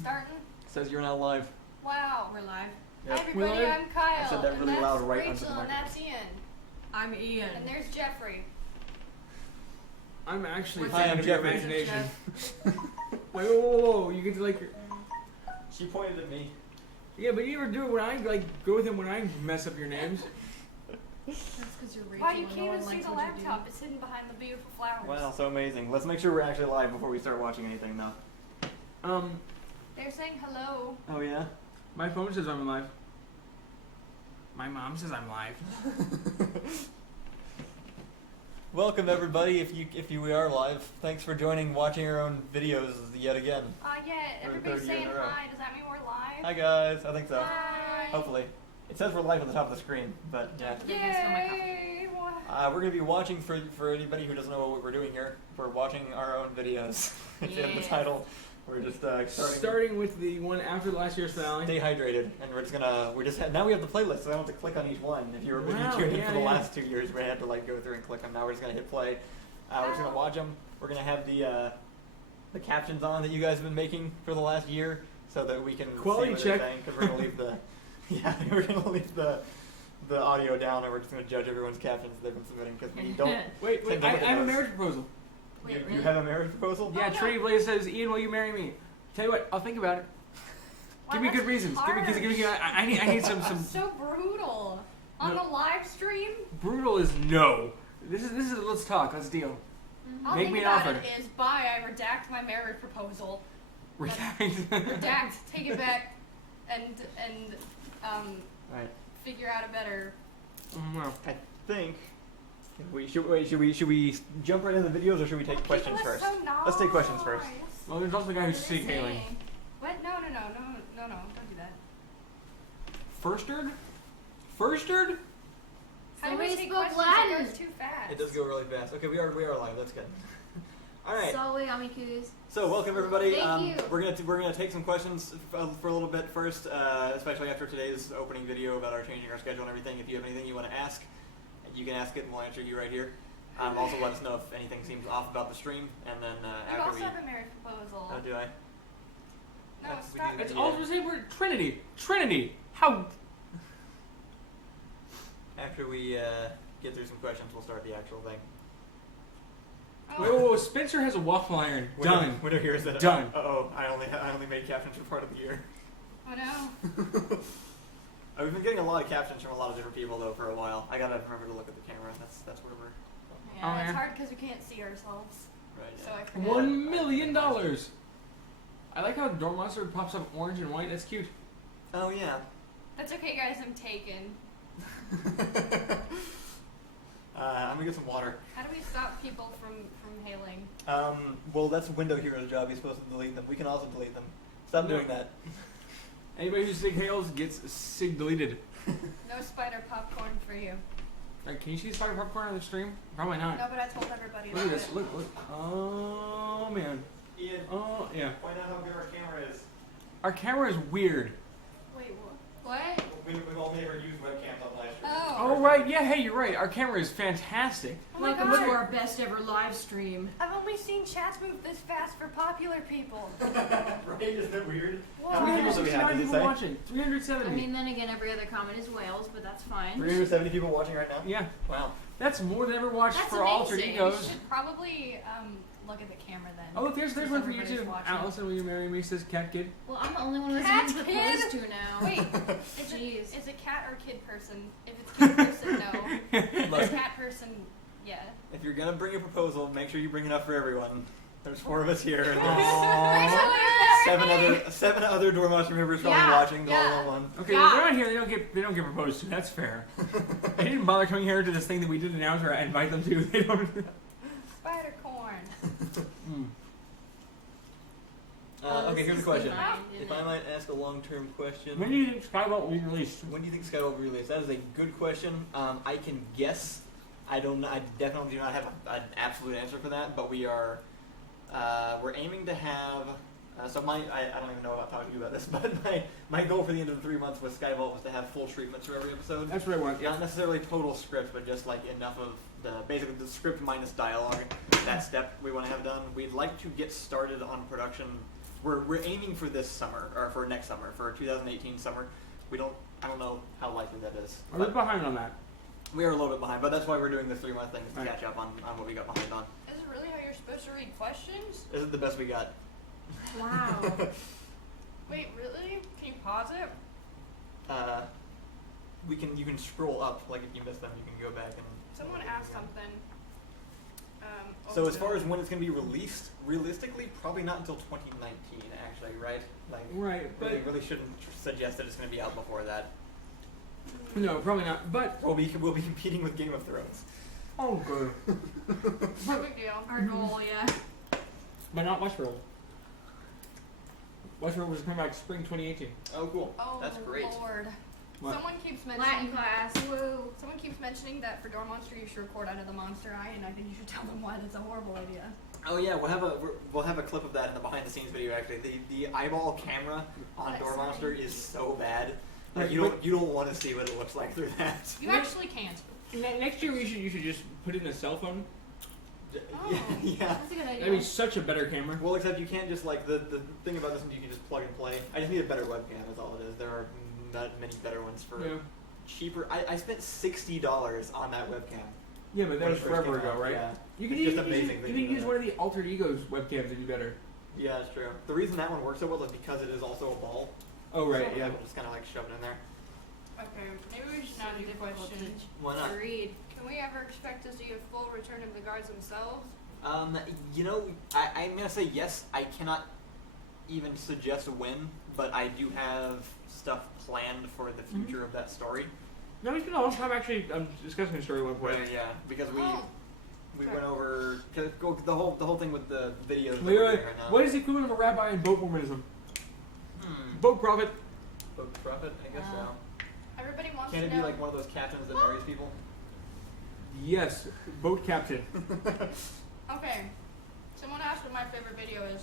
Starting? Says you're not live. Wow, we're live. Yep. Hi everybody, I'm Kyle. I said that really and loud that's right onto the Rachel, and microphone. that's Ian. I'm Ian. And there's Jeffrey. I'm actually Hi, I'm fan of your Jeffrey. imagination. Wait, whoa, you get to like. She pointed at me. Yeah, but you ever do it when I like go with him when I mess up your names? That's because you're Rachel. Wow, you and can't no even one see likes the what you do. laptop. It's hidden behind the beautiful flowers. Wow, so amazing. Let's make sure we're actually live before we start watching anything, though. They're saying hello. Oh yeah. My phone says I'm live. My mom says I'm live. Welcome everybody. If you are live, thanks for watching our own videos yet again. Yeah, For the everybody's third year saying in a row. hi. Does that mean we're live? Hi guys. I think so. Hi. Hopefully. It says we're live at the top of the screen, but yeah. Yay! We're going to be watching, for anybody who doesn't know what we're doing here, we're watching our own videos. It's in the Yes. title. We're just Starting with the one after last year's finale. Stay hydrated, and now we have the playlist, so I don't have to click on each one. If you were Wow, tuned in yeah, for the yeah. last 2 years, we had to go through and click them. Now we're just gonna hit play. We're just gonna watch them. We're gonna have the captions on that you guys have been making for the last year, so that we can Quality see check. because we're gonna leave we're gonna leave the audio down, and we're just gonna judge everyone's captions that they've been submitting because we don't. Wait, Take a I look at have a those. marriage proposal. Wait, You really? have a marriage proposal? Yeah, no. Trinity Blaze says, Ian, will you marry me? Tell you what, I'll think about it. Wow, Give me good that's reasons. Give me. harsh. I need some. So brutal. On No. the live stream? Brutal is no. This is. Let's talk. Let's deal. All Make think me an about offer. it is, bye, I redact my marriage proposal. Redact. Redact, take it back, and Right. figure out a better. Well, I think. Should we jump right into the videos, or should we take questions People are first? so nice. Let's take questions first. well, there's also the guy who's sig hailing. What? No, don't do that. Firsterd? How do we Somebody take spoke questions? Latin. It goes too fast. It does go really fast. Okay, we are live. That's good. All right. Sorry, amikus. So welcome everybody. Thank you. We're gonna take some questions for a little bit first, especially after today's opening video about our changing our schedule and everything. If you have anything you want to ask, you can ask it, and we'll answer you right here. Also, let us know if anything seems off about the stream, and then You after also we. have a marriage proposal. Oh, do I? No, That's- we stop. do It's Yeah. all the same word. Trinity. How? After we get through some questions, we'll start the actual thing. Oh. Whoa, Spencer has a waffle iron. Done. Winter here is that. Done. Oh, I only made captions for part of the year. Oh no. We've been getting a lot of captions from a lot of different people though for a while. I gotta remember to look at the camera. That's where we're. Yeah, Oh, it's yeah. hard because we can't see ourselves. Right. So I Yeah. forget. $1 million. I like how Door Monster pops up orange and white. That's cute. Oh yeah. That's okay, guys. I'm taken. I'm gonna get some water. How do we stop people from hailing? Well, that's Window Hero's job. He's supposed to delete them. We can also delete them. Stop No. doing that. Anybody who sig hails gets sig deleted. No spider popcorn for you. Can you see spider popcorn on the stream? Probably not. No, but I told everybody Look at about this. it. Look. Oh man. Ian, Oh yeah. point out how good our camera is. Our camera is weird. Wait, what? We've only ever used webcams on live stream. Oh right. Yeah. Hey, you're right. Our camera is fantastic. Oh my Welcome god. to our best ever live stream. I've only seen chats move this fast for popular people. Right? Isn't it weird? Whoa. How many people do we have? 369 Did it people say? watching. 370. I mean, then again, every other comment is whales, but that's fine. 370 people watching right now. yeah. Wow. That's more than ever watched That's for Alter amazing. Egos. You should probably look at the camera then. Oh look, there's Since one for you everybody's too. watching. Allison, will you marry me? Says Cat Kid. Well, I'm the only one who's Cat been kid? proposed to now. Wait, is Jeez. it cat or kid person? If it's kid person, no. If Look, it's cat person, yeah. if you're gonna bring a proposal, make sure you bring enough for everyone. There's 4 of us here. And Aww. there's seven other Door Monster members probably Yeah, watching. The yeah. whole one. Okay, Yeah. well, they're not here. They don't get proposed to. That's fair. They didn't bother coming here to this thing that we did announce or invite them to. They don't. Spider corn. Hmm. Oh, Okay, this here's is the question. the mind, isn't If I it? might ask a long-term question. When do you think Skyvault will be released? When do you think Sky will be released? That is a good question. I can guess. I don't. I definitely do not have an absolute answer for that. But we're aiming to have. I don't even know if I've talked to you about this, but my goal for the end of the 3 months with Skyvault was to have full treatments for every episode. That's what I want. Not necessarily total script, but just like enough of basically the script minus dialogue. That step we want to have done. We'd like to get started on production we're aiming for this summer or for next summer for 2018 summer. I don't know how likely that is. Are we behind on that? We are a little bit behind, but that's why we're doing the 3-month thing to Right. catch up on what we got behind on. Is it really how you're supposed to read questions? This is the best we got. Wow. Wait, really? Can you pause it? You can scroll up, like if you miss them, you can go back and. Someone asked something. So as far as when it's going to be released, realistically, probably not until 2019, actually, right? Like, Right, but we really shouldn't suggest that it's going to be out before that. no, probably not. But We'll be competing with Game of Thrones. oh, good. No big deal. Our goal, yeah. But not Westworld. Westworld was coming back spring 2018. Oh, cool. Oh, That's great. Lord. What? Someone keeps Latin mentioning. class. Woo. Someone keeps mentioning that for Door Monster you should record out of the monster eye, and I think you should tell them why that's a horrible idea. Oh yeah, we'll have a clip of that in the behind the scenes video. Actually, the eyeball camera on That's Door Monster right. is so bad. Like Right, you don't want to see what it looks like through that. You actually can't. Next year you should just put it in a cell phone. Oh. Yeah. That's a good idea. That'd be such a better camera. Well, except you can't just like the thing about this one, you can just plug and play. I just need a better webcam. That's all it is. There are not many better ones for Yeah. cheaper. I spent $60 on that webcam. Yeah, but that when was it first forever came ago, out. right? Yeah. You could It's use, just amazing that you you could do use that. one of the Altered Egos webcams to do better. Yeah, that's true. The reason that one works so well is because it is also a ball. Oh right, So yeah. I can just kind of like shove it in there. Okay, maybe we should not do difficult questions. Why not? to read. Can we ever expect to see a full return of the guards themselves? You know, I'm gonna say yes. I cannot even suggest when, but I do have stuff planned for the future of that story. No, we spent a long time actually discussing the story at one point. Where, yeah, because we Oh. went over the whole thing with the videos. that Wait, we're wait, doing right now. what is the equivalent of a rabbi in boat Mormonism? Boat prophet. Boat prophet? I guess so. Everybody wants Can to it know. be like one of those captains that marries people? Yes, boat captain. Okay. Someone asked what my favorite video is.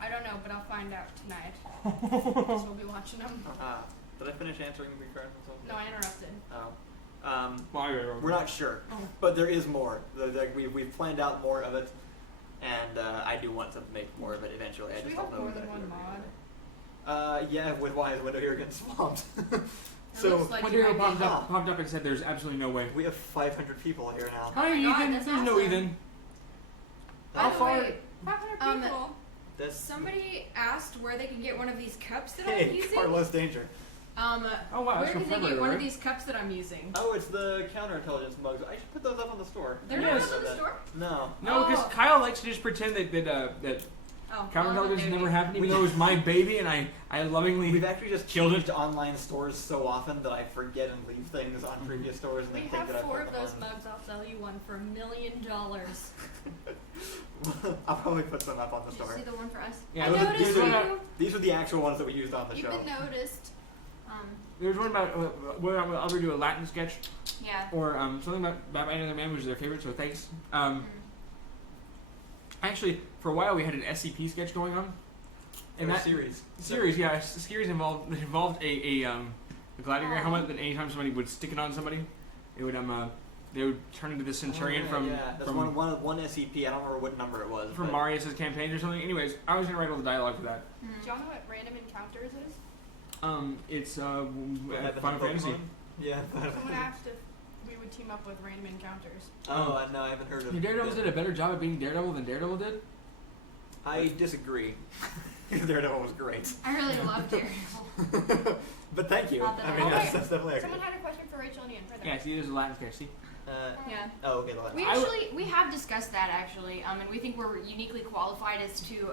I don't know, but I'll find out tonight. So we'll be watching them. Did I finish answering the cards and stuff? No, I interrupted. Oh. Well, I We're not sure, but there is more. We've planned out more of it, and I do want to make more of it eventually. I Should just we don't have know more than exactly one where mod? we're gonna. Yeah, with why his window here getting swamped. It So looks like One you hero might be- popped up and said there's absolutely no way. we have 500 people here now. Oh my Hi, God, Ethan. that's There's no awesome. Ethan. By How the far? way, 500 people. That's somebody asked where they can get one of these cups that I'm hey, using. Carlos Danger. Um, Oh, wow, where that's can they from get February, one of right? these cups that I'm using? Oh, it's the counterintelligence mugs. I should put those up on the store. They're Yes. not up in the store. No. No, because Oh. Kyle likes to just pretend that Oh, counterintelligence well, never happened, even though it was my baby, and I lovingly. We've actually just Killed it. changed online stores so often that I forget and leave things on previous stores and We then think have that I 4 put of them those on. mugs. I'll sell you one for $1 million. I'll probably put some up on the Did you store. see the one for us? Yeah, I those are- noticed these are- you. These are the actual ones that we used on the You've show. been noticed. There's one about where I'll ever do a Latin sketch Yeah. or something about Batman and the Man, which is their favorite. So thanks. Actually, for a while we had an SCP sketch going on, and Or that series. yeah, the series involved a gladiator Aw. helmet that anytime somebody would stick it on somebody, it would they would turn into the centurion Oh, yeah, that's from one SCP. I don't remember what number it was. from but Marius's campaign or something. Anyways, I was gonna write all the dialogue for that. Do y'all know what random encounters is? It's what happened to Final Fantasy. Pokemon? Yeah. Someone asked if we would team up with random encounters. Oh, no, I haven't heard of. Daredevil did a better job at being Daredevil than Daredevil did. I disagree. Daredevil was great. I really love Daredevil. But thank you. Not that I I mean, like that's definitely Someone accurate. had a question for Rachel and Ian. For them. Yeah, see, there's a Latin sketch. See, Yeah. Oh, okay. The last. We I w- actually we have discussed that actually, and we think we're uniquely qualified as to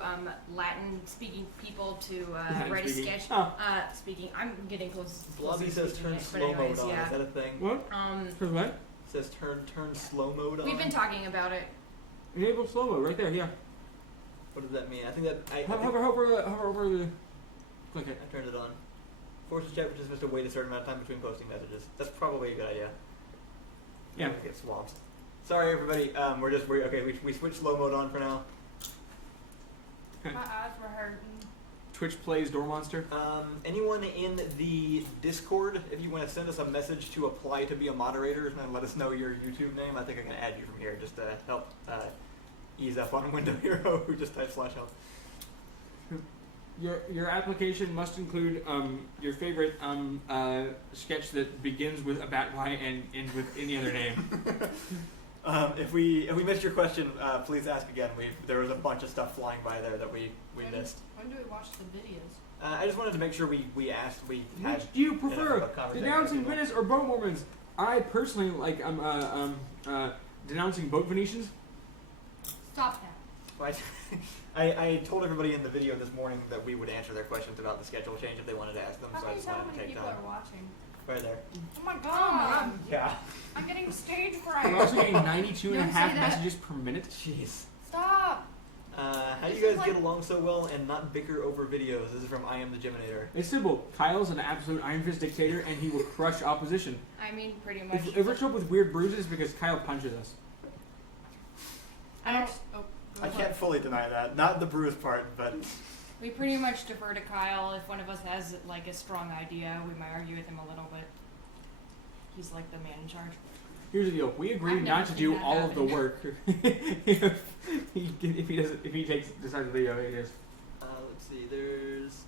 Latin speaking people to Latin write a speaking. sketch. Oh. Speaking, I'm getting close. Blobby to says speaking turn it, but slow mode anyways, on. yeah. Is that a thing? what? For what? It says turn slow mode on. We've been talking about it. Enable slow mo right there. Yeah. What does that mean? I think that I Hover over the. Click it. I turned it on. Forces chat participants to wait a certain amount of time between posting messages. That's probably a good idea. Yeah. We get swamped. Sorry, everybody. We switched slow mode on for now. My eyes were hurting. Twitch plays Door Monster. Anyone in the Discord, if you want to send us a message to apply to be a moderator and let us know your YouTube name, I think I can add you from here just to help ease up on Window Hero who just typed /help. Your application must include your favorite sketch that begins with a bat pie and ends with any other name. If we missed your question, please ask again. There was a bunch of stuff flying by there that we missed. When do we watch the videos? I just wanted to make sure we had. Which do you prefer, enough of a conversation denouncing with people. Venice or boat Mormons? I personally like denouncing boat Venetians. Stop that. Well, I told everybody in the video this morning that we would answer their questions about the schedule change if they wanted to ask them, How so I can you just tell how wanted to many take people time. are watching? Right there. Oh my god! Yeah. I'm getting stage We're fright. also getting 92 and a Don't half say that. messages per minute. Jeez. Stop! How do This you is guys get like- along so well and not bicker over videos? This is from I Am the Geminator. It's simple. Kyle's an absolute Iron Fist dictator, and he will crush opposition. I mean, pretty much. If we're show up with weird bruises, because Kyle punches us. I don't. Oh, go I ahead. can't fully deny that. Not the bruise part, but We pretty much defer to Kyle. If one of us has like a strong idea, we might argue with him a little bit. He's like the man in charge. Here's the deal. We agreed I've not never to seen do that all of the happen. work. if he decides the video, it is. let's see. There's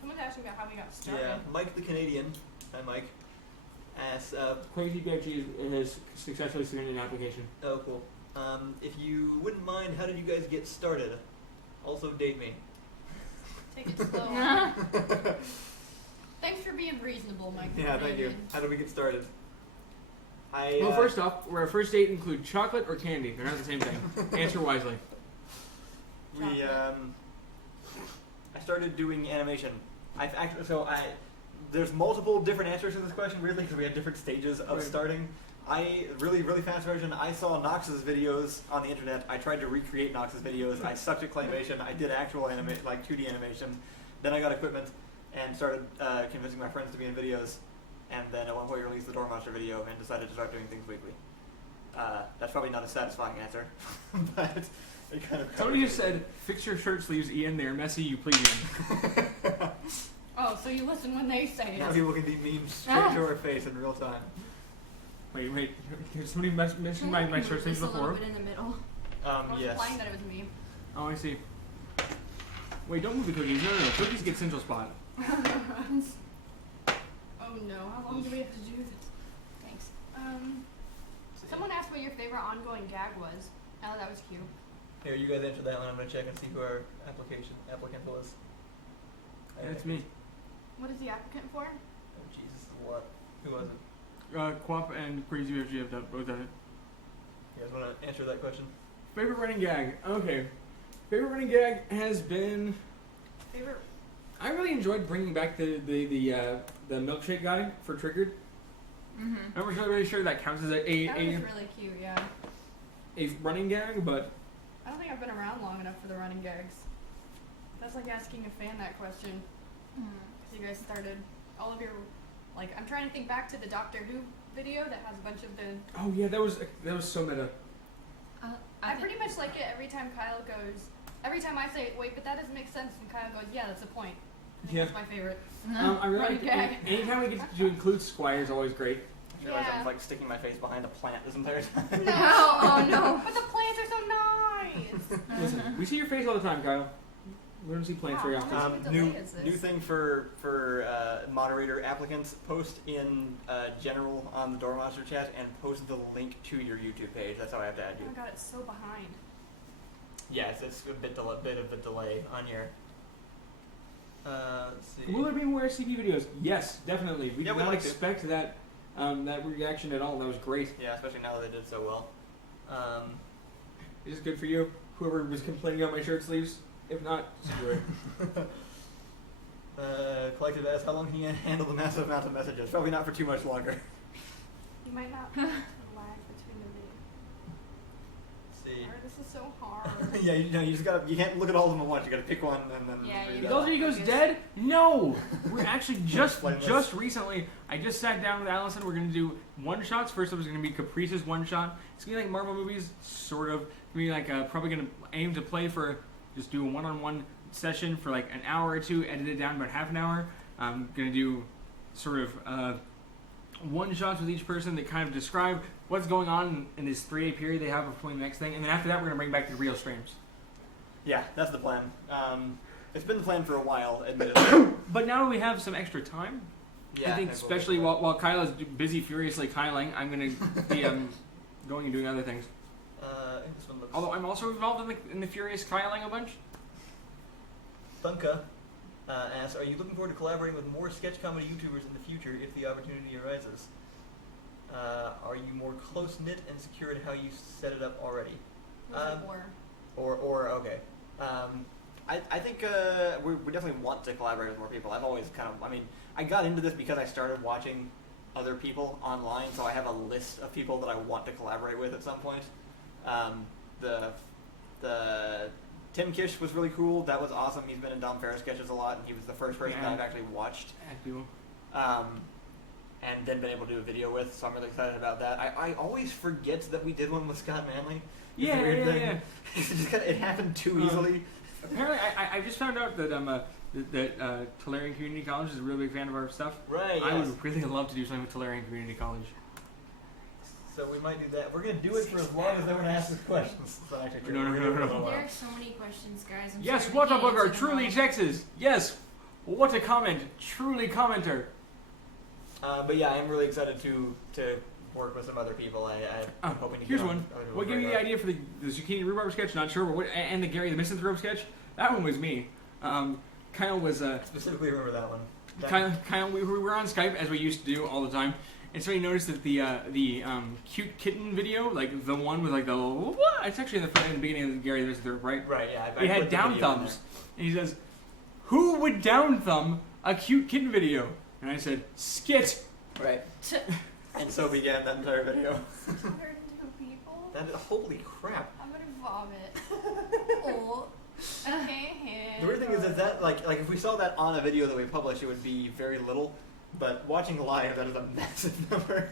Someone's asking about how we got started. yeah, Mike the Canadian. Hi, Mike. Asks, Crazy BFG has successfully submitted an application. oh cool. If you wouldn't mind, how did you guys get started? Also, date me. Take it slow. Thanks for being reasonable, Mike. Yeah, thank you. How did we get started? Well, first off, our first date include chocolate or candy. They're not the same thing. Answer wisely. we I started doing animation. I've actually there's multiple different answers to this question, weirdly, because we had different stages of Right. starting. Really fast version. I saw Nox's videos on the internet. I tried to recreate Nox's videos. I sucked at claymation. I did actual 2D animation. Then I got equipment and started convincing my friends to be in videos. And then at one point released the Door Monster video and decided to start doing things weekly. That's probably not a satisfying answer, but it kind of. Somebody just said, "Fix your shirt sleeves, Ian. They're messy. You please." Oh, so you listen when they say Now it. people can be memed straight to our face in real time. Wait. Did somebody mention my shirt sleeves Just a little before? bit in the middle. I was Yes. implying that it was me. Oh, I see. Wait, don't move the cookies. No. Cookies get central spot. Oh no, how long do we have to do this? Thanks. Someone asked what your favorite ongoing gag was. Oh, that was cute. Here, you guys answer that one. I'm gonna check and see who our applicant was. That's me. What is the applicant for? Oh Jesus, a lot. Who was it? Quap and Crazy BFG have both done it. You guys wanna answer that question? Favorite running gag. Okay. Favorite running gag has been. Favorite. I really enjoyed bringing back the milkshake guy for Triggered. Mm-hmm. I'm not really sure that counts as That was really cute, yeah. a running gag, but I don't think I've been around long enough for the running gags. That's like asking a fan that question. Because you guys started all of your, like, I'm trying to think back to the Doctor Who video that has a bunch of the. oh yeah, that was so meta. I pretty much like it every time Kyle goes. Every time I say, wait, but that doesn't make sense, and Kyle goes, yeah, that's the point. I think Yeah. That's my favorite. I really Running like gag. anytime we get to include Squire is always great. I realize Yeah. I'm like sticking my face behind a plant this entire time. No, oh no. But the plants are so nice. Listen, we see your face all the time, Kyle. We don't see plants very Wow. often. What New delay is this? new thing for moderator applicants: post in general on the Door Monster chat and post the link to your YouTube page. That's how I have to add Oh you. my god, it's so behind. Yes, it's a bit of a delay on your. Let's see. Will there be more SCP videos? Yes, definitely. We Yeah, did we'd not like to. expect that that reaction at all. That was great. Yeah, especially now that they did so well. Is this good for you? Whoever was complaining about my shirt sleeves? If not, screw it. Collective asks, how long can you handle the massive amount of messages? Probably not for too much longer. You might not lag between the videos. Let's see. Or this is so hard. Yeah, you just gotta. You can't look at all of them at once. You gotta pick one and then. Yeah, read you that. don't- Dolce Ego's dead? No! We're actually Flameless. just recently, I just sat down with Allison. We're going to do one-shots. First up is going to be Caprice's one-shot. It's going to be like Marvel movies, sort of. It's going to be like, probably going to aim to play for, just do a one-on-one session for like an hour or two, edit it down about half an hour. I'm going to do sort of one-shots with each person that kind of describe what's going on in this 3-day period they have before the next thing. And then after that, we're going to bring back the real streams. Yeah, that's the plan. It's been the plan for a while, admittedly. But now we have some extra time. Yeah, I think, especially while Kyle is busy furiously Kyling, I'm going to be going and doing other things. I think this one looks... Although I'm also involved in the furious Kyling a bunch. Thunka asks, are you looking forward to collaborating with more sketch comedy YouTubers in the future if the opportunity arises? Are you more close-knit and secure in how you set it up already? Okay. I think we definitely want to collaborate with more people. I've always I got into this because I started watching other people online, so I have a list of people that I want to collaborate with at some point. The Tim Kish was really cool. That was awesome. He's been in Dom Ferris sketches a lot, and he was the first person that I've actually watched. And then been able to do a video with, so I'm really excited about that. I always forget that we did one with Scott Manley. Yeah. It happened too easily. Apparently, I just found out that Tolarian Community College is a really big fan of our stuff. Right. I would really love to do something with Tolarian Community College. So we might do that. We're gonna do it for as long as they want to ask us questions. No. There are so many questions, guys. Yes, what a bugger, truly Texas. Yes, what a comment, truly commenter. But yeah, I'm really excited to work with some other people. I'm hoping to. Here's one. What gave you the idea for the zucchini rhubarb sketch? Not sure, but and the Gary the Misanthrope sketch. That one was me. Kyle was. Specifically remember that one. Kyle, we were on Skype as we used to do all the time, and so he noticed that the cute kitten video, like the one with like the what? It's actually in the beginning of the Gary the Misanthrope, right? Right. Yeah. It had down thumbs, and he says, "Who would down thumb a cute kitten video?" And I said, "Skit." Right. And so began that entire video. 202 people? Holy crap. I'm gonna vomit. Oh. Okay. The weird thing is that like if we saw that on a video that we published, it would be very little. But watching live, that is a massive number.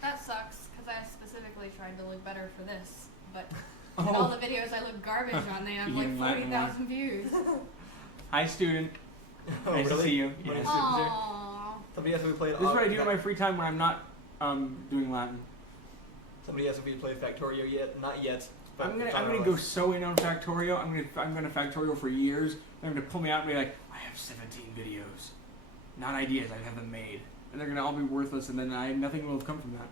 That sucks, because I specifically tried to look better for this. But in all the videos I look garbage on, they have like 40,000 views. Hi, student. Oh, nice really? to see you. What Yes. Aww. Somebody asked if we played. This is what I do in my free time when I'm not doing Latin. Somebody asked if we played Factorio yet. Not yet. But I'm gonna go so in on Factorio. I'm gonna Factorio for years. They're gonna pull me out and be like, I have 17 videos, not ideas. I have them made, and they're gonna all be worthless, and then nothing will come from that.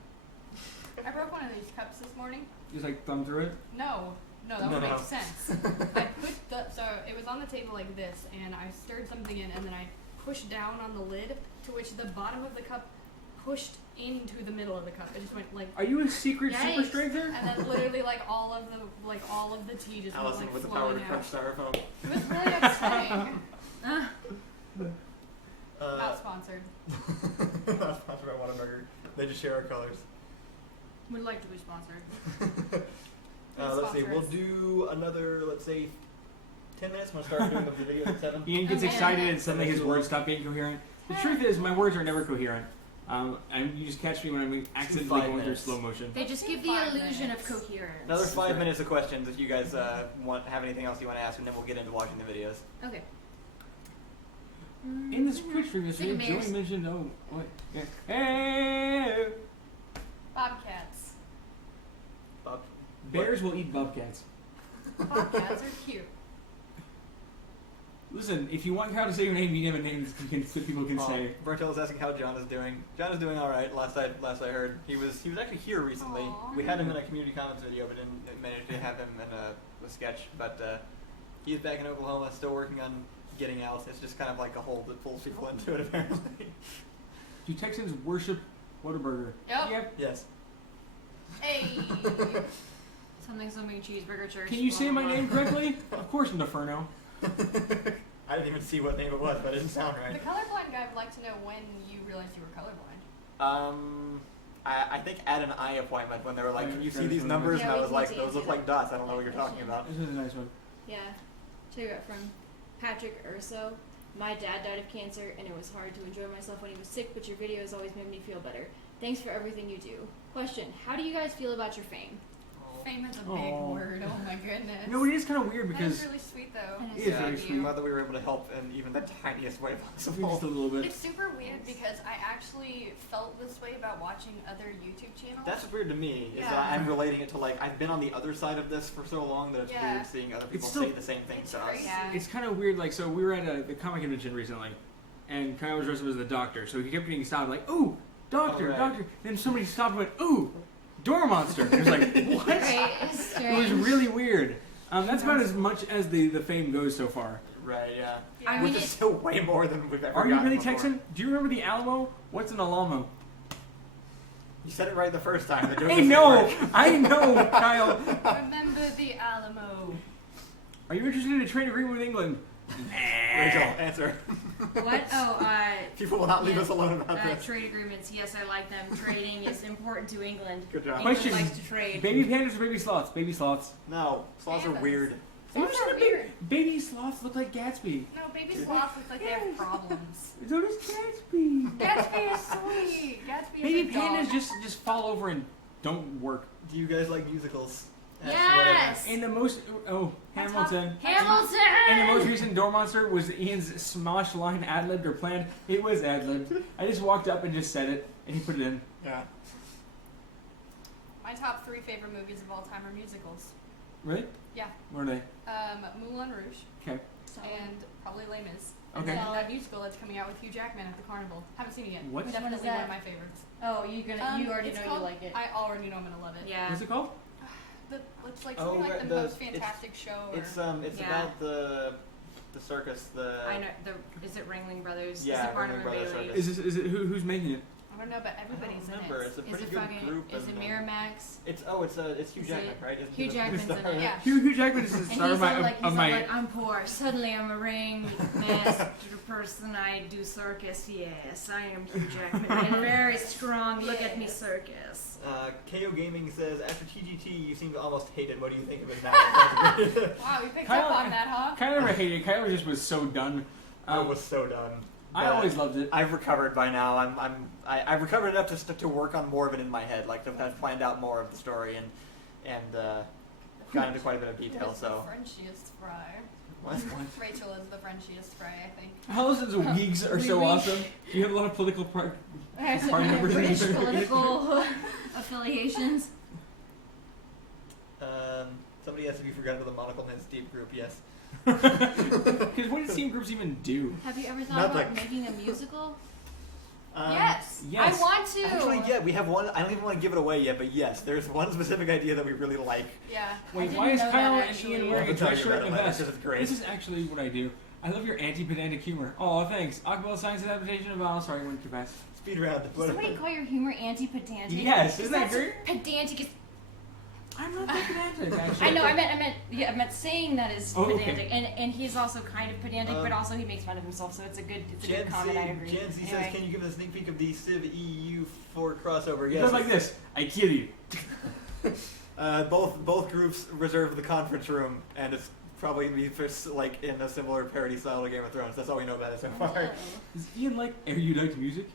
I broke one of these cups this morning. Just like thumb through it. No, that would make sense. I put so it was on the table like this, and I stirred something in, and then I pushed down on the lid, to which the bottom of the cup pushed into the middle of the cup. It just went like. Are you a secret Yikes. super strengther? And then literally all of the tea just Allison went with like the power flowing to crush out. styrofoam. It was really upsetting. Not sponsored. Not sponsored by Whataburger. They just share our colors. Would like to be sponsored. Let's see. We'll do another. Let's say 10 minutes. I'm gonna start doing the video at 7. Ian gets excited and suddenly his words stop being coherent. The truth is, my words are never coherent. And you just catch me when I'm accidentally going through slow motion. They just give the illusion of coherence. Another 5 minutes of questions if you guys have anything else you want to ask, and then we'll get into watching the videos. Okay. In this Twitch stream yesterday, Joey mentioned, what? Yeah. Hey! Bobcats. Bears will eat bobcats. Bobcats are cute. Listen, if you want Kyle to say your name, you name a name that people can say. Bertel is asking how John is doing. John is doing all right. Last I heard, he was actually here recently. Aww. We had him in a community comments video, but didn't manage to have him in a sketch. But he's back in Oklahoma, still working on getting out. It's just kind of like a hole that pulls people into it, apparently. Do Texans worship Whataburger? Yep. Yes. Hey. Something cheeseburger church. Can you say my name correctly? Of course, Inferno. I didn't even see what name it was, but it didn't sound The right. colorblind guy would like to know when you realized you were colorblind. I think at an eye appointment when they were like, "Can you see these numbers?" Yeah, and I we was can like, see "Those it. look like dots. I don't know what you're talking about." This is a nice one. Yeah. Check it out from Patrick Urso. My dad died of cancer, and it was hard to enjoy myself when he was sick, but your videos always made me feel better. Thanks for everything you do. Question: how do you guys feel about your fame? Oh. fame is a big Aw. word. Oh my goodness. No, it is kind of weird That because is really sweet though. And it it's is very Thank sweet. you. I'm glad that we were able to help in even the tiniest way possible. just a little bit. It's super weird because I actually felt this way about watching other YouTube channels. That's weird to me, is Yeah. that I'm relating it to, like, I've been on the other side of this for so long that it's Yeah. weird seeing other people still- say the same things It's to us. crazy. Yeah. It's kind of weird. Like, so we were at the comic convention recently, and Kyle was dressed up as the Doctor, so he kept getting stopped, like, "Ooh, Doctor, Oh, right. Doctor." Then somebody stopped and went, "Ooh, Door Monster." It was like, what? Right, it's It strange. was really weird. That's about as much as the fame goes so far. Right, yeah. Yeah. I Which mean, is still way more than we've ever Are you gotten really before. Texan? Do you remember the Alamo? What's an Alamo? You said it right the first time. They're doing Hey, this no! right. I know, Kyle. Remember the Alamo. Are you interested in a trade agreement with England? Rachel, answer. What? Oh, People will not leave yeah. us alone about this. Trade agreements. Yes, I like them. Trading is important to England. Good job. England Question. likes to trade. Baby pandas or baby sloths? Baby sloths. No, sloths are Pandas. weird. Have you Sloths ever are seen a weird. baby sloths look like Gatsby? No, baby sloths look like they have problems. So does Gatsby. Gatsby is sweet. Gatsby Baby is a dog. pandas just fall over and don't work. Do you guys like musicals? Yes. And the most Hamilton. Hamilton. And the most recent Door Monster was Ian's Smosh line ad-libbed or planned. It was ad-libbed. I just walked up and just said it, and he put it in. Yeah. My top 3 favorite movies of all time are musicals. Really? Yeah. What are they? Moulin Rouge Okay. and probably Les Mis. Okay. And then that musical that's coming out with Hugh Jackman at the carnival. Haven't seen it yet. What? Which one is Definitely one that? of my favorites. Oh, you already it's know called- you like it. I already know I'm gonna love it. Yeah. What's it called? It's like Oh, something like right, the the- most fantastic show. Or, It's Yeah. about the circus, the I know. Is it Ringling Brothers? Yeah, is it Barnum Ringling and Brothers Bailey? Circus. Is it who's making it? I don't know, but everybody's I don't in remember. it. It's a Is pretty it good fucking? group. Is it and, Miramax? It's Hugh Is Jackman, it- right? Isn't Hugh he the Jackman's in star? it. Yeah. Hugh Jackman is the And star he's of my all like, of he's all my. like, I'm poor. Suddenly I'm a ring masked person. I do circus. Yes, I am Hugh Jackman. I'm very strong. Look at me, circus. KO Gaming says, after TGT, you seem to almost hate it. What do you think of it now? Wow, we picked Kyle- up on that, huh? Kyler never hated it. Kyler just was so done. I was so done. I But always loved it. I've recovered by now. I've recovered enough to work on more of it in my head. Like I've planned out more of the story and got into quite a bit of detail. It's So the Frenchiest fry. what? Rachel is the Frenchiest fry, I think. Allison's wigs are so Oui, oui. awesome. You have a lot of political party members in British there. political affiliations. Somebody has to be forgotten about the Monocle Man Steve group. Yes. Because what do team groups even do? Have you ever thought Not about like- making a musical? Yes. Yes. I want to. Actually, yeah, we have one. I don't even want to give it away yet, but yes, there's one specific idea that we really like. Yeah. Wait, didn't why is know Kyle that, and actually. Ian I'll wearing a tell dress you shirt about and it a later, vest? 'cause it's great. This is actually what I do. I love your anti-pedantic humor. Oh, thanks. Acapella science adaptation of sorry, I went too fast. Speed round. Did somebody call your humor anti-pedantic? Yes, isn't that That's great? Pedantic is. I'm not that pedantic, actually. I know. I meant saying that is Oh, okay. pedantic, and he's also kind of pedantic, but also he makes fun of himself, so it's a good comment. I agree. Gen Z Anyway. says, can you give us a sneak peek of the Civ EU4 crossover? It Yes. goes like this. I kill you. Both groups reserve the conference room, and it's probably gonna be like in a similar parody style to Game of Thrones. That's all we know about it so far. Does Ian like erudite music?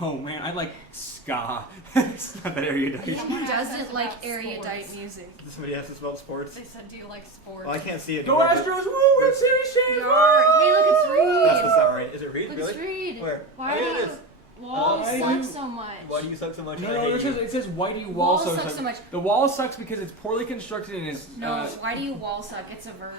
Oh man, I like ska. It's not that erudite. He Someone asked us doesn't like about erudite sports. music. Somebody asked us about sports. They said, do you like sports? Well, I can't see it. Go anymore, but Astros! Woo! World Series champs! Hey, look, it's Reed. That's the summary. Is it Reed? Look, Really? it's Reed. Where? Why Oh, do yeah, it you is. wall I suck do- so much? Why do you suck so much? No, I no, hate it you. says why do you Wall wall sucks so much. The wall sucks because it's poorly constructed and it's No, why do you wall suck? It's a verb.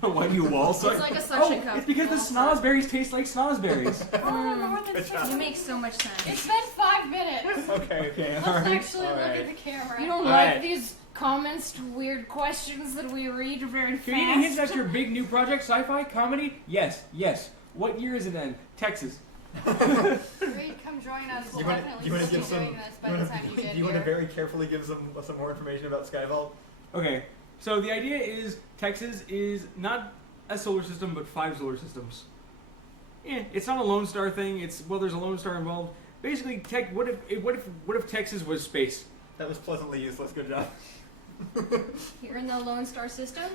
why do you wall suck? It's like a suction oh, cup. it's because the Wall suck. snozberries taste like snozberries. Oh, more than Good job. You make so much sense. It's been 5 minutes. Okay. Okay, Let's alright. actually look Alright. at the camera. You don't Alright. like these comments to weird questions that we read very fast. Can you hint at your big new project, sci-fi comedy? Yes, yes. What year is it in? Texas. Reed, come join us. We'll You wanna- definitely you wanna still give be some- doing this by the time you get you want to here. very carefully give some more information about Skyvault? Okay, so the idea is Texas is not a solar system, but 5 solar systems. Yeah, it's not a Lone Star thing. It's there's a Lone Star involved. Basically, what if Texas was space? That was pleasantly useless. Good job. You're in the Lone Star system? Is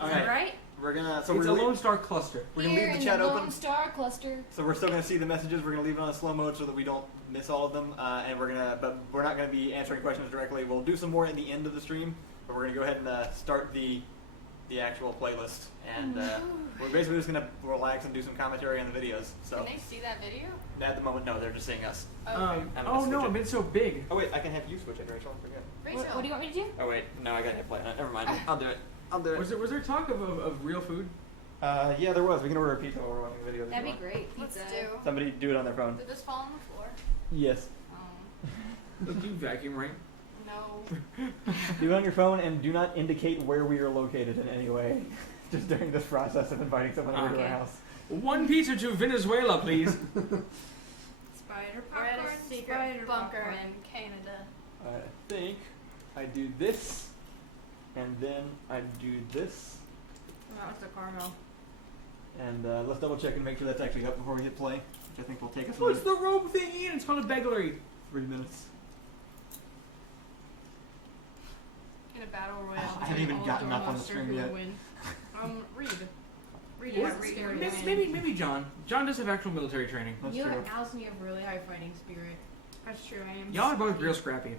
All that right? we're gonna. So It's we're a Lone Star cluster. We're gonna Here leave the in chat the open. Lone Star Cluster. So we're still gonna see the messages. We're gonna leave it on slow mode so that we don't miss all of them. And but we're not gonna be answering questions directly. We'll do some more at the end of the stream, but we're gonna go ahead and start the actual playlist. And we're basically just gonna relax and do some commentary on the videos. So Can they see that video? at the moment, no, they're just seeing us. Okay. I'm gonna Oh no, switch it. it's so big. Oh wait, I can have you switch it, Rachel. I forget. Rachel. What do you want me to do? Oh wait, no, I gotta hit play on it. Never mind. I'll do it. I'll do it. Was there talk of real food? Yeah, there was. We can order a pizza while we're watching the video. if That'd you be want. great. Let's Pizza. do. Somebody do it on their phone. Did this fall on the floor? Yes. Look, you vacuum, right? No. Do it on your phone and do not indicate where we are located in any way. Just during this process of inviting someone over to Okay. our house. One pizza to Venezuela, please. Spider We're at popcorn. a secret Spider bunker popcorn. in Canada. I think I do this, and then I do this, That was the caramel. and let's double check and make sure that's actually up before we hit play, which I think will take us What's about the rope thing, Ian? It's called a beglery. 3 minutes. In a battle royale. Oh, I haven't even all gotten door up on the monster screen who yet. will win. Reed. Reed Yeah, is Reed the is spirit. very Maybe John. John does have actual military training. That's You true. and Allison, you have really high fighting spirit. That's true, I am. Y'all are both real scrappy.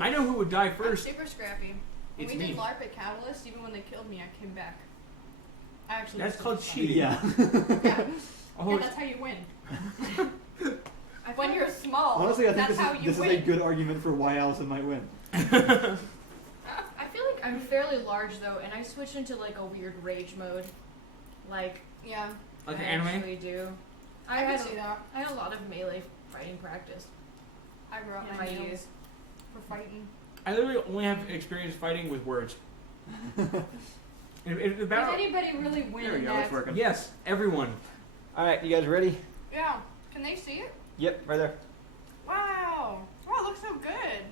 I know who would die I'm first. super scrappy. When It's we me. did LARP at Catalyst, even when they killed me, I came back. I actually That's was called fun. cheating. Yeah. Yeah. Oh, Yeah, that's how you win. When you're small, Honestly, I think that's how you this is win. a good argument for why Allison might win. I feel like I'm fairly large though, and I switched into like a weird rage mode. Like Yeah, like I an anime? actually do. I I can had see that. I had a lot of melee fighting practice I grew up in my my nails youth. for fighting. I literally only have experience fighting with words. If the Does battle, anybody really win There we in go, that? it's working. yes, everyone. Alright, you guys ready? Yeah. Can they see it? Yep, right there. Wow. Wow, it looks so good.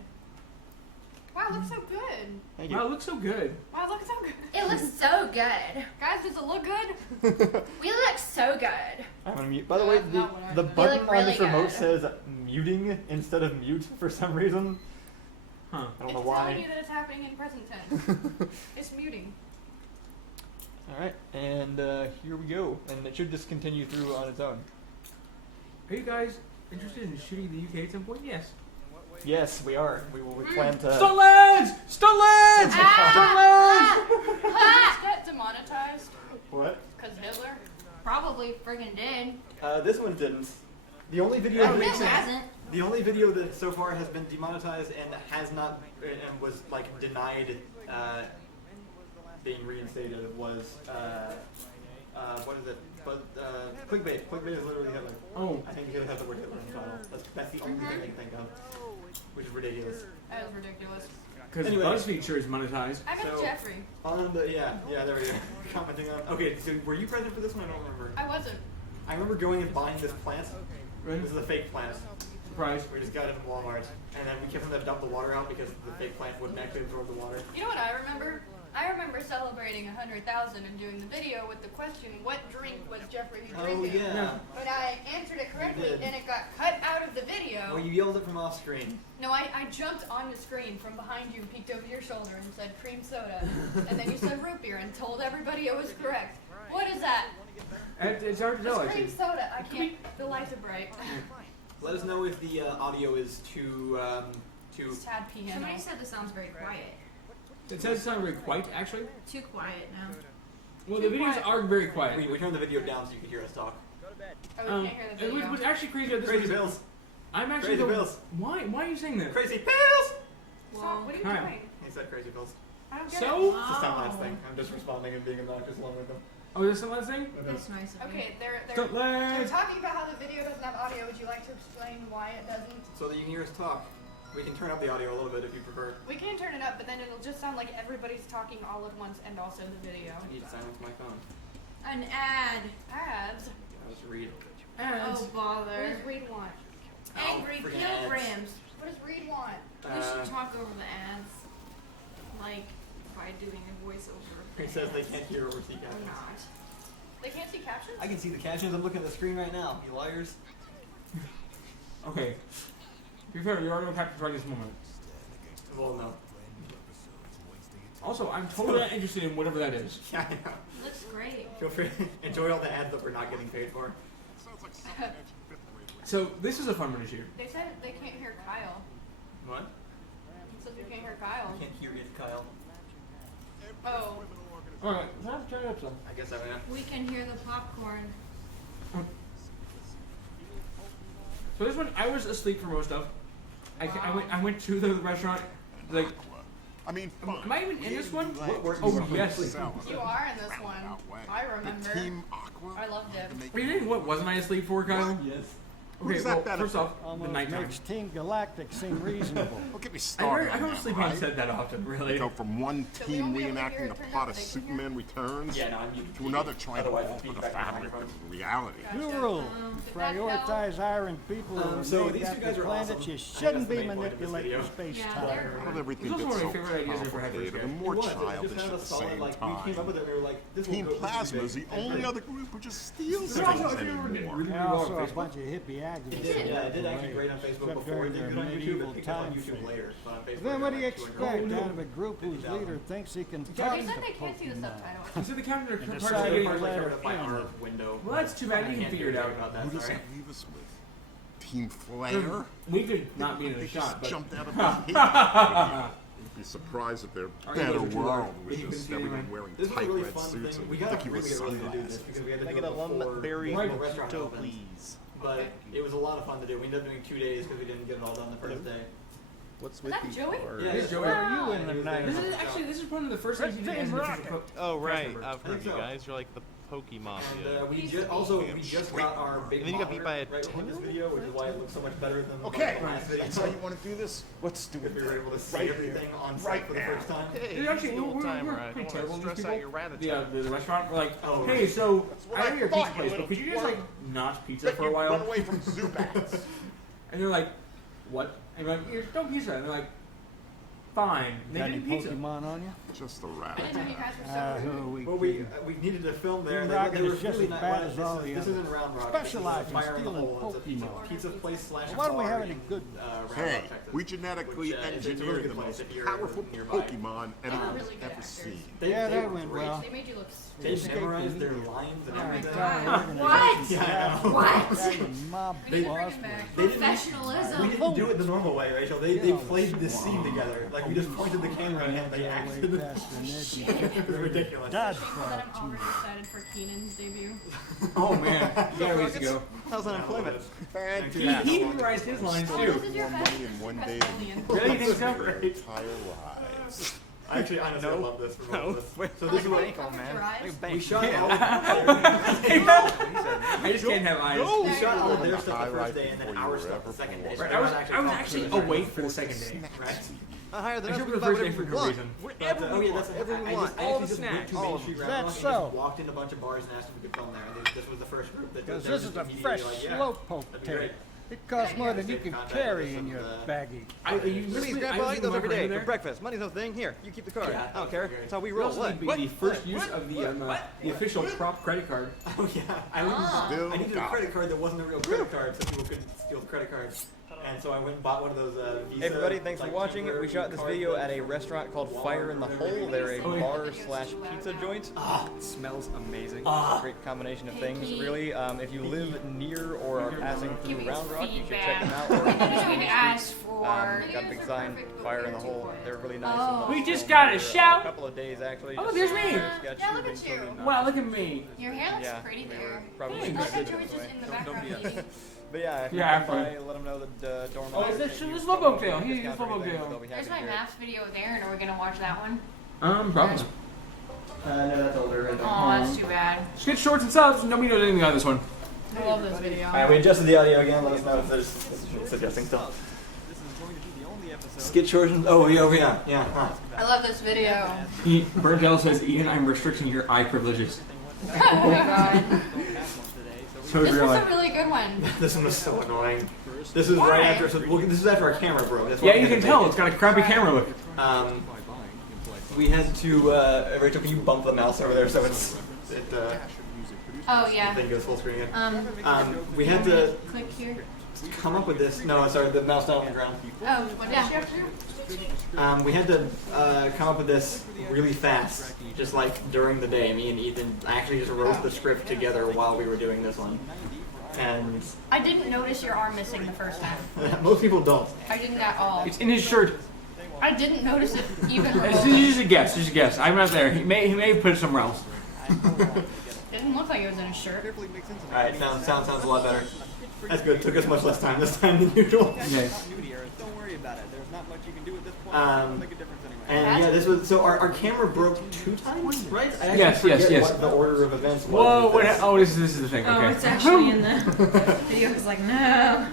Wow, it looks so good. Thank you. Wow, it looks so good. Wow, it looks so good. It looks so good. Guys, does it look good? We look so good. I'm gonna mute. By the way, That's not what I the said. button look on this really remote good. says muting instead of mute for some reason. Huh. I don't It's know telling why. you that it's happening in present tense. It's muting. Alright, and here we go. And it should just continue through on its own. Are you guys interested in shooting the UK at some point? Yes. Yes, we are. We plan to. Stuntlands! Stuntlands! Stuntlands! Does get demonetized? What? Because Hitler? Probably friggin' did. This one didn't. The only video Oh, that it hasn't. the only video that so far has been demonetized and has not and was like denied being reinstated was what is it? But clickbait. Clickbait is literally Hitler. Oh, I think you should have the word Hitler in the title. That's the only thing I can think of, which is ridiculous. That is ridiculous. because Anyway. BuzzFeed sure is monetized. I met So- Jeffrey. On the yeah, there we go. Commenting on. Okay, so were you present for this one? I don't remember. I wasn't. I remember going and buying this plant. Right? This is a fake plant. Surprise. We just got it in Walmart, and then we kept having to dump the water out because the fake plant wouldn't actually absorb the water. You know what I remember? I remember celebrating 100,000 and doing the video with the question, what drink was Jeffrey drinking? But I answered it correctly You did. and it got cut out of the video. Well, you yelled it from off screen. No, I jumped on the screen from behind you, peeked over your shoulder and said cream soda. And then you said root beer and told everybody it was correct. What is that? It's hard to tell, It's cream actually. soda. I can't. The lights are bright. Let us know if the audio is too It's Tad piano. Somebody said this sounds very quiet. It says it sounds very quiet, actually. Too quiet now. Well, the Too videos quiet. are very quiet. We turned the video down so you could hear us talk. Oh, we can't hear the It video. was actually crazy. That this Crazy was, Bills. I'm actually Crazy the, Bills. Why are you saying that? Crazy Bills. Stop. What are you Hi. doing? He said Crazy Bills. I don't get So? it. It's a sound thing. I'm just responding and being obnoxious along with them. Oh, is this the last thing? That's nice of you. Okay, they're Stuntlands! talking about how the video doesn't have audio. Would you like to explain why it doesn't? So that you can hear us talk. We can turn up the audio a little bit if you prefer. We can turn it up, but then it'll just sound like everybody's talking all at once and also the video. I need to silence my phone. An ad. Ads. Let's read. Oh What bother. does Reed want? Angry freaking ads. pilgrims. What does Reed want? We should talk over the ads, like by doing a voiceover. of the He says they ads. can't hear or see Or captions. not. They can't see captions? I can see the captions. I'm looking at the screen right now. You liars. Okay. To be fair, you're already captured right this moment. Well, no. Also, I'm totally not interested in whatever that is. Yeah, I know. Looks great. Feel free to enjoy all the ads that we're not getting paid for. So this is a fun one to shoot. They said they can't hear Kyle. What? It says we can't hear Kyle. I can't hear you, Kyle. Oh. All right, let's turn it up some. I guess I am. We can hear the popcorn. So this one, I was asleep for most of. I went to the restaurant. Like, I mean, am I even in this one? What work Oh you on? yes. You are in this one. I remember. Team Aqua. I loved it. Wait, you think what wasn't I asleep for, Kyle? Yes. Okay, Who's well, that first off, the Almost nighttime. makes Team Galactic seem reasonable. Don't get me I started. don't sleep right? on set that often, really. Go from one So we team won't be able to hear reenacting it the turned plot up, of they can hear Superman Returns Yeah, no, I'm muted. to another trying to Otherwise, alter it's the feedback on the fabric microphone. of reality. New Gotcha. rule. Did that help? Prioritize hiring people who So are these named two guys after are planets awesome. you I think that's shouldn't the be main point of this manipulating video. space Yeah, time. they're- Well, everything This was gets one of so my favorite ideas for Hyper's complicated guy. and more It was. It was childish just kind at of the a solid, same like, we came up with time. it and we were like, this will Team go Plasma is the and only other group who just steals But things also, if you were anymore. really And well also on a Facebook. bunch of hippie activists. It did, yeah, it did who actually great on Facebook except before it during did their good on YouTube. medieval It picked up on time YouTube frame. later. So on Facebook, Then what do you it got, like, expect 200. out of a group whose 50,000. leader thinks he can They talk said to they can't see the Pokemon? subtitles. You said the counter And parts decided are to getting. let Covered her up by in. our window. Well, that's too bad. You I can can't figure it do out. anything about that, Who does sorry. that leave us with? Team Flare? We could not be in They a just shot, but jumped out of the cave. You'd be surprised at their Our better egos are too world large. with You can just see everyone anyway. wearing This was a tight really red fun suits thing. and We got ridiculous really early to do this sunglasses. because we had to Can I do get it a before lumberberry the restaurant mojito, opened. please? But it was a lot of fun to do. We ended up doing 2 days because we didn't get it all done the first day. What's Is with that the Joey? or- Yeah, It's Joey. Where are you in He the was night? there. This is actually one of the first things you did as an official Oh right, member. I've heard you so. guys. You're like the Pokey Mafia. And we He's just also we just got our big And then you got beat by a monitor right before this 10-year-old? video, which is why it looks so much better than Okay, the last video. that's how you want to do this? Let's do Because it. we were able to see Right everything here. on site Right for the now. first time. Hey, It's actually, he's the old timer. we're I pretty don't terrible want to with these stress out people. your ratatouille. The restaurant, we're like, Oh, hey, right. so what I I know you're a thought, pizza you place, little but could you just twerp. like not pizza Bet for a you run while? away from Zubats. And they're like, what? And we're like, don't pizza. And they're like, fine. And they Got any didn't pizza. Pokemon on you? Just a I didn't know rabbit. you guys were so Who rude. are we Well, kidding? we needed to film there. Team They Rocket were is just really as not. bad This as all is- the This others. isn't Round Rock. Specialize This is in Fire in the stealing Hole. It's a pizza, Pokemon. pizza place slash Why don't we bar have any in, good- Round Hey, Rock, Texas, we genetically which, it's a really engineered good the place most if you're powerful nearby. Pokemon They were anyone's really good ever actors. seen. Yeah, they that were went great. well. They made you look They Escape memorized their immediately. lines and Oh my everything. God. What? Yeah, I know. What? Mob We need to bring boss him back. They didn't- Professionalism. We didn't do it the normal way, Rachel. They Yeah. played this scene together. Like we just pointed the camera and they acted. Way faster than It was ridiculous. Dodge Shameful that I'm Frog. already excited for Keenan's debut. Oh man, you got a ways to go. How's unemployment? He memorized his lines Oh, too. this is your More best, money in this is one your day best than alien. Really, you think so? their entire lives. Actually, honestly, I No. love this for both No. of us. Wait. So this is what Like, man. drives. Like a we bank. shot. Yeah. All I just can't have eyes. we shot all of their The stuff the highlight first day and then before our you stuff were the ever second day. born. So Right, they I were was actually pumped awake for the second day. Right. Not higher than us. Except We for the can buy first day whatever for we no want. reason. Whatever Oh we yeah, want. that's Whatever we I want. just, I All actually the just went snacks. to All Main of Street them. Round Rock That's and so. just walked into a bunch of bars and asked if we could film there. And this was the first group that Because they were this is just a immediately fresh like, yeah, slowpoke that'd be tape. great. It costs more than you Save can contact carry with in some your of the- baggie. Please, Grandpa, I eat those every day for breakfast. Money's no thing. Here, you keep the card. Yeah, I don't care. great. That's how we It roll. also What? would be the first use of the official prop credit card. Oh yeah, I went. Still I needed a got credit it. card that wasn't a real credit card, so people couldn't steal the credit cards. And so I went and bought one of those Visa. Hey everybody, thanks for like, watching. cheaper We shot this card video things at a from restaurant called Walmart Fire in the or whatever. Hole. They're a Oh, yeah. bar/pizza joint. It smells amazing. Ah. Great combination of Hey, things, Pete. really. If you live near or are passing Give through me Round Rock, you should check feedback. them out. Or Everything Main we Street. asked for. Got a big sign, Fire in the Hole. They're really nice. Oh. and We just filmed got a for shout. A couple of days actually. Oh, just there's some me. sketch Yeah, look shooting, at so you. we- Wow, look at me. Your hair looks Yeah, pretty we there. were probably I should like have how did it Joey's this just way. in the Don't background be eating. But yeah, if Yeah, you come I'm by, let them know that dorm. Oh, this is Slowpoke Tail. He's Slowpoke Tail. There's my maps video there, and are we gonna watch that one? Probably. No, that's older. Right there. Oh, that's too bad. Skit shorts and subs. Nobody knows anything about this one. I love this video. Alright, we adjusted the audio again. Let us know if there's it's adjusting stuff. This is going to be the only episode. Skit shorts. Oh yeah. Huh. I love this video. Burntell says, Ian, I'm restricting your eye privileges. Oh my god. So This we're was like, a really good one. This one was so annoying. This is Why? right after. So, well, this is after our camera broke. That's why yeah, we you had can to tell. make It's got a crappy camera look. it. We had to. Rachel, can you bump the mouse over there so Oh the yeah. thing goes full screen again? Um, We had to. click here. come up with this. No, sorry, the mouse down on the ground. What did she have to do? We had to come up with this really fast, just like during the day. Me and Ethan actually just wrote the script together while we were doing this one. And I didn't notice your arm missing the first time. most people don't. I didn't at all. It's in his shirt. I didn't notice it even It's remotely. just a guess. Just a guess. I'm not there. He may have put it somewhere else. It didn't look like it was in his shirt. Alright, sounds a lot better. That's good. Took us much less time this time than usual. Okay. Don't worry about it. There's not much you can do at this point. It'll make a difference anyway. And yeah, this was so our camera broke 2 times, right? I actually Yes, forget yes. what the order of events was. Whoa! with What? this. Oh, this is the thing. Oh, Okay. it's actually in the video. It's like, no.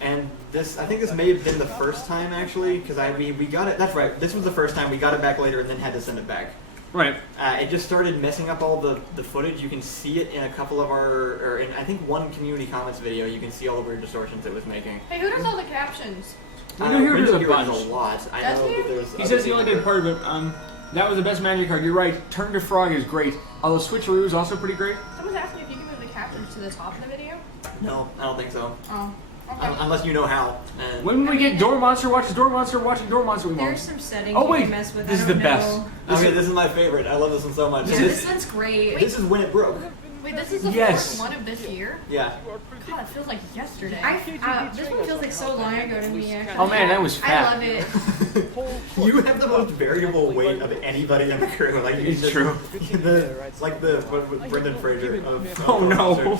And this, I think this may have been the first time actually, because we got it. That's right. This was the first time we got it back later and then had to send it back. Right. It just started messing up all the footage. You can see it in a couple of or in I think one community comments video. You can see all the weird distortions it was making. Hey, who does all the captions? We know here Brendan there's a Hewitt bunch. a lot. I Does know he? that there's. He other says he only people did part of it. That was the best magic card. You're right. Turn to Frog is great. Although Switcheroo is also pretty great. Someone's asking if you can move the captions to the top of the video. No, I don't think so. Oh. Okay. Unless you know how. And When we get Door Monster watching Door Monster, we won't. There's some settings Oh, you wait. can mess with. This I is the don't best. know. okay, this is my favorite. I love this one so much. Yeah, this one's great. This is when it broke. Wait, this is the Yes. first one of this year? Yeah. God, it feels like yesterday. This one feels like so long ago to me. Actually. Oh man, that was I fast. love it. You have the most variable weight of anybody in the crew. Like you It's just, true. like the Brendan Fraser of. Oh no!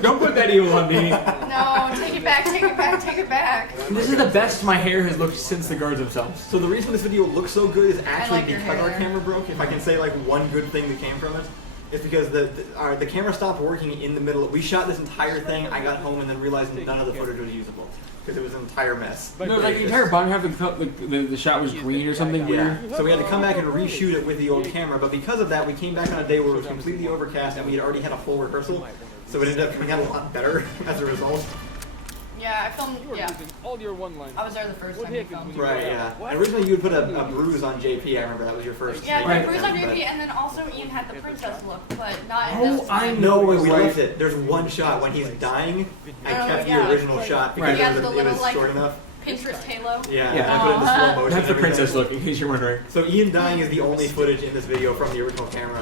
don't put that evil on me. No, take it back, take it back, take it back. This is the best my hair has looked since the guards themselves. So the reason this video looks so good is actually like your because our hair. camera broke. If I can say like one good thing that came from it, it's because the camera stopped working in the middle. We shot this entire thing. I got home and then realized none of the footage was usable because it was an entire mess. No, like the entire bottom half of the shot was green or something Yeah. weird. So we had to come back and reshoot it with the old camera, but because of that, we came back on a day where it was completely overcast and we had already had a full rehearsal, so it ended up coming out a lot better as a result. Yeah, I filmed, yeah. All your one-liners. I was there the first time you filmed. Right, yeah. And originally you would put a bruise on JP, I remember that was your first. Yeah, thing. the bruise on JP, and then also Ian had the princess look, but not in this. I No, know. we left it. There's one shot when he's dying. I Oh, kept yeah. the original shot because Right. He has it the was, little, like, short enough. Pinterest halo. Yeah, Yeah. I put it in slow motion. That's the and princess everything. look, in case you're wondering. So Ian dying is the only footage in this video from the original camera.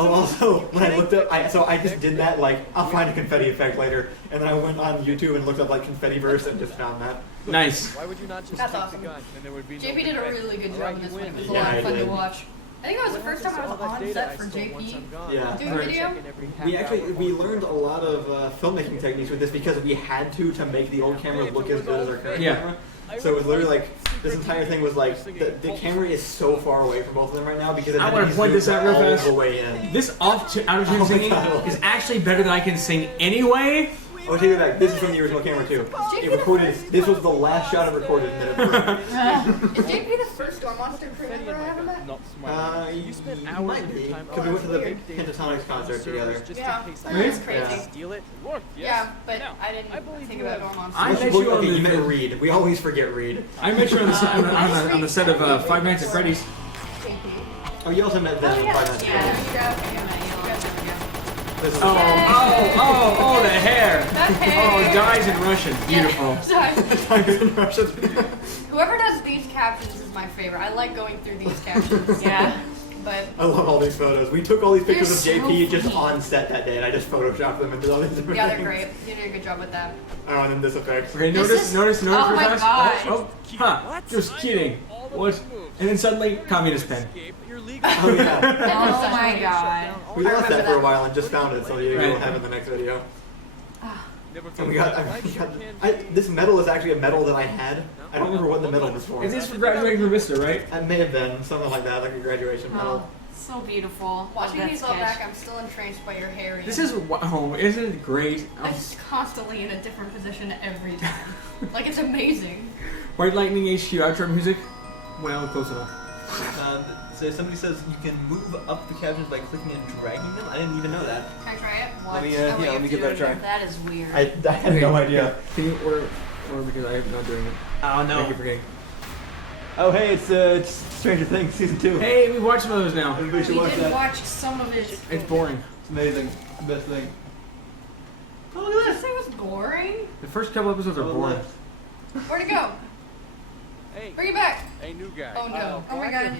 Oh, also, when I looked up, I just did that, like, I'll find a confetti effect later, and then I went on YouTube and looked up, like, confetti verse and just found that. Nice. Why would you not just That's take awesome. the gun and there would be no JP did a regret? really good job in this one. It was a Yeah, lot I of fun to did. watch. I think it was the first time I was on set for JP Yeah. doing video. We learned a lot of filmmaking techniques with this because we had to make the old camera look as good as our current Yeah. camera. So it was literally like, this entire thing was like, the camera is so far away from both of them right now because it I had wanna to be point this zoomed out real all fast. the way in. This out of tune Oh my singing God. is actually better than I can sing anyway. Oh, take it back. This is from the original camera too. It recorded. This was the last shot it recorded, and then it broke. Is JP the first Door Monster crew member I ever met? Not smart. You spent might hours of be, your time because we went to the Weird. Pentatonics concert together. Yeah, Really? that's crazy. Yeah. Steal it. Work. Yes. Yeah, but Now, I didn't believe think you about have- Door I Monster. met you on Okay, you the- meant Reed. We always forget Reed. I met you on the set of Five Nights at Freddy's. JP. Oh, you also met them Oh, in yeah. Five Nights at Yeah, Freddy's. there you go. You guys never guessed. This is Oh, the hair. That Oh, hair. dies in Russian. Beautiful. Sorry. in Russian. Whoever does these captions is my favorite. I like going through these captions. Yeah. But I love all these photos. We took all these pictures of They're so JP just funny. on set that day, and I just photoshopped them and did all these different yeah, they're things. great. You did a good job with that. Oh, and then this effect. Okay, This notice is- real oh my fast. God. Oh, huh. Just kidding. What? And then suddenly, communist pen. You're legal. Oh yeah. Oh my god. We I lost remember that for a that. while and just found it, so you Right. will have it in the next video. Never And we got, this medal is actually a medal that I had. I don't remember what the medal was for. Is this for graduating from Vista, right? It may have been something like that, like a graduation medal. Oh, so beautiful. Watching Love these that all sketch. back, I'm still entranced by your hair. This Ian. is isn't it great? I'm just constantly in a different position every time. Like, it's amazing. White Lightning HQ outro music. Well, close enough. So somebody says you can move up the captions by clicking and dragging them. I didn't even know that. Can I try it? Let Watch. me, Oh, wait, yeah, you let have me to give do that a it try. again. That is weird. I had no idea. Can you or because I'm not doing it. Oh Thank you for getting. Oh hey, it's Stranger Things season 2. Hey, we watched some of those now. Everybody should We watch did that. watch some of it. It's boring. It's amazing. Best thing. Oh look at This thing was boring. The first couple episodes are boring. Where'd it go? Hey, Bring it back. hey, new guy. Oh, no. Oh, my God.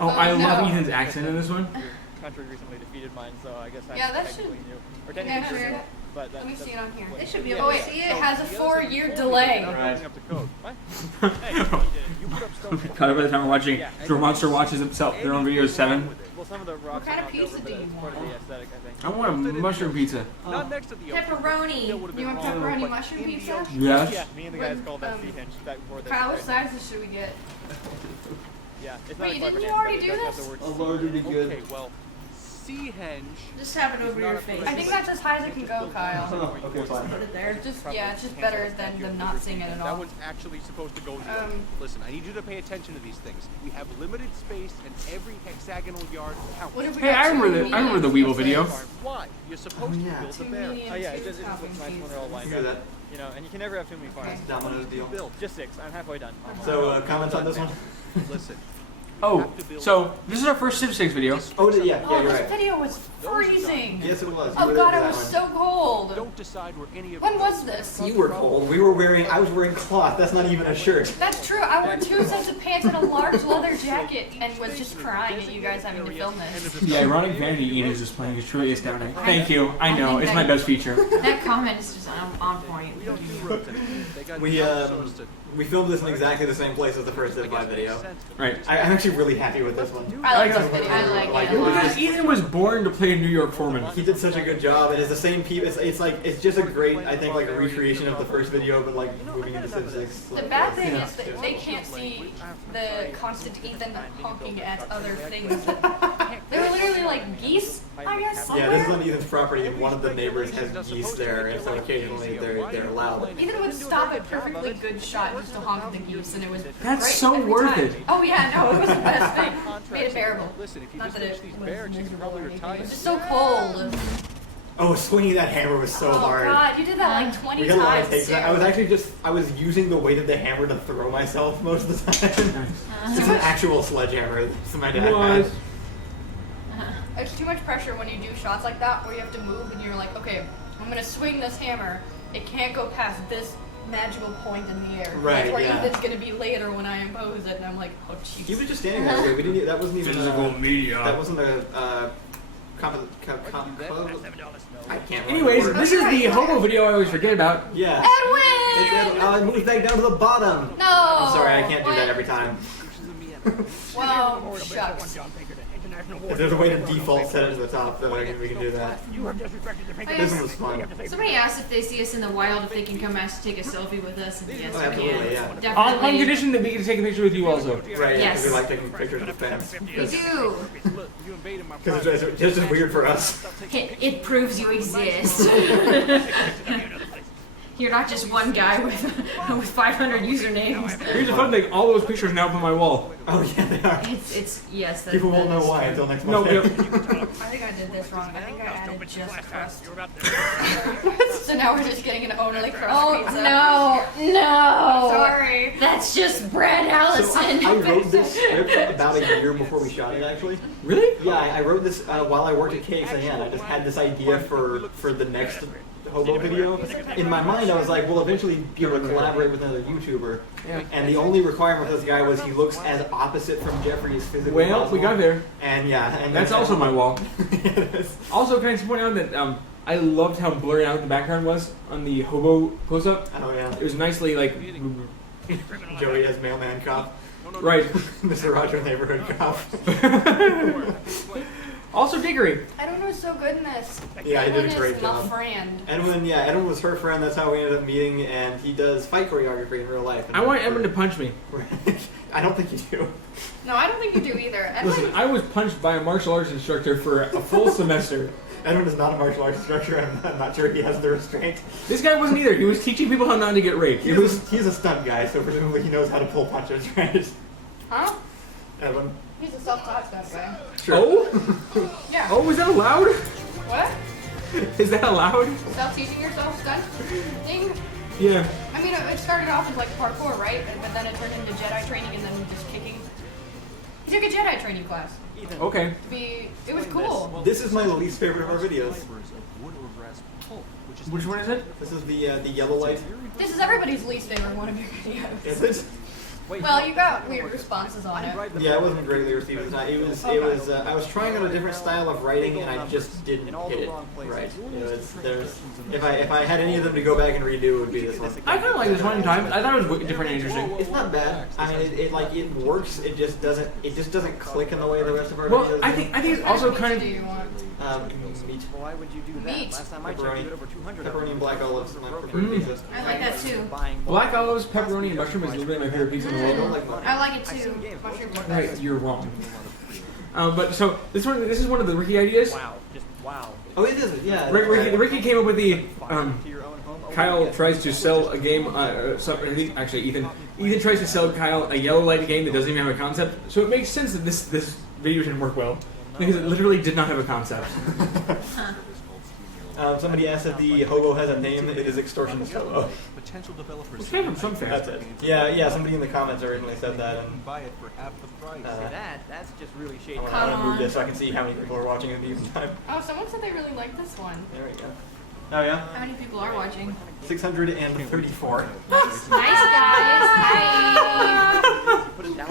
Oh, I no. love Ethan's accent in this one. Your country recently defeated mine, so I guess Yeah, I'm that technically should- new. Or Yeah, technically sure. new, but Let me see it on here. They should be Oh able wait, to see it it. has a The other 4-year thing, delay. I'm Right. building up to code. What? Hey, you did it. You put up stone walls. Cut it by the time we're watching. Yeah, Drew Monster watches himself their own videos 7. Well, some of the rocks kind are of knocked pizza over, do but you it's part of want? the aesthetic, I think. I want a mushroom pizza. Not next to the ocean. Pepperoni. Still would've You been want wrong, pepperoni but mushroom in the pizza? ocean. Yes. Yeah, me and the guys With, called that sea hinge back before they Kyle, what right? sizes should we get? Yeah, it's Wait, not a didn't clever you name, already but it do does have this? the word Oh, sea Lord, it'd be hinge. good. Okay, well, sea henge. Just have it is over not your a face. I think that's as high as it can go, Kyle. Oh, okay, fine. Put it there. Just yeah, it's just better than them not seeing it at That all. one's actually supposed to go in the ocean. Listen, I need you to pay attention to these things. We have limited space and every hexagonal yard counts. What if we Hey, got I remember two the Weeble mediums video. instead? Why? You're supposed Oh, yeah. to build Two the bear. medium, Oh yeah, two it just topping looks nice when they're all lined Hear up. that? You know, and you can never have too many farms. Domino's deal. Build. Just 6. I'm halfway done. So, comments on this one? Listen. Oh, so this is our first Civ 6 video. Oh, yeah, Oh, you're this right. video was freezing. Yes, it was. You Oh were god, there it for was that so cold. Don't decide where any of When it was goes. this? one. You were cold. I was wearing cloth. That's not even a shirt. That's true. I wore 2 sets of pants and a large leather jacket and was just crying at you guys having to film this. The ironic vanity Ian is displaying is truly astounding. Thank you. I know, it's my best feature. That comment is just on point. We don't do roads anymore. They got We, outsourced to- We filmed this in exactly the same place as the first Civ 5 video. Right. I'm actually really happy with this one. I like I this video. I like it a lot. Because Ethan was born to play a New York foreman. He did such a good job, and it's the same people. It's just a great, I think, like a recreation of the first video, but like moving into Civ 6. The bad thing is that they can't see the constant Ethan honking at other things. They were literally like geese, I guess. Yeah, this is somewhere. on Ethan's property, and one of the neighbors has geese there, and so occasionally they're loud. Ethan would stop at perfectly good shot just to honk the geese, and it was That's great so every worth time. it. Oh yeah, no, it was the best thing. Made it bearable. Listen, if you Not just that it reach these was bears, you can miserable probably or anything. retire. It was just so cold. Oh, swinging that hammer was so Oh hard. god, you did that like 20 We got a lot of times. takes. too. I was actually I was using the weight of the hammer to throw myself most of the time. It's an actual sledgehammer that my dad had. Was. It's too much pressure when you do shots like that where you have to move and you're like, okay, I'm gonna swing this hammer. It can't go past this magical point in the air. Right, That's where yeah. Ethan's gonna be later when I impose it, and I'm like, oh jeez. He was just standing there. We didn't. That wasn't even. media. That wasn't a. I can't remember. Anyways, the word. this is the hobo video I always forget about. Yeah. Edwin! I moved back down to the bottom. No! I'm sorry, I can't do that What? every time. Well, shucks. If there's a way to default set it to the top, then we can do that. This one was fun. Somebody asked if they see us in the wild if they can come ask to take a selfie with us, and yes, Oh, we absolutely, can. yeah. On Definitely. condition that we get to take a picture with you also. Right, yeah, 'cause Yes. we like taking pictures of the fans. We do. Because it's just as weird for us. It proves you exist. You're not just one guy with 500 usernames. Here's the fun thing, all those pictures are now up on my wall. Oh yeah, they are. It's yes. That, People won't that know is why true. until next No, month. yep. I think I did this wrong. I think I added just crust. So now we're just getting an only crust Oh pizza. no! Sorry. That's just bread, Allison. I wrote this script about a year before we shot it, actually. Really? Yeah, I wrote this while I worked at KXAN. I just had this idea for the next hobo video. In my mind, I was like, we'll eventually be able to collaborate with another YouTuber. Yeah. And the only requirement for this guy was he looks as opposite from Jeffrey as physically Well, possible. we got there. And yeah, and That's also my wall. Yes. Also, can I just point out that I loved how blurry out the background was on the hobo close-up. Oh yeah. It was nicely like, Joey as mailman cop. right. Mr. Roger neighborhood cop. Also, Diggory. Edwin was so good in this. Yeah, he did a Edwin great is job. my friend. Edwin was her friend. That's how we ended up meeting, and he does fight choreography in real life. I want Edwin to punch me. I don't think you do. No, I don't think you do either. Edwin, Listen, I was punched by a martial arts instructor for a full semester. Edwin is not a martial arts instructor. I'm not sure he has the restraint. This guy wasn't either. He was teaching people how not to get raped. He's a stunt guy, so presumably he knows how to pull punches, right? huh? Edwin. He's a self-taught stuff guy. Sure. Oh? Yeah. Oh, is that allowed? What? Is that allowed? Self-teaching yourself stunt thing? Yeah. I mean, it started off as like parkour, right? But then it turned into Jedi training and then just kicking. He took a Jedi training class. Ethan. Okay. It was cool. This is my least favorite of our videos. Which one is it? This is the yellow light. This is everybody's least favorite one of your videos. Is it? Well, you got weird responses on it. Yeah, it wasn't greatly received. It was. I was trying out a different style of writing, and I just didn't hit it right. You know, if I had any of them to go back and redo, it would be this one. I kind of like this one in time. I thought it was different and interesting. It's not bad. I mean, it works. It just doesn't click in the way the rest of our Well, videos. I think it's also kind of. Do you want? Meat. Why would you do that? Meat. Last time I checked, you had over 200 of Pepperoni them. and black olives. My preferred pizza. I like that too. Black olives, pepperoni, and mushroom is literally my favorite pizza in the I don't world. like mushroom. I like it too. Mushroom is Right, best. you're wrong. But so this is one of the Ricky ideas. Wow. Just wow. Oh, it is. Yeah. Ricky came up with the. To your own home. Oh, Kyle yeah. tries to sell a game. Actually, Ethan tries to sell Kyle a yellow light game that doesn't even have a concept. So it makes sense that this video didn't work well because it literally did not have a concept. Somebody asked if the hobo has a name. It is Extortionist Hobo. Potential developers It's came from some fan. That's it. Yeah. Somebody in the comments originally said that, and buy it for half the price. That's just really shady. I want to move this so I can see how many people are watching at the even time. Oh, someone said they really liked this one. There we go. Oh yeah. How many people are watching? 634. Nice guys. Hi. Put it down.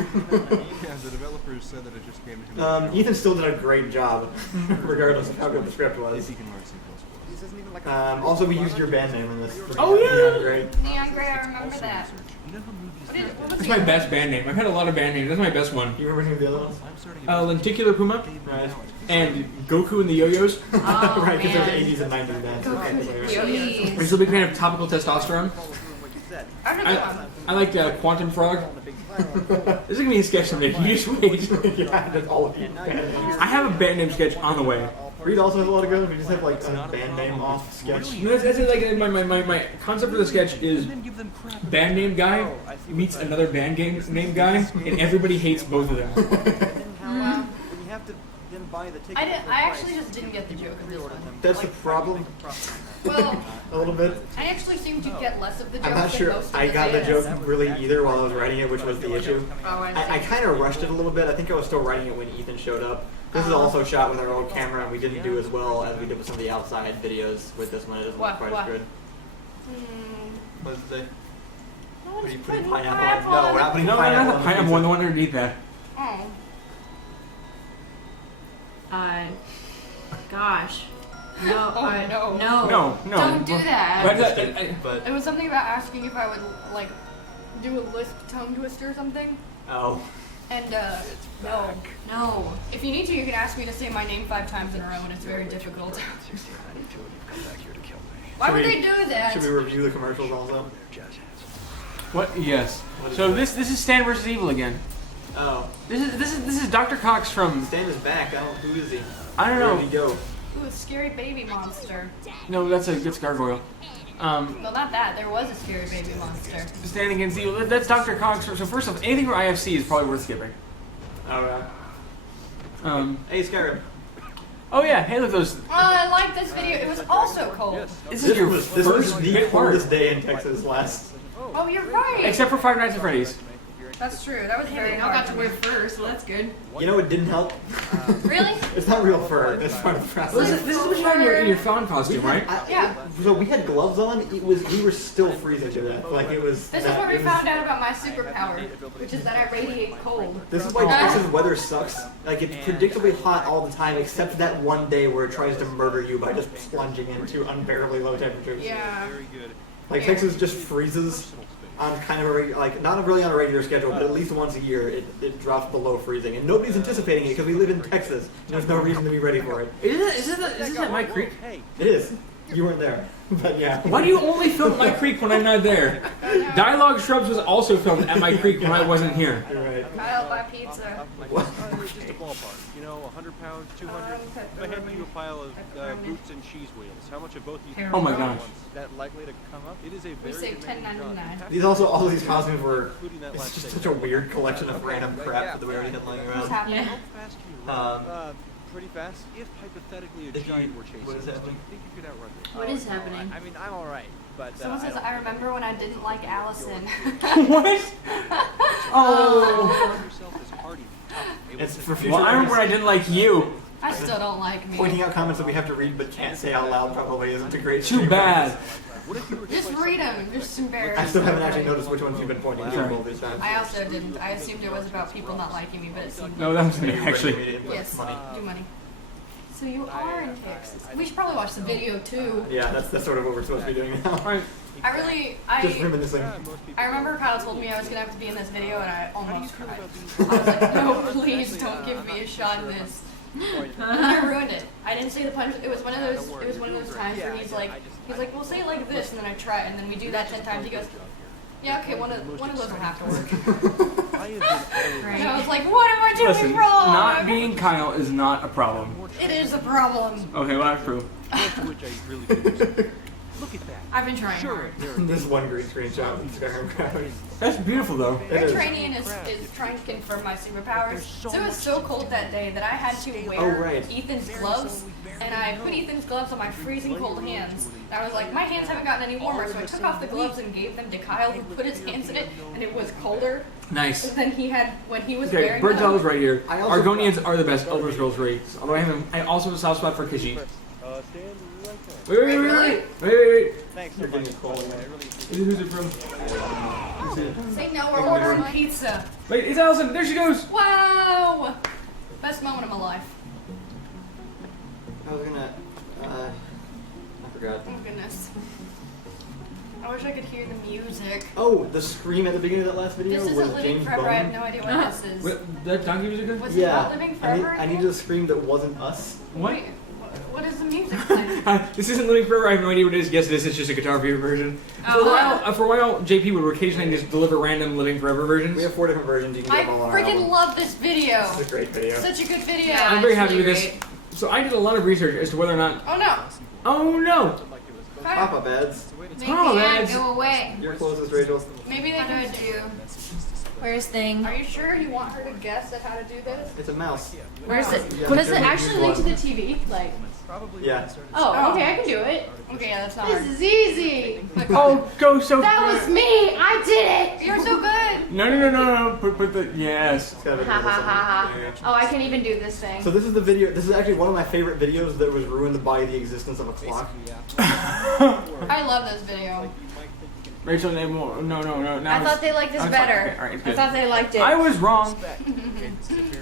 Yeah, the developers said that it just came to him. Ethan still did a great job, regardless of how good the script was. If he can learn C++. This isn't even like Also, we used your band name in this. Oh, yeah. Neon Grey. Neon Grey, I remember that. You know how movies What was That's the my best band name. I've had a lot of band names. That's my best one. You remember any of the other ones? I'm starting Lenticular Puma Right. and Goku and the Yo-Yos. Oh, Right, because man. there's 80s and 90s bands. Please. I'm still a big fan of Topical Testosterone. what you said. I heard that one. I like Quantum Frog. This is gonna be a sketch someday. You just wait. Yeah, that's all of you. I have a band name sketch on the way. Reed also has a lot of good ones. We just have like a band name off sketch. No, that's it. Like my concept for the sketch is give them crap. band name guy meets another band name guy, and everybody hates both of them. And then how when you have to then buy the ticket. I actually just didn't get the joke of this one. That's the problem. Well, A little bit. I actually seem to get less of the joke I'm not than sure most of I got the videos. joke really either while I was writing it, which was the issue. Oh, I kind of rushed it a little bit. I think I was still writing it when Ethan showed up. This is also shot with our old camera, and we didn't do as well as we did with some of the outside videos with this one. It doesn't look quite as good. What does it say? What are you putting pineapple on? No, we're not putting No, pineapple not on the the pineapple one, the pizza. one underneath that. Oh. Gosh. No. Oh, no. No. No. Don't do that. But It was something about asking if I would, like, do a lisp tongue twister or something. Oh. And, no. No. If you need to, you can ask me to say my name 5 times in a row, and it's very difficult. Why would they do that? Should we review the commercials also? what? Yes. So this is Stan versus Evil again. Oh. This is Dr. Cox from. Stan is back. Who is he? I don't Where know. did he go? Ooh, a scary baby monster. No, that's Gargoyle. Well, not that. There was a scary baby monster. Stan against Evil. That's Dr. Cox. So first off, anything from IFC is probably worth skipping. Alright. Hey, Skyrim. Oh yeah. Hey, look those. Oh, I like this video. It was also cold. This is your This first was the bit part. coldest day in Texas last. Oh, you're right. Except for Five Nights at Freddy's. That's true. That was very Hey, I hard. got to wear fur, so that's good. You know what didn't help? Really? It's not real fur. It's part of the process. This is what you had in your fawn costume, right? Yeah. So we had gloves on. We were still freezing to death. Like it was. This is where we found out about my superpower, which is that I radiate cold. This is why Texas weather sucks. Like it's predictably hot all the time, except that one day where it tries to murder you by just plunging into unbearably low temperatures. Yeah. Like Texas just freezes on kind of a not really on a regular schedule, but at least once a year it drops below freezing, and nobody's anticipating it because we live in Texas. And there's no reason to be ready for it. Is this at my creek? It is. You weren't there, but yeah. Why do you only film at my creek when I'm not there? Dialogue Shrubs was also filmed at my creek when I wasn't here. You're right. I'll buy pizza. It's just a ballpark. You know, 100 pounds, 200. If I hand you a pile of boots and cheese wheels, how much of both you Oh my gosh. Is that likely to come up? It is a We very saved demanding job. These all these costumes were. Including that It's last just stage. such a weird collection of random crap that we already had lying What's around. happening? Yeah. How fast can you run? Um, Pretty fast. If hypothetically a If you- giant were chasing what is us, do happening? you think you could outrun them? What is happening? I mean, I'm alright, but. Someone says, I remember when I didn't like Allison. What? Oh. Describe yourself as hardy. It's for future Well, I remember when I reference. didn't like you. I still don't like me. Pointing out comments that we have to read but can't say out loud probably isn't a great Too stream bad. Just read them. Just embarrassing. I still haven't actually noticed which ones you've been pointing to Sorry. all these times. I also didn't. I assumed it was about people not liking me, but it seemed No, that was me actually. yes, Money. do money. So you are in Texas. We should probably watch the video too. Yeah, that's sort of what we're supposed to be doing now. Alright. Just reminiscing. I remember Kyle told me I was gonna have to be in this video, and I almost cried. I was like, no, please don't give me a shot in this. I ruined it. I didn't say the punch. It was one of those. It was one of those times where he's like, well, say it like this, and then I try, and then we do that 10 times. He goes, yeah, okay, one of those will have to work. And I was like, what am I doing Listen, wrong? not being Kyle is not a problem. It is a problem. Okay, well, that's true. Look at that. I've been trying Sure, hard. This one green screenshot of Skyrim graphics. That's beautiful, though. It Your is. training is trying to confirm my superpowers. So it was so cold that day that I had to wear Oh, right. Ethan's gloves, and I put Ethan's gloves on my freezing cold hands. And I was like, my hands haven't gotten any warmer, so I took off the gloves and gave them to Kyle, who put his hands in it, and it was colder. Nice. And then he had, when he was Okay, wearing Bird them, is right here. I also- Argonians are the best Elder Scrolls rates. Although I also have a soft spot for Khajiit. Stand right there. Wait. Thanks so You're much. getting cold. Who's it from? say no, we're ordering pizza. Wait, it's Allison. There she goes. Wow! Best moment of my life. I was gonna. I forgot. Oh goodness. I wish I could hear the music. Oh, the scream at the beginning of that last video This was isn't Living James Forever, I have Bone. no idea what this is. Wait, that donkey music good? Was it Yeah, not Living Forever? I needed a scream that wasn't us. What? Wait, what is the music like? This isn't Living Forever. I have no idea what it is. Yes, this is just a guitar view version. For a while, JP would occasionally just deliver random Living Forever versions. We have 4 different versions. You can I get them all on our freaking album. love this video. It's a great video. Such a good video. I'm very happy with really this. So I did a lot of research as to whether or not. Oh no. Oh no! Papa beds. Make Oh, the man. ad go away. You're closest, Rachel. Maybe they What do I can do? Where's thing? Are you sure you want her to guess at how to do this? It's a mouse. Where's it? Yeah, Does it there's actually a link to one. the TV? Like, Yeah. oh, okay, I can do it. Okay, yeah, that's not hard. This is easy. Oh, go so. That was me. I did it. You're so good. No. Put the yes. It's gotta be Ha ha something. ha ha. Yeah. Oh, I can even do this thing. So this is the video. This is actually one of my favorite videos that was ruined by the existence of a clock. I love this video. Rachel, they won't. No. Now I thought they liked this I'm sorry. better. Okay, alright, it's I good. thought they liked it. I was wrong.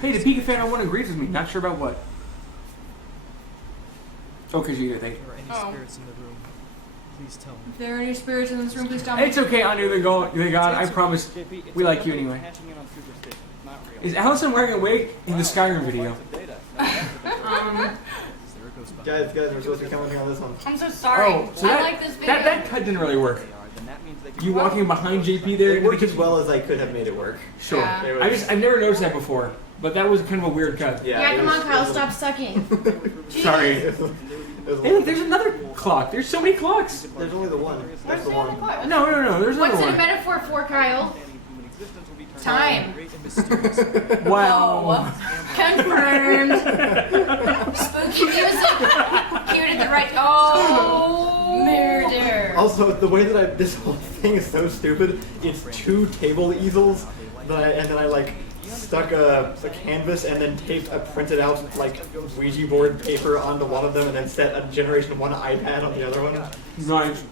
Hey, the Pika fan 01 agrees with me. Not sure about what. Oh, Khajiit, I think. Oh. If there are any spirits in this room, please tell me. It's okay, Anu the God. I promise. We like you anyway. Is Allison wearing a wig in the Skyrim video? Guys, we're supposed to be commenting on this one. I'm so sorry. Oh, so I like this video. that cut didn't really work. You walking behind JP there? It worked as well as I could have made it work. Sure. Yeah. It was- I've never noticed that before, but that was kind of a weird cut. Yeah, it come was- on, Kyle, it was- stop sucking. Sorry. it was- Hey, look, there's another clock. There's so many clocks. There's only the one. Where's That's the the other one. clock? No. There's What's another it a one. metaphor for, Kyle? Time. Wow. Confirmed. Spooky music. Cued at the right. Oh, murder. Also, the way that this whole thing is so stupid. It's 2 table easels, and then I like stuck a canvas and then taped a printed out like Ouija board paper onto one of them, and then set a Generation 1 iPad on the other one. Nice.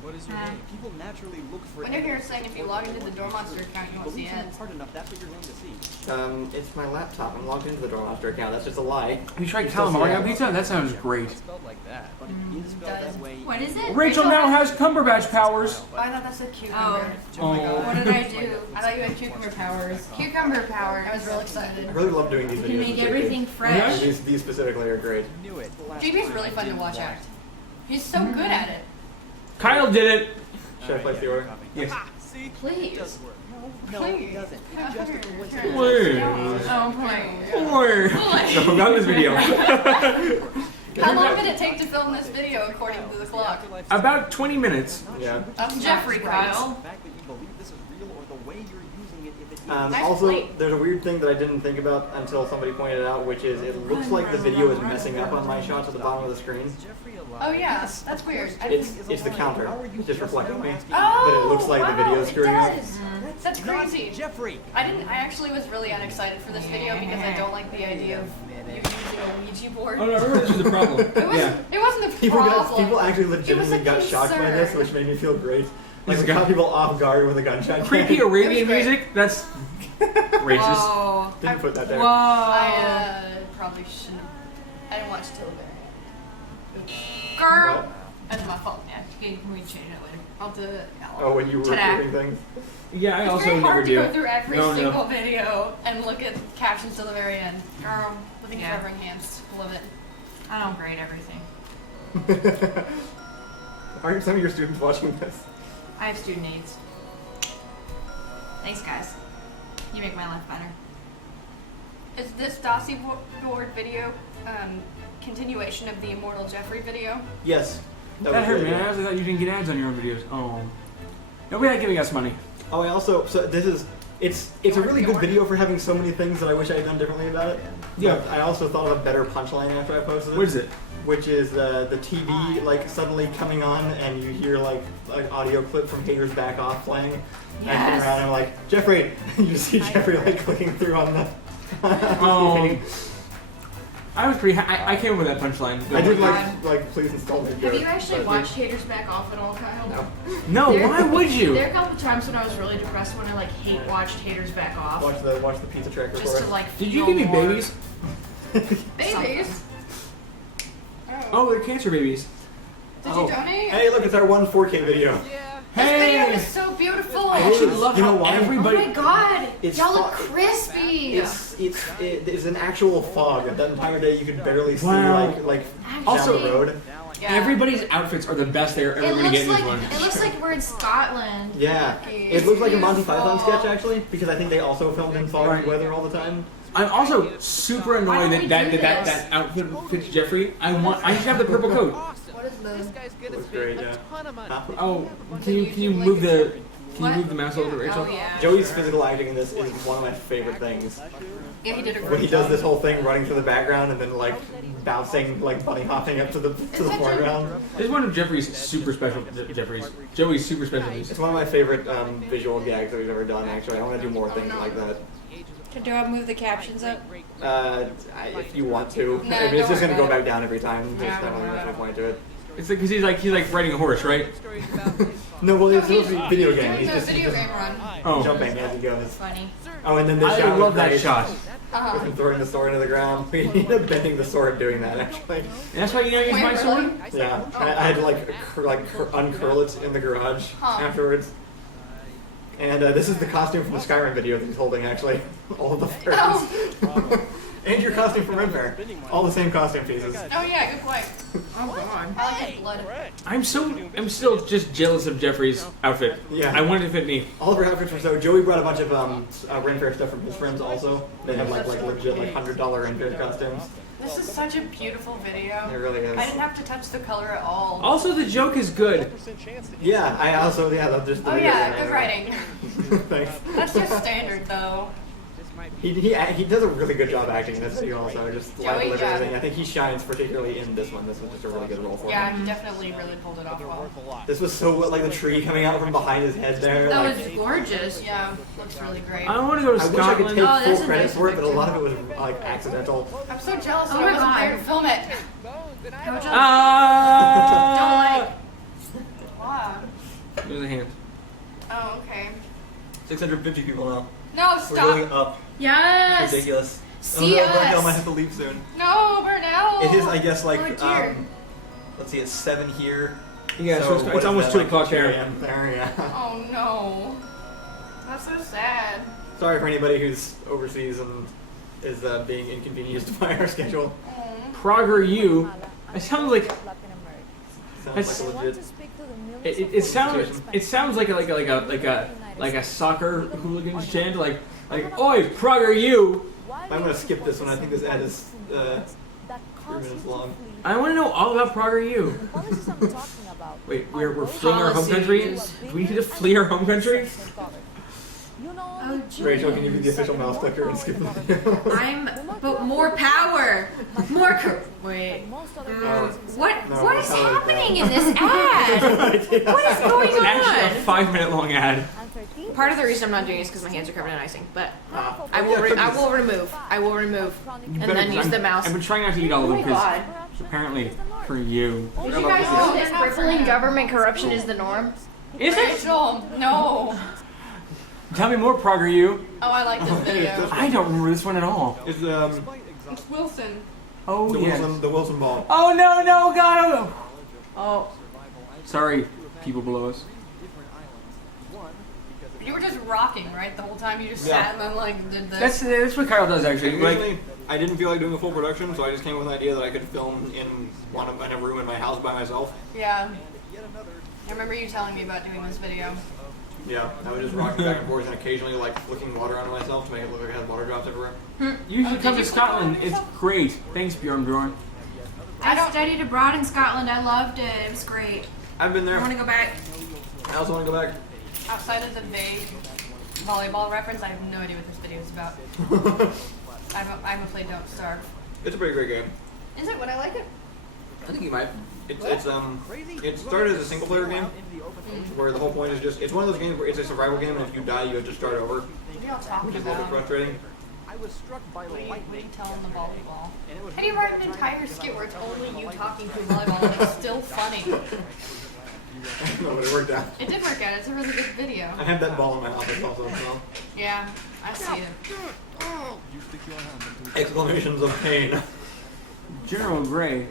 People naturally look for When you're here saying if you log into the Door Monster account, you won't see ads. hard enough, that's what you're going to see. It's my laptop. I'm logged into the Doormaster account. That's just a lie. Have you tried calamari on pizza? That sounds great. Spelled like that, but it is spelled that way. What is it? Rachel now has Cumberbatch powers. Oh, I thought that said cucumber. Oh. What did I do? I thought you had cucumber powers. Cucumber power. I was real excited. I really love doing these You videos. can make with JP. everything fresh. These specifically are great. Knew it. JP's really fun to watch act. He's so good at it. Kyle did it. Should I place the order? Yes. See? Please. No, it doesn't. It's just a coincidence. Please. Oh, please. Or. So about this video. How long did it take to film this video according to the clock? About 20 minutes. Yeah. That's Jeffrey, Kyle. The fact that you believe this is real or the way you're using it, if Nice Also, plate. there's a weird thing that I didn't think about until somebody pointed it out, which is it looks like the video is messing up on my shots at the bottom of the screen. Oh yeah, that's weird. It's the counter. It's just reflecting me. Oh, But it looks like the video is screwing up. That's crazy. Jeffrey. I actually was really unexcited for this video because I don't like the idea of you using a Ouija board. Oh no, I remember this was the problem. It wasn't a People problem. actually It was legitimately a got shocked by this, concern. which made me feel great. Like, This it got guy- people off guard with a gunshot. Creepy It Arabian was great. music? That's racist. Whoa. Didn't put that there. Whoa. I probably shouldn't have. I didn't watch till the very end. Girl! What? That's my fault. Yeah, can we change it later? I'll do it. Oh, when you were Ta-da. recording things? Yeah, I It's also very never hard to do. go through every No, no. single video and look at captions till the very end. Girl, living Yeah. forever enhanced. Love it. I don't grade everything. Aren't some of your students watching this? I have student aids. Thanks, guys. You make my life better. Is this Dossie board video continuation of the Immortal Jeffrey video? Yes. That was hurt, really man. good. I thought you didn't get ads on your own videos. Oh. Nobody giving us money. Oh, I also it's a really good video for having so many things that I wish I had done differently about it. Yeah. But I also thought of a better punchline after I posted it. What is it? Which is the TV like suddenly coming on and you hear like an audio clip from Haters Back Off playing. And I turn around and I'm like, Jeffrey, you see Jeffrey like clicking through on the Oh. I was pretty. I came up with that punchline. I did like please install me. Have you actually watched Haters Back Off at all, Kyle? No. No, why would you? There are a couple times when I was really depressed when I like watched Haters Back Off. Watch the pizza tracker Just for to it. like Did you feel give me more- babies? Babies? Oh, they're cancer babies. Did Oh. you donate? Hey, look, it's our one 4K video. This video Hey! is so beautiful. I actually love You how know why? everybody. Oh my god! It's Y'all look fu- crispy! It's an actual fog. That entire day you could barely see Wow. like Also- down the road. Yeah. Everybody's outfits are the best they're ever It gonna get in looks this like one. it looks like we're in Scotland. Yeah, it looks like a Monty Python sketch actually, because I think they also filmed in foggy Right. weather all the time. I'm also super Why annoyed don't that we do that this? outfit fits Jeffrey. I should have the purple coat. What is This the... guy's gonna Looks spend great, a yeah. ton of money. Huh? Oh, can you move the mouse over to Rachel? Oh yeah. Joey's physical acting in this is one of my favorite things. Yeah, he did a When great he does job. this whole thing running through the background and then like bouncing, like bunny hopping up to the foreground. This is one of Jeffrey's super special. Joey's super special It's movies. one of my favorite visual gags that we've ever done. Actually, I want to do more things like that. Do I move the captions up? If you want to, No, I mean, it's don't just gonna worry go about back down every time. There's Yeah, not really don't much worry of a point to it. It's like because he's like riding a horse, right? No, well, it's No, supposed to be a video game. Doing He's the just video game run. Oh, jumping as he goes. Funny. Oh, and then this I shot love was that great. shot. Uh-huh. With him throwing the sword into the ground. We ended up bending the sword doing that, actually. And that's why you now use Wait, my really? sword. Yeah, I had to uncurl it in the garage Huh. afterwards. And this is the costume from the Skyrim video that he's holding, actually. All of the furs. Oh. And your costume from Red Bear. All the same costume pieces. Oh yeah, good point. Oh god. I like his blood. I'm still just jealous of Jeffrey's outfit. Yeah. I wanted to fit me. All of our outfits were so. Joey brought a bunch of Ren Fair stuff from his friends also. They have like legit like $100 Ren Fair costumes. This is such a beautiful video. It really is. I didn't have to touch the color at all. Also, the joke is good. Yeah, I also that's just the Oh video yeah, game. good writing. Thanks. That's just standard though. He does a really good job acting in this video also. Just live Joey, delivery yeah. everything. I think he shines particularly in this one. This was just a really good role for him. Yeah, he definitely really pulled it off well. This was so like the tree coming out from behind his head there. That like, was gorgeous. Yeah, looks really great. I want to go to I wish I could Scotland. take Oh, that's full a credit nice for it, but a picture. lot of it was like accidental. I'm so jealous Oh that I my wasn't God. there to film it. Don't Ah! Wow. There's a hand. Oh, okay. 650 people now. No, We're stop. going up. Yes. Ridiculous. See oh no, Burnell us. might have to leave soon. No, Burnell. It is, I guess, like Oh, dear. let's see, it's 7 here. Yeah, so what it's is almost that, 2 like, o'clock 2 there. a.m. there. Yeah. Oh no. That's so sad. Sorry for anybody who's overseas and is being inconvenienced by our schedule. Prager U. It sounds like Sounds like a legit. it sounds like a soccer hooligans chant like oi Prager U. I'm gonna skip this one. I think this ad is 3 minutes long. I want to know all about Prager U. Wait, we're fleeing our home country. Policies. Do we need to flee our home country? Oh, Rachel, can you be the official mouse clicker and skip the video? but more power, more. Wait. What? No, What is that's how it happening in this ad? What is going It's actually a on? 5-minute long ad. Part of the reason I'm not doing it is because my hands are covered in icing, but I Yeah, will cookies. remove, and Better, then 'cause use the mouse. I've been trying not to eat all of Oh them my because god. apparently for you. Did you guys know that crippling government corruption is the norm? Is it? Rachel, no. Tell me more, Prager, you. Oh, I like this video. I don't remember this one at all. It's It's Wilson. Oh, yes. the Wilson ball. Oh, no, God. Oh, Sorry, people below us. You were just rocking, right? The whole time you just Yeah. sat and then like did this. That's what Kyle does, actually. Like, Originally, I didn't feel like doing a full production, so I just came up with an idea that I could film in a room in my house by myself. Yeah. I remember you telling me about doing this video. Yeah, I would just rock back and forth and occasionally like flicking water onto myself to make it look like I had water drops everywhere. you should Oh, come did to you- Scotland. It's great. Thanks, Bjorn. I studied abroad in Scotland. I loved it. It was great. I've been I there. want to go back. I also want to go back. Outside of the vague volleyball reference, I have no idea what this video is about. I haven't played Don't Starve. It's a pretty great game. Is it? Would I like it? I think you might. It started as a single player game where the whole point is just it's one of those games where it's a survival game and if you die you have to start over, What are y'all talking which is a little bit about? frustrating. I was struck by What are you lightning. telling the volleyball? And it would How do you write an entire skit where it's only you talking to volleyball and it's still funny? No, but it worked out. It did work out. It's a really good video. I have that ball in my office also, so Yeah, I see it. exclamations of pain. General Gray.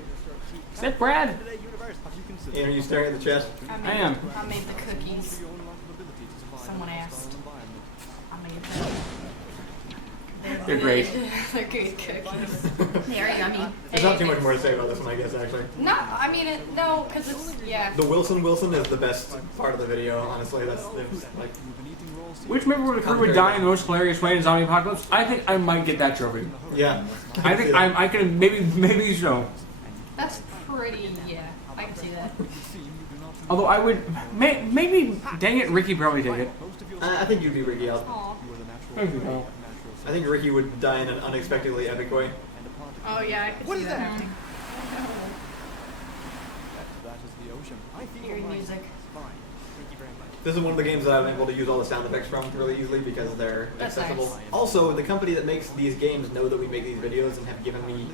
Is that Brad? Ian, are you staring at the chest? I am. I made the cookies. Someone asked. I made them. They're great. They're good cookies. They are yummy. There's not too much more to say about this one, I guess, actually. No, I mean, no, because it's, yeah. The Wilson is the best part of the video, honestly. That's like, Which member of the crew would die in the most hilarious way in zombie apocalypse? I think I might get that trophy. yeah. I think I can maybe so. That's pretty, yeah. I can see that. Although I would maybe dang it, Ricky probably take it. I think you'd be Ricky out. Aw. Maybe no. I think Ricky would die in an unexpectedly epic way. Oh, yeah, I could see that happening. Eerie music. This is one of the games that I'm able to use all the sound effects from really easily because they're That's accessible. nice. Also, the company that makes these games know that we make these videos and have given me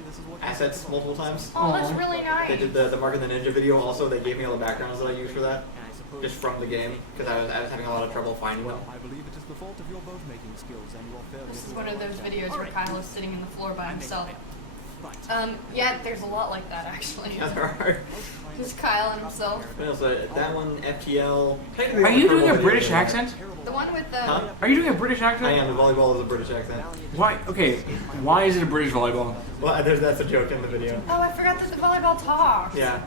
assets multiple times. Oh, that's really They nice. did the Mark and the Ninja video also. They gave me all the backgrounds that I use for that, just from the game, because I was having a lot of trouble finding them. This is one of those videos where Kyle is sitting in the floor by himself. Yeah, there's a lot like that, actually. Yeah, there are. Just Kyle and himself. What else? That one, FTL. Are you doing a British accent? The one with the... Huh? Are you doing a British accent? I am. The volleyball is a British accent. Why? Okay. Why is it a British volleyball? Well, that's a joke in the video. Oh, I forgot that the volleyball talks. Yeah.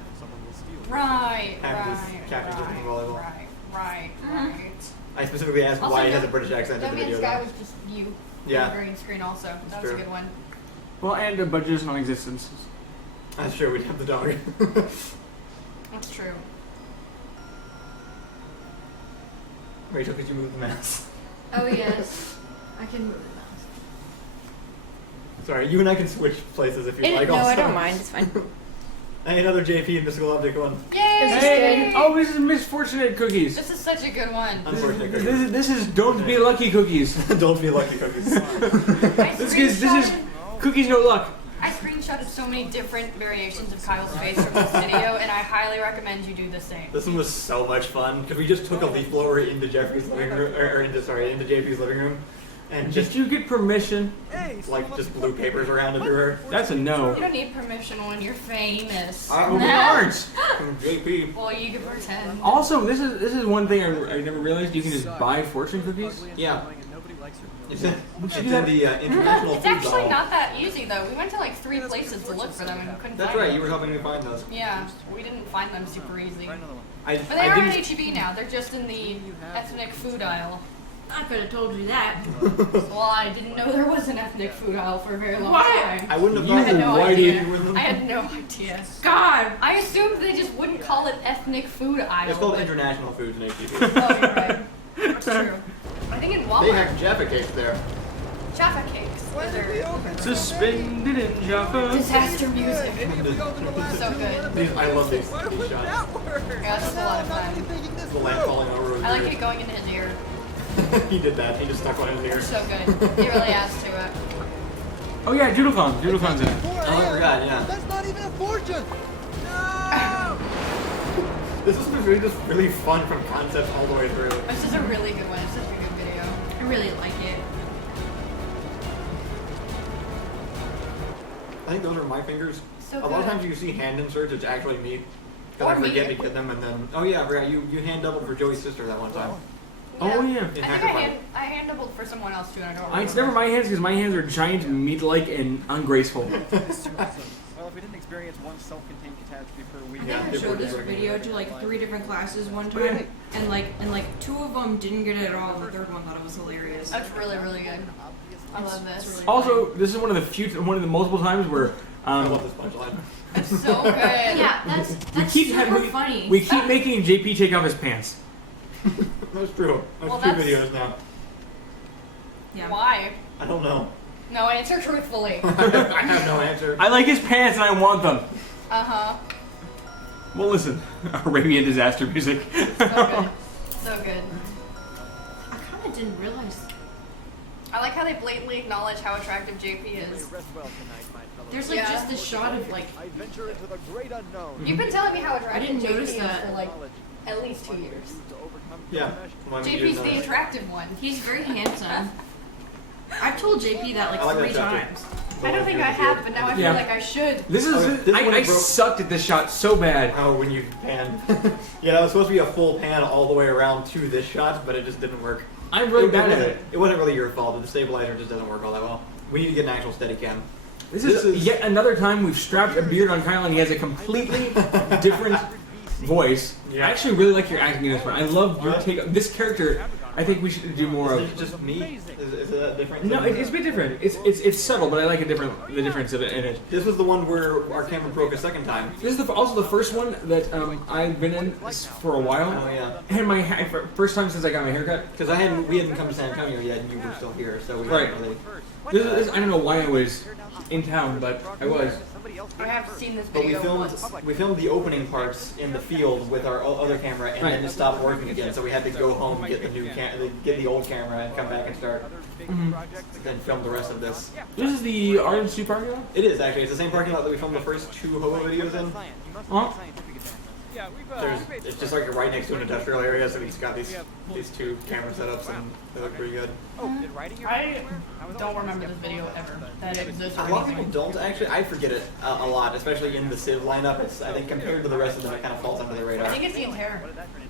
Right, Captain's right, volleyball. right. I specifically asked Also, why he has no- a British accent in That the means video. Sky though. was just you. Yeah. On the green screen also. That was true. a good one. Well, and a budget is non-existent. That's true. We'd have the dog. That's true. Rachel, could you move the mouse? oh yes, I can move the mouse. Sorry, you and I can switch places if you'd like. No, also. I don't mind. It's fine. Hey, another JP and Mystical Object one. Yay! Hey! Oh, this is misfortunate cookies. This is such a good one. Unfortunate This is don't be lucky cookies. Don't be lucky cookies. This is cookies no luck. I screenshotted so many different variations of Kyle's face from this video, and I highly recommend you do the same. This one was so much fun because we just took a leaf blower into Jeffrey's living room, or into JP's living room, and just Did you get permission? like just blew papers around everywhere. That's a no. You don't need permission when you're famous. Well, we aren't. JP. Well, you can pretend. Also, this is one thing I never realized. You can just buy fortune cookies. Yeah. It's in, it's should in do that. the international It's food actually hall. not that easy, though. We went to like 3 places to look for them and couldn't That's find right. them. You were helping me find those. Yeah, we didn't find them super easy. I But they are in didn't. HEB now. They're just in the ethnic food aisle. I could have told you that. Well, I didn't know there was an ethnic food aisle for a very long What? time. I wouldn't have You thought had no why idea. did you win them? I had no idea. God. I assumed they just wouldn't call it ethnic food aisle. It's called but- international foods in HEB. Oh, you're right. That's true. think in They Walmart. have Jaffa cakes there. Jaffa cakes. Those are Suspended in Jaffa. disaster music. So good. I love these Why would shots. that work? Yeah, that's a lot of How fun. are you thinking this The lamp falling over was I like great. it going into his ear. He did that. He just stuck one in his ear. So good. He really adds to it. Oh yeah, Doodlecon. Doodlecon's in it. Oh, I forgot, yeah. That's not even a fortune. No. This is just really fun from concept all the way through. This is a really good one. It's such a good video. I really like it. I think those are my fingers. So A lot of good. times you see hand inserts, it's actually me. Or Because I forget me. to get them and then... Oh yeah, I forgot. You hand doubled for Joey's sister that one time. Oh yeah. In I think Hacker Fight. I hand doubled for someone else too, and I don't It's remember. never my hands because my hands are giant, meat-like, and ungraceful. Well, if we didn't experience one self-contained catastrophe per week, Yeah, I they showed were this working video together. to like 3 different classes one Oh, yeah. time, and like 2 of them didn't get it at all. The 3rd one thought it was hilarious. That's really, really good. I love It's this. really Also, this is one of the multiple times where I love this punchline. It's so good. Yeah, that's keep super having- funny. we keep making JP take off his pants. That's true. That's Well, 2 that's- videos now. Yeah. Why? I don't know. No, answer truthfully. I have no answer. I like his pants and I want them. Uh-huh. Well, listen, Arabian disaster music. So good. So good. I kind of didn't realize. I like how they blatantly acknowledge how attractive JP is. rest well tonight, my fellow. There's like Yeah. just this shot of like. I venture into the great unknown. You've been telling me how attractive didn't JP notice is that. for like at least 2 years. To overcome Yeah. Well, I mean, you JP's know the that. attractive one. He's very handsome. I've told JP that like I like 3 that chapter. times. I don't think I have, but now I feel Yeah. like I should. This is Okay, this one I is broke. sucked at this shot so bad. Oh, when you pan. Yeah, that was supposed to be a full pan all the way around to this shot, but it just didn't work. I'm really bad at wasn't- it. It wasn't really your fault. The stabilizer just doesn't work all that well. We need to get an actual steady cam. This This is is- yet another time we've strapped a beard on Kyle and he has a completely different voice. Yeah. I actually really like your acting in this one. I love your take on this character. I think we should do more Is of. it just me? Is it that different? No, it's a bit different. It's subtle, but I like the difference of it in it. This was the one where our camera broke a second time. This is also the first one that I've been in for a while. Oh yeah. And first time since I got my haircut. Because we hadn't come to San Antonio yet, and you were still here, so we Right. didn't really. This I don't know why I was in town, but I was. I have seen this But we video filmed once. the opening parts in the field with our other camera, and then it stopped working again. So we had to go home, get the old camera, and come back and start, then film the rest of this. This is the RMC parking lot? It is actually. It's the same parking lot that we filmed the first 2 Hobo videos in. Huh? It's just like right next to an industrial area, so we just got these 2 camera setups, and they look pretty good. I don't remember this video ever. That exists or A lot of anything. people don't actually. I forget it a lot, especially in the Civ lineup. I think compared to the rest of them, it kind of falls under the I radar. think it's Ian's hair.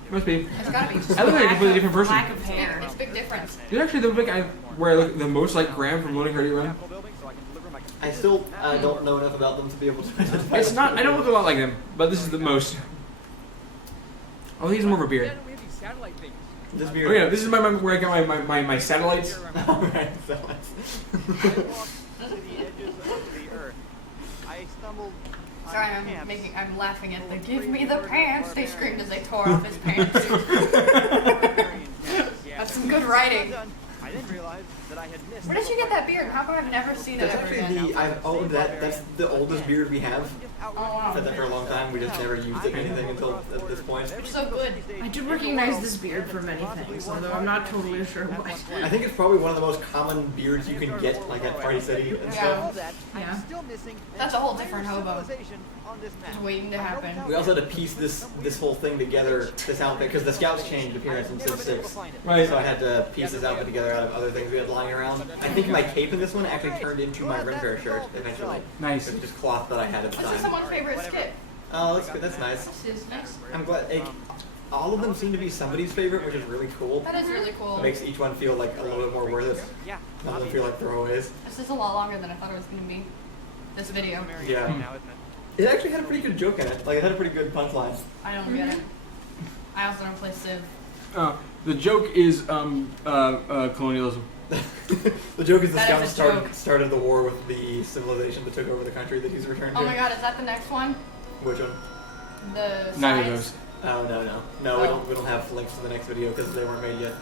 Must be. It's gotta be. I look like a completely different person. Lack of hair. It's a big difference. You're actually the big guy where I look the most like Graham from Loading Ready Run. I still don't know enough about them to be able to identify. It's not. I don't look a lot like them, but this is the most. Oh, he's more of a beard. This Oh beard. yeah, this is where I got my satellites. Alright, so Sorry, I'm laughing at the "Give me the pants!" they screamed as they tore off his pants. That's some good writing. I didn't realize that I had missed. Where did you get that beard? How come I've never seen it That's ever actually again? that's the oldest beard we have. Oh wow. Had that for a long time. We just never used it in anything until at this point. It's so good. I do recognize this beard for many things, although I'm not totally sure what. I think it's probably one of the most common beards you can get, like at Party City and stuff. Yeah. Yeah. That's a whole different hobo. Just waiting to happen. We also had to piece this whole thing together, this outfit, because the scouts changed appearance in Civ 6. Right. So I had to piece this outfit together out of other things we had lying around. I think my cape in this one actually turned into my Renfair shirt eventually. Nice. It's just cloth that I had at the This is time. someone's favorite skit. Oh, that's good. That's nice. This is nice. I'm glad. All of them seem to be somebody's favorite, which is really cool. That is really cool. It makes each one feel like a little bit more worth it. None of them feel like throwaways. This is a lot longer than I thought it was going to be. This video. Yeah. It actually had a pretty good joke in it. Like, it had a pretty good punchline. I don't get it. I also don't play Civ. The joke is colonialism. The joke is the That is scouts a joke. started the war with the civilization that took over the country that he's returned to. Oh my god, is that the next one? Which one? The Neither of sides? those. Oh, no. No, we don't have links to the next video because they weren't made yet.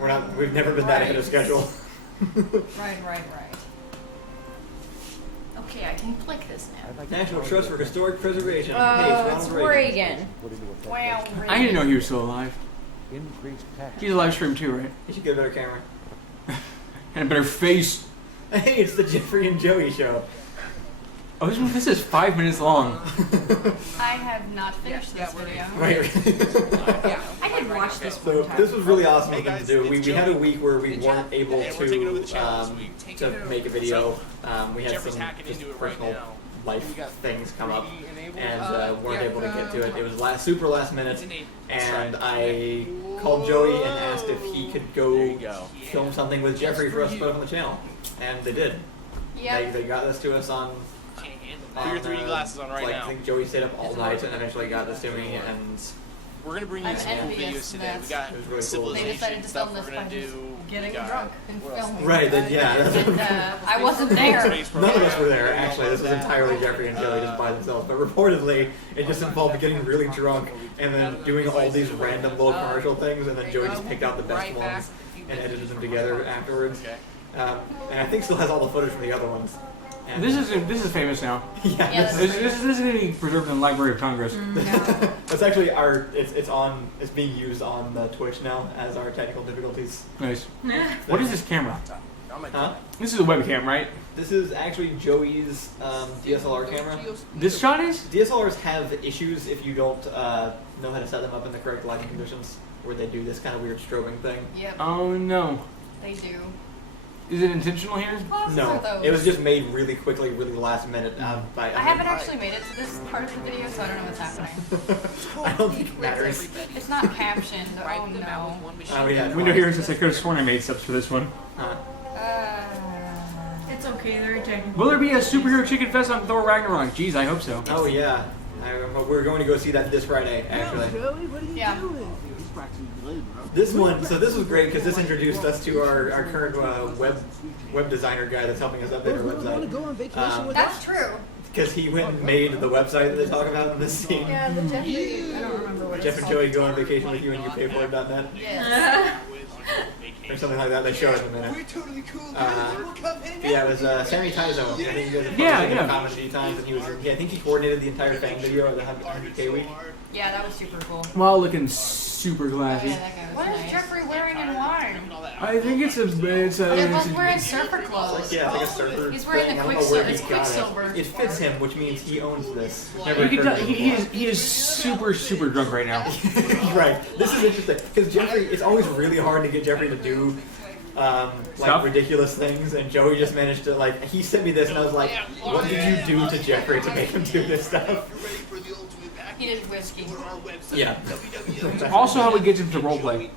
We've never been that ahead of schedule. Right. Okay, I can click this now. National Trust for Historic Preservation. It's Reagan. Wow. I didn't know he was still alive. Increased tax. He's a live stream too, right? You should get a better camera. And a better face. Hey, it's the Jeffrey and Joey show. Oh, this is 5 minutes long. I have not finished this video. Right. I did watch this So one time. this was really awesome Hey of them guys, to do. it's We had a Joey. week where we Good weren't job. able And we're taking over the to channel this week. Take it over. make a video. We had Jeffrey's some hacking just into it right personal now. life We got things come up, 3D enabled. and weren't able to get to it. It was super last minute, and That's I called Joey and asked if he could There go you go. film something with Jeffrey for us to put up on the channel, and they did. Yep. They got this to us on. Put your 3D glasses on right like, now. I think Joey stayed up all night and eventually got this to me, and We're gonna bring you I'm some envious videos today. that We got it was really cool. civilization They decided to stuff film we're this gonna by do. just We getting got- drunk and what else? filming. right, then yeah. And I wasn't there. None of us were there, actually. This was entirely Jeffrey and Joey just by themselves. But reportedly, it just involved getting really drunk and then doing all these random little commercial things, and then Joey just picked out the best ones and edited them together afterwards. Okay. And I think still has all the footage from the other ones. And This is famous now. yeah, Yeah, this This is going to be preserved in the Library of Congress. that's actually it's being used on Twitch now as our technical difficulties. Nice. What is this camera? Huh? This is a webcam, right? This is actually Joey's DSLR camera. This shot is? DSLRs have issues if you don't know how to set them up in the correct lighting conditions, where they do this kind of weird strobing thing. Yep, Oh no. they do. Is it intentional here? Classes No, are those. it was just made really quickly, really last minute. I haven't actually made it to this part of the video, so I don't know what's happening. I don't think it matters. It's not captioned. Oh no. Yeah, Window here since I could have sworn I made subs for this one. It's okay, they're technical. Will there be a superhero chicken fest on Thor Ragnarok? Jeez, I hope so. Oh yeah, we're going to go see that this Friday, actually. Yeah. This one, so this was great because this introduced us to our current web designer guy that's helping us update our website. That's true. Because he went and made the website that they talk about in this scene. Yeah, the Jeffrey. I don't remember what Jeff it's and called. Joey go on vacation with you and you pay for it.net Yes. or something like that. They show it in a minute. Yeah, it was Sammy Taizo. I think you guys have Yeah. commented a few times, and he was. Yeah, I think he coordinated the entire fan video of the 100K week. Yeah, that was super cool. While looking super classy. Yeah, that guy was What is nice. Jeffrey wearing in wine? I think it's a. He was wearing surfer clothes. Yeah, it's like a surfer. He's wearing thing. the I don't know where he Quicksilver. got It's Quicksilver. it. It fits him, which means he owns this. Never You can occurred tell, to me before. he is super drunk right now. Right. This is interesting because Jeffrey. It's always really hard to get Jeffrey to do like Stuff? ridiculous things, and Joey just managed to like. He sent me this, and I was like, "What did you do to Jeffrey to make him do this stuff?" He did whiskey. Yeah. Also, how we get into roleplay.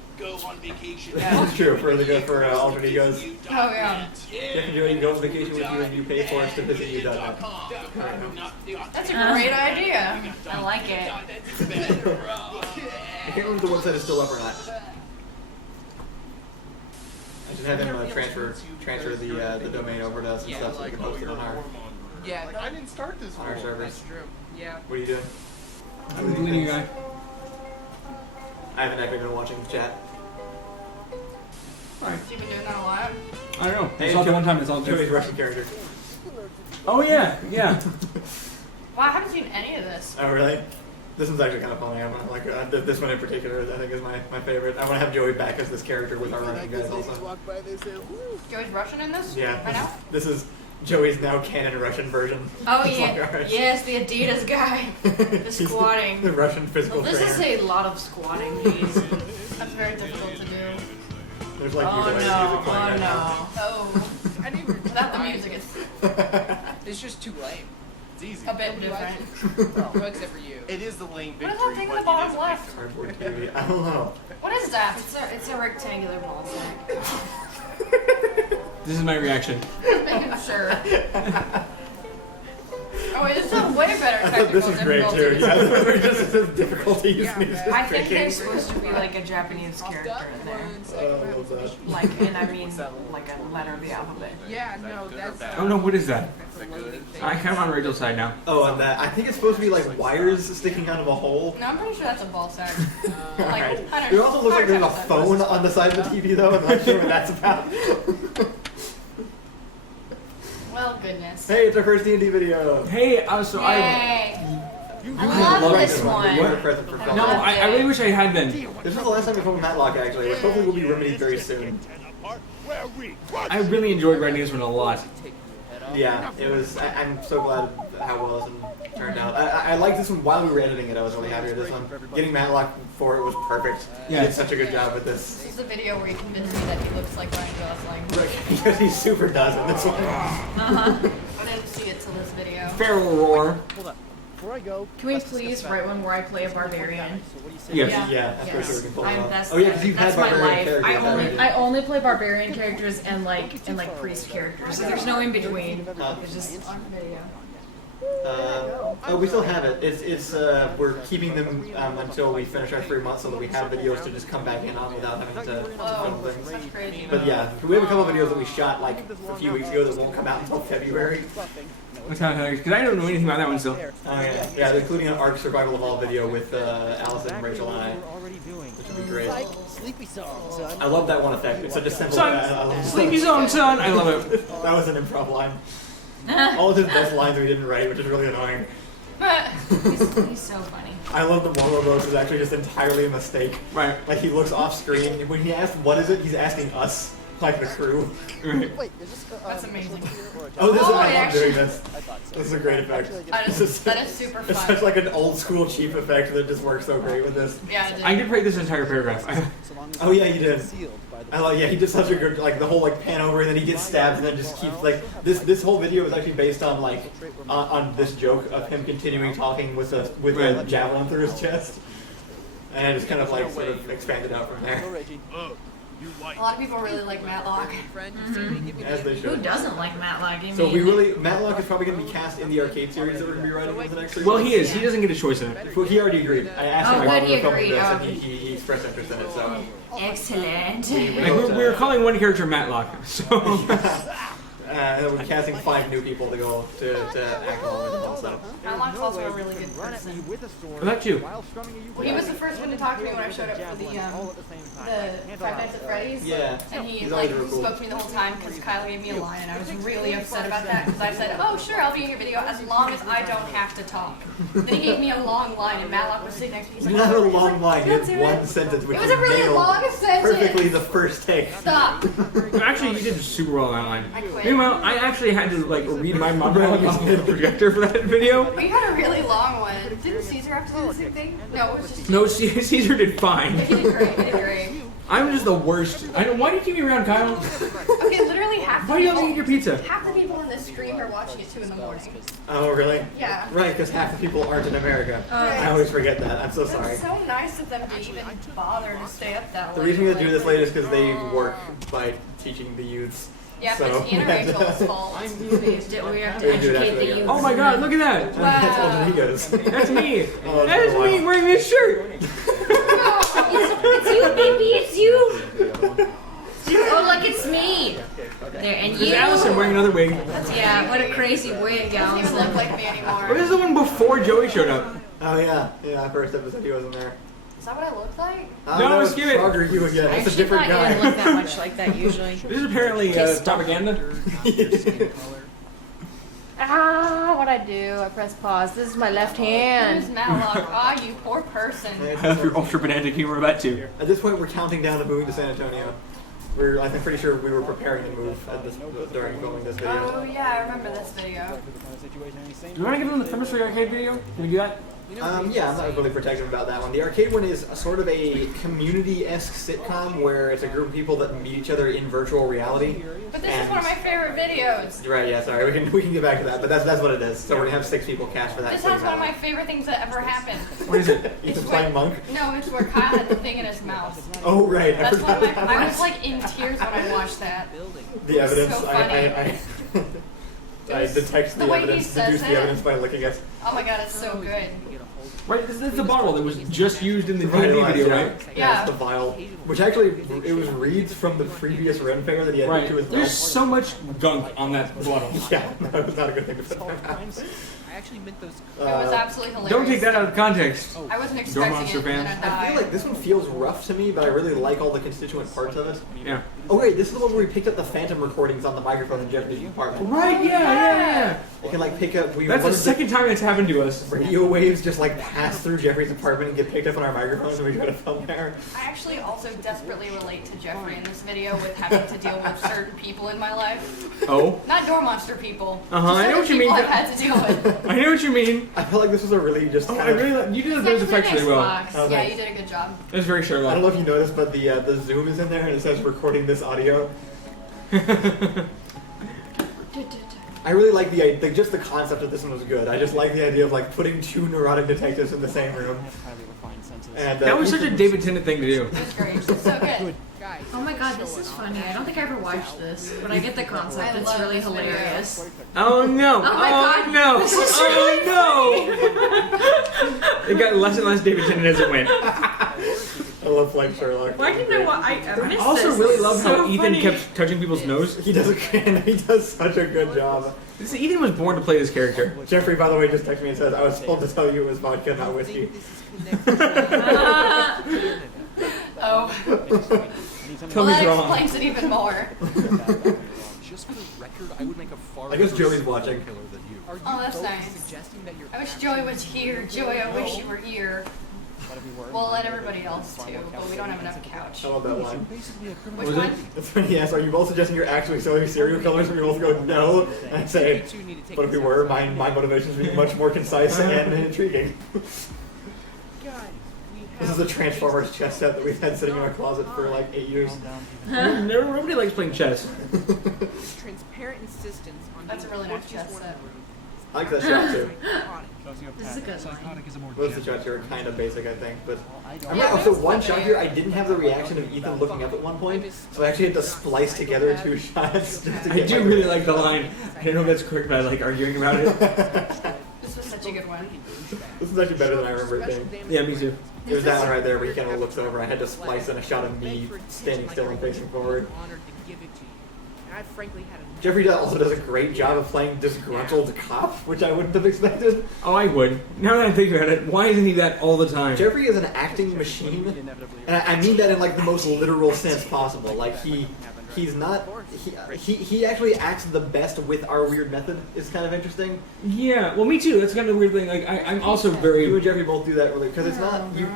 That's true for alternate egos. Oh yeah. Jeff and Joey go on vacation with you, and you pay for us to visit you. That's a great idea. I like it. I can't remember if the website is still up or not. I should have him transfer the domain over to us and stuff so we can post it on our I didn't start this on our servers. Yeah. What are you doing? I'm the leading guy. I haven't actually been watching the chat. Have you been doing that a lot? I don't know. Hey, I saw the Joey- one time. It's all Joey's good. Russian character. Oh yeah. Wow, I haven't seen any of this. Oh really? This one's actually kind of funny. I want like this one in particular. I think is my favorite. I want to have Joey back as this character with our Russian guys also. Joey's Russian in this? Yeah. Right now? This is Joey's now canon Russian version. Oh It's yeah, like ours. yes, the Adidas guy, the He's the squatting. Russian physical Well, this trainer. is a lot of squatting. Geez. That's very difficult to do. There's like Oh music no, playing oh right now. no. Oh. I didn't even Without the try. music, it's It's just too lame. It's easy. a bit different. Oh, except for you. It is the lame What is victory. that thing in but the it bottom is a left? victory. Cardboard TV. I don't know. What is that? It's a rectangular ball sack. This is my reaction. Making sure. Oh, Oh, it's a way better technical This is great too. difficulty. Yeah, we're just the difficulties. I think there's supposed to be like a Japanese character in there. I love that. Like, and I mean, like a letter of the alphabet. Yeah, no, that's. Oh no, what is that? I kind of on Rachel's side now. Oh, and that I think it's supposed to be like wires sticking out of a hole. No, I'm pretty sure that's a ball sack. Right. Like, It also looks like there's a phone on the side of the TV though, and I'm not sure what that's about. Well, goodness. Hey, it's our first D&D video. Hey, so Yay! You I love love this this one. You have a present for Phil. No, I really wish I had been. This was the last time we filmed Matlock actually, which hopefully will be remedied very soon. I really enjoyed writing this one a lot. Yeah, it was. I'm so glad how well this one turned out. I liked this one while we were editing it. I was really happy with this one. Getting Matlock for it was perfect. Yeah. He did such a good job with this. This is the video where you convinced me that he looks like Ryan Gosling. Right, because he super does in this one. I didn't see it till this video. Feral Roar. Hold up. Before I go, Can we please write one where I play a barbarian? so what do you say? Yes. Yeah, that's for Yes. sure we can pull it I'm, off. that's Oh yeah, because you've that's had my barbarian life. characters. haven't you? I only play barbarian characters and like priest characters. So there's no in between. Huh? It's just On video. Oh, we still have it. It's we're keeping them until we finish our 3 months so that we have videos to just come back in on without having to film things. That's crazy. But yeah, we have a couple of videos that we shot like a few weeks ago that won't come out until February. What's happening? Because I don't know anything about that one still. Oh yeah, including an Ark Survival Evolved video with Allison, Rachel, and I, which would be great. Sleepy song, son. I love that one effect. It's such a simple. Son, I love it. Sleepy Zone, son. I love it. That was an improv line. All of his best lines we didn't write, which is really annoying. he's so funny. I love the moral of those is actually just entirely a mistake. Right. Like he looks off screen. When he asks what is it, he's asking us, like the crew. Right. Wait, is this That's amazing. Oh, this is, Oh, I it love actually- doing this. This is a great effect. That This is, that is super It's fun. such like an old school cheap effect that just works so great with this. Yeah, it did. I did write this entire paragraph. Oh yeah, you did. I like yeah, he did such a good like the whole like pan over and then he gets stabbed and then just keeps like this whole video is actually based on like on this joke of him continuing talking with a javelin through his chest. And I just kind of like sort of expanded out from there. A lot of people really like Matlock. As they Who should. doesn't like Matlock? I So mean, we really Matlock is probably gonna be cast in the arcade series that we're gonna be writing in the next 3 Well, months. he is. He doesn't get a choice in it. Well, he already agreed. I asked him Oh, while good, we he were filming agreed. this, Oh, and he expressed interest in it. So excellent. Like, we were calling one character Matlock. So. we're casting 5 new people to go to act along with him also. Matlock's also a really good person. What about you? Well, he was the first one to talk to me when I showed up for the Five Nights at Freddy's. Yeah. And he He's like always real cool. spoke to me the whole time because Kyle gave me a line and I was really upset about that because I said, "Oh sure, I'll be in your video as long as I don't have to talk." Then he gave me a long line and Matlock was sitting next to me. He's like, Not a he's long like, line, "Don't it's do one it." sentence which It was a really nailed long sentence. perfectly the first take. Stop. Actually, you did super well on that line. I quit. Meanwhile, I actually had to like read my monologue on the projector for that video. We had a really long one. Didn't Caesar have to do the same thing? No, it was just. No, Caesar did fine. He did great. He did great. I'm just the worst. I don't. Why do you keep me around, Kyle? Okay, literally half the Why do you people. always eat your pizza? Half the people in this stream are watching at 2 in the morning. Oh, really? Yeah. Right, because half the people aren't in America. Right. I always forget that. I'm so sorry. It's so nice of them to even bother to stay up that The late. reason we do this late is because they work by teaching the youths. Yeah, so, but it's Ian and Rachel's fault. We have to We do it educate after the they youth. Oh my God! Look at that. That's all he goes. That's me. Oh, That is that's me wild. wearing this shirt. It's you, baby. It's you. Oh, look, it's me. There, and There's you. Allison wearing another wig. Yeah, what a crazy wig, Doesn't even Allison. look like me But anymore. this is the one before Joey showed up. Oh yeah, yeah. First episode he wasn't there. Is that what I look like? No, that was skip it. Frogger you again. I It's a actually different thought you guy. didn't look that much like that usually. This is apparently Kiss propaganda. Ah, what I do? I press pause. This is my left Who's hand. Matlock? Ah, you poor person. That's your ultra pedantic humor about too. At this point, we're counting down to moving to San Antonio. I'm pretty sure we were preparing to move during filming this video. Oh yeah, I remember this video. Do you want to get on the Premise for the arcade video? Can we do that? Yeah, I'm not really protective about that one. The arcade one is a sort of a community-esque sitcom where it's a group of people that meet each other in virtual reality. But this is one of my favorite videos. You're right. Yeah, sorry. We can get back to that, but that's what it is. So we're gonna have 6 people cast for that. This same has one of my time. favorite things that ever happened. What is it? It's Ethan when- playing Monk. No, it's where Kyle had the thing in his mouth. Oh right. I That's one forgot of my. about I that. was like in tears when I watched that. The evidence. so I I detect the the way he evidence, says deduce the it. evidence by looking at. Oh my god, it's so good. Right, this is the bottle that was just used in the Right, DVD video, yeah. right? Yeah. It's the vial, which actually it was reeds from the previous Ren fair that he had Right. to his There's belt. so much gunk on that bottle. Yeah, that was not a good thing to put in my mouth. I actually meant those. It was absolutely hilarious. Don't take that out of context. I wasn't Door expecting Monster it, and fans. then I feel like this one feels rough to me, but I really like all the constituent parts of it. Yeah. Oh wait, this is the one where we picked up the phantom recordings on the microphone in Jeffrey's apartment. Right, yeah. You can like pick up. That's the second time it's happened to us. Radio waves just like pass through Jeffrey's apartment and get picked up on our microphones, and we try to film there. I actually also desperately relate to Jeffrey in this video with having to deal with certain people in my life. Oh? Not door monster people. Uh-huh, just I know other what you mean. people I've had to deal with. I know what you mean. I feel like this was a really just. Oh, kind I of, really you did It's those actually a effects really nice well. box. Oh, Yeah, thanks. you did a good job. It was very I Sherlock. don't know if you noticed, but the zoom is in there and it says recording this audio. I really like the just the concept of this one was good. I just like the idea of like putting two neurotic detectives in the same room. And That was such a David Tennant thing to do. It was great. It's so good. Oh my god, this is funny. I don't think I ever watched this, but I get the concept. I It's love really this video. hilarious. Oh no! Oh my God. no! This is Oh no! It got less and less David Tennant as it went. I love playing Sherlock. Why didn't I missed I also this. really It's love so how Ethan funny. kept touching people's nose. He does such a good job. Ethan was born to play this character. Jeffrey, by the way, just texted me and says I was told to tell you it was vodka, not whiskey. Oh. Tell Well, me that wrong. explains it even more. Just for the record, I would make a far I guess better Joey's serial watching. killer than you. Oh, that's nice. Suggesting that you're I wish Joey was here. Joey, I wish you were here. Well, let everybody else too, but we don't have enough couch. I love that line. Which Was one? it? That's when he asks, are you both suggesting you're actually selling serial killers? And we both go, no. And I say, but if we were, my motivations would be much more concise and intriguing. This is a Transformers chess set that we've had sitting in our closet for like 8 years. Nobody likes playing chess. Transparent insistence on That's a really nice chess set. I like that shot too. This is a good line. Most of the shots here are kind of basic, I think, but I Yeah, also most one of shot it here, is. I didn't have the reaction of Ethan looking up at one point, so I actually had to splice together two shots. Just to I get do my- really like the line. I don't know if that's correct, but I like arguing about it. This was such a good one. This is actually better than I remember it being. Yeah, me too. It was that one right there where he kind of looks over. I had to splice in a shot of me standing still and facing forward. honored to give it to you. And I frankly had a Jeffrey also does a great job of playing disgruntled cop, which I wouldn't have expected. Oh, I would. Now that I think about it, why isn't he that all the time? Jeffrey is an acting machine, and I mean that in like the most literal sense possible. Like he's not he actually acts the best with our weird method. Is kind of interesting. Yeah, well, me too. That's kind of the weird thing. Like, I'm also You very. and Jeffrey both do that really because it's not you.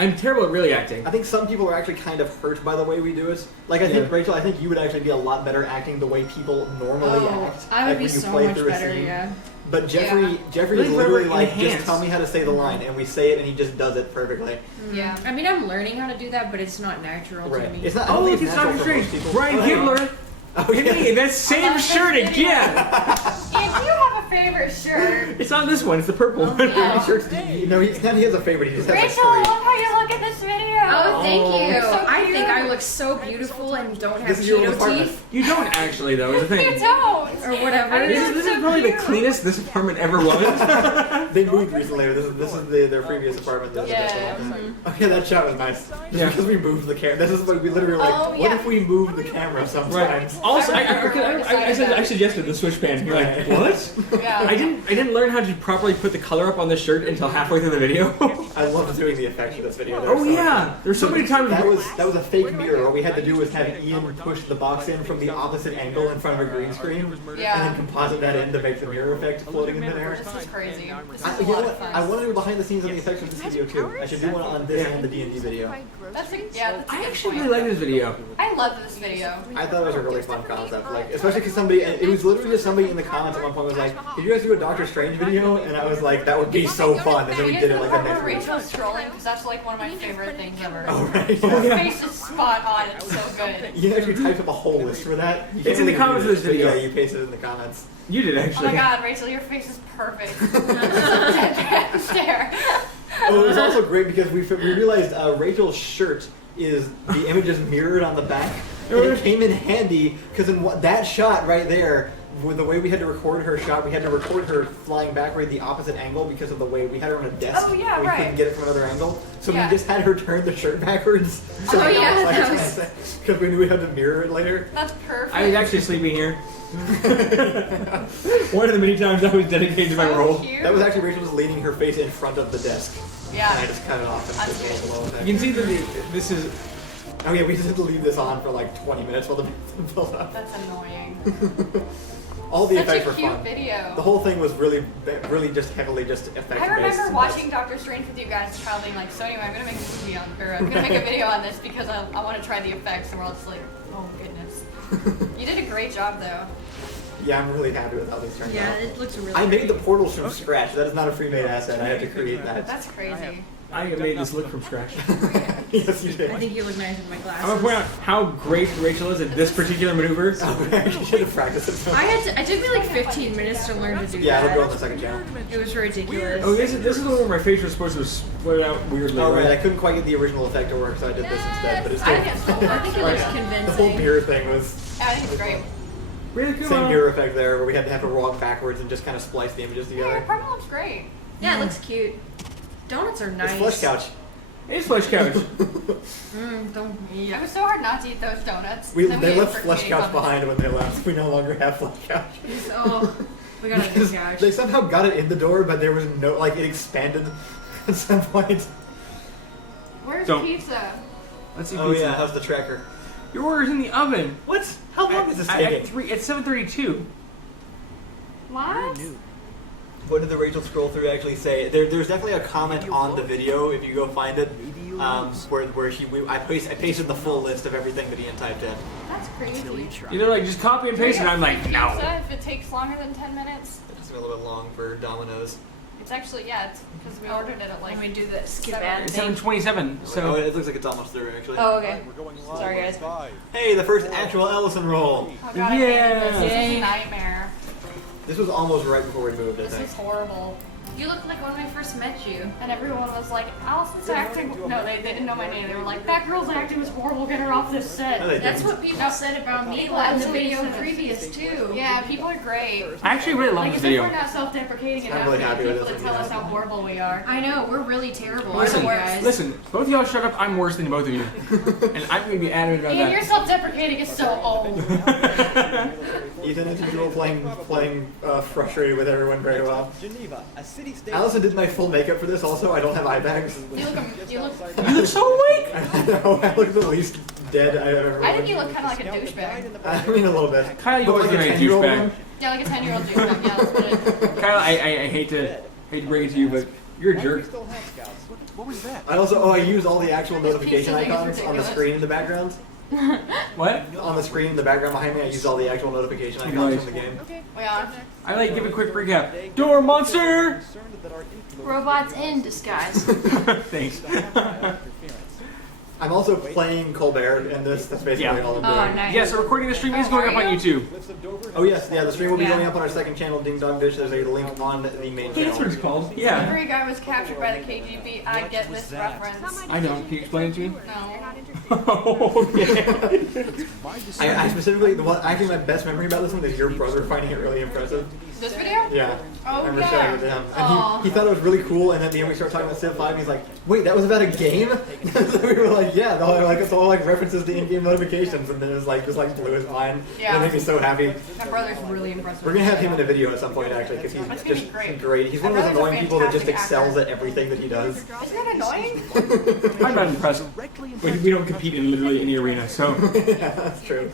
I'm terrible at really acting. I think some people are actually kind of hurt by the way we do it. Like I think Yeah. Rachel, I think you would actually be a lot better acting the way people normally act. I would like be when you so play much through a better, scene. yeah. But Jeffrey Really is literally clever like, enhance. just tell me how to say the line, and we say it, and he just does it perfectly. Yeah. I mean, I'm learning how to do that, but it's not natural Right. to me. It's not. I don't Oh, think look, it's natural Doctor for most Strange. people. Brian Oh, Hitler. Oh, yeah. Hey, that same love this shirt video. again. Ian, do you have a favorite shirt? It's not this one. It's the purple one. yeah. Shirts, no, it's not. He has a favorite. He just has Rachel, I like love how you look at this video. Oh, thank you. So I cute. think I look so beautiful and don't have This is your Cheeto apartment. teeth You don't actually, though. Is the You thing. don't. or whatever. This is probably the cleanest this apartment ever was. three. They moved recently. This is their previous apartment. That Yeah. Okay, that shot was nice. Just Yeah. because we moved the camera. This is what we literally were like. Oh, What yeah. if we moved the camera Right. sometimes? Also, I I suggested the switch pan. You're like, what? Yeah. I didn't learn how to properly put the color up on the shirt until halfway through the video. I loved doing the effects for this video. They're Oh so yeah, there's so many times. That was a fake mirror. What we had to do was have Ian push the box in from the opposite angle in front of a green screen, and Yeah. then composite that in to make the mirror effect floating in midair. This is crazy. This You is a know lot of what? fun. I want to do behind the scenes on the effects of this video too. I should do one on this and the D&D video. That's a that's a I good actually point. really like this video. I love this video. I thought it was a really fun concept, like especially because somebody, it was literally just somebody in the comments at one point was like, "Did you guys do a Doctor Strange video?" And I was like, "That would be so fun." And then we did it like the next week. Rachel's trolling because that's like one of my favorite things ever. Oh right. Her Yeah. face is spot on. It's so good. You actually typed up a whole list for that. You It's in the can't comments believe of this it, but video. Yeah, you pasted it in the comments. You did Oh actually. my god, Rachel, your face is perfect. Deadpan stare. Oh, it was also great because we realized Rachel's shirt is the image is mirrored on the back. And it came in handy because in that shot right there, with the way we had to record her shot, we had to record her flying backward the opposite angle because of the way we had her on a desk. Oh, yeah, we right. couldn't get it from another angle, so Yeah. we just had her turn the shirt backwards. Oh, yeah, that was- Because we knew we had to mirror it later. That's perfect. I was actually sleeping here. One of the many times I was dedicated to my So role. cute. That was actually Rachel just leaning her face in front of the desk, Yeah. and I just cut it off and That's just made good. a little effect. You can see that this is. Oh yeah, we just had to leave this on for like 20 minutes while the built up. That's annoying. All the Such effects a were cute fun. video. The whole thing was really just heavily just effect based. I remember watching Doctor Strange with you guys, child being like, so anyway, I'm gonna make a movie on, or I'm gonna make a video on this because I want to try the effects, and we're all just like, oh goodness. You did a great job though. Yeah, I'm really happy with how this turned Yeah, out. it looks really I made the great. portals from scratch. That is not a pre-made asset. I had to create that. That's crazy. I made this look from scratch. Yes, you did. I think you look nice with my glasses. I'm gonna point out how great Rachel is at this particular maneuver. Oh, we actually should have practiced it. So It took me like 15 minutes to learn to do yeah, it'll go on that. the second channel. It was ridiculous. Oh, this is the one where my face was supposed to split out weirdly. Oh right, I couldn't quite get the original effect to work, so I did this instead. But it's I still think it's still I think it looks the whole convincing. mirror thing was I think it's great. Really cool. same mirror effect there, where we had to have to walk backwards and just kind of splice the images Yeah, your together. apartment looks great. Yeah, it looks cute. Donuts are nice. It's flesh couch. It's flesh couch. Don't. It was so hard not to eat those donuts. They Then we left ate flesh for couch cake. behind when they left. We no longer have flesh couch. Oh, we got a new Because couch. they somehow got it in the door, but there was no it expanded at some point. Where's Don't. pizza? Let's see. Oh pizza. yeah, how's the tracker? Your order's in the oven. What? How long is this At taking? 3. It's 7:32. What? What did the Rachel scroll through actually say? There's definitely a comment on the video if you go find it, where I pasted the full list of everything that Ian typed in. That's crazy. You know, like just copy and paste, and I'm like, no. Pizza, if it takes longer than 10 minutes, It's just a little bit long for Domino's. it's actually it's because we ordered it at like. Let me do the skip Seven. ad It's thing. 7:27. Oh, So it looks like it's almost through actually. Oh, okay. We're going live. Sorry, guys. 5. Hey, the first actual Allison roll. Oh god, I hated this. This Yay. is a nightmare. This was almost right before we moved, I This think. is horrible. You look like when I first met you. And everyone was like, Allison's acting. No, they didn't know my name. They were like, that girl's acting was horrible. Get her off this set. No, they That's didn't. what people said about me People in the absolutely video said it. previous too. Yeah, people are great. I actually really love Like, this as if video. we're not self-deprecating enough, I'm really we have happy with people this to one, tell yeah. us how horrible we are. I know, we're really terrible. Listen, aren't we, guys? listen. Both of y'all shut up. I'm worse than both of you, and I'm gonna be adamant about Ian, your that. self-deprecating is so old. Ethan, as usual, playing frustrated with everyone very well. Geneva, a city-state. Allison did my full makeup for this also. I don't have eye bags. You look. You look so awake. I know, I look the least dead I've ever I think looked. you look kind of like a douchebag. I mean, a little bit. Kyle, you But look like a 10-year-old douchebag. one? Yeah, like a 10-year-old douchebag. Yeah, that's what it is. Kyle, I hate to bring it to you, but you're a jerk. What was that? I also, I use all the actual This notification pizza thing is icons on the ridiculous. screen in the background. What? On the screen in the background behind me, I use all the actual notification icons Nice. from the game. We are. I like give a quick recap. Door monster. Robots in disguise. Thanks. I'm also playing Colbert in this. That's basically Yeah. all I'm Oh, doing. nice. Yeah, so recording the stream is going up on YouTube. Oh yes, yeah, the stream will be Yeah. going up on our second channel, Ding Dong Dish. There's a link on the main Hey, that's what channel. it's called. Yeah. Every guy was captured by the KGB. I get this reference. I know. Can you explain it to me? No. Oh, yeah. I specifically, I think my best memory about this one is your brother finding it really impressive. This video? Yeah. Oh, I remember yeah. showing it to him. And Aw. he thought it was really cool, and at the end we started talking about Civ 5, and he's like, wait, that was about a game? So we were like, yeah, it's all like references to in-game notifications, and then it was like, just like blew his mind. Yeah. It made me so happy. My brother's really impressive. We're gonna have him in a video at some point, actually, because he's That's gonna be just great. He's one of those My brother's a annoying people that just fantastic excels actor. at everything that he does. Isn't that annoying? I'm not impressed. We don't compete in literally any arena, so. Yeah, that's true.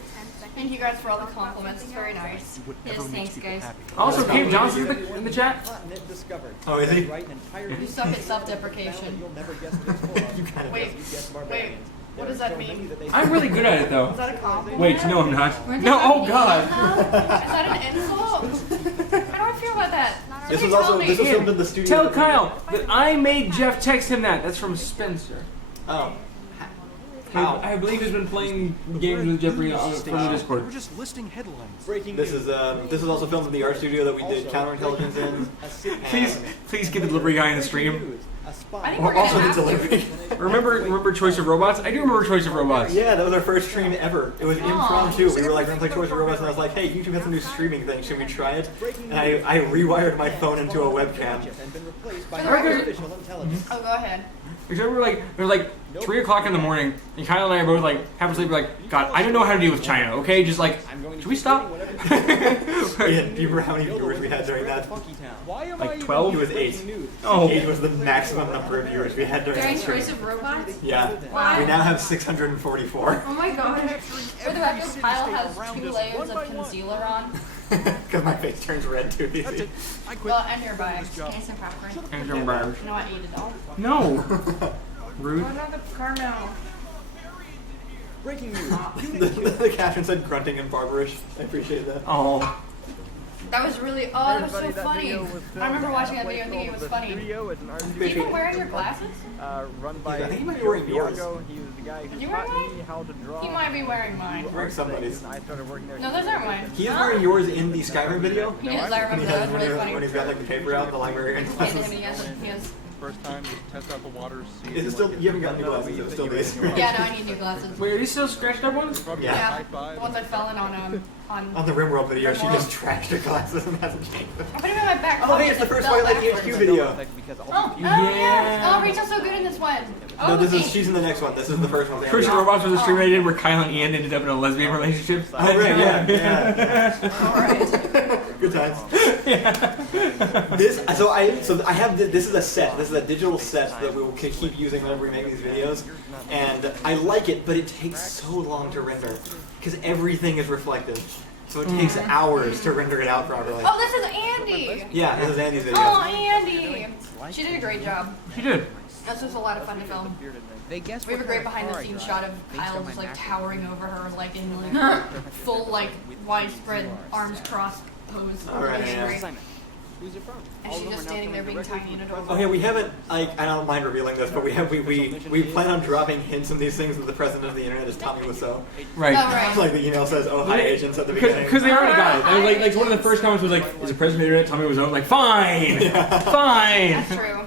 Thank you guys for all the compliments. It's very nice. Yes, thanks, guys. Also, Cave Johnson's in the chat. Oh, is he? You suck at self-deprecation. You kind of Wait, wait. What does that mean? I'm really good at it, though. Is that a compliment? Wait, no, I'm not. Weren't No, they oh like god. Is that an insult? How do I feel about that? This Somebody was also tell me. this was filmed in the studio. Tell Kyle that I made Jeff text him that. That's from Spencer. Oh. I believe he's been playing games with Jeffrey on from the Discord. We're just listing headlines. This is also filmed in the art studio that we did counterintelligence in. Please get the delivery guy in the stream. A spy. I think we're Or gonna also the have to. delivery. Remember Choice of Robots? I do remember Choice of Robots. Yeah, that was our first stream ever. It was Aw. impromptu. We were like, we're gonna play Choice of Robots, and I was like, hey, YouTube has a new streaming thing. Should we try it? And I rewired my phone into a webcam. And been replaced by For the record- artificial intelligence. Oh, go ahead. Because I remember, like, it was like 3 o'clock in the morning, and Kyle and I are both like half asleep. We're like, God, I don't know how to deal with China. Okay, just like, should we stop? Yeah, do you remember how many viewers we had during that? Why am Like I even 12? He was 8. Oh. 8 was the maximum number of viewers we had during During that stream. Choice of Robots? Yeah. Wow. We now have 644. Oh my god. For the record, Kyle has 2 layers of concealer on. Because my face turns red too That's easy. it. I quit. Well, and your bags. This job. And some popcorn. And some burgers. You know, I ate it all. No. Rude. Oh, not the car now. Breaking news. The caption said grunting and barbarish. I appreciate that. Oh. That was really, oh, that was so funny. I remember watching that video and thinking it was funny. Are you even wearing your glasses? Run by I think he might be wearing yours. He was the guy Did who you wear taught mine? me how to draw. He might be wearing mine. Wearing somebody's. I started working there. No, those aren't mine. He is wearing yours in the Skyrim video. He is, I When remember he that. has That was really funny. when he's got like the paper out, the librarian He glasses. has. First time, just test out the waters. See Is it still? You haven't gotten new glasses. It's still these. Yeah, no, I need new glasses. Wait, are these still scratched up ones? Probably Yeah. a Yeah, high five. the ones I fell in on. On the Rimworld video, she Rimworld. just trashed her glasses and hasn't changed them. I put him in my back Oh, pocket. hey, it's the and first fell Twilight backwards. HQ video. Oh, yeah. Oh, Rachel's so good in this one. Oh, No, this is okay. she's in the next one. This is the first one. Choice of Robots was a stream I did where Kyle and Ian ended up in a lesbian relationship. Oh, right, yeah. Alright. Good times. So I have this is a set. This is a digital set that we will keep using whenever we make these videos, and I like it, but it takes so long to render because everything is reflective. So it takes hours to render it out properly. Oh, this is Andy. Yeah, this is Andy's video. Oh, Andy. She did a great job. She did. This was a lot of fun to film. They guess We have a what great kind of car I behind-the-scenes drive shot of based Kyle on just my like natural towering over her, like in like full like widespread arms crossed pose. All right, It was yeah. great. Who's it from? And she's just standing there being tiny and adorable. Oh yeah, we haven't. I don't mind revealing this, but we plan on dropping hints and these things that the president of the internet is Tommy Wiseau. Right. Oh, right. Like the email says, "Oh hi agents" at the beginning. Because they already got it. And like one of the first comments was like, "Is the president of the internet?" Tommy was like, "Fine, fine." That's true.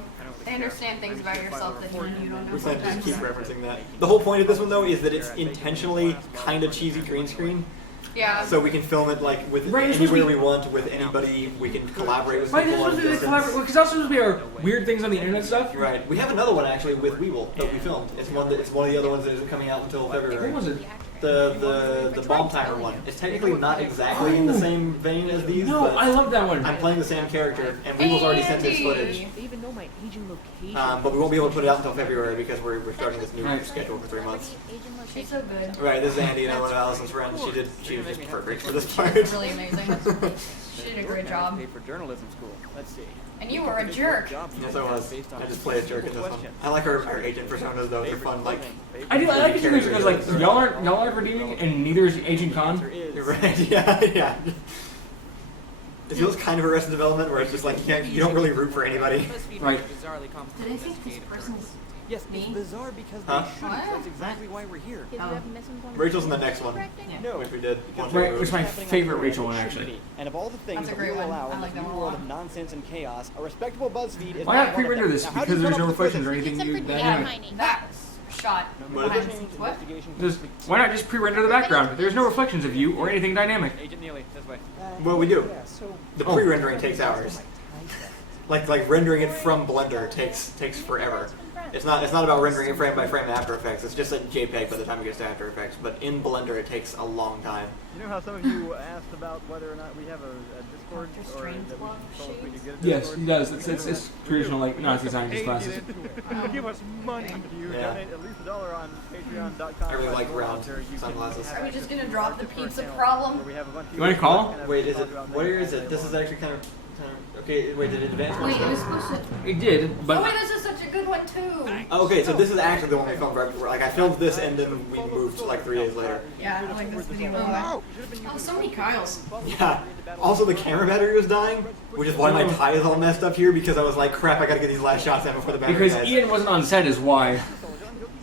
They understand things about yourself that you don't know We plan to just sometimes. keep referencing that. The whole point of this one though is that it's intentionally kind of cheesy green screen, Yeah. so we can film it like with Right, it's supposed anywhere to we want, with anybody. We can collaborate with Right, this people. was on the distance. collaboration because that's supposed to be our weird things on the internet stuff. Right. We have another one actually with Weevil that we filmed. It's one of the other ones that isn't coming out until February. What was it? The bomb timer one. It's technically not exactly in the same vein as these, No, but I love that one. I'm playing the same character, and Weevil's already sent his footage. They even know my age and location. But we won't be able to put it out until February because we're starting this new Right. schedule for 3 months. She's so good. Right, this is Andy, and one of Allison's friends. She was just perfect for this part. She's really amazing. She did a great job. Pay for journalism school. Let's see. And you were a jerk. Yes, I was. I just play a jerk in this one. I like our agent personas though. They're fun. Like, I like it because like y'all aren't redeeming and neither is Agent Khan. you're right. Yeah. It feels kind of Arrested Development where it's just like you don't really root for anybody. Right. Bizarrely complicated. Did I think this person's Yes, it's me? bizarre because Huh? they shouldn't. That's exactly why we're here. Rachel's in the next one, No, which we did. Right, which is my favorite Rachel one actually. And of all the things That's a that we great will one. allow I in like this that new one a world lot. of nonsense and chaos, a respectable BuzzFeed is Why not not one of pre-render them. this? Now, how do Because you there's come no up with reflections or this? anything dynamic. That shot What is behind it? the scenes. What? Just why not just pre-render the background? There's no reflections of you or anything dynamic. Agent Neely, this way. Well, we do. Yeah, so The pre-rendering takes hours. Like rendering it from Blender takes forever. It's not about rendering it frame by frame in After Effects. It's just a JPEG by the time it gets to After Effects. But in Blender, it takes a long time. You know how some of you asked about whether or not we have a Discord Dr. or Strange that we love told us we could get a Yes, Discord? he does. It's traditional like Nazi scientist classes. Give us money. You Yeah. donate at least $1 on patreon.com. I really like round sunglasses. Are we just gonna drop the pizza problem? You wanna call? Wait, is it? Where is it? This is actually kind of okay. Wait, did it advance? Wait, it was supposed to. It did, Oh but wait, this is such a good one too. Okay, so this is actually the one we filmed right before. Like I filmed this and then we moved like 3 days later. Yeah, I like this video a lot. Oh, so many Kyles. Yeah. Also, the camera battery was dying, which is why my tie is all messed up here because I was like, crap, I gotta get these last shots in before the battery because dies. Ian wasn't on set is why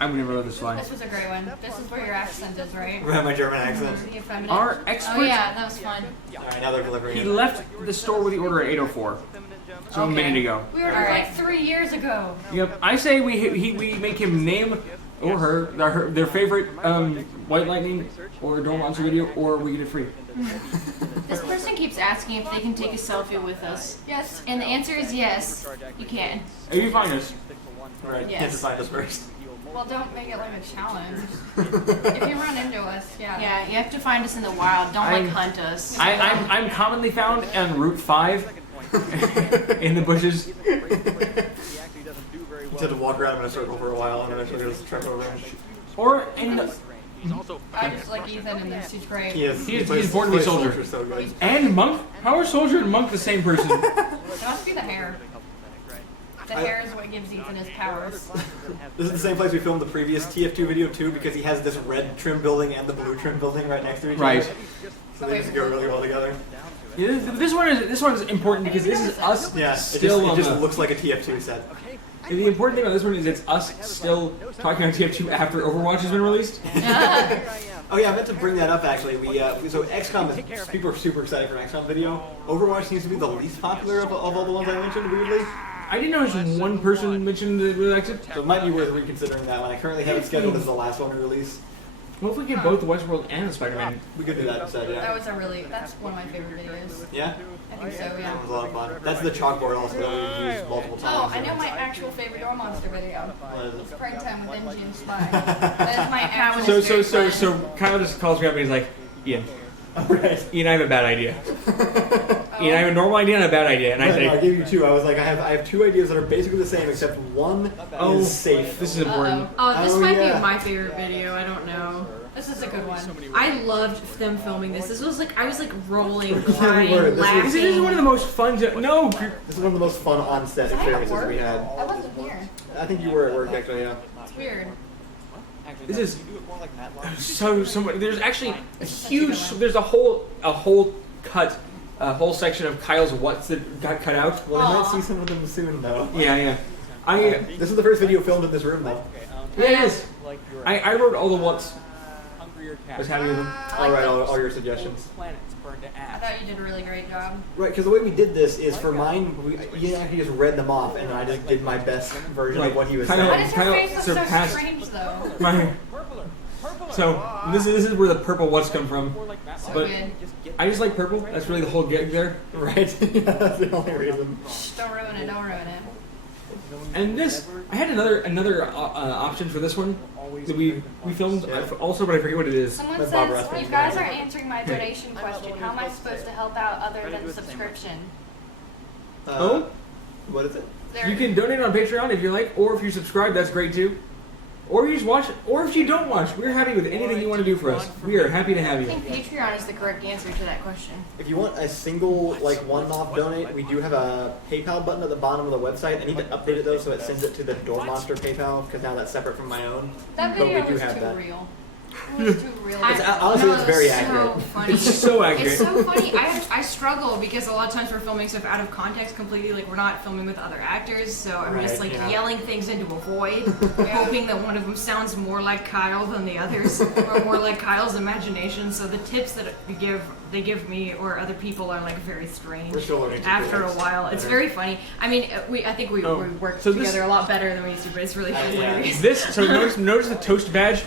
I'm gonna let this fly. This was a great one. This is where your accent is, right? Right, my German accent. The effeminate. Our expert, Oh yeah, that was fun. Alright, now they're delivering he it. left the store with the order at 8:04. So a minute ago. We were like 3 years ago. Yep. I say we make him name or her their favorite White Lightning or Door Monster video, or we get it free. This person keeps asking if they can take a selfie with us. Yes. And the answer is yes, you can. If you find us. Right. You Yes. have to find us first. Well, don't make it like a challenge. If you run into us, yeah. Yeah, you have to find us in the wild. Don't like hunt us. I'm commonly found on Route 5 in the bushes. You just have to walk around in a circle for a while and eventually just trek over and shoot. Or in the, I just like Ethan in this. He's great. He's born to be a soldier. So good. And monk. How are soldier and monk the same person? It must be the hair. The hair is what gives Ethan his powers. This is the same place we filmed the previous TF2 video too, because he has this red trim building and the blue trim building right next to each other. Right. So they just go really well together. Yeah, this one's important because this is us Yeah, still it just looks like a TF2 set. And the important thing about this one is it's us still talking on TF2 after Overwatch has been released. Oh yeah, I meant to bring that up actually. So XCOM, people are super excited for an XCOM video. Overwatch seems to be the least popular of all the ones I mentioned, weirdly. I didn't know there's one person mentioned that really liked it. So it might be worth reconsidering that one. I currently have it scheduled as the last one to release. What if we get both the Westworld and the Spider-Man? We could do that instead, yeah. That's one of my favorite videos. Yeah? I think so, yeah. That was a lot of fun. That's the chalkboard also that we've used multiple times. Oh, I know my actual favorite Door Monster video. What is it? It's Prank Time with NG and Spy. That is my actual So Kyle just calls me up and he's like, Ian. Right. Ian, I have a bad idea. Ian, I have a normal idea and a bad idea. And I say, I'll give you two. I was like, I have two ideas that are basically the same, except one is safe. This is important. This might be my favorite video. I don't know. This is a good one. I loved them filming this. This was like I was like rolling, we crying, were. laughing. This is one of the most fun. No. This is one of the most fun on-set experiences we had. I wasn't here. I think you were at work actually, yeah. It's weird. This is so. There's actually a huge. There's a whole cut. A whole section of Kyle's what's that got cut out. Well, I might see some of them soon though. Yeah. This is the first video filmed in this room though. Yeah, it is. I wrote all the what's. I was happy with them. All right, all your suggestions. I thought you did a really great job. Right, because the way we did this is for mine, Ian actually just read them off, and I just did my best version of what he was saying. Why does your face look so surpassed strange though? So this is where the purple what's come from. So But good. I just like purple. That's really the whole gig there. Right? Yeah, that's the only reason. Don't ruin it. Don't ruin it. And this, I had another option for this one that we filmed also, but I forget what it is. Someone That's says, Bob Rasmus. you guys are answering my donation question. How am I supposed to help out other than subscription? What is it? You can donate on Patreon if you like, or if you subscribe, that's great too. Or you just watch, or if you don't watch, we're happy with anything you want to do for us. We are happy to have I you. think Patreon is the correct answer to that question. If you want a single, like, one-off donate, we do have a PayPal button at the bottom of the website. I need to update it, though, so it sends it to the Door Monster PayPal, because now that's separate from my own. That But we video do was have too that. real. It was too real. Honestly, it's very so accurate. Funny. It's so accurate. It's so funny. I struggle because a lot of times we're filming stuff out of context completely. Like we're not filming with other actors, so I'm just like yelling things into a void, hoping that one of them sounds more like Kyle than the others, or more like Kyle's imagination. So the tips that they give me or other people are like very strange. We're still learning to After a do while, it's very funny. I mean, I think we work together a lot better than we used to, but it's really hilarious. So notice the toast badge.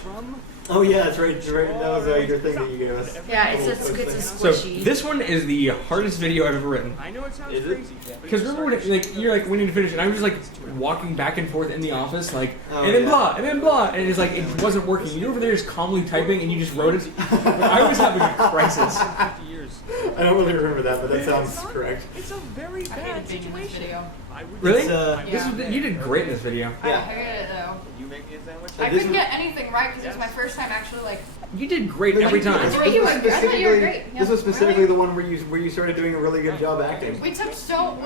Oh yeah, that's right. That was your thing that you gave us. Yeah, it's a So squishy. this one is the hardest video I've ever written. I know it sounds Is it? crazy. Because remember when you're like we need to finish, and I was just like walking back and forth in the office, like Oh, and then yeah. blah, and then blah, and it's like it wasn't working. You're over there just calmly typing, and you just wrote it. I was having a crisis. 50 years. I don't really remember that, but that sounds correct. It's a very I bad hated being in this situation. video. I would Really? It's, This is, you did great in this video. I Yeah. hated it though. You make me a sandwich? I this couldn't is- get anything right because it was my first time actually like. You did great every time. I thought you were good. I thought you were great. Yeah. This was specifically the one where you started doing a really good job acting. We took so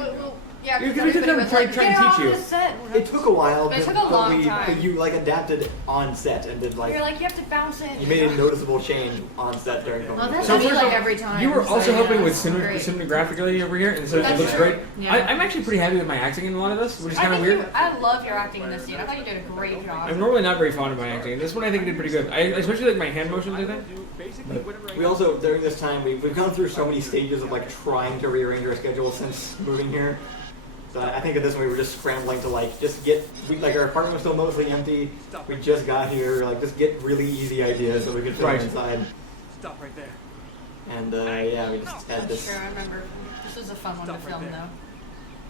yeah. You Because could have everybody was tried like, to "Get teach on you." the set." It took a while, But it took a long time. but you like adapted on set and did like You're like you have to bounce in. you made a noticeable change on set during filming. Well, that's So me first like off, every time. You were so, also yeah, helping with it's great. cinematographically over here, and so it That's looks true. great. Yeah. I'm actually pretty happy with my acting in a lot of this, which is I kind of think weird. I love your acting in this scene. I thought you did a great job. I'm normally not very fond of my acting. This one I think I did pretty good. I especially like my hand motions. I think. We also during this time we've gone through so many stages of like trying to rearrange our schedule since moving here. So I think at this one we were just scrambling to like just get like our apartment was still mostly empty. We just got here, like just get really easy ideas so we could film inside. Stop right there. And yeah, we just had this. Sure, I remember. This was a fun one to film though.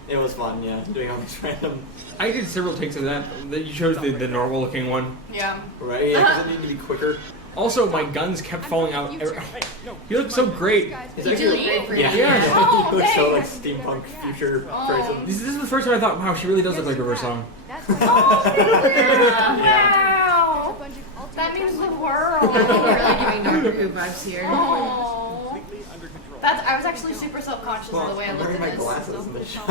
It was fun, yeah, doing all these random. I did several takes of that. You chose the normal looking one. Yeah. Right, yeah, because it needed to be quicker. Also, my guns kept falling out. You look so great. It's You actually do look great. yeah, Yeah. he looks so like steampunk future person. This is the first time I thought, wow, she really does look like River Song. Wow! That means the world. We're really giving Doctor Who vibes here. Oh. That's. I was actually super self-conscious of the way I I'm looked wearing at my this. glasses in the shot.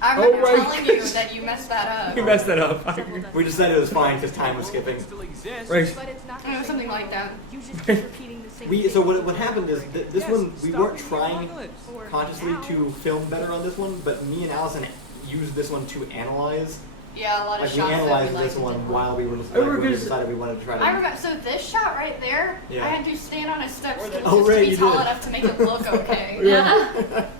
I Oh, remember right. telling you that you messed that up. You messed that up. I agree. We decided it was fine because time was skipping. Right. It was something like that. So what happened is this one we weren't trying consciously to film better on this one, but me and Allison used this one to analyze. Yeah, a lot of Like we shots that analyzed we this liked one and while we were just Oh, like, we because- decided we wanted to try to. I remember. So this shot right there, Yeah. I had to stand on a step just Oh, to right, be you tall did. enough to make it look okay. Yeah.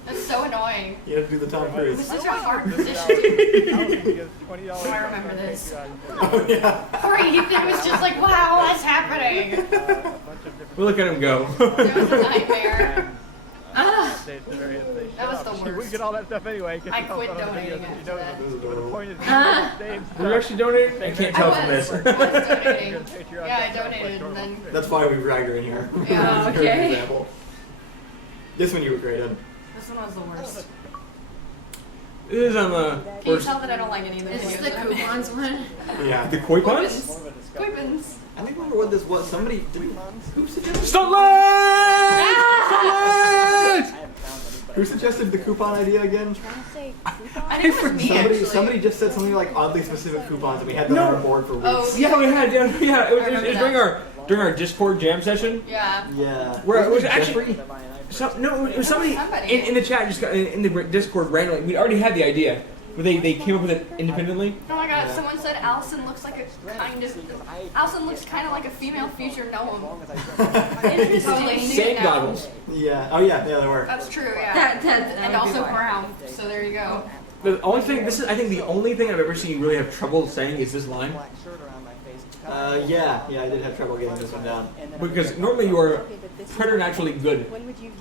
That's so annoying. You had to do the Tom It Cruise. was such a hard position to Oh, I remember this. Oh yeah. Poor Ethan was just like, wow, what's happening? We'll look at him go. It was a nightmare. That was the We worst. get all that stuff anyway. I quit donating after that. The point is, Were you actually donating? I can't tell from this. I was donating. Yeah, I donated and then. That's why we dragged her in here. Yeah, Here's an okay. example. This one you were great at. This one was the worst. This is on the Can you first. tell that I don't like any of the Is this videos the that I made? coupons one? Yeah. The koi puns? Coupons. I think I remember what this was. Somebody who suggested Who suggested the coupon idea again? I think it was me actually. Somebody just said something like oddly specific coupons, and we had them on our board for weeks. Oh. Yeah, we had. Yeah. It was remember during our Discord jam session. Yeah. Yeah. Where it was Wasn't actually. No, it was somebody Somebody. in the chat just got in the Discord randomly. We already had the idea, but they came up with it independently. Oh my god, Yeah. someone said Allison looks like a Allison looks kind of like a female future gnome. Interestingly, Sand goggles. Yeah. Oh yeah. Yeah, they were. That's true, yeah. That And would be also why. brown. So there you go. The only thing, this is, I think, the only thing I've ever seen you really have trouble saying is this line, Yeah. I did have trouble getting this one down. because normally you are preternaturally good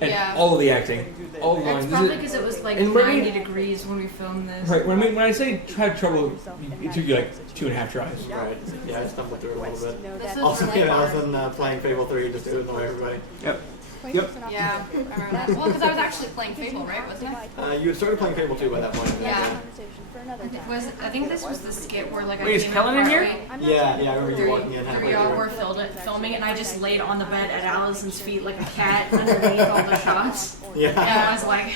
at Yeah. all of the acting, all the That's lines. probably because it was like And when we- 90 degrees when we filmed this. Right. When I say had trouble, it took you like 2.5 tries. Right. Yeah, I stumbled through it a little bit. This is Also, really yeah, hard. Allison playing Fable 3 just to annoy everybody. Yep. Yeah, I remember that. Well, because I was actually playing Fable, right? Wasn't I? You had started playing Fable 2 by that point. Yeah. I think this was the skit where like I Wait, is came Kellen in here? Yeah, I remember you walking in halfway We all through. were filming it, and I just laid on the bed at Allison's feet like a cat underneath all the shots. Yeah. And I was like,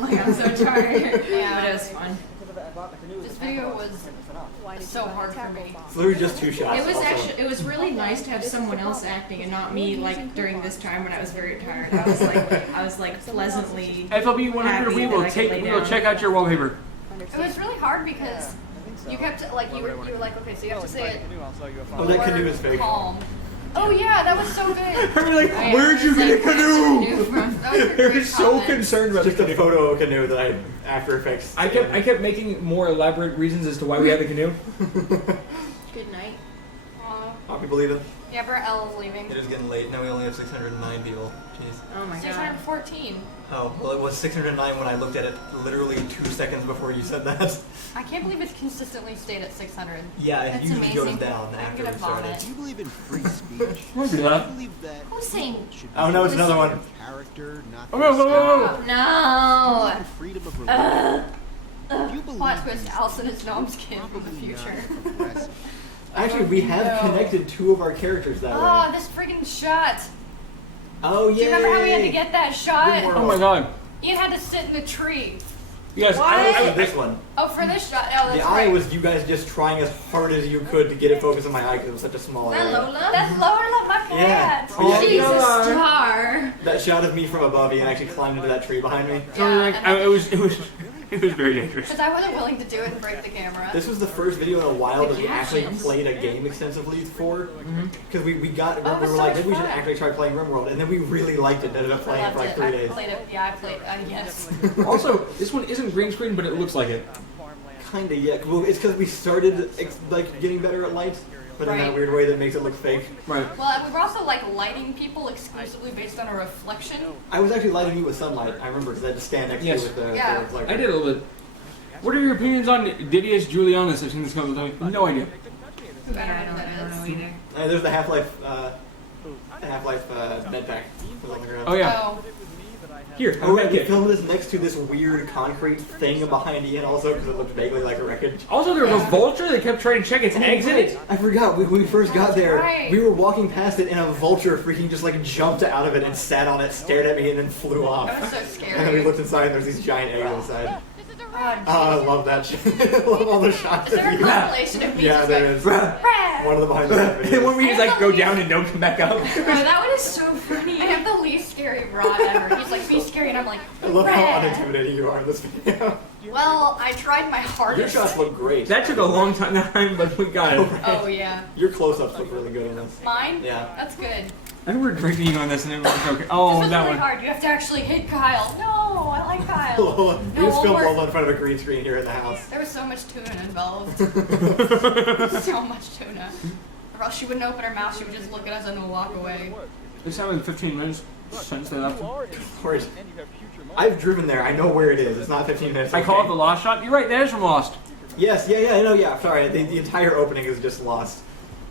like I'm so tired. Yeah. But it was fun. This video was so hard for me. It's literally just 2 shots. It was also. actually, it was really nice to have someone else acting and not me. Like during this time when I was very tired, I was like pleasantly. FLB 100, Happy we that will I could lay down. check out your wallpaper. It was really hard because you kept like you were like, okay, so you have to say it Oh, that more canoe is fake. calm. Oh yeah, that was so good. I'm like, I where'd you was get a like, where's the canoe? from? That was a They're great so comment. concerned about Just the a canoe. photo of a canoe that I had After Effects. I kept making more elaborate reasons as to why we had the canoe. Good night. Aw. Poppy, believe it? Yeah, but Ella's leaving. It is getting late. Now we only have 609 people. Jeez. Oh my god. 614. Oh, well, it was 609 when I looked at it literally 2 seconds before you said that. I can't believe it's consistently stayed at 600. Yeah, it That's usually amazing. goes down I'm after gonna we started. vomit. Do you believe in free speech? Won't be Do that. you believe that Who's saying? should Oh no, it's another one. character, not Oh, whoa. No. freedom of religion? Do you believe Plot twist, Allison is Gnome's kid from the probably future. not progressive? Actually, we have No. connected 2 of our characters that Ah, way. this friggin' shot. Oh, yeah. Do you remember how we had to get that shot? Good Oh my god. Ian had to sit in the tree. You guys, I was this one. Oh, for this shot. Oh, that's The eye right. was you guys just trying as hard as you could to get it focused on my eye because it was such a small Is that area. Lola? That's Lola, my Yeah. cat. Oh, She's no. a star. That shot of me from above, Ian actually climbed into that tree behind me. So like, and it was It was very dangerous. Because I wasn't willing to do it and break the camera. This was the first video in a while The that we actually captions. played a game extensively for. Because we Oh, were it was so like, much maybe we should fun. actually try playing RimWorld, and then we really liked it and ended up playing it for like 3 days. I played it. Yeah, I played. Yes. Also, this one isn't green screen, but it looks like it. Kinda, yeah. Well, it's because we started like getting better at light, but in that Right. weird way that makes it look fake. Right. Well, and we were also like lighting people exclusively based on a reflection. I was actually lighting you with sunlight. I remember because I had to stand next Yes. to you with the Yeah. reflector. I did a little bit. What are your opinions on Didius Julianus? I've seen this come up. No idea. I don't know who that is. either. There's the Half-Life med pack. Was on the ground. Oh yeah. Oh, Here. Oh, right, we filmed this next to this weird concrete thing behind Ian also because it looked vaguely like a wreckage. Also, there was a vulture that kept trying to check its exit. I forgot, when we first got there, right. we were walking past it and a vulture freaking just like jumped out of it and sat on it, stared at me, and then flew off. that was so And then we scary. looked inside and there's these giant eggs inside. Oh, Oh, I love that shit. I love all the shots is there a of you. compilation of me Yeah, just there going, is. "Brad!" One of the behind the scenes And when videos. we just like go down and don't come back up. Oh, that one is so funny. I have the least scary Rod ever. He's like, be scary, and I'm like, I love how "Brad." unintimidating you are in this video. Well, I tried my Your hardest. shots look great. That took a long time, but we got it. Oh yeah, Your close-ups look really good in this. mine. Yeah. That's good. I think we're drinking on this and it was okay. This Oh, was that really one. hard. You have to actually hit Kyle. No, I like Kyle. Lola, we No, just filmed we're- Lola in front of a green screen here in the house. There was so much tuna involved. So much tuna. Or else she wouldn't open her mouth. She would just look at us and then walk away. This happened in 15 minutes since they left. Of course. I've driven there. I know where it is. It's not 15 minutes. I call it okay. the Lost Shot. You're right, that is from Lost. Yes, yeah, I know, yeah. Sorry, the entire opening is just Lost.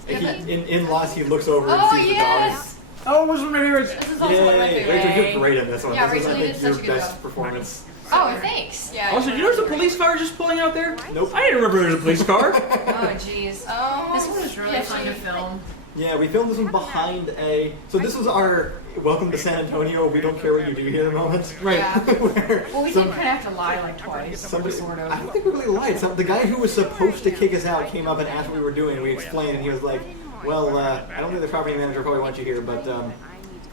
Like Yeah, in Lost, he looks over and Oh sees yes. Oh, it was one of my favorites. This is the also dog. one of my Yay! favorites. Rachel, you're great in this one. Yeah, this is, I Rachel, you think, did your such a good best job. performance. Oh, thanks. Yeah. Also, you notice the police car just pulling out there? Nope. I didn't remember there was a police car. Oh jeez. Oh. This one was really yeah, fun she- to film. Yeah, we filmed this one behind a. So this was our welcome to San Antonio. We don't care what you do here moment. Right. Yeah. Where Well, we some- did kind of have to lie like twice. Somebody, sort of. I don't think we really lied. The guy who was supposed to kick us out came up and asked what we were doing. And we explained, and he was like, "Well, I don't think the property manager probably wants you here, but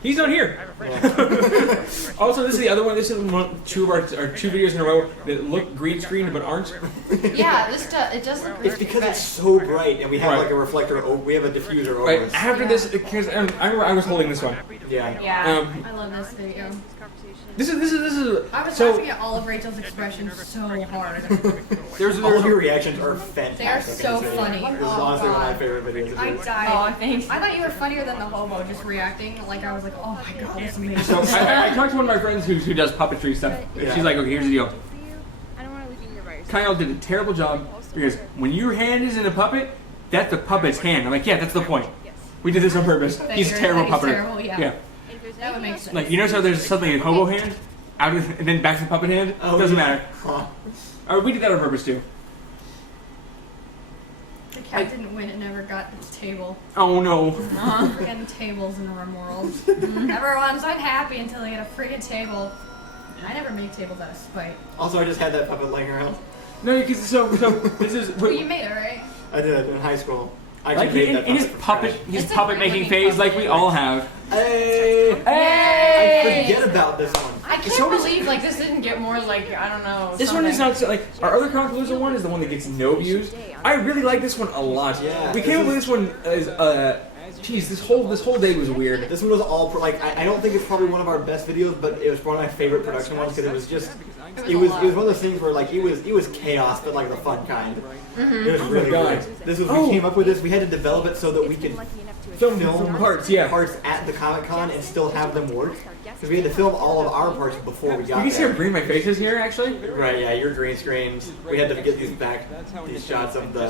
He's not here. yeah." Also, this is the other one. This is two of our two videos in a row that look green screened but aren't. Yeah, this it does look It's because it's so bright, and we have Right. like a reflector. We have a diffuser over Right. us. After this, because I remember I was holding this one. Yeah. Yeah. I love this video. This is I was so. laughing at all of Rachel's expressions so hard. There's All of your reactions are fantastic. They are so in this video. funny. This is Oh, honestly one of my God. favorite videos. Of I yours. died. Oh, thanks. I thought you were funnier than the hobo, just reacting. Like I was like, oh my god, this is amazing. So I talked to one of my friends who does puppetry stuff. Yeah. She's like, okay, here's the deal. I don't want to leave you here by yourself. Kyle did a terrible job because when your hand is in a puppet, that's the puppet's hand. I'm like, yeah, that's the point. We did this on purpose. That He's a you're- terrible that he's puppeter. terrible, yeah. If there's That would anything make else sense. Like, you notice how there's something in hobo hand, out of, and then back to the puppet hand? Oh, Doesn't yeah. matter. Huh. Or we did that on purpose too. The cat didn't win. It never got its table. Oh no. Friggin' tables in RimWorld. Everyone's unhappy until they get a friggin' table. I never make tables out of spite. Also, I just had that puppet laying around. No, because so this is. Well, you made it, right? I did in high school. I Like actually made that in his from puppet, scratch. his It's a puppet great making looking phase, like puppet. we all have. Hey! Hey! I forget about this one. I can't So does- believe like this didn't get more like I don't know. This one is something. not like our other Concalusa one is the one that gets no views. I really like this one a lot. Yeah, we came up with this one as geez, this whole day was weird. This one was all like I don't think it's probably one of our best videos, but it was one of my favorite production ones because it was just it was one of those things where like it was chaos, but like the fun kind. It was really God. good. This was Oh. we came up with this. We had to develop it so that we could Film film parts, yeah. parts at the Comic Con and still have them work because we had to film all of our parts before we You got can see how there. green my face is here, actually. Right, yeah, your green screens. We had to get these back, these shots of the.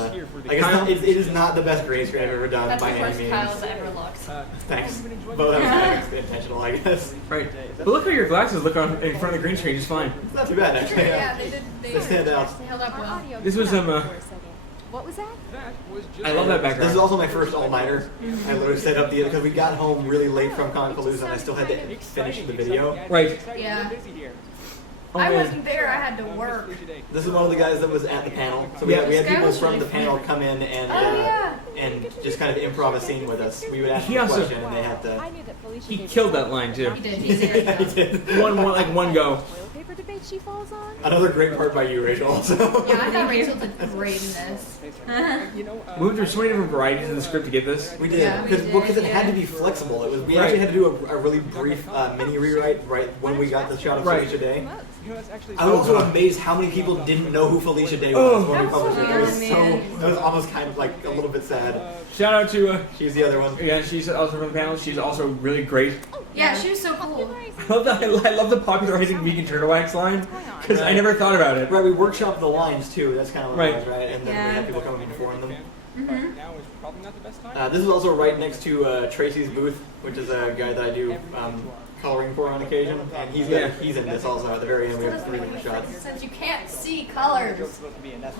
I guess Kyle? it is not the best green screen I've ever done That's by the any first means. Kyle's ever looked. Thanks, but that was kind of intentional, I guess. Right. But look how your glasses look on in front of the green screen just fine. It's not too bad actually. Yeah, they did. They stand out. They held up well. This was What was that? I love that This is background. also my first all-nighter. I literally stayed up because we got home really late from Concalusa and I still had to finish the video. Right. Yeah. Oh, I man. wasn't there. I had to work. This is one of the guys that was at the panel. So we Yeah. had This guy people was from really the panel come in and Oh yeah. and just kind of improv a scene with us. We would ask He them a also- question and they had to. I knew that Felicia He gave killed us that line too. He did. He did. He did. One like one go. toilet paper debate she falls on. Another great part by you, Rachel. Also. Yeah, I thought Rachel did great in this. We went through so many different varieties in the script to get this. We did, Yeah, we because did, it had to yeah. be flexible. It was we actually had to do a really brief mini rewrite right when we got the shot of Felicia Day. I was also amazed how many people didn't know who Felicia Day was when we published it. It was almost kind of like a little bit sad. Shout out to she's the other one. Yeah, she's also from the panel. She's also really great. Yeah, she was so cool. I love the popularizing vegan turtle wax line because I never thought about it. Right, we workshopped the lines too. That's kind of what it was, Right. right? And then we had people coming in to form them. Now is probably not the best time. This is also right next to Tracy's booth, which is a guy that I do coloring for on occasion, and he's in this also. At the very end, we have 3 different shots. Since you can't see colors,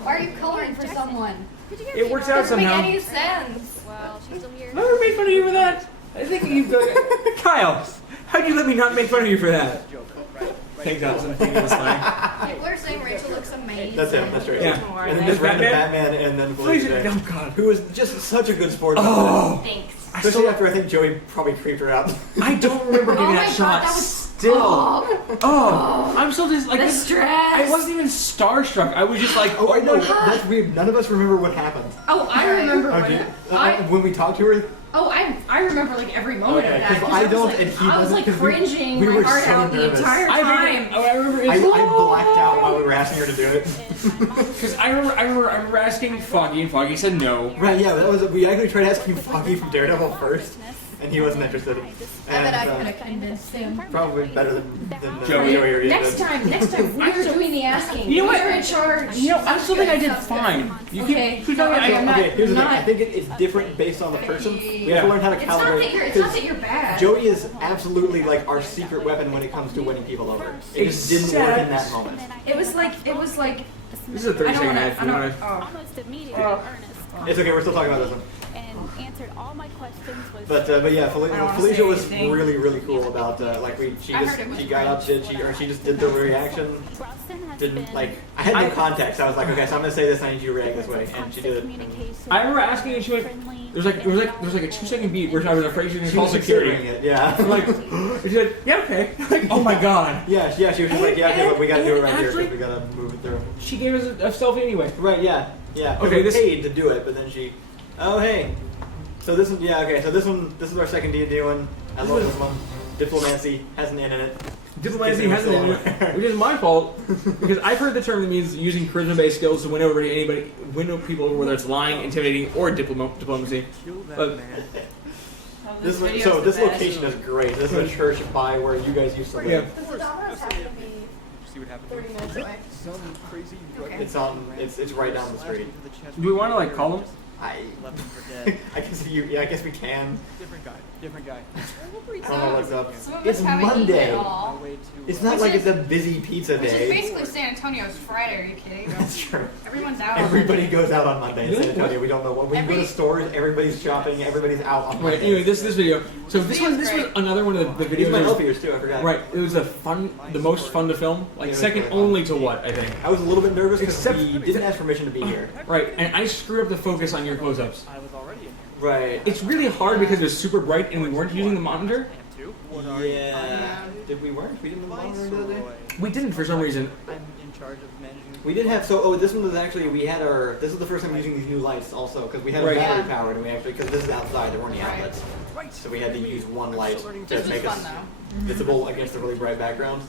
why are you coloring for someone? It works out Doesn't somehow. make any sense. Well, she's still here. I never made fun of you for that. I think you've done it. Kyle, how'd you let me not make fun of you for that? Thanks, Allison. Thinking it was funny. People are saying Rachel looks amazing. That's him. That's right. Yeah. And then just random Batman, and then Felicia Day, Oh God. who was just such a good sport. Oh. Thanks. Especially after I think Joey probably creeped her out. I don't remember Oh giving my that God, shot. that was Still. I'm still just like the this. stress. I wasn't even starstruck. I was just like, Oh, I know. That's weird. None of us remember what happened. Oh, I remember Oh, when we talked to her. Oh, I remember like every moment Okay, of that. 'cause 'cause I was, don't, like, and he I was doesn't, like 'cause cringing we my were heart so out the nervous. entire I time. remember. I blacked out while we were asking her to do it. Because I remember asking Foggy, and Foggy said no. Right? Yeah, that was. We actually tried asking Foggy from Daredevil first, and he wasn't interested. I bet I And, could have convinced him. probably better than Joey. Joey or Ian Next did. time, we were doing the asking. You know what? We were in charge. You know, I still think I did fine. You Okay. keep talking. Okay, I'm not- Okay, here's the thing. not- I think it's different based on the person. We have to learn how to It's not that calibrate. you're. It's 'cause not that you're bad. Joey is absolutely like our secret weapon when it comes to winning people over. It just didn't work in that moment. It was like. This is a 30-second ad. If you want to. Almost immediately earnest. It's okay. We're still talking about this one. And answered all my questions with. But yeah, Felicia was really cool about like she I heard it was got up, she just did the reaction. Brosnan has Didn't been like I had no context. I was like, okay, so I'm gonna say this. I need you to react this way, and she did it. I remember asking, and she went. There was like a 2-second beat where I was afraid she was She gonna call was security. considering it, yeah. I'm like, and she said, yeah, okay. Like, oh my God. Yeah, she was just like, yeah, okay, but we gotta do it right here Actually- because we gotta move it through. She gave us a selfie anyway. Right, yeah. Okay, We this- paid to do it, but then she. Oh hey. So this one, yeah, okay. So this is our second D&D one. I love this one. Diplomacy has an N in it. Diplomacy hasn't been, which is my fault because I've heard the term that means using charisma-based skills to win over win people over, whether it's lying, intimidating, or diplomacy. But This location is great. This is a church by where you guys used to live. Yeah. Does the Domino's have to be See what happens. 30 minutes away? Some crazy. Okay. It's right down the street. do we want to like call them? Left him for dead. I guess we can. Different guy. I don't know what's up. Some of us It's haven't eaten Monday. at all. It's not like it's a busy pizza Which is day. basically San Antonio's Friday. Are you kidding? That's true. Everyone's out. Everybody goes out on Monday in San Really? Antonio. We don't know what. When you go to Every- stores, everybody's shopping. Everybody's out on Right. Monday. Anyway, this video. So this was great. another one of the These videos. might that help was- yours too. I forgot. Right. It was the most fun to film. Like It was second very fun. only to what I think. I was a little bit nervous because Except- we didn't ask permission to be here. Right. And I screwed up the focus on your close-ups. I was already in here. Right. It's really hard because it was super bright and we weren't using the monitor. Yeah. Did we weren't? We didn't monitor the other day. We didn't for some reason. I'm in charge of managing. We did have this one was actually we had our this is the first time using these new lights also because we had Right. a battery Yeah. powered and we actually because this is outside there weren't any Right. outlets so we had to use one light to This was make fun us though. visible against the really bright background.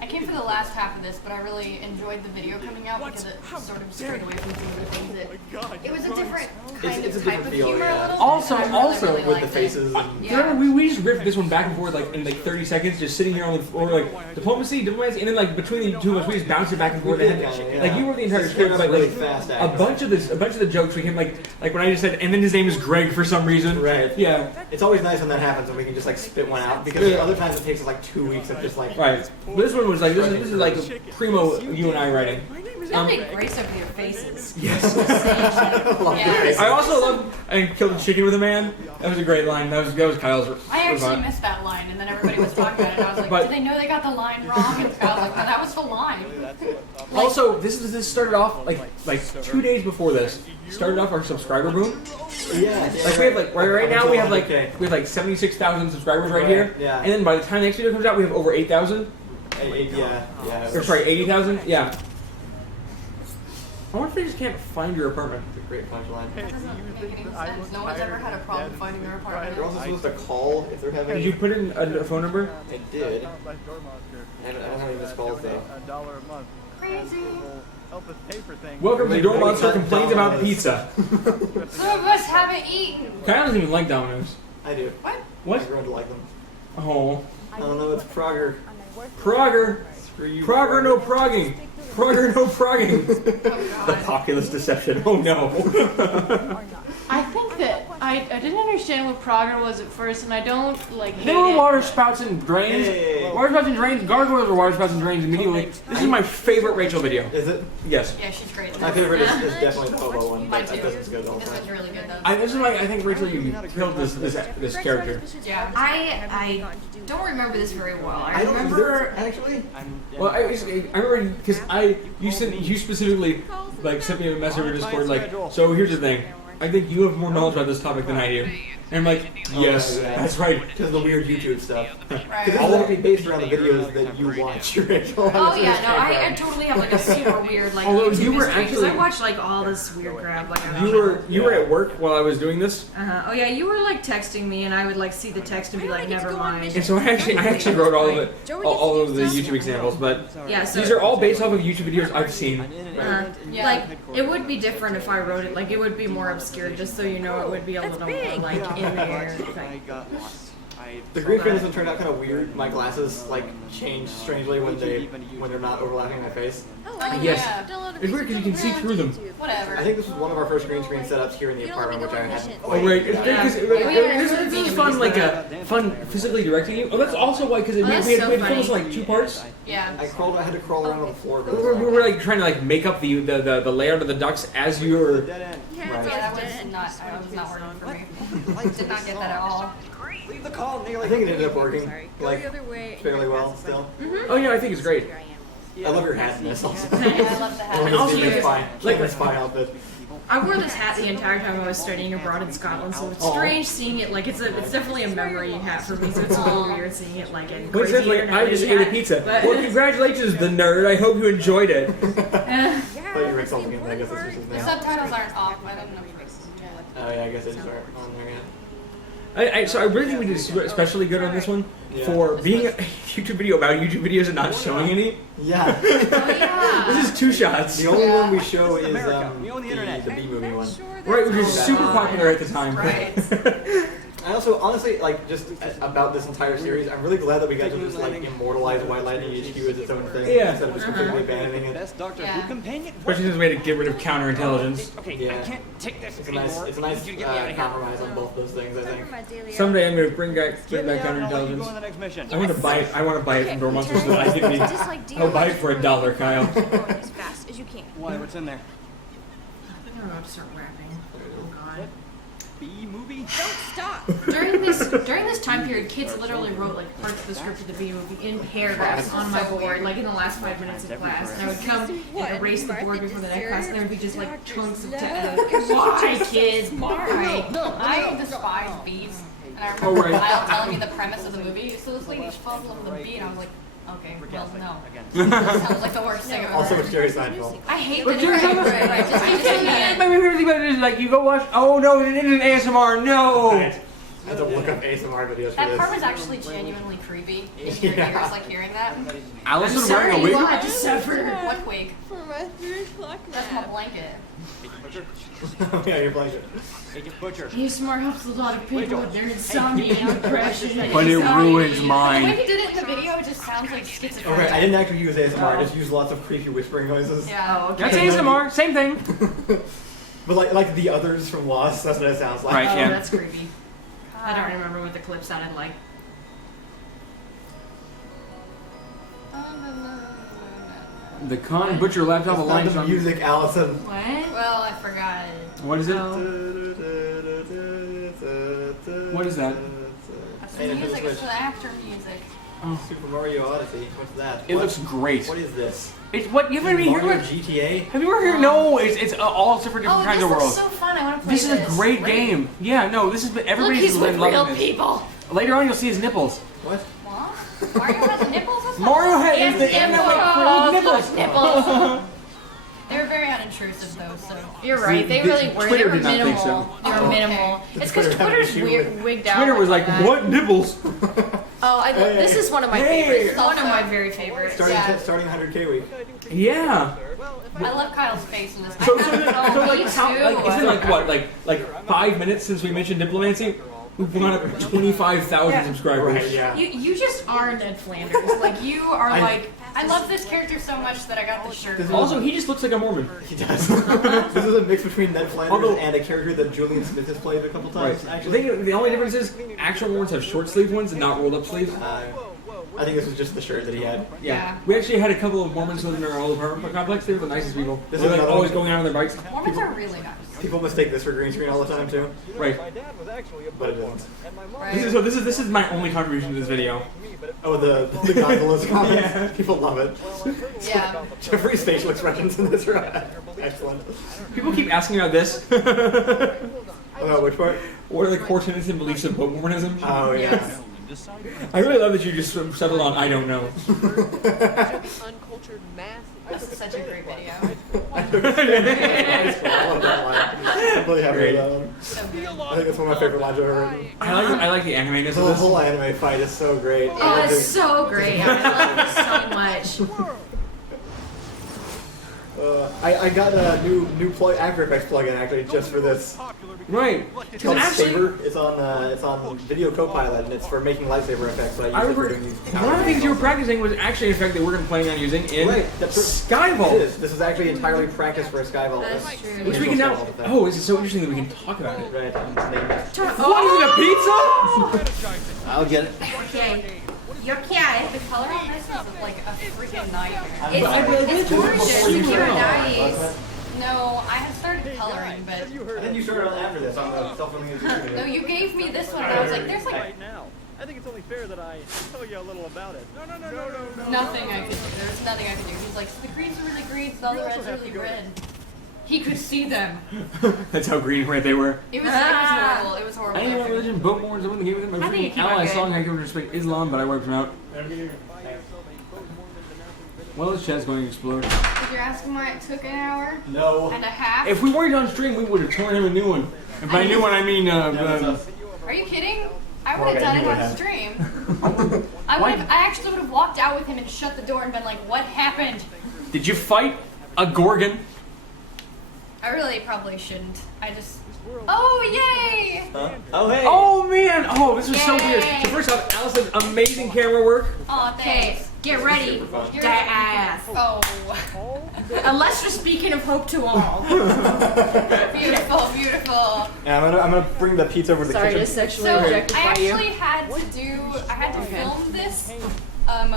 I came for the last half of this, but I really enjoyed the video coming out because it sort of strayed away from some of the things that. It was a different kind It's a of type different of feel, humor yeah. a little. Also- and I really, also really With the liked faces it. and Yeah. Remember, we just ripped this one back and forth like in like 30 seconds, just sitting here on the floor, like diplomacy, and then like between the two of us, we just bounced it back and forth. We did And, kinda, yeah. like you wrote the entire It's script, up but really like fast, a actually. bunch of the jokes became like when I just said, and then his name is Greg for some reason. Right. Yeah. It's always nice when that happens and we can just like spit one out because Yeah. other times it takes us like 2 weeks of just like Right. But this one was like this is like primo you and I writing. You gotta make grace over your faces. Yes. Yeah. I also love I killed a chicken with a man. That was a great line. That was Kyle's. I actually response. missed that line, and then everybody was talking about it, and I was like, But- did they know they got the line wrong? And I was like, no, that was the line. Also, this started off like 2 days before this. Started off our subscriber boom. yeah. Like we have like right now we have like Okay. 76,000 subscribers right here. Yeah. And then by the time the next video comes out, we have over 8,000. Yeah. Or sorry, 80,000. Yeah. I wonder if they just can't find your apartment. It's a great punchline. That doesn't make any sense. No one's ever had a problem finding their apartment. You're also supposed to call if they're having. Did you put in a phone number? I did. I don't have any missed calls though. $1 a month. Crazy. Help us pay for things. Welcome to Door Monster Complains About Pizza. Some of us haven't eaten. Kyle doesn't even like Domino's. I do. What? What? I grown to like them. Oh. I don't know. It's Prager. Prager. Screw you. Prager, no progging. Prager, no progging. Oh, The God. populist deception. Oh no. I think that I didn't understand what Prager was at first, and I don't like hate There were it. water spouts and drains. Hey. Water spouts and drains. Gargoyles were water spouts and drains immediately. This is my favorite Rachel video. Is it? Yes. Yeah, she's great. My favorite is definitely the hobo one, Mine but too. that doesn't go all This the one's time. really good though. This is why I think Rachel, you killed this character. Yeah. I don't remember this very well. I don't remember. actually. Well, I remember because you specifically like sent me a message over Discord like, so here's the thing. I think you have more knowledge about this topic than I do. And I'm like, yes, that's right. Because of the weird YouTube stuff. Right. Because all of it based around the videos that you watch, Rachel. Oh yeah, no, I totally have like a super weird like. Although YouTube you were history, 'cause actually- I watched like all this weird crap. Like I You were at work while I was doing this, Oh yeah, you were like texting me, and I would like see the text and be like, never mind. and so I actually wrote all of it, all of the YouTube examples. But Yeah, so these are all based off of YouTube videos I've seen. Yeah. like it would be different if I wrote it. Like it would be more obscure, just so you know, it would be a little more like in the air. I got lost. The green screen doesn't turn out kind of weird. My glasses like change strangely when they're not overlapping my face. Yes. Yeah. It's weird because you can see through them. Whatever. I think this was one of our first green screen setups here in the apartment, which I hadn't. Oh right, it's great because this is fun, like fun physically directing you. Oh, that's also why because we had so filmed this funny. like 2 parts. Yeah. I had to crawl around on the floor. We were like trying to like make up the layout of the ducks as you were. Dead end. Yeah, that was not. I was not working for me. Did not get that at all. Leave the call, Neil. I think it ended up working like the other way. fairly well still. Oh yeah, I think it's great. I love your hat in this also. Yeah, I love the I love hat. Also, this because- spy, like the spy outfit. I wore this hat the entire time I was studying abroad in Scotland, so it's strange seeing it. Like it's definitely a memory hat for me. So it's a little weird seeing it like in. But it says like I just ate a pizza. Well, congratulations, the nerd. I hope you enjoyed it. I thought you were insulting him. I guess that's just his The name. subtitles aren't off. I don't know if it's yet. Oh yeah, I guess I just aren't on there yet. So I really think we did especially good on this one Yeah. for being a YouTube video about YouTube videos and not showing any. Yeah. Oh yeah. This is 2 shots. The only one we show is America. We own the internet. the B movie one. Right, which was super popular at the time. Right. I also, honestly, like, just about this entire series, I'm really glad that we got to just, like, immortalize White Lightning HQ as its own thing Yeah. instead of just completely abandoning it. Best Doctor Yeah. Who companion? Especially since we had to get rid of counterintelligence. Okay, Yeah. I can't take this It's a nice, anymore. it's a nice You get me out of here. compromise on both those things, I think. Someday I'm gonna bring back Get me out and I'll let you counterintelligence. go on the next mission. I want to buy it. I want to buy it from Door Monsters so that I can be. I'll buy it for $1, Kyle. As fast as you can. Why? What's in there? I don't know how to start rapping. Oh god. B movie? Don't stop. During this time period, kids literally wrote like parts of the script of the B movie in paragraphs on my board, like in the last 5 minutes of class. And I would come and erase the board before the next class, and there would be just like chunks of text. Why, kids? Why? I despise bees. And I Oh, remember right. Kyle telling me the premise of the movie. So this lady falls in love with a bee, and I was like, okay, well, no. That sounds like the worst thing I've ever Also, heard. it's Jerry Seinfeld. I hate But that Jerry it's right, Seinfeld- right, just can't. My favorite thing about it is like you go watch. Oh no, it isn't ASMR. No. I had to look up ASMR videos for That this. part was actually genuinely creepy. In your Yeah. ears, like hearing that. Allison I'm wearing sorry a wig. you had to suffer. What wig? For my 3 o'clock That's my blanket. Yeah, you're blanket. Agent Butcher. ASMR helps a lot of people with their insomnia and depression. and But it anxiety. ruins The way mine. he did it in the video, it just sounds like schizophrenic. Okay, I didn't actually use ASMR, I just used lots of creepy whispering noises. Yeah. Oh, okay. That's ASMR. Same thing. But like the others from Lost, that's what it sounds like. Right. Oh, Yeah. that's creepy. I don't remember what the clip sounded like. The Con Butcher laptop It's not aligns the on. music, Allison. What? Well, I forgot. What is it? Oh. What is that? That's the music. It's the actor music. Oh. Super Mario Odyssey. What's that? It What? looks great. What is this? It's what you haven't even heard Mario about. GTA? Have you ever heard? No, it's all different Oh, kinds this of looks worlds. so fun. I want to play This is a great game. Yeah, no, this has been everybody's Look, he's with been real loving this. people. Later on, you'll see his nipples. What? What? Mario has nipples? That's Mario has Yes, the nipples. nipples. They were very unintrusive though, so. You're right. They The- really were. Twitter They were did not think minimal. so. They were Oh, okay. minimal. It's Twitter because had an Twitter's issue weird, wigged out. Twitter was like, that. what nipples? Oh, this is one of my Hey. favorites. One of my very favorites. Starting 100K week. Yeah. I love Kyle's face in this. So, I so, have it all. so like, Me how, too. like, it's been like what, like 5 minutes since we mentioned diplomacy. We've gone up to 25,000 subscribers. Right, yeah. You just are Ned Flanders. Like you are like. I love this character so much that I got the shirt. Also, he just looks like a Mormon. He does. This is a mix between Ned Flanders Although- and a character that Julian Smith has played a couple Right. times. I Actually, think the only difference is actual Mormons have short sleeve ones and not rolled up sleeves. I think this was just the shirt that he had. Yeah. We actually had a couple of Mormons within our old apartment complex. They were the nicest people. This They're is like another always one. going out on their bikes. Mormons are really nice. People mistake this for green screen all the time too, Right. but it isn't. Right. This is my only contribution to this video. Oh, the Gonzalez comments. Yeah. People love it. Yeah. Jeffrey's facial expressions in this are excellent. People keep asking about this. Oh, which part? What are the core tenets and beliefs of Pope Mormonism? Oh yeah. Yes. I really love that you just settled on I don't know. This is such a great video. I love that line. I'm really happy with that one. So good. I think that's one of my favorite lines I've ever written. I like the animatedness The of this. whole anime fight is so great. Oh, it's so great. I love this so much. I got a new After Effects plugin actually just for this. Right. It's called Actually, Saber. It's on Video Copilot and it's for making lightsaber effects. But I I use it for remember doing these. one of the things you were practicing was actually an effect that we're going to planning on using in Right, that's Skyvault. It is. This is actually entirely practice for a Skyvault. That's This true. Which we can now. Oh, this is so interesting that we can talk about it. Right. and they- What is it, a pizza? I'll get it. Okay. You're okay. The color on this is like a freaking nightmare. It's gorgeous. You're nice. No, I had started coloring, but And then you started on after this on the self-filming YouTube no, video. you gave me this one, and I was like, there's like Right now. I think it's only fair that I tell you a little about it. No. nothing I could do. There was nothing I could do. He's like, the greens are really green, so all the reds are really red. He could see them. That's how green and red they were. It was horrible. It was horrible. I didn't know religion, boat morons, I wouldn't give them. My I think you freaking keep on ally good. song I give respect Islam, but I wiped them out. Well, this chat's going to explode. Did you ask him why it took an hour No. and a half? If we weren't on stream, we would have torn him a new one. And by new one, I mean, Are you kidding? I would have done it on stream. I actually would have walked out with him and shut the door and been like, what happened? did you fight a Gorgon? I really probably shouldn't. I just. Oh, yay! Huh? Oh hey. Oh man! Oh, this was so weird. Yay. So first off, Allison's amazing camera work. Aw, thanks. Get ready. You're- Ass. Oh. Unless you're speaking of hope to all. Beautiful, beautiful. Yeah, I'm gonna bring the pizza over to the Sorry to kitchen. sexually So I objectify you. actually had to film this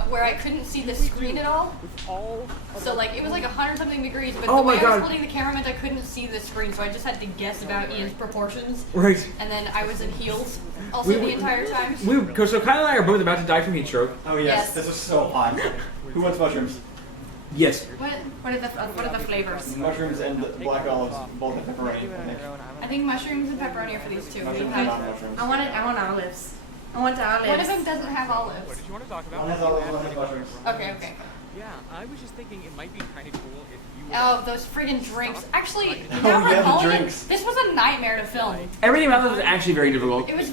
where I couldn't see the screen at all. So like it was like 100-something degrees, but Oh the my way I God. was holding the camera meant I couldn't see the screen, so I just had to guess about Ian's proportions. Right. And then I was in heels also We- the entire time. So Kyle and I are both about to die from heat stroke. Oh yes, Yes. this is so hot. Who wants mushrooms? Yes. What are the flavors? Mushrooms and black olives, both have pepperoni. I think. I think mushrooms and pepperoni are for these two. Mushrooms Because and non-mushrooms. I want olives. I want olives. one of them doesn't have olives. you want to talk One has olives, one has mushrooms. Okay. Yeah, I was just thinking it might be kind of cool if you Oh, those friggin' drinks. Actually, Oh, now yeah, the recalling it, drinks. this was a nightmare to film. Everything about this was actually very difficult. It was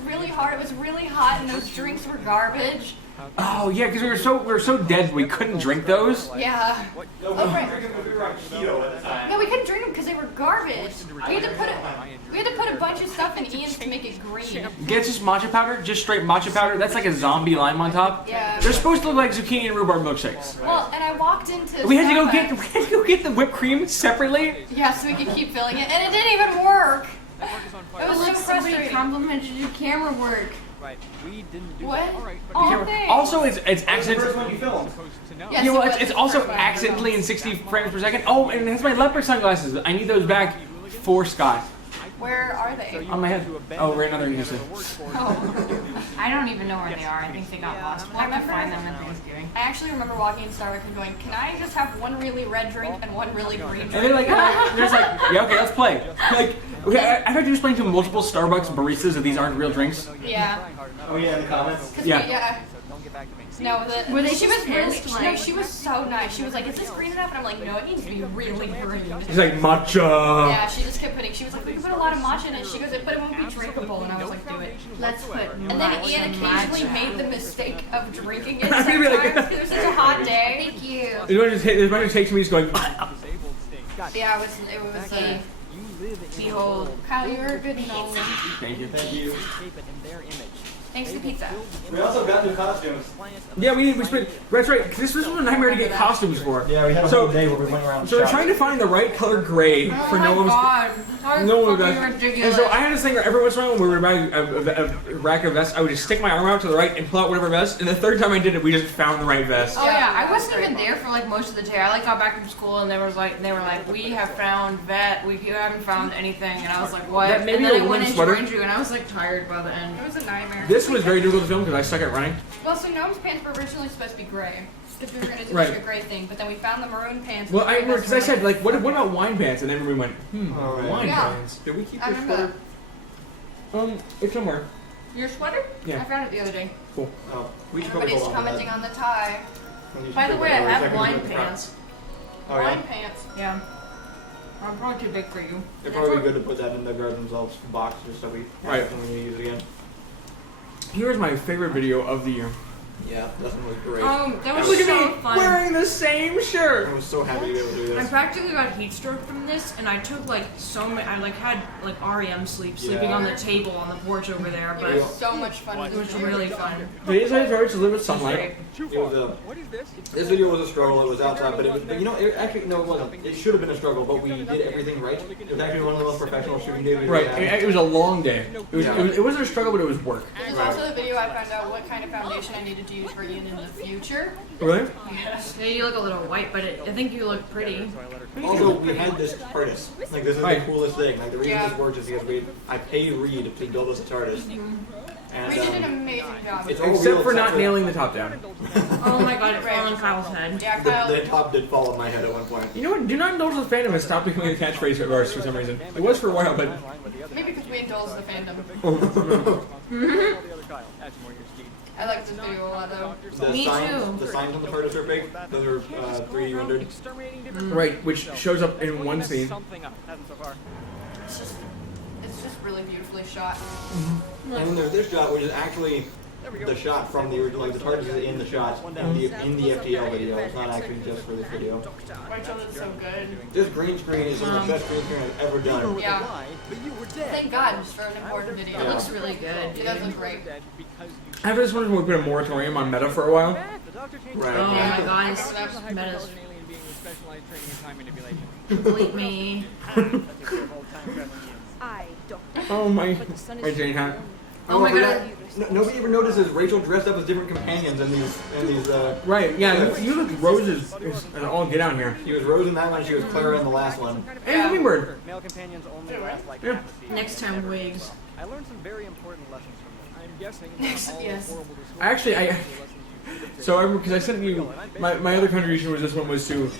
really hard. It was really hot, and those drinks were garbage. Oh yeah, because we were so dead we couldn't drink those. Yeah. No, Oh, right. we were on keto at the time. No, we couldn't drink them because they were garbage. We had to put a bunch of stuff in Ian's to make it green. Get just matcha powder, just straight matcha powder. That's like a zombie lime on top. Yeah. They're supposed to look like zucchini and rhubarb milkshakes. Well, and I walked into. We had to Starbucks. go get the whipped cream separately. Yeah, so we could keep filling it, and it didn't even work. It was so Somebody frustrating. complimented your camera work. Right, we didn't do What? All right, but Oh, thanks. Also, it's That's the accent. first one you filmed. supposed to know. Yes, Yeah, well, it was it's the also first one I ever accidentally in filmed. 60 frames per second. Oh, and it has my leopard sunglasses. I need those back for Scott. Where are they? On my head. Oh, right another user. Oh. I don't even know where they are. I think they got lost. We'll have to find them at Thanksgiving. I actually remember walking in Starbucks and going, "Can I just have one really red drink and one really green And drink?" they're like, they're just like, yeah, okay, let's play. Like, okay, I've had to explain to multiple Starbucks baristas that these aren't real drinks. Yeah. Oh yeah, in the comments. 'Cause Yeah. yeah. get back to me. No, Were they she was pissed, really, no, she was so nice. She was like, "Is this green enough?" And I'm like, "No, it needs to be really green." He's like matcha. Yeah, she just kept putting. She was like, "We can put a lot of matcha in it." She goes, "But it won't be drinkable." And I was like, "Do it." Let's put And then Ian occasionally made the mistake of drinking it I'm gonna be like- sometimes because it was such a hot day. Thank you. There's one who takes me, he's going. Yeah, it was. Behold. Kyle, you were a good Nolan. Thank you. Thank you. Thanks to pizza. We also got new costumes. Yeah, we spent. That's right. 'Cause this was a nightmare to get costumes for. Yeah, we had a So- whole day where we went around. So we're trying to find the right color gray Oh for my Nolan's. god. That No was one fucking does. And ridiculous. so I had this thing where every once in a while when we were buying a rack of vests, I would just stick my arm out to the right and pull out whatever vest. And the third time I did it, we just found the right vest. Oh yeah, I wasn't even there for like most of the day. I like got back from school and they were like, we have found we haven't found anything, and I was like, what? That maybe and then a I went woolen and sweater. joined you, and I was like tired by the end. It was a nightmare. This was very difficult to film because I suck at running. Well, so Gnome's pants were originally supposed to be gray. Because we were going to do Right. like a gray thing, but then we found the maroon pants. Well, I remember That's because I said really- like, what about wine pants? And everyone went, Oh, right. wine Yeah. pants. Did we keep I this remember sweater? It's somewhere. Your sweater? Yeah. I found it the other day. Cool. Oh, we should probably Everybody's hold on to commenting that. on the tie. We should By the take way, that I over a have second wine to the front. pants. Oh yeah. Wine pants. Yeah. I'm probably too big for you. They're probably good to put that in the guard themselves box just so we Right. have it when we use it again. Here's my favorite video of the year. Yeah, that one was great. That was Look at so me fun. wearing the same shirt. I was so happy to be able to do I this. practically got heat stroke from this, and I took like so many. I like had like REM sleeping Yeah. on the table on the porch over there, It but was so much fun. it was really fun. The inside starts to live with sunlight. It was this video was a struggle. It was outside, but it was. But you know, actually, no, it wasn't. It should have been a struggle, but we did everything right. It was actually one of the most professional shooting days we've Right. ever had. It was a long day. Yeah. It wasn't a struggle, but it was work. It was also the video I found out what kind of foundation I needed to use for Ian in the future. Really? Yes. Yeah, you look a little white, but I think you look pretty. Also, we had this TARDIS. Like, this is Right. the coolest thing. Like, the reason Yeah. this works is because I paid Reed to build us a TARDIS. And, We did an amazing job. it's all real Except for not except nailing the top down. Oh my god, it fell on Kyle's head. Yeah, Kyle. The top did fall on my head at one point. You know what? Do not indulge the fandom has stopped becoming a catchphrase of ours for some reason. It was for a while, but Maybe because we indulge the fandom. I like this video a lot though. The Me signs, too. The signs on the TARDIS are big. Those are 3D rendered. right, which shows up in one scene. It's just really beautifully shot. And then there's this shot, which is actually the shot from the original. Like, the TARDIS is in the shot in the FTL video. It's not actually just for this video. Rachel did so good. This green screen is one of the best green screen I've ever done. Yeah. Thank God just for an important video. It looks really good. It does look great. After this one, we put a moratorium on meta for a while. Right. Oh Yeah. my god, That's what I was- meta's complete me. I don't. Oh my, But the sun is my Jane hat. Oh my I forgot- god. Nobody ever notices Rachel dressed up as different companions in these. Right, yeah, you look roses and all get out here. She was Rose in that one. She was Clara in the last one. Hey, Hummingbird. Male companions only last like Yeah. half a season. Next time, wigs. I learned some very important lessons from them. I'm guessing Yes. Actually, so I because I sent you my other contribution was this one was to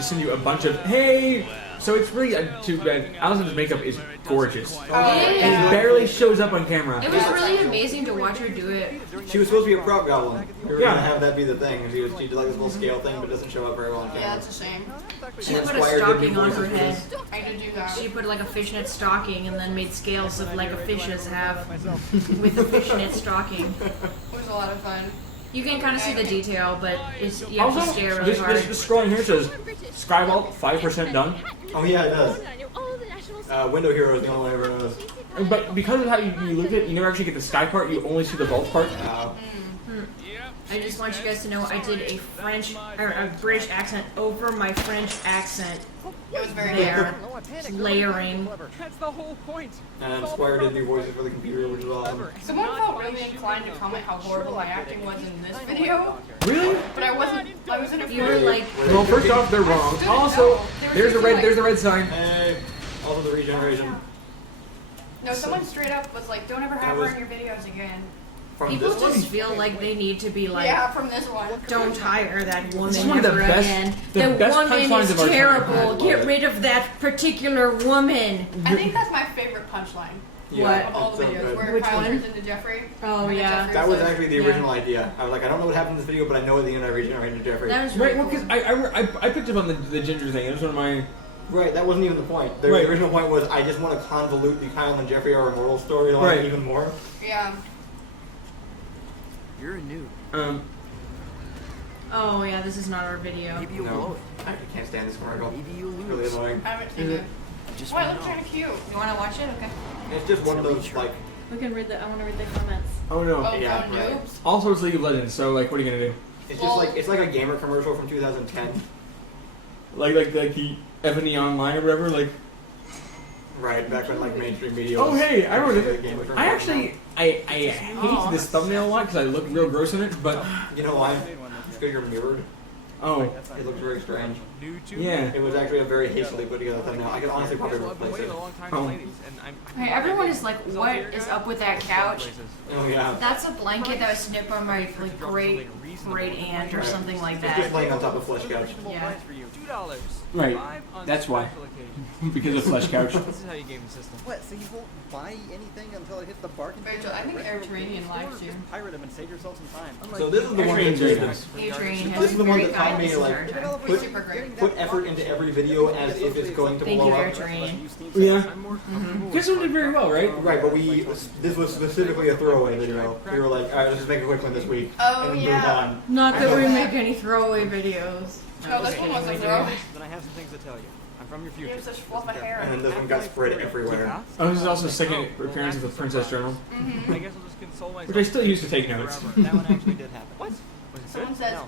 send you a bunch of hey. So it's really too bad. Allison's makeup is gorgeous, and it barely shows up on camera. It was really amazing to watch her do it. She was supposed to be a prop goblin. We were Yeah. gonna have that be the thing. She did like this little scale thing, but it doesn't show up very well on Yeah, camera. it's a shame. She And put a Squire did do stocking on her voices for head. this. I did do that. She put like a fishnet stocking and then made scales of like a fish's have with a fishnet stocking. It was a lot of fun. You can kind of see the detail, but it's, you have Also, to stare really hard. this scrolling here says Skyvault 5% done, Oh yeah, it does. Window Hero is the only one I ever noticed. but because of how you look at it, you never actually get the sky part. You only see the vault part. I just want you guys to know I did a French or a British accent over my French accent It was very there, layering. That's the whole point. And Squire did do voices for the computer, which was awesome. Someone felt really inclined to comment how horrible my acting was in this video, Really? but I wasn't afraid. You were like, Well, first off, they're wrong. Stood Also, out. They were there's a thinking, red like- there's a red sign. Hey, also the regeneration. No, someone straight up was like, "Don't ever have her in your videos again." From people this one? just feel like they need to be like, Yeah, from this one. don't hire that woman This is one of the ever best- again. the The best woman punchlines is of our time. terrible. I love Get it. rid of that particular woman. I think that's my favorite punchline. Yeah, Of all it's the so videos good. where Which Kyle one? turns into Jeffrey. Oh, And yeah. Jeffrey's That was like- actually the original idea. I was like, I don't know what happened in this video, but I know at the end I regenerated into Jeffrey. That was really Right, well, cool. because I picked up on the ginger thing. It was one of my. Right, that wasn't even the point. The Right. original point was I just want to convolute the Kyle and Jeffrey are immortal storyline Right. even more. Yeah. You're a noob. Oh yeah, this is not our video. Maybe you'll No. blow I actually can't stand this commercial. it. Maybe you'll It's lose. really annoying. I haven't seen Is it. I just Why, it wanna looks know. kind of cute. You want to watch it? Okay. It's just one of those, like, We can read the. I want to read the comments. Oh no. Oh, Yeah, no right. noobs. Also, it's League of Legends. So like, what are you gonna do? it's Well- just like, it's like a gamer commercial from 2010. Like the Ebony Online or whatever. Like. Right, back when, like, mainstream media Oh was hey, I remember the this. gamer I commercial. actually I hate this thumbnail a lot because I look real gross in it. But You know why? It's because you're mirrored. oh It looks very strange. New to yeah. It was actually a very hastily put together thumbnail. I could honestly probably I've been replace waiting it. a long time Oh. for ladies, and I'm Hey, everyone is like, what is up with that couch? Oh yeah. That's a blanket that was snipped by my like great aunt or something like It's just that. laying on top of Flesh Couch. Yeah. $2. Right. 5 on That's why. special occasions. Because of Flesh Couch. This is how you game the system. What? So you won't buy anything until it hits the bargain? Rachel, I think Eritrean likes you. Just pirate them and save yourself some time. So this is the one Adrian's that very just nice. Adrian This has is the one very that taught kind me, business like, card. Developers put- Super great. put effort into every video as if it's going to Thank blow you, up. Adrian. Yeah. I'm more Mm-hmm. comfortable This one did very well, right? Right, but this was specifically a throwaway video. We were like, alright, let's just make a quick one this week. Oh, and then yeah. move on. Not that we make any throwaway videos. No, this one wasn't throwaway. Then I have some things to tell you. I'm from your You future. have such fluff of hair. And then this one got spread everywhere. Oh, this is also the second appearance of the Princess Journal, Mm-hmm. I guess I'll just console myself. which I still use to take notes. That one actually did happen. What? Was it Someone good? says,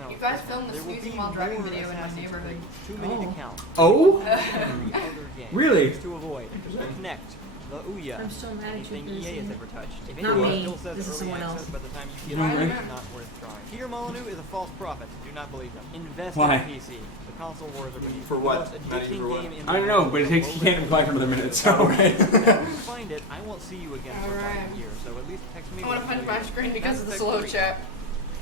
No. you guys filmed the There will snoozing be while driving more video in my Assassin's neighborhood. Creed. Too many to count. Oh, Every other game. Really? To avoid. Connect. The Ouya. I'm so mad at you Anything for this EA has one. ever touched. If Not anyone me. still says This is early someone access else. by the time you You get know, it, right? it's not worth trying. Peter Molyneux is a false prophet. Do not believe him. Invest Why? in PC. The console wars are beneath For the what? most Not addicting even for what? game in I the don't know, world. but it takes you can't reply for another minute, so right. If you find it, I won't see you again for about Alright. a year. So at least text me. I want to when punch you my do. screen because of the Mass slow Effect chat.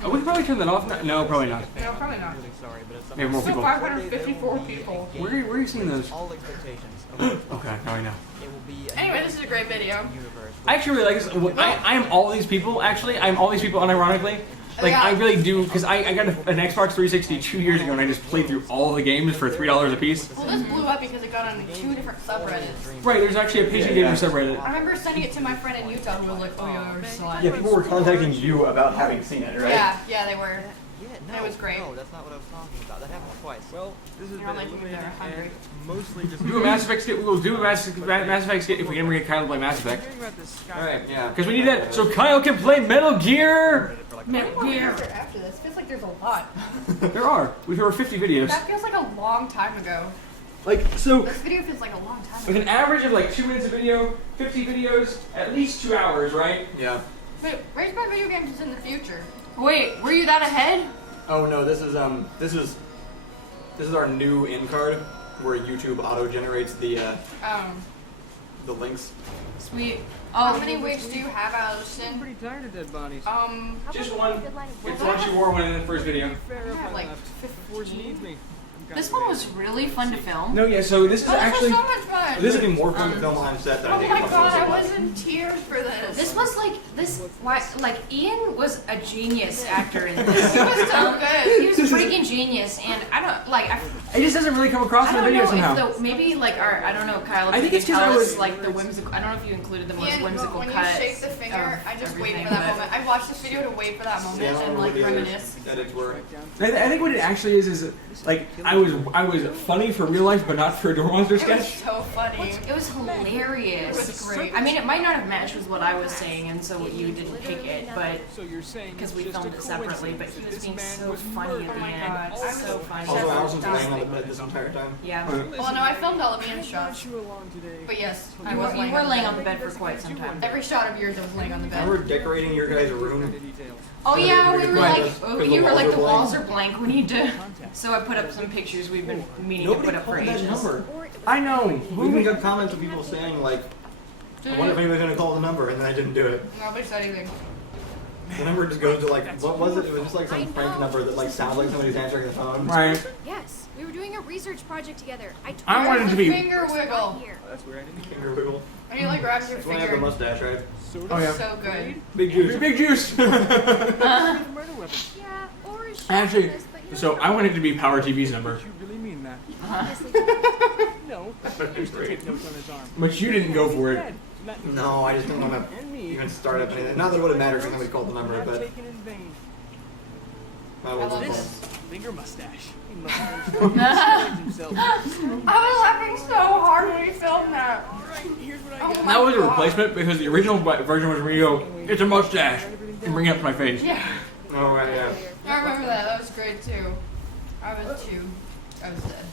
Oh, we can probably turn that off. No, probably not. No, probably not. I'm really sorry, but it's Maybe more Still people. 554 people. Where are you seeing those? All expectations. Of what it's Okay, now I know. It will be a Anyway, this is a great video. universe. I actually really like this. I am all these people. Actually, I'm all these people unironically. Like Yeah. I really do because I got an Xbox 360 2 years ago and I just played through all the games for $3 a piece. Well, this blew up because it got on 2 different subreddits. Right, there's actually a PC Gamer subreddit. I remember sending it to my friend in Utah who was like, oh yeah, I saw it. Yeah, people were contacting you about having seen it, right? Yeah, they were. Yeah, no, It was great. No, that's not what I was talking about. That happened twice. Well, this has You're been like when illuminating they're hungry. and mostly just. Do a Mass Effect skit. We will do a Mass Effect skit if we ever get Kyle to play Mass Effect. Hearing about this Sky Alright, yeah. Because we need that so Kyle can play Metal Gear. Metal Gear. After this, feels like there's a lot. There are. We've over 50 videos. That feels like a long time ago. Like so, This video feels like a long time with ago. an average of like 2 minutes of video, 50 videos, at least 2 hours, right? Yeah. But Race by Video Games is in the future. Wait, were you that ahead? Oh no, this is our new in card where YouTube auto generates the links. Sweet. How many wigs do you have, I'm Allison? pretty tired of dead bodies. Just one. It's the one she wore one in the first video. Fair I if have I like left. Force needs me. This one was really fun to film. No, yeah. So this is Oh, this actually was so much fun. This is even more fun to film on set than I Oh think my it god, I was. was in tears for this. This was like Ian was a genius actor in this. He was so good. He was a freaking genius, and I don't like. It just doesn't really come across I in the don't video know somehow. if the maybe like our I don't know Kyle. If I think you it's can 'cause tell I us, was- like the whimsical. I don't know if you included the most Ian, whimsical when cuts. you shake the finger, of I just everything, wait for that but- moment. I watched this video to wait for that moment Yeah, I don't and know like what the other reminisce. edits were. I think what it actually is like I was funny for real life, but not for a Door Monster It was sketch. so funny. It was hilarious. It was great. I mean, it might not have matched with what I was saying, and so you didn't pick it, but So you're saying because we it's just filmed a it separately. But coincidence he that was this being man so was funny at Oh the my end. God. So funny. Also, Allison's laying on the bed this entire time. Yeah. Well, no, I filmed all of Ian's shots. you along today. But yes, I You was were laying on the bed for quite some time. Every shot of yours, I was laying on the bed. Remember decorating your guys' room? Oh yeah, we were like, Because you the were like, walls the are walls are blank. We need to. So I put up some pictures we've been meaning to Nobody put up for called that ages. number. I know. We even got comments of people saying like, I wonder if anybody's gonna call the number, and then I didn't do it. Nobody said anything. The number just goes to like, what was it? It was just like some prank number that like sounds like somebody's answering the phone. Right. Yes, we were doing a research project together. I wanted to be. Finger wiggle. Oh, that's weird. I didn't Finger wiggle. And you like grabs your That's when I have the finger. mustache, right? Oh yeah. So good. Big juice. Big juice. Yeah, or is she Actually, this, but you're so I wanted to be Power TV's number, Did you really mean that? obviously No, I used to take notes on his arm. but you didn't go for it. No, I just didn't want to even start up anything. Not that it would have mattered if somebody called the number, but Taken in vain. I I love wasn't. this. Finger mustache. He must have himself. I was laughing so hard when we filmed that. Here's what Oh I got. my That was a God. replacement because the original version was where you go, it's a mustache, and bring it up to my face. Yeah, Oh, right, yeah. I remember that. That was great too. I was dead.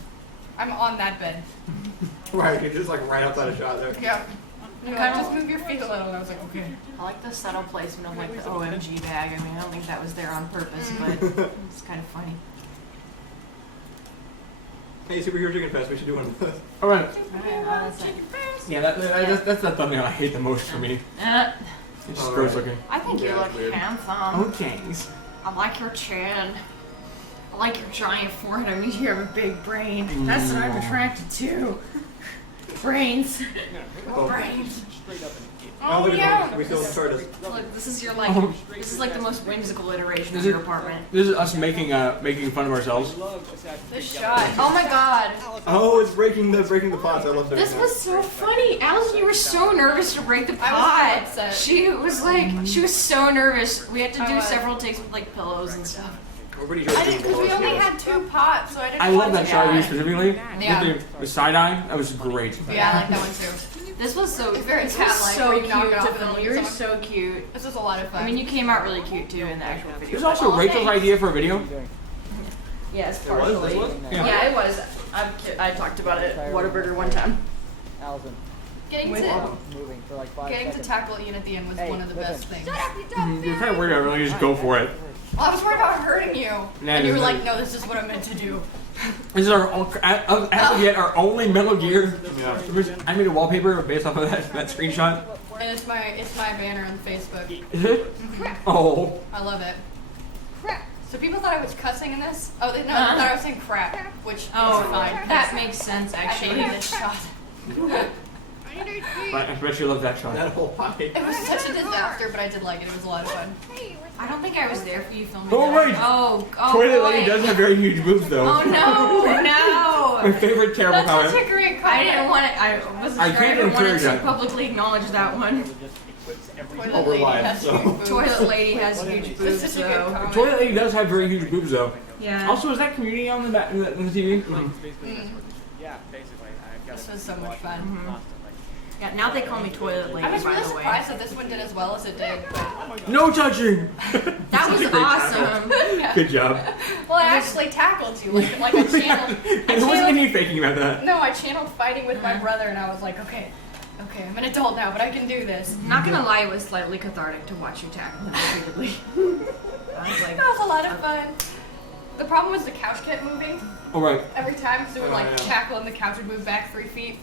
I'm on that bed. Right, you're just like right outside a shot there. Yeah. You like, just move your feet a little. And I was like, okay. I like the subtle placement of like the OMG bag. I mean, I don't think that was there on purpose, but it's kind of funny. Hey, Superhero Chicken Fest, we should do one of those. Alright. Chicken fries. Yeah, that's the thumbnail I hate the most for me. It's just gross looking. I think you Yeah, look it's weird. handsome. Okay. I like your chin. I like your giant forehead. I mean, you have a big brain. That's what I'm attracted to. Brains. Oh. Brains. Oh, Oh look at yeah. that. We still started. Look, this is your like. This is like the most whimsical iteration of Is your it- apartment. This is us making fun of ourselves. This shot. Oh my god. Oh, it's breaking the pots. I love doing This that. was so funny. Allison, you were so nervous to break the I was pot. so upset. She was like, she was so nervous. We had to I do was. several takes with like pillows and stuff. We're pretty sure I it's didn't, because below we us, only yeah. had 2 pots, so I didn't I want love that to shot of you add. specifically. Yeah. The side eye, that was great. Yeah, I like that one too. This was so. It's very This was cat-like, so where you cute knock it to off and film. leave You were someone. so cute. This was a lot of fun. I mean, you came out really cute too in the actual video. It was also Oh, Rachel's thanks. idea for a video. Yes, It was? This partially. was? Yeah. Yeah, it was. I talked about it at Whataburger one time. Allison, getting With- to moving for like 5 getting to seconds. tackle Ian at the end was Hey, one of the listen. best things. Shut up, you dumb You're kind of worried about really just go for it. Well, I was worried about hurting you, Nah, and you were no. like, "No, this is what I'm meant to do." This is as of yet our only Metal Gear. Yeah. I made a wallpaper based off of that screenshot. And it's my banner on Facebook. Is it? Oh. I love it. Crap. So people thought I was cussing in this. Oh, they thought I was saying crap, which is fine. That makes sense I actually. hated this shot. But I bet you love that shot. That whole pipe. It was such a disaster, but I did like it. It was a lot of fun. I don't think I was there for you filming. Oh, that. right. Oh, Toilet boy. Lady does have very huge boobs though. Oh no, My no. favorite terrible That's comment. such a great comment. I didn't want to. I wasn't I sure can't I wanted encourage to that. publicly acknowledge that one. Toilet Oh, we're lady live, has so- huge boobs. Toilet lady has huge That's boobs, such a good so comment. Toilet Lady does have very huge boobs though. yeah. Also, is that Community on the back on the TV? Mm. Yeah, basically. I've got This it was so much fun. Mhm. Yeah, now they call me Toilet Lady, I was by really the way. surprised that this one did as well as it did. But No touching. That was Such a great awesome. Good job. well, I actually tackled you like I channeled. And it wasn't me faking about that. No, I channeled fighting with my brother, and I was like, okay, I'm an adult now, but I can do this. Not gonna lie, it was slightly cathartic to watch you tackle him repeatedly. I was like, That was a lot of fun. The problem was the couch kept moving All right. every time, because we would like yeah. tackle and the couch would move back 3 feet.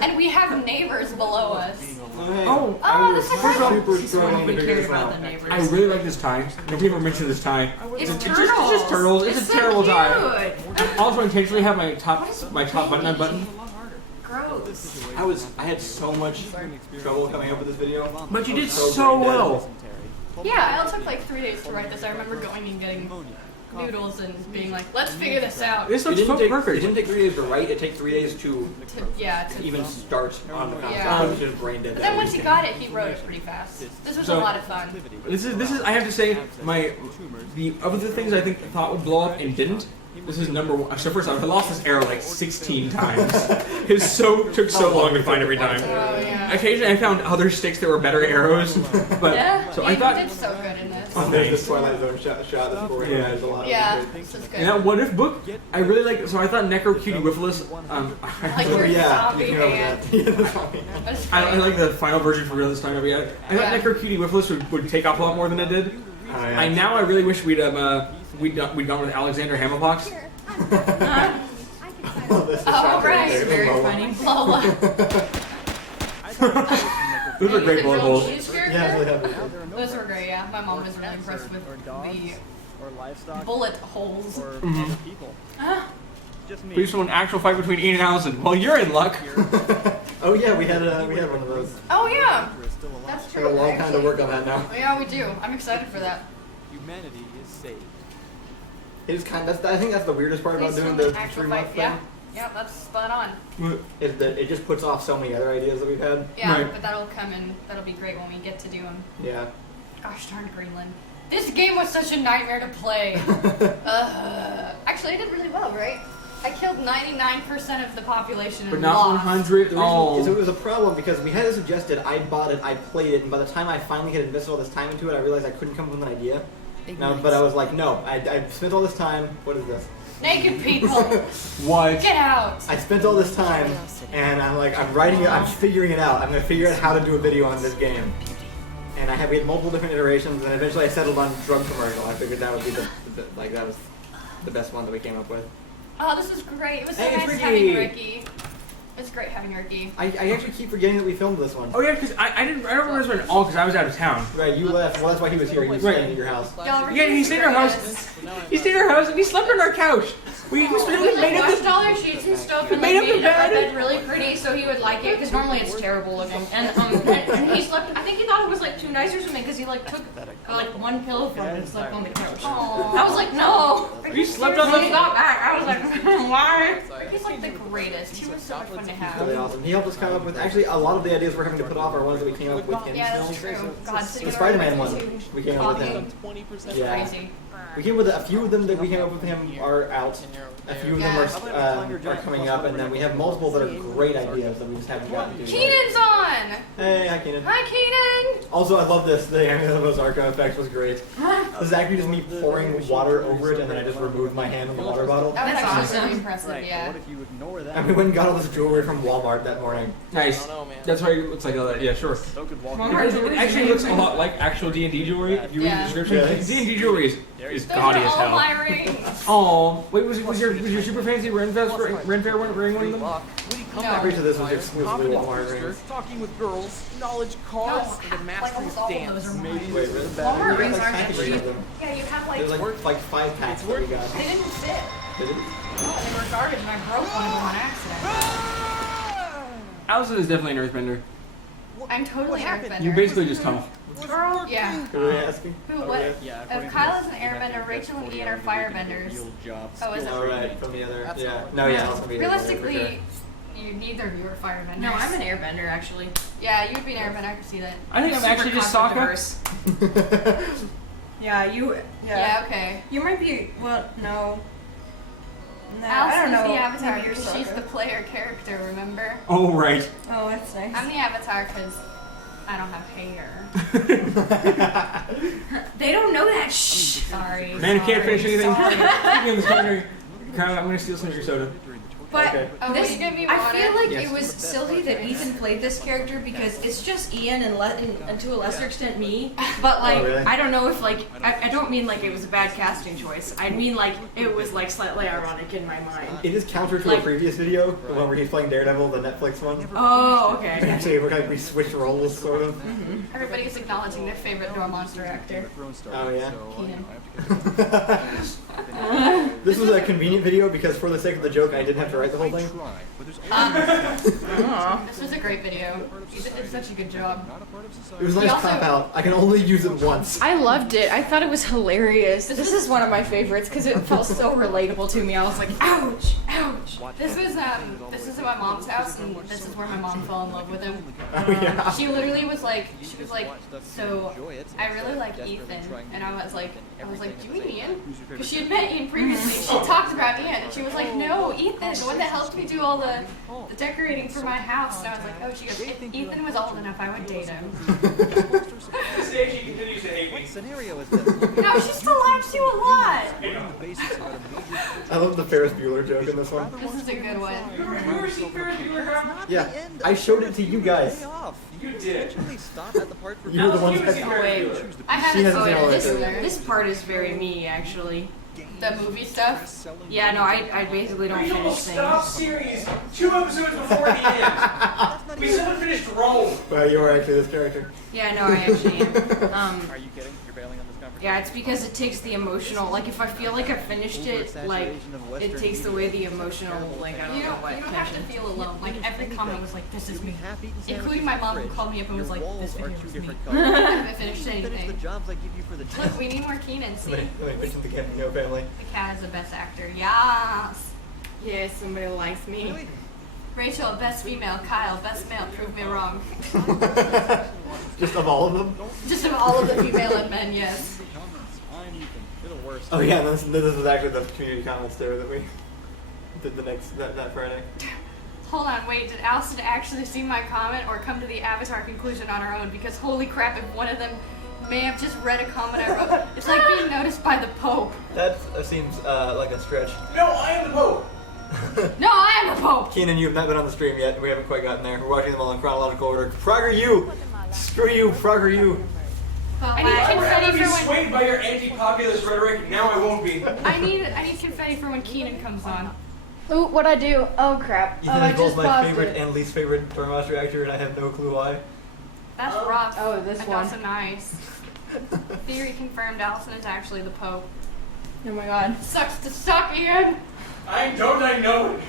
And we have neighbors below us. Oh. Oh, this is I'm like super Just struggling wanted to to be figure cared this about out. the neighbors. I really like this tie. Nobody ever mentioned this tie. It's It's turtles. just turtles. It's a so terrible tie. cute. I also intentionally have my top button unbuttoned. Gross. I had so much trouble coming up with this video. But you I did was so brain dead. well. Yeah, it took like 3 days to write this. I remember going and getting noodles and being like, let's figure this out. This It looks didn't so take, perfect. It didn't take 3 days to write. It takes 3 days to To even start on the concept. Yeah. I was just brain dead. But then once he got it, he wrote it pretty fast. This was a So- lot of fun. This is I have to say the of the things I think thought would blow up and didn't. This is number one. So first off, I lost this arrow like 16 times. It took so long to find every time. Oh yeah. Occasionally I found other sticks that were better arrows, but Yeah. so yeah, I thought. you did so good in this. Oh, there's the Twilight Zone shot that's before Yeah. a lot. Yeah, Of this is And that good. What If book, I really like. So I thought Necro Cutie Whiffless. Like your yeah, zombie you know hand. that. Yeah, that's all. That's I great. like the final version for real this time. I thought Yeah. Necro Cutie Whiffless would take off a lot more than it did. Oh, yeah. I really wish we'd gone with Alexander Hammerbox. Oh, this is Oh, shot right. there. Very Lola. funny. Lola. Those are great The bullet grilled holes. cheese character? Yeah, really heavy. Now there are no Those were more great, yeah. My mom was really cats impressed with or dogs or the livestock bullet holes. or Mhm. other people. Just me. Please show an actual fight between Ian and Allison. Well, you're in luck. Oh yeah, we had one of those. Oh yeah, Is still alive. that's Got true. a long time to Actually- work on that now. Yeah, we do. I'm excited for that. Humanity is saved. It is kind. I think that's the weirdest part about Please doing film the an actual 3 month fight. thing. Yeah, yeah, that's spot on. Is that it just puts off so many other ideas that we've had. Yeah, Right. but that'll come and that'll be great when we get to do them. Yeah. Gosh darn Greenland. This game was such a nightmare to play. Actually, I did really well, right? I killed 99% of the population and But not lost. 100. The reason Oh. is it was a problem because we had it suggested, I bought it, I played it, and by the time I finally had invested all this time into it, I realized I couldn't come up with an idea. No, but I was like, no, I spent all this time. What is this? Naked people, What? get out! I spent all this time, and I'm like, I'm writing it, I'm figuring it out. I'm gonna figure out how to do a video on this game. And we had multiple different iterations, and eventually I settled on drug commercial. I figured that would be that was the best one that we came up with. Oh, this is great. It was so Hey, it's nice Ricky. having Ricky. It's great having Ricky. I actually keep forgetting that we filmed this one. Oh yeah, because I don't remember this one at all because I was out of town. Right, you left. Well, that's why he was here. He was Right. staying at your house. Y'all, Ricky Yeah, he was stayed at our great. house. He stayed at our house and he slept on our couch. We We specifically like made up washed the. all our sheets and stuff and made like up the made our bed. bed really pretty so he would like it because normally it's terrible looking. And he slept. I think he thought it was like too nice or something because he like took like one pillow from it and slept on the couch. Aww. I was like, no. We slept on When he the. got back, I was like, why? Ricky's like the greatest. He was so much fun to Really have. awesome. He helped us come up with. Actually, a lot of the ideas we're having to put off are ones that we came up with him. Yeah, that's true. God, sitting The in Spider-Man our one, room we came up with him. 20%. Yeah. Crazy. We came with a few of them that we came up with him are out. A few of them are coming up, and then we have multiple that are great ideas that we just haven't gotten to. Keenan's on! Hey, hi Keenan. Hi, Keenan! Also, I love this. The Ozarka effect was great. This is actually just me pouring water over it, and then I just removed my hand in the water bottle. That was That's actually awesome. really impressive, Right, yeah. but what if you ignore that? And we went and got all this jewelry from Walmart that morning. Nice. That's why it looks like all that. Yeah, sure. So could walk Walmart It actually looks a lot like actual D&D jewelry. If you read Yeah. the description, Really? D&D jewelry is Those gaudy are as all hell. my rings. Oh, wait, was your super fancy Ren Fair one ring one of them? No. I'm pretty sure this was exclusively Walmart rings. Talking with girls, knowledge No, cars, and like mastering almost all of dance. those are mine. Wait, really? Walmart We rings got like aren't packaging of them. Yeah, you have like, There's like 5 packs that we got. they didn't fit. Did it? Oh, they were garbage and I broke one of them on accident. Allison is definitely an earthbender. I'm totally an airbender. You're basically just tough. Girl, yeah. Who are you asking? Who, Oh, what? yeah. If Kyle is an airbender, Rachel and Ian are firebenders. Oh, is it? Oh, right, from the other. That's Yeah. all. No, yeah, I'll be Realistically, you neither of you are firebenders. No, I'm an airbender actually. Yeah, you'd be an airbender, I can see that. I think I'm Super actually just concept Sokka. diverse. Yeah, you. Yeah, okay. You might be. Well, no. No, I Allison's don't know. the avatar Maybe you're because she's Sokka. the player character, remember? Oh, right. Oh, that's nice. I'm the avatar because I don't have hair. They don't know that. Shh. Sorry. Man, you can't finish anything. Sorry. Speaking of this corner, Kyle, I'm gonna steal some of your soda. But Okay. Oh, this, will you give me I water? feel like Yes. it was silly that Ethan played this character because it's just Ian and to a lesser extent me. But like, Oh, really? I don't know if like, I don't mean like it was a bad casting choice. I mean like it was like slightly ironic in my mind. It is counter to a Like- previous video, the one where he's playing Daredevil, the Netflix one. Oh, okay. Actually, we switched roles, sort of. Everybody's acknowledging their favorite door monster actor. Oh, yeah? Keenan. This was a convenient video because for the sake of the joke, I didn't have to write the whole thing. This was a great video. You did such a good job. It was a nice cop out. I can only use it once. I loved it. I thought it was hilarious. This is one of my favorites because it felt so relatable to me. I was like, ouch, ouch. This was at my mom's house, and this is where my mom fell in love with him. Oh, yeah. She literally was like, so I really like Ethan, and I was like, do you mean Ian? Because she had met Ian previously. She talked about Ian, and she was like, no, Ethan, the one that helped me do all the decorating for my house. And I was like, oh, she goes, if Ethan was old enough, I would date him. What scenario is this? No, she still likes you a lot. I love the Ferris Bueller joke in this one. This is a good one. You ever seen Ferris Bueller House? Yeah, I showed it to you guys. You did. Stop at the part for You were the ones Allison, that. you Oh, wait. I She haven't hasn't seen seen all it. that. This part is very me actually. the movie stuff. Yeah, no, I basically don't finish things. series 2 episodes before the end. We still haven't finished Rome. Well, you are actually this character. Yeah, no, I actually am. Are you kidding? You're bailing on this conversation? Yeah, it's because it takes the emotional. Like, if I feel like I finished it, like, it takes away the emotional, like, I don't know what. You don't have to feel alone. Like, every comment was like, this is me. Half-eaten Including my mom who called me up and was like, this video was me. I colors. haven't finished Finish the anything. jobs I give you for the Look, we need more Keenan, see? Wait, mention the Cameo family. The cat is the best actor. Yes! Yes, somebody likes me. Rachel, best female. Kyle, best male. Prove me wrong. Just of all of them? Just of all of the female and men, yes. I'm Ethan. You're the worst. Oh yeah, this is actually the community comments there that we did that Friday. Hold on, wait, did Allison actually see my comment or come to the Avatar conclusion on her own? Because holy crap, if one of them may have just read a comment I wrote, it's like being noticed by the Pope. That seems like a stretch. No, I am the Pope. No, I am the Pope! Keenan, you have not been on the stream yet. We haven't quite gotten there. We're watching them all in chronological order. Frogger you! Screw you, Frogger you! I need I would confetti ever be for when swayed by your anti-populist rhetoric. Now I won't be. I need confetti for when Keenan comes on. Ooh, what'd I do? Oh crap. Ethan Oh, I is both just my paused favorite it. and least favorite Dormouse reactor, and I have no clue why. That's rough. Oh, this and one. also nice. Theory confirmed Allison is actually the Pope. Oh my god. Sucks to suck, Ian! I know it.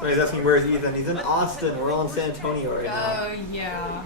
So he's asking where is Ethan? He's in Austin. We're all in San Antonio right now. Oh, yeah.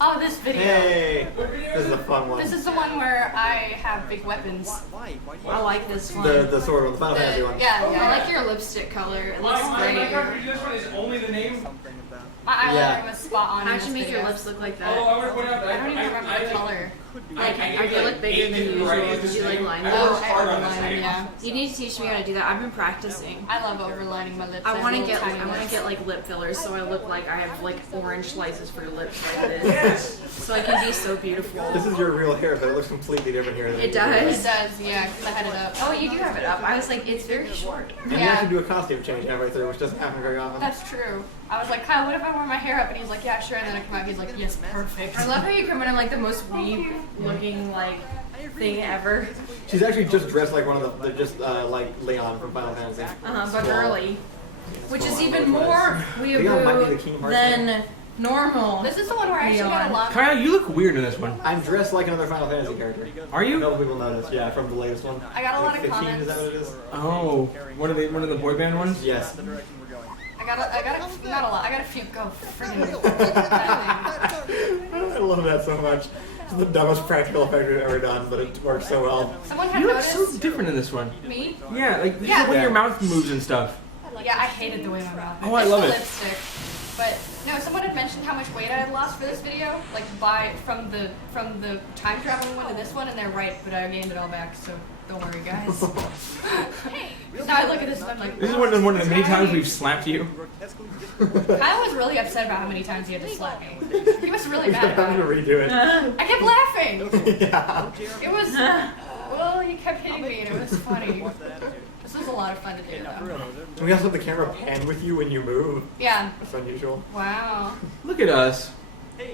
Oh, this video. Hey! This is a fun one. This is the one where I have big weapons. Why? I like this one. The sword one, the Final Fantasy one. Yeah, yeah. I like your lipstick color. It looks My great. character this one is only the name. Something about. My eyeliner Yeah. was spot on. How'd in you this make your video. lips look like Although that? I want to point out that I don't even remember the color. Like, are they look bigger than usual? Did you like line them? Oh, worked I hard on overline this them, thing. yeah. You need to teach me how to do that. I've been practicing. I love overlining my lips. I want to have get little tiny I want to lips. get like lip fillers so I look like I have like orange slices for lips like this. Yes. So I can be so beautiful. This is your real hair, but it looks completely different here. Than It It does. does, yeah, because I had it up. Oh, you do have it up. I was like, it's very short. And you have to do a costume change halfway through, which doesn't happen very often. That's true. I was like, Kyle, what if I wore my hair up? And he's like, yeah, sure. And then I come out, he's like, yes, perfect. I love how you come in like the most weeb looking like thing ever. She's actually just dressed like one of the just like Leon from Final Fantasy. But girly. Which is even more Leon might be the King weeaboo Hearts than normal. This is the one where I actually got a lot. Kyle, you look weird in this one. I'm dressed like another Final Fantasy character. Are you? No people notice, yeah, from the latest one. I got a lot of 15, comments. is that what it is? Oh, one of the boy band ones? Yes. The direction we're going. I got not a lot. I got a few. Go friggin'. I love that so much. It's the dumbest practical effect we've ever done, but it works so well. Someone had You look noticed. so different in this one. Me? Yeah, like Yeah. the way your mouth moves and stuff. Yeah, I hated the way my mouth. Oh, I It's love the it. Lipstick. But no, someone had mentioned how much weight I had lost for this video, like from the time traveling one to this one, and they're right, but I gained it all back, so don't worry, guys. Now I look at this and I'm like, This is one of the many times we've slapped you. Kyle was really upset about how many times he had to slap me. He was really We mad kept having to about it. redo it. I kept laughing. Yeah. It was well, he kept hitting me, and it was funny. This was a lot of fun to do, though. We also have the camera pan with you when you move. Yeah. That's unusual. Wow. Look at us.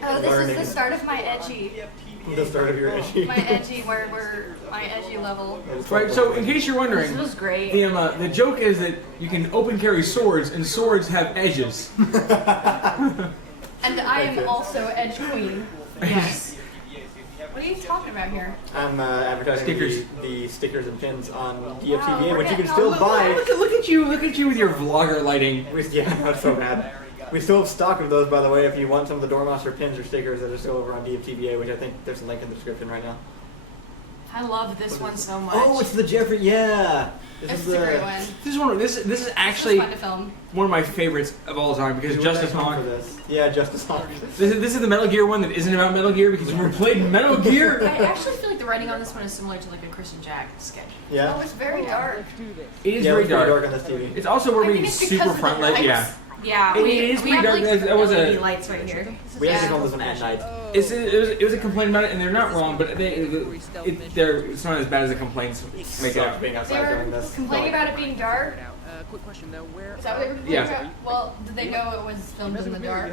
Oh, this Learning. is the start of my edgy. The start of your issue. My edgy, where we're my edgy level. Right, so in case you're wondering, This was great. the joke is that you can open carry swords, and swords have edges. And I am also edge queen. Yes. What are you talking about here? I'm advertising Stickers. the stickers and pins on Wow, DFTVA, we're which you can getting still all buy. Look at you with your vlogger lighting. Yeah, that's so bad. We still have stock of those, by the way, if you want some of the Doormaster pins or stickers that are still over on DFTVA, which I think there's a link in the description right now. I love this one so much. Oh, it's the Jeffrey, yeah! This is a great one. This is This actually is fun to film. one of my favorites of all time because Who Justice would have come Hawk. for this? Yeah, Justice Hawk. This is the Metal Gear one that isn't about Metal Gear because when we played Metal Gear. I actually feel like the writing on this one is similar to like a Christian Jack sketch. Yeah? Oh, it's very dark. It is Yeah, very it's pretty dark. on this TV. It's also where I mean, we it's because super of the front light. lights. Yeah, Yeah, It we is we pretty have dark. like That was LED a- lights right here. We actually Yeah. call this one at night. it was a complaint about it, and they're not wrong, but it's not as bad as the complaints make it out. Being They outside were during this. complaining about it being dark. Quick question though, where? Is that what they were complaining Yeah. about? Well, did they know it was filmed in the dark?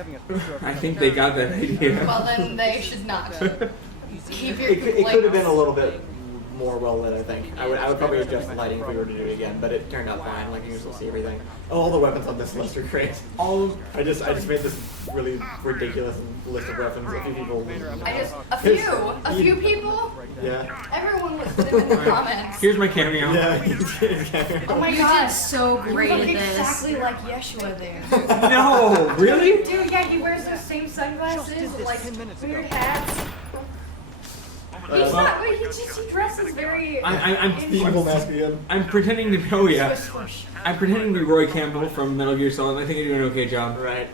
I think they got that idea. Well, then they should not. Keep your It could have been a little bit more well lit. I think I would probably adjust the lighting if we were to do it again, but it turned out fine. Like you can still see everything. Oh, all the weapons on this list are great. I just made this really ridiculous list of weapons. A few people. A few people. Yeah. Everyone listed them in the comments. Here's my cameo. Yeah. Oh my You god. did so great You at look this. exactly like Yeshua there. No, really? Dude, yeah, he wears those same sunglasses, like weird hats. He's not. Wait, he dresses very. I'm pretending to be. Oh yeah. I'm pretending to be Roy Campbell from Metal Gear Solid. I think I do an okay job. Right.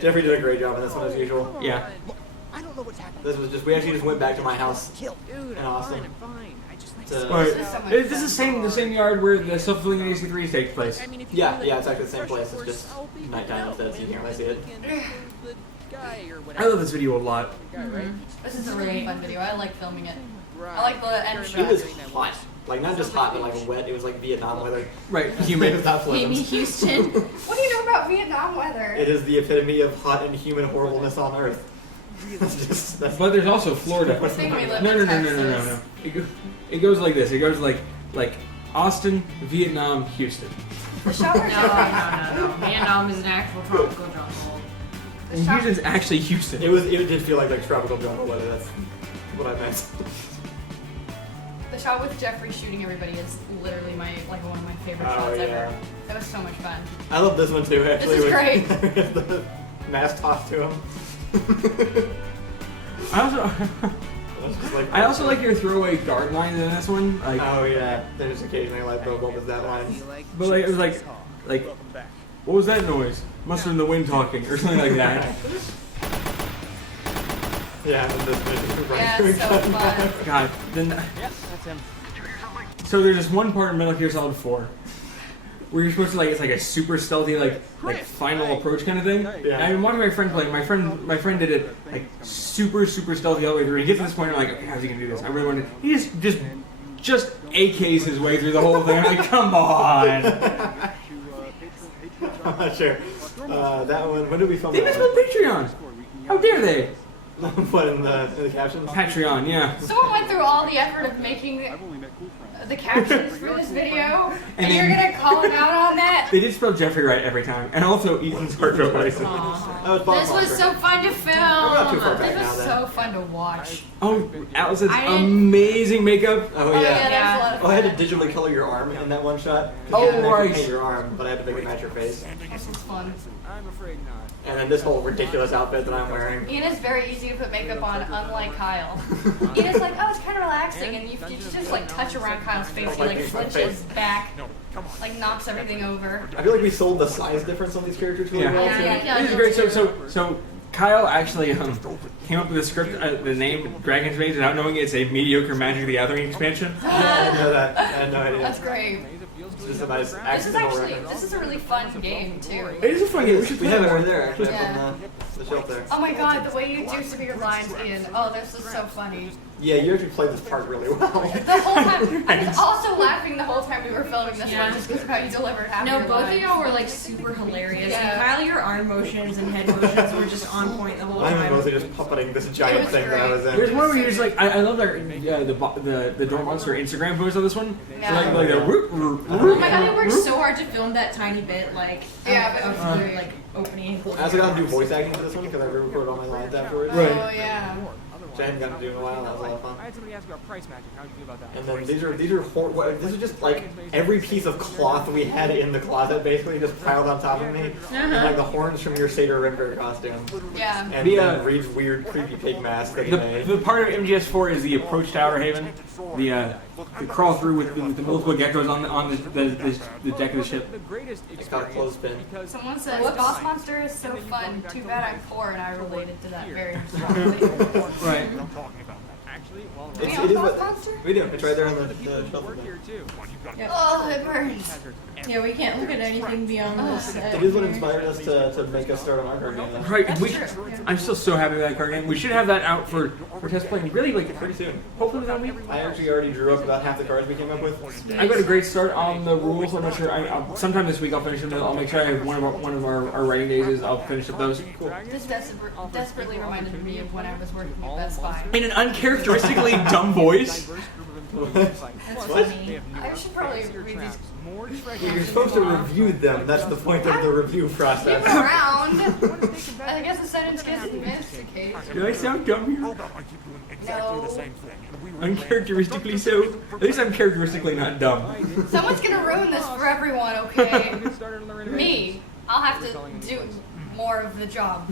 Jeffrey did a great job in this one as usual. Yeah. I don't know what's happening. This was just. We actually just went back to my house Dude, in Austin. I'm fine. I just like This is the same yard where the self-fulfilling AC3 takes place. Yeah, it's actually the same place. It's just nighttime instead, so you can't really see it. I love this video a lot. This is a really fun video. I like filming it. I like the end It was shot. hot. Like, not just hot, but like wet. It was like Vietnam weather. Right, It humid. was not Amy pleasant. Houston. What do you know about Vietnam weather? It is the epitome of hot and human horribleness on Earth. That's But there's also Florida. Good thing we live No. in Texas. It goes like this. It goes like Austin, Vietnam, Houston. The shower. No. Vietnam is an actual tropical jungle. And Houston's actually Houston. It did feel like tropical jungle weather. That's what I meant. The shot with Jeffrey shooting everybody is literally one of my favorite Oh, shots yeah. ever. That was so much fun. I love this one too. Actually, This is great. with the mask tossed to him. I also like your throwaway guard lines in this one. Like, Oh yeah, there's occasionally like what was that line? but like it was like what was that noise? Must have been the wind talking or something like that. Yeah, and this right Yeah, through it's so gun. fun. God, then. Yep, that's him. So there's this one part in Metal Gear Solid 4 where you're supposed to it's like a super stealthy like final approach kind of thing. Yeah. And I've been watching my friend play. My friend did it like super stealthy all the way through. He gets to this point and I'm like, okay, how's he gonna do this? I really want to. He just AKs his way through the whole thing. I'm like, come on. I'm not sure. That one. When did we film They that? misspelled Patreon. How dare they? What in the captions? Patreon, yeah. Someone went through all the effort of making the captions for this video, and you're gonna call him out on that? They did spell Jeffrey right every time, and also Ethan's heart voice. This was so fun to film. We're not too far back This now, was then. so fun to watch. Oh, Allison's I didn't- amazing makeup. Oh yeah, yeah. that was a lot of Oh, I had fun. to digitally color your arm in that one shot. 'Cause Oh, you didn't actually right. paint your arm, but I had to make it match your face. This was fun. I'm afraid not. And then this whole ridiculous outfit that I'm wearing. Ian is very easy to put makeup on, unlike Kyle. Ian is like, oh, it's kind of relaxing, and you just like touch around Kyle's face, he like flinches back, like knocks everything over. I feel like we sold the size difference on these characters really well too. Yeah. This is great. So Kyle actually came up with the script, the name Dragon's Maze, without knowing it's a mediocre Magic the Gathering expansion. Yeah, I didn't know that. I had no idea. That's great. It's just a nice This is accidental actually, reference. this is a really fun game too. It is a fun game. We should We play have it more. right there actually Yeah. up on the shelf there. Oh my god, the way you do some of your lines, Ian. Oh, this is so funny. Yeah, you actually played this part really well. The whole time, I was also laughing the whole time we were filming this one just because of how you delivered half No, your both of lines. y'all were like super hilarious. Yeah. And Kyle, your arm motions and head motions were just on point the whole I'm time. mostly just puppeting this giant was thing that I great. was in. There's one where you're just like, I love the Door Monster Instagram post on this one. Yeah. So like the whoop, whoop, Oh whoop. my god, it worked so hard to film that tiny bit, like, Yeah, but of it was the, great. like, opening. I also got to do voice acting for this one because I re-recorded all my lines afterwards. Right. Oh yeah. Which I hadn't gotten to do in a while. That was a lot of fun. I had somebody ask about price matching. How do you feel about that? And then this is just like every piece of cloth we had in the closet basically just piled on top of me. And like the horns from your Satyr Rimber costume. Yeah. And then Reed's weird creepy pig mask that he made. The part of MGS4 is the approach to Outer Haven, the crawl through with the multiple geckos on the deck of the ship. It's got a clothespin. Someone says, Boss Monster is so fun. Too bad I'm poor, and I related to that very strongly. Right. It is Boss what Monster? we do. It's right there on the shelf. Oh, it burns. Yeah, we can't look at anything beyond this. It is what inspired us to make us start on our card game. though. Right. That's true. I'm still so happy with that card game. We should have that out for test playing really like Pretty soon. hopefully without me. I actually already drew up about half the cards we came up with. I got a great start on the rules. I'm not sure. Sometime this week I'll finish them. I'll make sure I have one of our writing days is I'll finish up those. Cool. This desperately reminded me of when I was working at Best Buy. In an uncharacteristically dumb voice. That's What? funny. I should probably read these. More treasure. You're supposed to review them. That's the point of the review Skip process. around. I guess the sentence gets missed. Okay. Do I sound dumb here? Hold on, I keep doing exactly the No. same thing. And we were Uncharacteristically so. At least I'm characteristically not dumb. Someone's gonna ruin this for everyone. Okay. Get started on the renovation. Me. I'll have to do more of the job.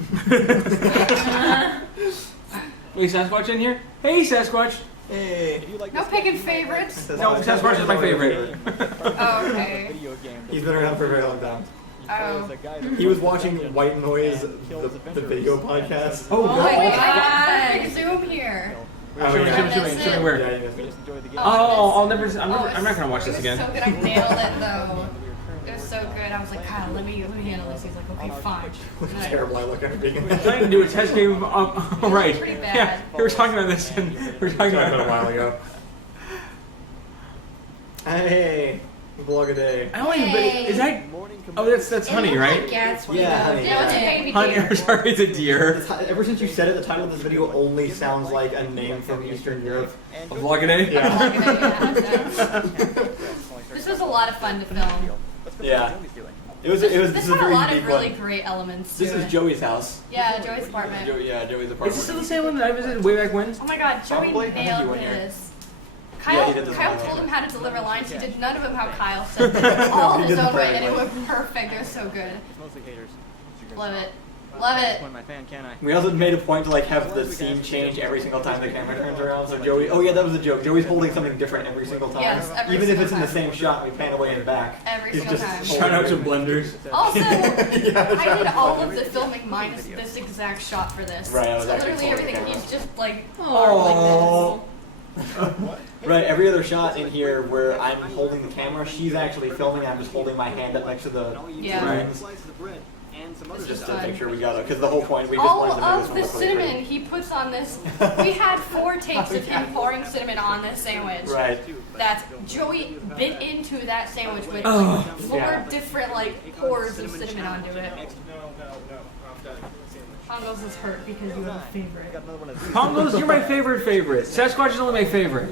Wait, Sasquatch in here? Hey, Sasquatch. Hey. If you like No this picking game, favorites. No, Sasquatch is my favorite. Oh, okay. video game that He's been around for a very long time. you play as Oh. a guy that He was kills watching adventurers White Noise, and kills the adventurers. video podcast. Oh, Oh God. my god. I got perfect zoom here. Oh, Show me, yeah. show me, show me, show me where. Yeah, you missed We it. just enjoy the game. Oh, I'm not gonna watch It this was again. so good. I nailed it though. It was so good. I was like, Kyle, let me handle this. He's like, okay, fine. And I- Terrible. I look everything. We're trying to do a test game. Oh, right. Pretty bad. Yeah, we were talking about this, and we were talking about it a while ago. Hey, vlog a day. I don't even. Is that? Oh, that's honey, right? Yeah, honey. Yeah, it's a baby Honey, deer. I'm sorry, it's a deer. Ever since you said it, the title of this video only sounds like a name from Eastern Europe. A vlog a day? Yeah. This was a lot of fun to film. Yeah. This This is a had a very lot deep of really one. great elements. This to is it. Joey's house. Yeah, Joey's apartment. Yeah, Joey's Is this apartment. still the same one that I visited way back when? Oh my god, Joey Probably. I think you nailed went here. this. Yeah, Kyle, he did this Kyle one. told him how to deliver lines. He did none of them how Kyle said them. All He his did own way, very and it well. was perfect. It was so good. It's mostly haters. Love it. Love it. One my fan, can I? We also made a point to like have the scene change every single time the camera turns around. So Joey, oh yeah, that was a joke. Joey's holding something different every single time. Yes, every Even if single it's in the time. same shot, we pan away and back. Every He's single just time. holding Shout out to it. blenders. Also, Yeah, I did all of the filming minus this exact shot for this. Right, I was so actually literally holding the everything. camera. He's just like, Oh. Right, every other shot in here where I'm holding the camera, she's actually filming. I'm just holding my hand up next to the Yeah. screens. This Just is to fun. make sure we got it. Because the whole point, we just All wanted to make this of one the look really cinnamon pretty. he puts on this. We had 4 takes of him pouring cinnamon on this sandwich. Right. That Joey bit into that sandwich with Oh. 4 Yeah. different like pours of cinnamon onto it. Pongos is hurt because you have a favorite. Pongos, you're my favorite. Sasquatch is only my favorite.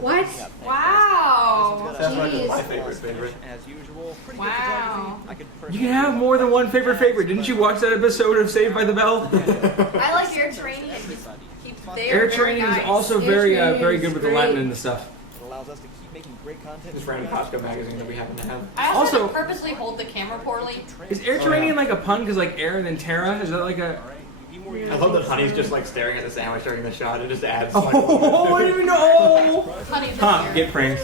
What? Wow. That's my Jeez. favorite. As usual. Pretty good Wow. photography. I could You can have more than one favorite. Didn't you watch that episode of Saved by the Bell? I like air training. They are Air very training is nice. also Air very training very is good with the great. Latin and the stuff. It allows us to keep making great content. This random Costco magazine that we happen to have. I also, Also- have to purposely hold the camera poorly. Is air training like a pun? Because like air and then Terra? Is that like a? I love that Honey's just like staring at the sandwich during the shot. It just adds. like, Oh, I didn't even know. Honey's Huh? in here. Get pranked.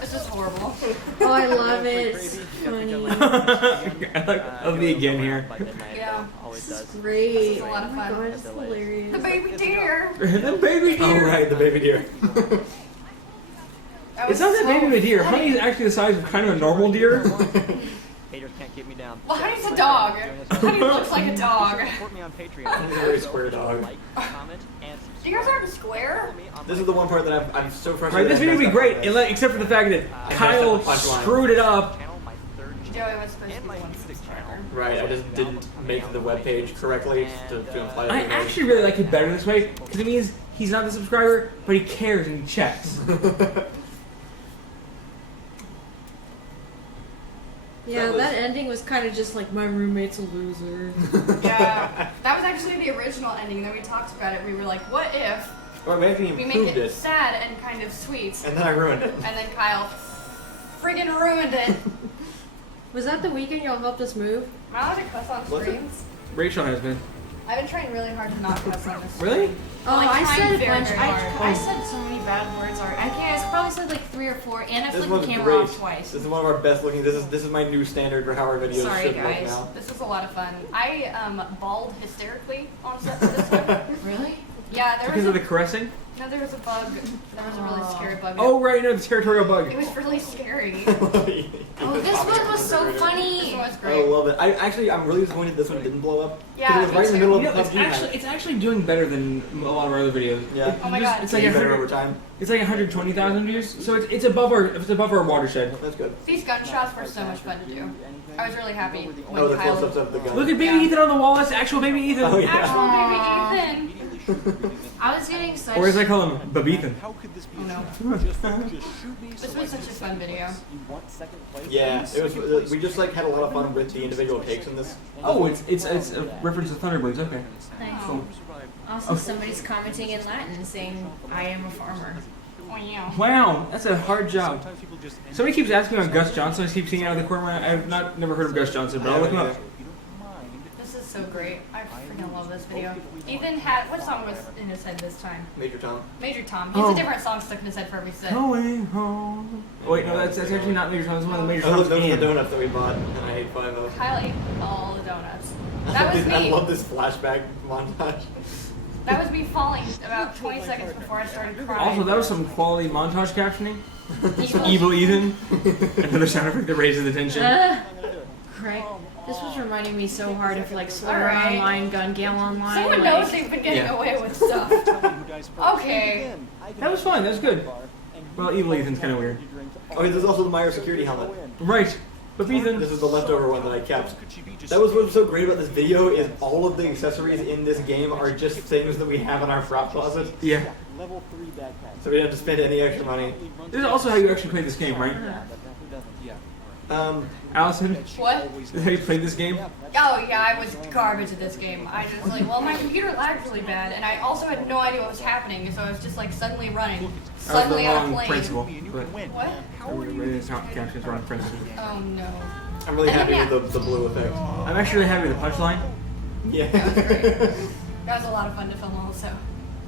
This is horrible. Oh, I love it. It's funny. I love the again here. Yeah. Always This does. is great. This is a lot of Oh my fun. god, it's hilarious. The baby deer. The baby Oh deer. right, the baby deer. That It's was not that so big of a deer. funny. Honey is actually the size of kind of a normal deer. Haters can't keep me down. Well, Honey's a dog. Honey looks like a dog. Support me on Patreon. He's a very square dog. Like, comment, and Deers aren't square. follow me on This my is the one part that I'm so frustrated. Right, this I video would be messed up great, on this. except for the fact that Kyle up the punchline. screwed it up. channel, my third Joey was supposed to and be my one music subscriber. channel. Right, I just didn't make the webpage correctly to imply that I he was- actually really like it better this way because it means he's not the subscriber, but he cares and he checks. Yeah, That was- that ending was kind of just like my roommate's a loser. Yeah, that was actually the original ending. Then we talked about it. We were like, what if Or we actually we make improved it it, sad and kind of sweet? and then I ruined it. And then Kyle friggin' ruined it. Was that the weekend y'all helped us move? Am I allowed to cuss on Was it? streams? Rachel has been. I've been trying really hard to not cuss on this. Really? Oh, Like, I trying said a very, bunch. very I hard. I said so many bad words already. I think I probably said like 3 or 4, and I This flicked was the camera great. off twice. This is one of our best looking. This is my new standard for how our videos Sorry, should look guys. now. This was a lot of fun. I bawled hysterically on set for this one. Really? Yeah, there Because was of the caressing? no, there was a bug. There was a really scary bug. Oh, right, no, the territorial bug. It was really scary. Oh, this one was so This funny. one was I great. love it. I'm really disappointed this one didn't blow up. 'Cause Yeah, it was me right in the too. middle You of know, PUBG. it's actually doing better than a lot of our other videos. Yeah. Oh my God. It's like Getting better 100, over time. it's like 120,000 views, so it's above our watershed. That's good. These gunshots were so much fun to do. I was really happy when Oh, the Kyle. close-ups of the gun. Look at baby Yeah. Ethan on the wall. That's actual baby Ethan. Oh, yeah. Actual baby Ethan. I was getting such. Or as I call him, Babethan. How could this be Oh, a no. challenge? Just shoot me This so I was can such a fun video. You want second place? Yeah, it was. We just like had a lot of fun with the individual takes in this. Oh, it's a reference to Thunderblades. Okay. Nice. Cool. Also, somebody's commenting in Latin saying, "I am a farmer." Oh, yeah. Wow, that's a hard job. Sometimes people just end Somebody keeps asking me on Gus Johnson. I keep seeing out of the corner. I've never heard of Gus Johnson, but I'll look him up. This is so great. I freaking love this video. Ethan had, what song was in his head this time? Major Tom. Major Tom. He has Oh. a different song stuck in his head for every set. Going home. Oh, wait, no, that's actually not Major Tom. That's one of the Major Oh, Tom's. those are the and- donuts that we bought, and I ate 5 of. Kyle ate all the donuts. That was I me. love this flashback montage. That was me falling about 20 seconds before I started crying. Also, that was some quality montage captioning. Evil Ethan. Another sound effect that raises the tension. Right. This was reminding me so hard of like Swear Alright. Online, Gun Gale Online. Someone like, knows they've been getting Yeah. away with stuff. Okay. That was fun. That was good. Well, Evil Ethan's kind of weird. Okay, there's also the Meyer security helmet. Right. But Ethan. This is the leftover one that I kept. That was what's so great about this video is all of the accessories in this game are just things that we have in our prop closet. Yeah. Level 3 backpack. So we didn't have to spend any extra money. This is also how you actually play this game, right? Allison, What? this is how you played this game? Oh yeah, I was garbage at this game. I just like, well, my computer lagged really bad, and I also had no idea what was happening, so I was just like suddenly running, That was the suddenly on a wrong plane. principle. But What? captions wrong principle. Oh no. I'm really And then, happy yeah. with the blue effect. I'm actually really happy with the punchline. Yeah. That was a lot of fun to film also.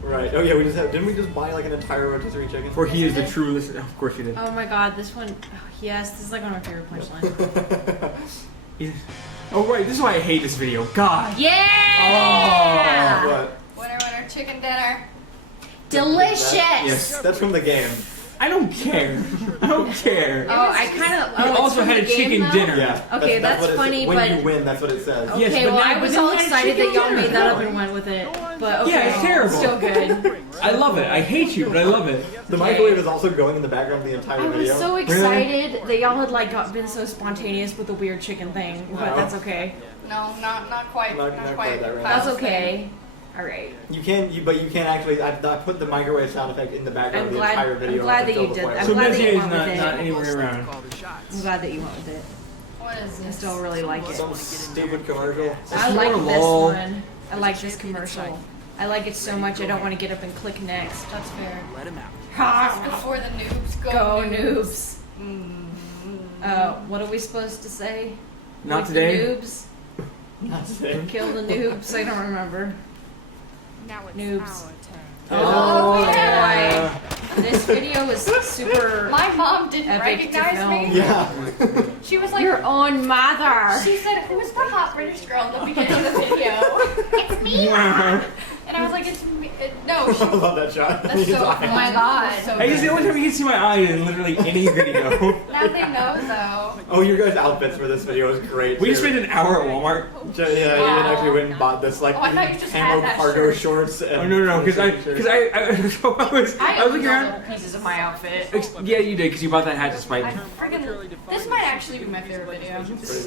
Right. Oh yeah, we just have. Didn't we just buy like an entire rotisserie chicken? For he is the true listener. Of course you did. Oh my god, this one. Oh, yes, this is like one of my favorite punchlines. Oh right, this is why I hate this video. God. Yeah! What? Winner, winner, chicken dinner. Delicious! Yes. That's from the game. I don't care. I don't care. Oh, I kind of. You Oh, it's also from had the a game, chicken though? dinner. Yeah. Okay, that's what it funny, says. When but- you win, that's what it says. Okay, Yes, but well, now- I but was then all we had a excited that chicken y'all dinner. made that up and went with it. But okay, Yeah, it's terrible. still good. I love it. I hate you, but I love it. The microwave is also going in the background of the entire I was video. so excited that y'all had like been so spontaneous with the weird chicken thing, but Wow. that's okay. No, not quite. Not quite that right. That's Kyle's okay. All right. You can, but you can't actually. I put the microwave sound effect in the background I'm of the glad- entire I'm video. glad to that fill you the did flavor. that. So I'm glad that Nancy you is went with not it. anywhere around. I'm glad that you went with it. What is I this? still really like it. Some stupid commercial. I It's like more this lol. one. I like this commercial. I like it so much I don't want to get up and click next. That's fair. Let him out. Just before the noobs go. Go noobs. Mm. What are we supposed to say? Not Like today. The noobs? Not today. Kill the noobs? I don't remember. Now it's Noobs. our turn. Oh, yeah. boy. This video was super My mom didn't epic to recognize film. me. Yeah. She was like, your own mother. she said, "Who's the hot British girl in the beginning of the video?" It's me. And I was like, "It's me." No, I she, love that shot. that's His so. eye. Oh my god. So I guess the good. only time you can see my eye in literally any video. Now they know though. Oh, your guys' outfits for this video is great. We too. spent an hour at Walmart. Yeah, you didn't actually went and bought this like Oh, I thought you just had camo that cargo shirt. shorts. And Oh no, because I so I was I looking around. little pieces of my outfit. Yeah, you did because you bought that hat to spite I me. freaking. This might actually be my favorite video. This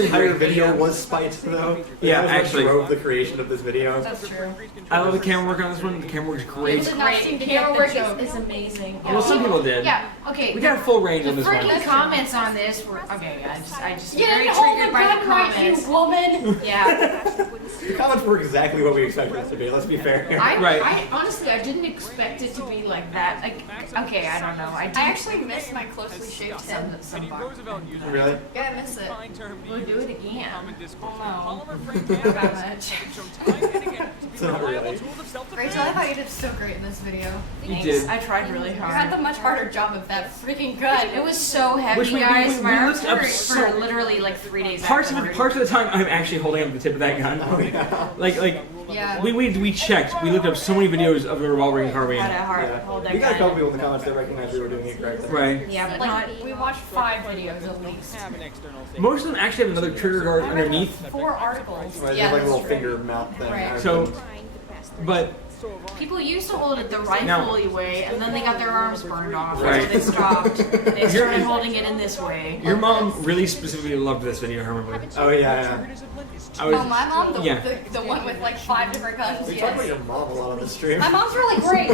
entire video was spite though. Yeah, That was what actually. drove the creation of this video. That's true. I love the camera work on this one. The camera work's You great. did not seem to get Camera the work joke. is amazing. Well, some people did. Yeah. Okay. We got a full range the on this one. freaking comments on this were okay. I just You very didn't hold triggered the by gun the right, comments. you woman. Yeah. The comments were exactly what we expected it to be. Let's be fair. Right. I honestly I didn't expect it to be like that. Like okay, I don't know. I actually miss my closely shaved head. some Really? Yeah, I miss it. We'll do it again. Oh no. Not that much. It's not really. Rachel, I thought you did so great in this video. You Thanks. did. I tried really You had hard. the much harder job of that freaking gun. It was so heavy, Which we guys. My arms looked up hurt so- for literally like 3 days. Parts of afterwards. the time, I'm actually holding up the tip of that gun. Oh, yeah. Like Yeah. we checked. We looked up so many videos of the revolving Had carbine. a hard Yeah. hold that We got a couple gun. people in the comments that recognized we were doing it correctly. Right. Yeah, but Like, not. we watched 5 videos at least. Most of them actually have another trigger guard I read underneath. 4 articles. Right, Yeah, like a that's little true. finger mount thing. Right. I So- couldn't- But People used to hold it the rifle-y way, and then they got their arms burned off, Right. so they stopped. They started holding it in this way. Your mom really specifically loved this video, I remember. Oh yeah. I was, Oh, my mom, Yeah. the one with like 5 different guns. we talk about Yes. your mom a lot on the stream. My mom's really great.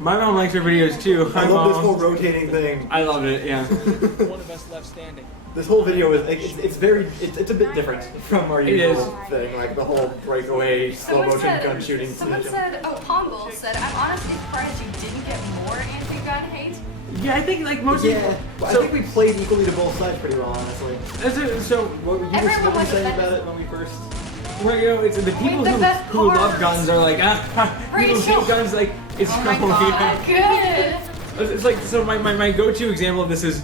My mom likes her videos too. Hi, I love this Mom. whole rotating thing. I loved it, yeah. One of us left standing. This whole video is like, it's a bit different from our It usual thing, like the whole breakaway slow motion gun shooting. Someone said, oh, Pongle said, I'm honestly surprised you didn't get more anti-gun hate. Yeah, I think like most Yeah, well, I think we played equally to both sides pretty well, honestly. So, What were you Everyone was saying offended. about it when we first? well, you know, it's the people the best who love parts. guns are like, people who Rachel. hate guns, like, it's Oh my trouble. god, good. It's like, so my go-to example of this is,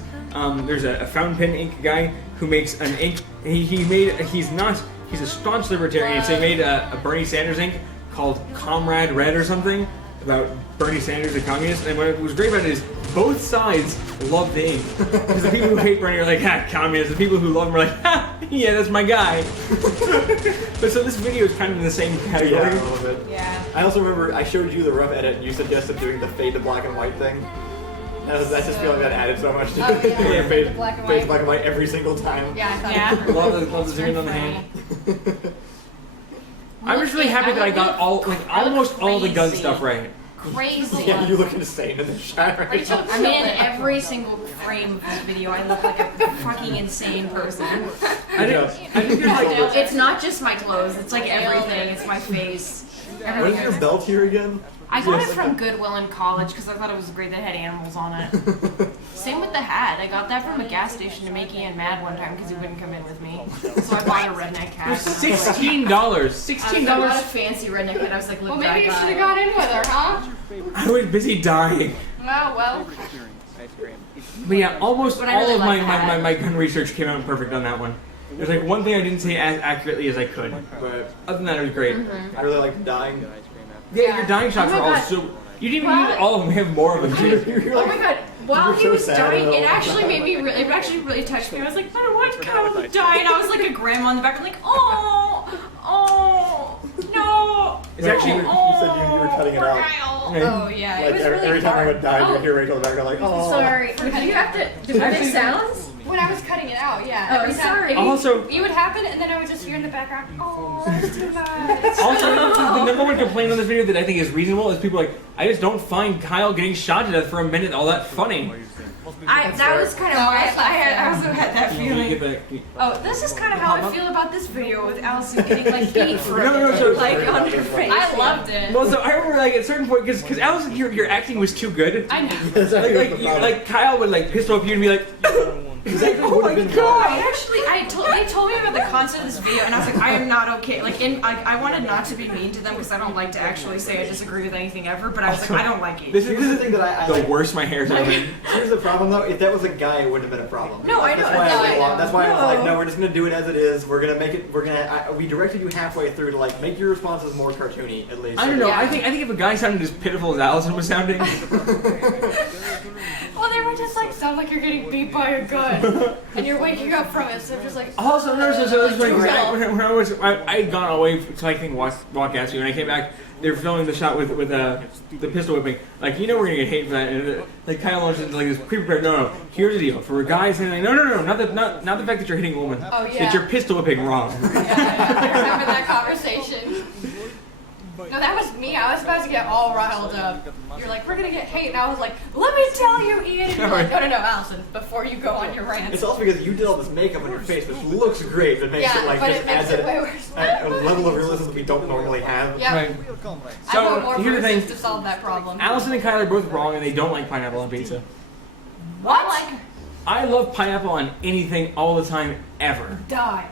there's a fountain pen ink guy who makes an ink, he's a staunch libertarian, so he made a Bernie Sanders ink called Comrade Red or something, about Bernie Sanders, the communist, and what was great about it is both sides love the ink. Because the people who hate Bernie are like, ha, communist, the people who love him are like, ha, yeah, that's my guy. But so this video is kind of in the same category. Yeah, a little bit. Yeah. I also remember I showed you the rough edit and you suggested doing the fade to black and white thing. I just feel like that added so much to Oh, it. yeah. Fade Black and fade to white. black and white every single time. Yeah, I thought Yeah. Love the zoom in on the hand. I'm just really happy that I got almost all the gun crazy. stuff right. Crazy. Yeah, you look insane in the shot right Rachel, now. I'm in every single frame of this video. I look like a fucking insane person. I think there's like, It's not just my clothes. It's like everything. It's my face. What is your belt here again? I got it from Goodwill in college because I thought it was great that it had animals on it. Same with the hat. I got that from a gas station to make Ian mad one time because he wouldn't come in with me. So I bought a redneck hat. $16. I got a fancy redneck hat. I was like, look, well, that maybe you should guy. have got in with her, huh? I was busy dying. Oh, well. Ice cream. But yeah, almost But I all really of like that. my gun research came out perfect on that one. There's like one thing I didn't say as accurately as I could. But Other than that, it was great. I really like dying. Good ice cream after. Yeah, your dying shots Oh were my all God. so. You didn't even use all of them. We have more of them too. You're Oh like, my god! While were he so was sad dying, though. it actually made me really. It actually really touched me. I was like, I don't want Kyle to die, and I was like a grandma in the back. I'm like, oh, no. It's actually. you said you were cutting it out. Oh, yeah. Like It was every, really every time I hard. would die, you'd hear Rachel in the back, like, oh. Sorry. Do you have to? Do I make sounds? When I was cutting it out, yeah. Oh, every time sorry. Also- it would happen, and then I would just hear in the background, oh, that's too much. Also, the number one complaint on this video that I think is reasonable is people are like, I just don't find Kyle getting shot to death for a minute all that funny. That was kind of my. I also had that Can you feeling. get back? Oh, this is kind of how I feel about this video with Allison getting like beat for No, it, so- like on her face. I loved it. Well, so I remember like at a certain point, because Allison, your acting was too good. I know. Like Kyle would like pistol up you and be like, oh my god. They told me about the concept of this video, and I was like, I am not okay. Like, I wanted not to be mean to them because I don't like to actually say I disagree with anything ever. But I was like, I don't like it. This Here's is the thing that I the like. worst my hair's ever been. Here's the problem though, if that was a guy, it wouldn't have been a problem. No, I know. That's why, No, I know. That's why I was like, No. no, we're just gonna do it as it is. We're gonna make it, we directed you halfway through to like, make your responses more cartoony, at least. I don't know. Yeah. I think if a guy sounded as pitiful as Allison was sounding, Well, they were just like, sound like you're getting beat by a gun, and you're waking up from it, so I'm just like, also no. So this is Like, I had gone away to I think walk at you, and I came back. They were filming the shot with the pistol whipping. Like, you know we're gonna get hate for that. And like Kyle launches into like this pre-prepared. No. Here's the deal. For guys saying like, no. Not the fact that you're hitting a woman. oh yeah. It's your pistol whipping wrong. Yeah, I remember that conversation. No, that was me. I was about to get all riled up. You're like, we're gonna get hate, and I was like, let me tell you, Ian. And you're like, no, Allison, before you go on your rant. It's also because you did all this makeup on your face, which looks great, but makes Yeah, it like but just it makes adds it way worse. a level of realism that we don't normally have. Yeah. Right. I want more So here's the thing. verses to solve that problem. Allison and Kyle are both wrong, and they don't like pineapple on pizza. What? I love pineapple on anything all the time, ever. Die.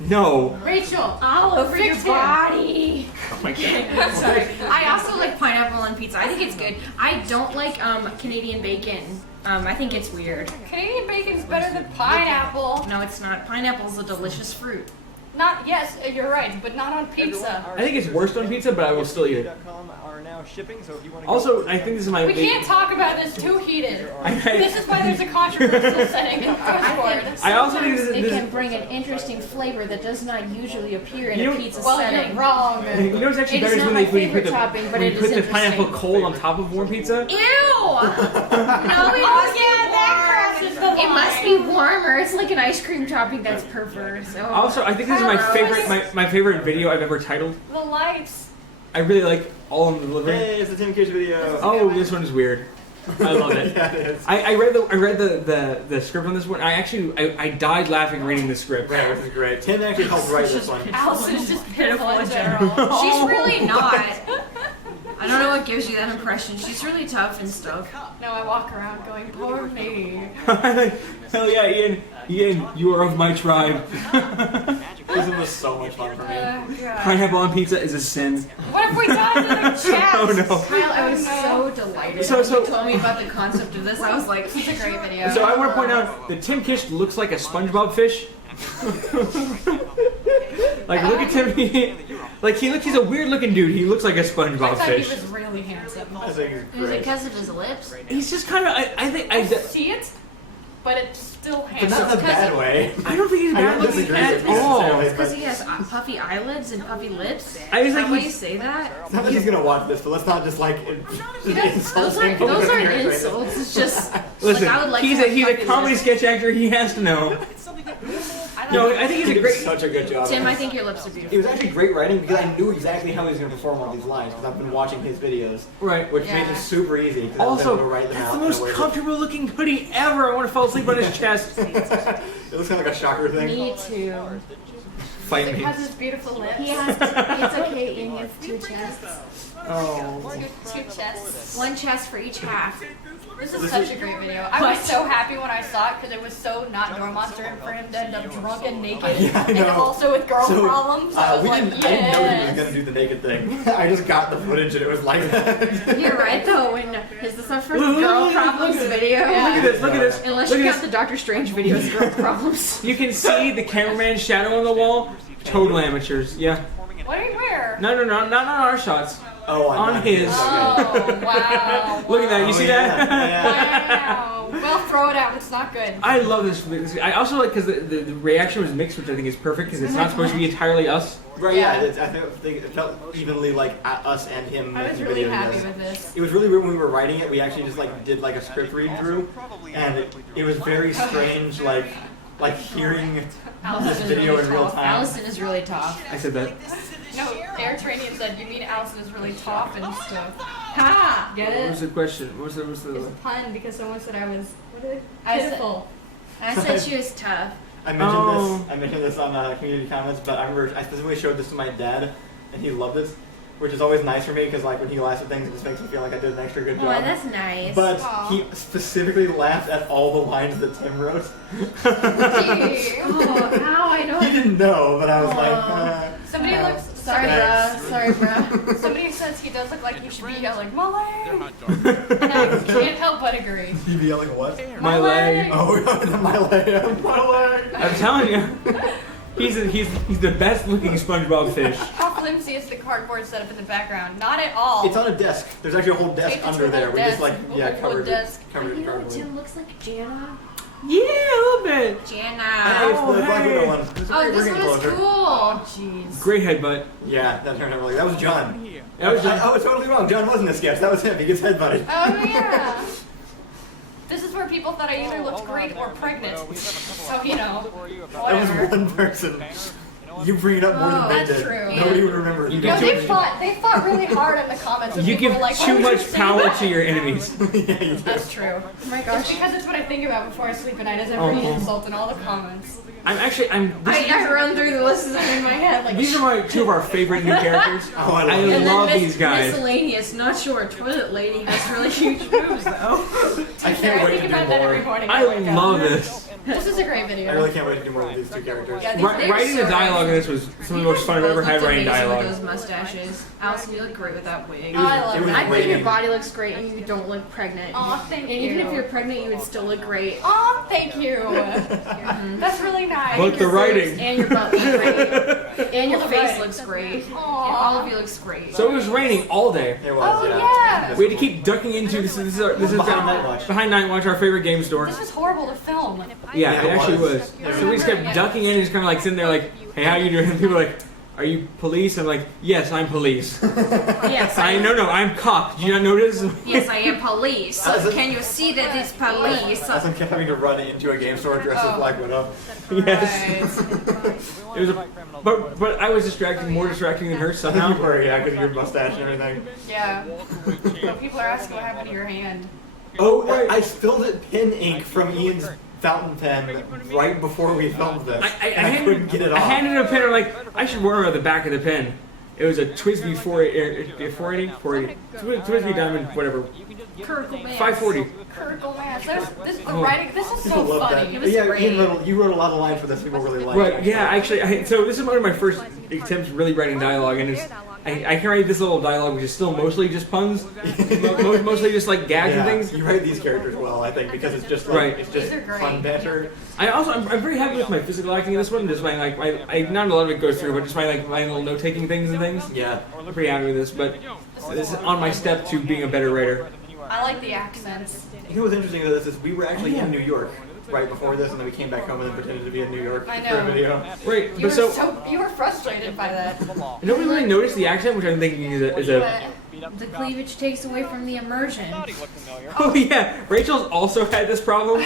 No. Rachel. All over your Fix him. body. Oh my god. Sorry. I also like pineapple on pizza. I think it's good. I don't like Canadian bacon. I think it's weird. Canadian bacon's better than pineapple. No, it's not. Pineapple's a delicious fruit. Not, yes, you're right, but not on pizza. I think it's worse on pizza, but I will still eat it. Are now shipping, so if you want to Also, I think this is my. We can't talk about this too heated. This is why there's a controversial setting in Discord. I also think this it can bring an interesting flavor that does not usually appear in a pizza Well, setting. you're wrong. You know what's actually It better is is not when my they favorite put topping, but when it you is put the pineapple interesting. cold on top of warm pizza. Ew! Oh yeah, that crosses the line. It must be warmer. It's like an ice cream topping that's perverse. Oh. Also, I think this is my favorite my favorite video I've ever titled. The lights. I really like all of the delivery. Hey, it's the Tim Kish video. Oh, this one is weird. I love it. Yeah, it is. I read the script on this one. I died laughing reading the script. Right, which is great. Tim actually helped write this one. Allison is just pitiful in general. She's really not. I don't know what gives you that impression. She's really tough and stuff. No, I walk around going, poor me. Hell yeah, Ian, you are of my tribe. This one was so much fun for me. God. Pineapple on pizza is a sin. What if we got into their chat? Oh no. Kyle, I was so delighted So- when you told me about the concept of this. I was like, This is a great video. So I want to point out that Tim Kish looks like a SpongeBob fish. Like look at Tim. He's a weird looking dude. He looks like a I SpongeBob thought fish. he was really handsome. I think it's Is it great. because of his lips? He's just kind of. I think I see it, but it's still But handsome. not in a bad way. I don't think he's I bad don't looking disagree at with you all. necessarily, it's because but he has puffy eyelids and puffy lips. I was Is like, that why you he's- say that? It's not that he's gonna watch this, but let's not just like insult Those him. aren't insults. It's just Listen, like I would like he's to a have puffy comedy lips. sketch actor. He has to know. No, I think he's He a did great. such a good job. Tim, I think your lips are It beautiful. was actually great writing because I knew exactly how he was going to perform all these lines because I've been watching his videos, Right. which made Yeah. it super easy. 'Cause I was able to Also, write them that's out the in a most way that- comfortable looking hoodie ever. I want to fall asleep on his chest. It looks kind of like a shocker thing. Me too. Fight It me. has his beautiful lips. He has. It's okay. Ian has two chests. Oh. Two chests. One chest for each half. This is such a great video. I was so happy when I saw it because it was so not Door Monster and for him to end up drunk and naked. Yeah, I and know. also with girl So, problems. I was like, I didn't know he was yes. going to do the naked thing. I just got the footage and it was like that. You're right though. When is this our first Look girl at problems this. video? Look at this. Look at this. Unless Look you at count this. the Doctor Strange videos, girl problems. You can see the cameraman's shadow on the wall. Total amateurs. Yeah. What do you wear? No, not on our shots. Oh, On his. Oh, wow. Look at that. You see that? Wow. Well, throw it out. It's not good. I love this. I also like because the reaction was mixed, which I think is perfect because it's not supposed to be entirely us. Right, yeah, I think it felt evenly like us and him I was making really videos. happy with this. It was really weird when we were writing it. We actually just like did like a script read through, and it was very strange, like hearing this Allison is video really in real tough. time. Allison is really tough. I said that. No, Eritrean said, you mean Allison is really tough and stuff. Ha! Get What it? was the question? What was the? It's a pun because someone said I was, what did I said- pitiful. I said she was tough. I mentioned Oh. this. I mentioned this on community comments, but I remember I specifically showed this to my dad, and he loved it, which is always nice for me because like when he laughs at things, it just makes me feel like I did an extra good Oh, job. that's nice. But Aw. he specifically laughed at all the lines that Tim wrote. Gee. Oh, ow, I know. He didn't know, but I was like, Aw. Somebody no. looks. Sorry, Thanks. bruh. Sorry, bruh. Somebody says he does look like he should be yelling, my They're leg! hot dogs. And I can't help but agree. You be yelling what? My leg. Oh, my leg, my leg. I'm telling you, he's the best looking SpongeBob fish. How flimsy is the cardboard setup in the background? Not at all. It's on a desk. There's actually a whole desk Take it to under a there. whole We just desk. like A whole covered it. desk. Covered You it know what cardboard. Tim looks like? Jana? Yeah, a little bit. Hey, Jana. it's the Black hey. Widow one. It's a Oh, great this ring one is closure. cool. Oh, jeez. Great headbutt. Yeah, that turned out really. That was John. That was just. I was totally wrong. John wasn't a sketch. That was him. He gets headbutted. Oh, yeah. This is where people thought I either looked great or pregnant. So, you know, That was whatever. one person. You bring it up more than they That's did. true. Nobody would remember. You No, get they too, fought really hard in the comments. and you people give were like, too "Why would you much say power that?" to your enemies. Yeah, you do. That's true. Oh my It's gosh. because it's what I think about before I sleep at night is every Oh. insult in all the comments. I run through the list in my head like. These are two of our favorite new characters. Oh, I I love it. love these guys. Miscellaneous, not sure. Toilet lady has really huge boobs though. I I can't wait to think do about that every more. morning. I when wake up. love this. This is a great video. I really can't wait to do more with these two characters. Yeah, Writing the dialogue in this was some of the most fun I've ever had writing dialogue. With those mustaches. Allison, you look great with that wig. Oh, I love it was it. I think your raining. body looks great and you don't look pregnant. Aw, thank and you. even if you're pregnant, you would still look great. Aw, thank you. That's really nice. Look, the writing. And your butt looks great. And your Well, face right. looks great. And Aw. all of you looks great. So it was raining all day. It was, Oh, yeah. yeah. We had to keep ducking into this is Behind Night Watch. Behind Night Watch, our favorite game store. This was horrible to film. Yeah, Yeah, it it actually was. was. So we just kept ducking in and just kind of like sitting there like, hey, how you doing? And people were like, are you police? I'm like, yes, I'm police. Yes, No, I'm cop. Did you not notice? Yes, I am police. Allison- Can you see that it's police? Allison kept having to run into a game store dressed as Black Widow. Yes. It was, but I was more distracting than her somehow. You were, yeah, because of your mustache and everything. Yeah. But people are asking what happened to your hand. Oh, I spilled pen ink from Ian's fountain pen right before we filmed this. I couldn't get it I off. handed her a pen. I'm like, I should warn her at the back of the pen. It was a Twisby 480, Twisby Diamond, whatever. 540. Critical mass. This is the Oh. writing. This is so People love funny. that. It was Yeah, great. you wrote a lot of lines for this. People really liked Right, it. yeah, actually, so this is one of my first attempts really writing dialogue, and I can write this little dialogue, which is still mostly just puns, mostly just like gags and things. You write these characters well, I think, because it's just like, Right. it's just These are great. fun banter. I'm very happy with my physical acting in this one. Just my not a lot of it goes through, but just my little note taking things and things. Yeah. I'm pretty happy with this, but this is on my step to being a better writer. I like the accents. You know what's interesting about this is we were actually in New York right before this, and then we came back home and then pretended to be in New York I for a know. video. Right, You but were you were frustrated by that. nobody really noticed the accent, which I'm thinking is a The cleavage takes away from the immersion. oh yeah, Rachel's also had this problem.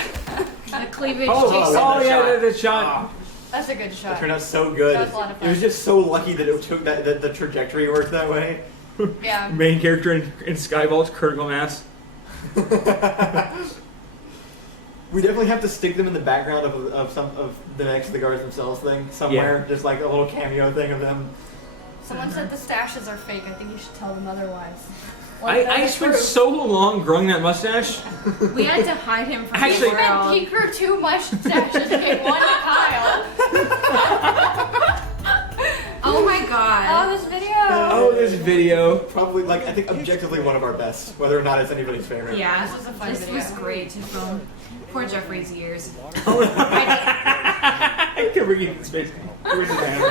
The cleavage Oh, takes wow. Oh yeah, shot. the shot. That's a good It shot. turned out so good. That was a lot of It was fun. just so lucky that it took that the trajectory worked that way. Yeah. Main character in Skyvault's critical mass. We definitely have to stick them in the background of some of the next to the guards themselves thing somewhere, just like a little cameo thing of them. Someone said the stashes are fake. I think you should tell them otherwise. I spent so long growing that mustache. We had to hide him from Actually- the world. He grew 2 mustaches and gave one to Kyle. Oh my god. Oh, this video. Oh, this video. Probably, like, I think objectively one of our best, whether or not it's anybody's favorite. Yeah, This was a fun this video. was great to film. Poor Jeffrey's ears. I can bring you in space.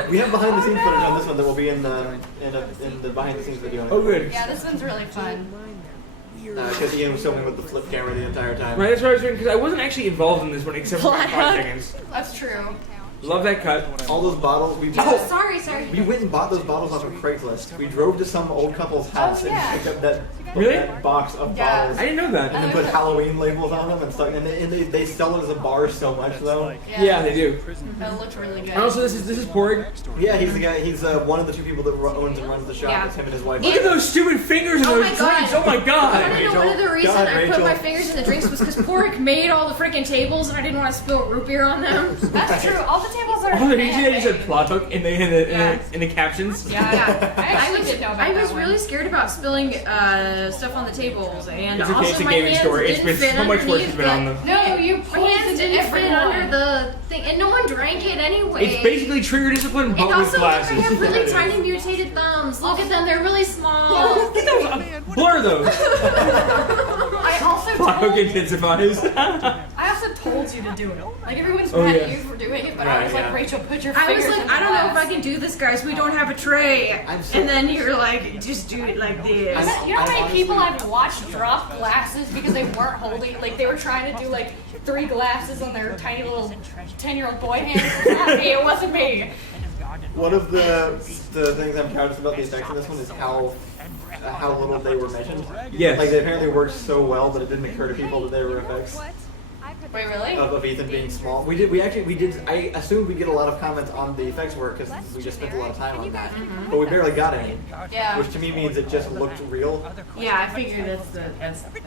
We have behind the scenes footage on this one that will be in the behind the scenes video. Oh, good. Yeah, this one's really fun. Because Ian was filming with the flip camera the entire time. Right, that's what I was doing, because I wasn't actually involved in this one except for 5 seconds. That's true. Love that cut. All those bottles, Oh, sorry. we went and bought those bottles off of Craigslist. We drove to some old couple's house yeah. and picked up that Really? box of Yeah. bottles. I didn't know that. And then put Halloween labels on them and stuff. And they sell it as a bar so much though. Yeah, they do. That looked really good. And also, this is Porg. Yeah, he's the guy. He's one of the 2 people that owns and runs the shop. Yeah. It's him and his wife. Look at those stupid fingers in Oh those my drinks. God. Oh my I god. want to know one of the reasons God, I put Rachel. my fingers in the drinks was because Pork made all the freaking tables and I didn't want to spill root beer on them. That's true. All the tables are. Oh, he just handmade. said plot hook in the captions. Yeah. I actually didn't know about I that was one. really scared about spilling stuff on the tables, and It's okay, also it's a my gaming hands store. It's didn't been fit so much worse underneath has been on them. No, you My pulled hands into didn't fit everyone. under the thing, and no one drank it anyway. It's basically trigger discipline, And but with also, look, I glasses. have really tiny mutated thumbs. Look at them; they're really small. Blur those. I also Plot hook told, intensifies. I also told you to do it. Like everyone's Oh, mad yeah. at you for doing it, but I Right, was yeah. like, Rachel, put your I fingers was like, in the I don't know if glass. I can do this, guys. We don't have a tray. I'm so- And then you're like, just do it like this. You know how many people I've watched drop glasses because they weren't holding, like they were trying to do like 3 glasses on their tiny little 10-year-old boy hands. It was not me. It wasn't me. One of the things I'm proudest about the effects in this one is how little they were mentioned. Yes. Like they apparently worked so well that it didn't occur to people that they were effects Wait, really? of Ethan being small. We did. I assumed we'd get a lot of comments on the effects work because we just spent a lot of time on that, but we barely got any. Yeah. Which to me means it just looked real, Yeah, I figured that's the thing.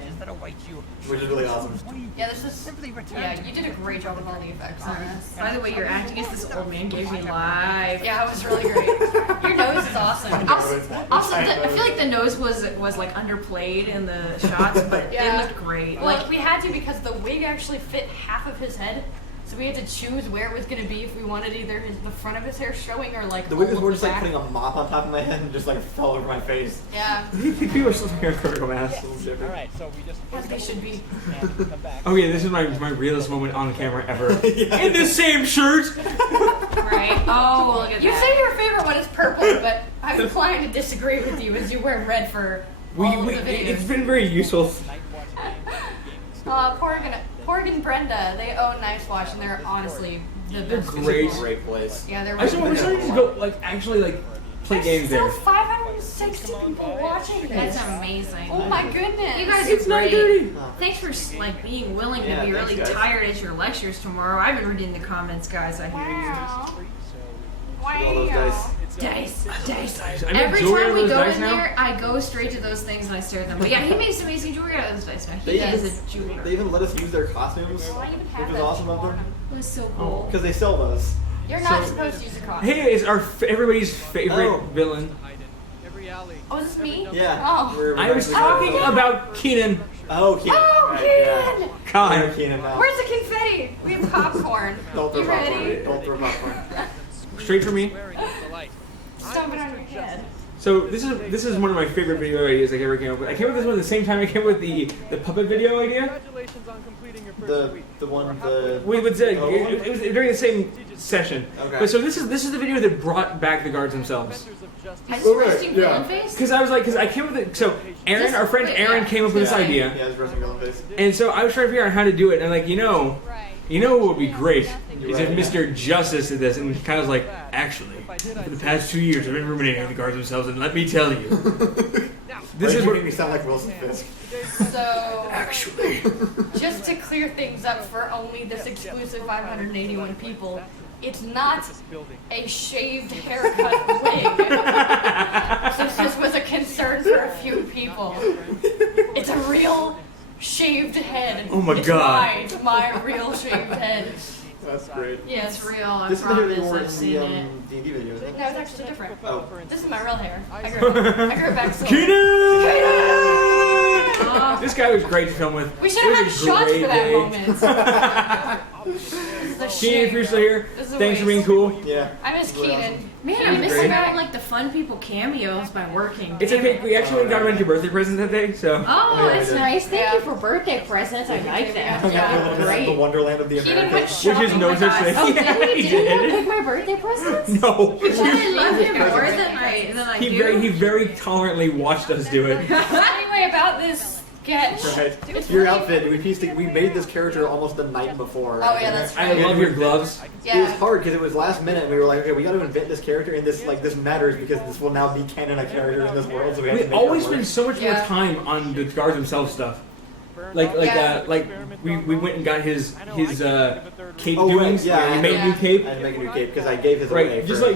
which is really awesome. Yeah, this is. Yeah, you did a great job with all the effects on this. By the way, your acting as this old man gave me life. Yeah, it was really great. Your nose is awesome. Also, I feel like the nose was like underplayed in the shots, but Yeah. it looked great. Well, Like, we had to because the wig actually fit half of his head. So we had to choose where it was gonna be if we wanted either the front of his hair showing or like The all wig was of more the just like back. putting a mop on top of my head and just like fell over my face. Yeah, People are still talking about critical mass. Alright, so we just as they should be. and come back. Oh yeah, this is my realest moment on camera ever. In the same shirt. Right? Oh, look at You that. say your favorite one is purple, but I'm inclined to disagree with you as you wear red for all of the videos. It's been very useful. Porg and Brenda, they own Nice Watch, and they're honestly the best. Great. It's a great place. Yeah, they're I just we're starting to go like actually like play games There's there. still 560 people watching this. That's amazing. Oh my goodness. You guys It's are great. 9:30. Thanks for like being willing to Yeah, be thanks, really guys. tired at your lectures tomorrow. I've been reading the comments, guys. I hear Wow. All those dice. you. Dice. I make Every jewelry out time of we those go dice in now. there, I go straight to those things and I stare at them. But yeah, he makes amazing jewelry out of those dice now. He They is even- a jeweler. They even let us use their costumes, Well, I even have which was that awesome if you of want them. 'em. It was so cool. Because they sell those. You're not So- supposed to use a costume. Hey, it's our everybody's favorite Oh. villain. Every alley. Oh, is this me? Yeah. Oh. I was talking about Keenan. Oh, Keenan. Oh, Right, Keenan! Yeah. God. We're Keenan now. Where's the confetti? We have popcorn. Don't throw You popcorn. ready? Don't throw popcorn. Straight for me. Stomp it on your head. So this is one of my favorite video ideas I ever came up with. I came up with this one at the same time I came up with the puppet video idea. Congratulations on completing your first week. The one the. We would say Oh. it was during the same session. Okay. But so this is the video that brought back the guards themselves. Has Oh, this right, resting yeah. villain face? Because I came up with it. So Aaron, our friend Aaron, came up with this Yeah. idea, Yeah, it's resting villain face. and so I was trying to figure out how to do it. And I'm like, you know what would be great is if Right. Mr. Justice did this, and kind of was like, actually, for the past 2 years, I've been ruminating on the guards themselves, and let me tell you, this is what what. me sound like Wilson Fisk. So, Actually, just to clear things up for only this exclusive 581 people, it's not a shaved haircut wig. So this was a concern for a few people. It's a real shaved head. Oh my It's God. my real shaved head. That's great. Yes. It's real. I This is the hair that you promise. wore I've in seen the it. D&D video, isn't it? No, it's actually different. Oh. This is my real hair. I grew it back silver. Keenan! This guy was great to film with. We should It have had was a shots great for that day. moment. This is a Keenan, shame. if you're still here, This is a thanks for being waste. cool. Yeah. I miss Keenan. Man, Keenan I'm is missing great. out on like the fun people cameos by working. It's okay. We actually got him your birthday present that day, so. Oh, Yeah, that's we did. nice. Thank Yeah. you for birthday presents. I like that. Yeah, This is the wonderland of the Keenan went Americas. Which is shopping no with such us. thing. Oh, Yeah, did he he? Did you did. pick my birthday presents? No. But I love him more than I He do. very tolerantly watched us do it. Anyway, about this sketch. Right. It's Your really- outfit, we made this character almost the night before. Oh yeah, that's I right. love your gloves. It was Yeah. hard because it was last minute. We were like, okay, we got to invent this character, and this matters because this will now be canon a character in this world. So we have to We make always it work. spend so much more Yeah. time on the guards themselves stuff. Yeah. We went and got his cape Oh, right, doings. yeah. He made a new Yeah. cape. I had to make a new cape because I gave his away. Right, just for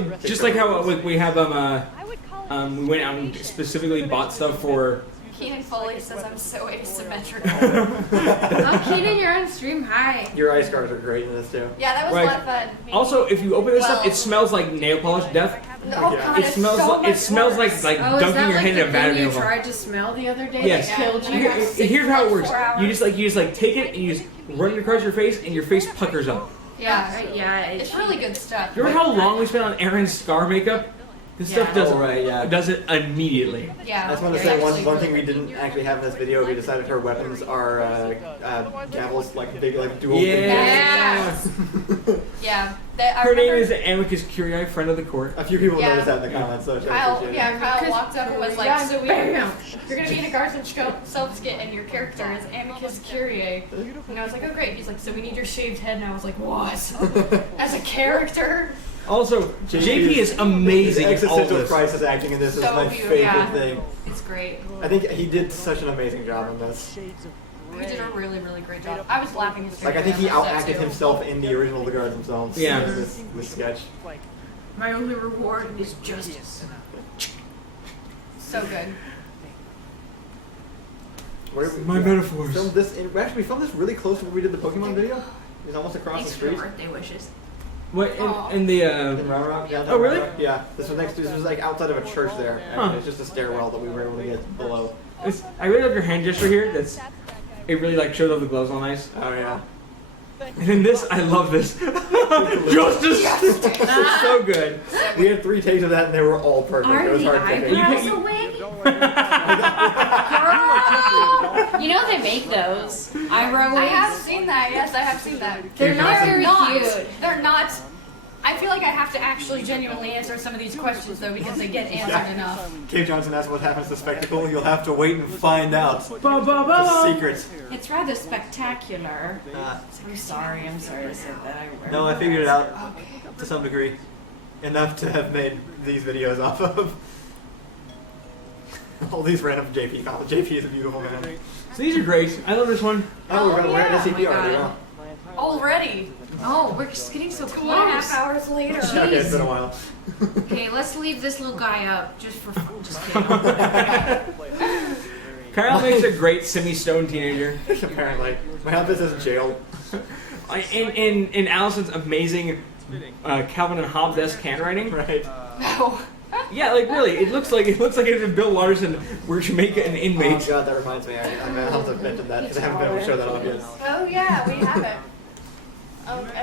like how $600. like we have we went out and specifically bought stuff for. Keenan Foley says I'm so asymmetrical. Oh, Keenan, you're on stream. Hi. Your eye scars are great in this too. Yeah, that was Right. a lot of fun. Also, if you open this up, Well- it smells like nail polish death. Oh Yeah. god, It it's smells so like much it smells worse. like Oh, is dunking that your like hand the in a vat of thing you nail polish. tried to smell the other day Yes. that killed Yeah. you? Here's how it works. 4 hours. You just take it and you just run it across your face, and your face puckers up. Yeah, Yeah, it's really good stuff. You remember how long we spent on Aaron's scar makeup? This stuff Yeah. does Oh, right, yeah. does it immediately. Yeah. I just want to it's say one actually thing we really didn't actually have in this video. We decided her weapons are gavels, like big, like dual. Yeah. Yeah. I Her name remember is Amicus Curiae, friend of the court. A few people Yeah. noticed that in the comments, so I Kyle, appreciate it. yeah, Kyle Because- walked up and was like, Yeah, so bam. you're gonna be in a Guards and Self-Skit and your character is Amicus Curiae. And I was like, oh great. He's like, so we need your shaved head. And I was like, what? As a character? Also, JP is amazing His at all existential this. crisis acting in this is So my beautiful, favorite yeah. thing. It's great. I think he did such an amazing job in this. He did a really, really great job. I was laughing his Like I think he face off outacted too. himself in the original The Guards themselves. Yeah. in this sketch. My only reward is justice. So good. Where My metaphors. Filmed this. We filmed this really close to where we did the Pokemon video. It's almost across Thanks the for street. birthday wishes. What Aw. in the In Round Rock, yeah. Oh, really? Yeah. This was like outside of a church there. Huh. Actually. It's just a stairwell that we were able to get below. I really love your hand gesture here. It really like shows off the gloves all nice. Oh yeah. And then this, I love this. Justice! It's so good. We had 3 takes of that and they were all perfect. Are It was the hard to pick. eyebrows away? You know they make those eyebrow I wigs. have seen that. Yes, I have seen that. They're not very cute. They're not. I feel like I have to actually genuinely answer some of these questions though because they get answered enough. Cave Johnson asked what happens to Spectacle. You'll have to wait and find out. Ba, ba, ba. The secret. It's rather spectacular. I'm sorry to say that. No, I figured it out to some degree. Enough to have made these videos off of. All these random JP comments. JP is a beautiful man. So these are great. I love this one. Oh, we're at SCP already. God. Wow. Already. Oh, we're just getting so 2.5 close. hours later. Okay, it's been a while. Okay, let's leave this little guy up just for just kidding. Kyle makes a great semi-stone teenager. Apparently. My office is jail. In Allison's amazing Calvin and Hobbes-esque handwriting. Right. No. Yeah, like really, it looks like if Bill Larson were to make an Oh inmate. god, that reminds me. I'm gonna have to mention that because I haven't been able to show that off yet. Oh yeah, we have it.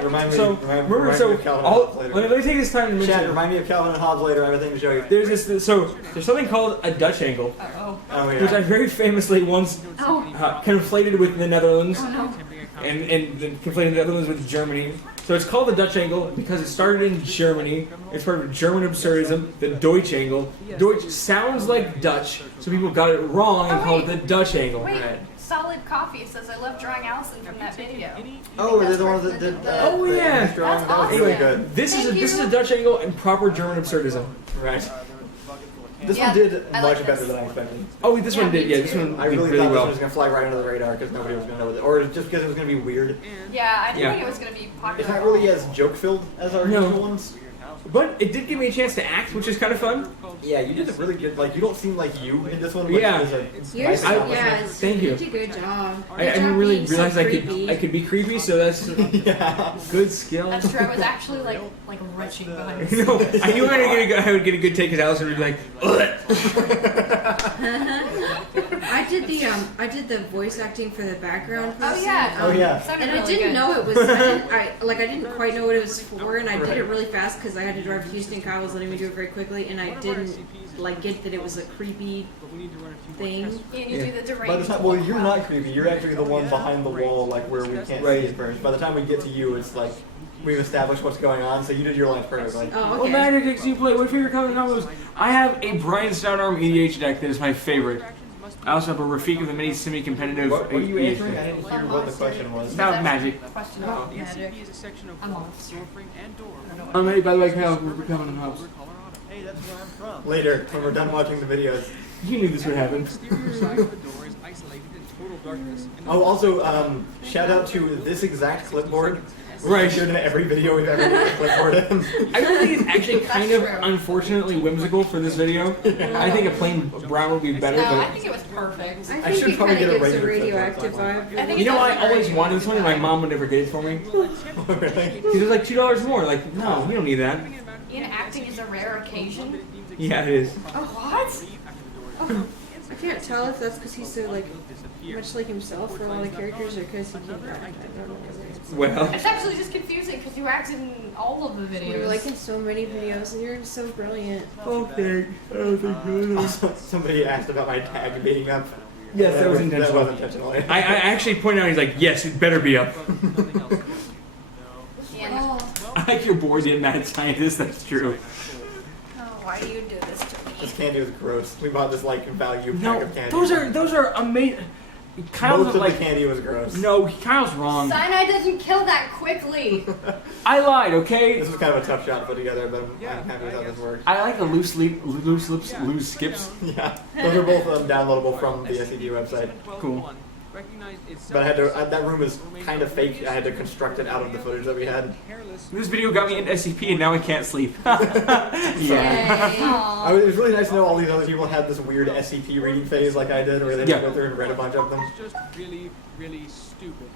Remind me. So remind remember, me so of Calvin and all, Hobbes later. let me take this time to Chat, mention. remind me of Calvin and Hobbes later. I have everything to show you. There's this. So there's something called a Dutch angle, Oh which I yeah. very famously once conflated with the Netherlands, Oh no. and then conflated the Netherlands with Germany. So it's called the Dutch angle because it started in Germany. It's part of German absurdism, the Deutsch angle. Deutsch sounds like Dutch, so people got it wrong and Oh, called it wait. the Dutch angle. Wait, Right. Solid Coffee says I love drawing Allison from that video. Oh, they're the ones that did the. Oh, the yeah. image drawing. That's That was really awesome. good. This Thank is a you. Dutch angle and proper German absurdism. Right. This Yeah, one did I much like better this. than I expected. Oh, this one Yeah, did. me Yeah, this too. one I did really really thought this well. one was gonna fly right under the radar because nobody was gonna know it, or just because it was gonna be weird. Yeah, I didn't Yeah. think it was gonna be popular. It's not really as joke filled as our No. usual ones. But it did give me a chance to act, which is kind of fun. Yeah, you did a really good. Like you don't seem like you in this one. But Yeah. it was a You're nice so, accomplishment. Thank you. You did a good job. I Good didn't job really being so realize creepy. I could be creepy, so that's Yeah. good skill. That's true. I was actually like retching behind the You know, scenes. I knew I would get a good take because Allison would be like, ugh. I did the voice acting for the background. Oh person, yeah. Oh yeah. Sounded And I really didn't good. know it was. I didn't quite know what it was for, and I did it really fast because I had to drive to Houston. Kyle was letting me do it very quickly, and I didn't get that it was a creepy thing. Yeah, you do the deranged. By the time, well, you're not creepy. You're actually the one behind the wall, like where we can't Right. see his burns. By the time we get to you, it's like we've established what's going on. So you did your lines perfectly. Oh, What okay. magic decks do you play? What favorite comic combos? I have a Brian Stonearm EDH deck that is my favorite. I also have a Rafik of the many semi-competitive. What are you EDH answering? I deck. didn't hear what the question was. About magic. Question Oh. about magic. I'm off. Hey, by the way, Kyle, we're coming in house. Hey, that's where I'm from. Later, when we're done watching the videos. You knew this would happen. Oh, also, shout out to this exact clipboard. Right. Shared in every video we've ever made a clipboard in. I really think it's actually kind of true. unfortunately whimsical for this video. I think a plain brown would be better, No, I but think it was perfect. I I think should it probably kind get of a gives a regular radioactive clipboard. vibe. I think you know, it I does always very wanted this one, and my good. mom would never get it for me. Really? Because it was like $2 more. Like, no, you don't need that. In acting is a rare occasion. Yeah, it is. Oh what? I can't tell if that's because he's so like much like himself for a lot of characters, or because he can't act. I don't know. Well, It's actually just confusing because you act in all of the videos. You're like in so many videos, and you're so brilliant. okay. Also, somebody asked about my tag being up. Yes, that was That intentional. was intentional. I actually pointed out, he's like, yes, it better be up. Yeah. I like your bored yet mad scientist, that's true. Oh, why do you do this to This me? candy was gross. We bought this like value pack No, of candy. those are amazing. Kyle's Most of like, the candy was gross. no, Kyle's wrong. Cyanide doesn't kill that quickly. I lied, okay? This was kind of a tough shot to put together, but I'm happy with how this worked. I like the loose lips, loose skips. Yeah, those are both downloadable from the SED website. Cool. But I had to. That room is kind of fake. I had to construct it out of the footage that we had. This video got me into SCP and now I can't sleep. yeah. Aw. It was really nice to know all these other people had this weird SCP reading phase like I did, where they Yeah. went through and read a bunch of them. Just really, really stupid.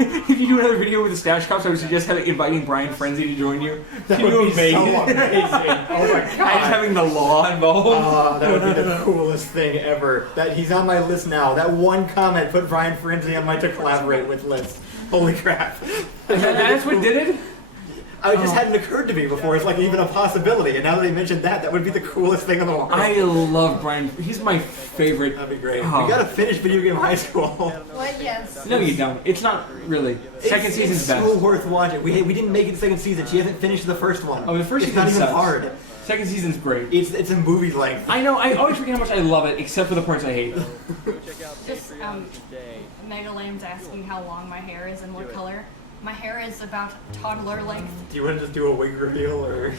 If you do another video with the Stash Cops, I would suggest inviting Brian Frenzy to join you. That Can you would be so imagine? amazing. Oh my And god. having the law involved. That would be the coolest thing ever. That he's on my list now. That one comment put Brian Frenzy on my to collaborate with list. Holy crap! That's what did it? It just hadn't occurred to me before. It's like even a possibility, and now that they mentioned that, that would be the coolest thing in the world. I love Brian. He's my favorite. That'd be great. Oh. We gotta finish Video Game High School. What? Yes. No, you don't. It's not really. Second season's it's best. so worth watching. We didn't make it to second season. She hasn't finished the first one. Oh, the first it's season not even sucks. hard. Second season's great. It's a movie length. I know. I always forget how much I love it, except for the parts I hate. Just Mega Lame's asking how long my hair is and what color. My hair is about toddler length. Do you want to just do a wig reveal or?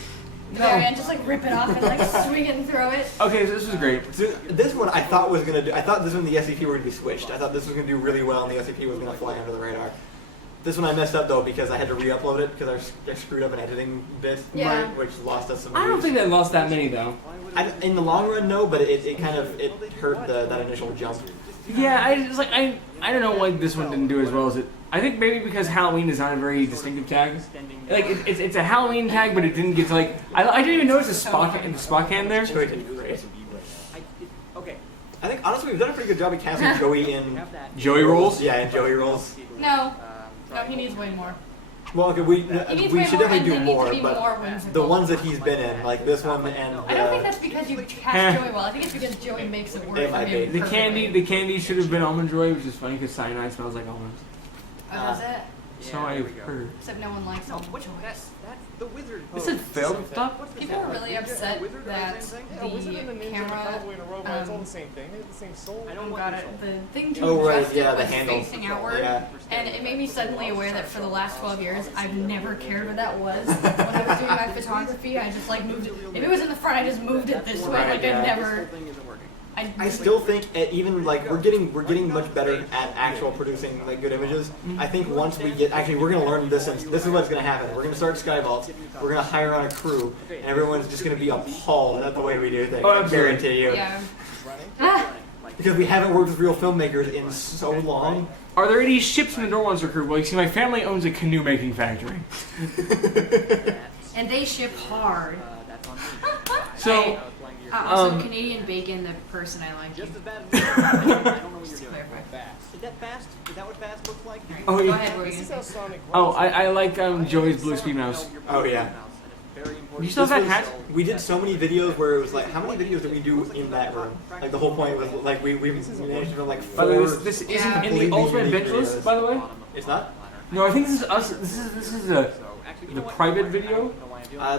No. And just like rip it off and like swing it and throw it. Okay, so this was great. So this one I thought was gonna do. I thought this one the SCP were gonna be switched. I thought this was gonna do really well and the SCP was gonna fly under the radar. This one I messed up though because I had to re-upload it because I screwed up an editing bit, Yeah. which lost us some. I don't views. think they lost that many though. In the long run, no, but it kind of hurt that initial jump. Yeah, I don't know why this one didn't do as well as it. I think maybe because Halloween is not a very distinctive tag. Like it's a Halloween tag, but it didn't get to like. I didn't even notice the Spock hand there. Joey did great. I think honestly we've done a pretty good job of casting Joey in Joey roles. Yeah, in Joey roles. No, he needs way more. Well, okay, He needs we way should more, definitely and do there more, needs to be but more whimsical. the ones that he's been in, like this one and I don't think that's because you cast Joey well. I think it's because Joey makes it work It for might him. be. The candy should have been almond joy, which is funny because cyanide smells like almonds. Oh, does it? So I've heard. Except no one likes almond joys. That's the wizard. This is failed stuff. People were really upset that the camera, it's all the same thing. They have the same soul. the thing to Oh, right, adjust yeah, it the was handle. facing outward. Yeah. And it made me suddenly aware that for the last 12 years, I've never cared what that was. When I was doing my photography, I just like moved it. If it was in the front, I just moved it this way. Right, Like yeah. I never. I still think even like we're getting much better at actual producing like good images. I think once we get we're gonna learn this and this is what's gonna happen. We're gonna start Skyvault. We're gonna hire on a crew, and everyone's just gonna be appalled at the way we do things. Oh, I absolutely. guarantee you. Yeah. Because we haven't worked with real filmmakers in so long. Are there any ships in the Door Monster crew? Well, you see, my family owns a canoe making factory. And they ship hard. So, Also, Canadian Bacon, the person I like. Just as bad as I don't know what you're doing. Is that fast? Is that what fast looks like? oh, Go yeah. ahead, what were you gonna say? Oh, I like Joey's Blue Speed Mouse. Oh yeah. You still have that hat? We did so many videos where it was like, how many videos did we do in that room? Like the whole point was like we managed to film like 4. By the way, this isn't in the completely Ultimate unique Bench list, videos. by the way. It's not? No, I think this is us. This is the private video.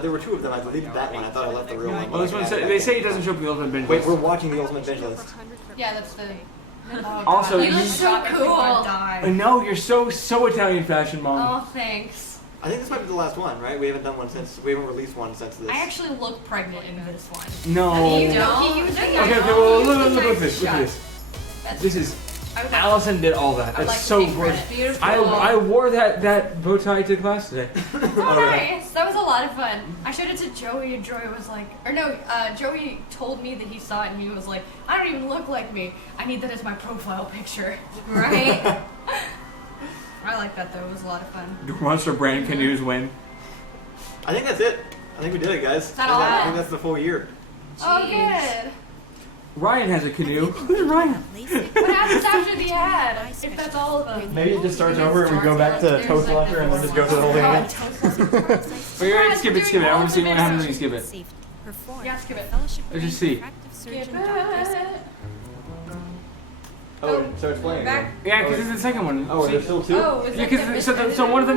There were 2 of them. I deleted that one. I thought I left the real one. Oh, this one they say it doesn't show up in the Ultimate Bench Wait, list. we're watching the Ultimate Bench list. Yeah, that's the. Oh, Also, God. you look so cool. I know you're so Italian fashion, mom. Oh, thanks. I think this might be the last one, right? We haven't done one since. We haven't released one since this. I actually look pregnant in this one. No. You don't? He was Okay, well, look at this. Look at this. This is. Allison did all that. That's so gorgeous. Beautiful. I wore that bow tie to class today. Oh, nice. That was a lot of fun. I showed it to Joey, and Joey was like, Joey told me that he saw it, and he was like, I don't even look like me. I need that as my profile picture. Right? I like that, though. It was a lot of fun. Do Monster Brand canoes win? I think that's it. I think we did it, guys. Is that all? I think that's the full year. Oh, good. Ryan has a canoe. Who's Ryan? What happens after the ad? If that's all of them. Maybe it just starts over and we go back to Toast Launcher and then just go through the whole thing again. Wait, skip it. I want to see what happens when you skip it. Yeah, skip it. Let's just see. Skip it. Oh, so it's playing again. Yeah, because it's the second one. Oh, there's still 2? Oh, is Yeah, that because so one of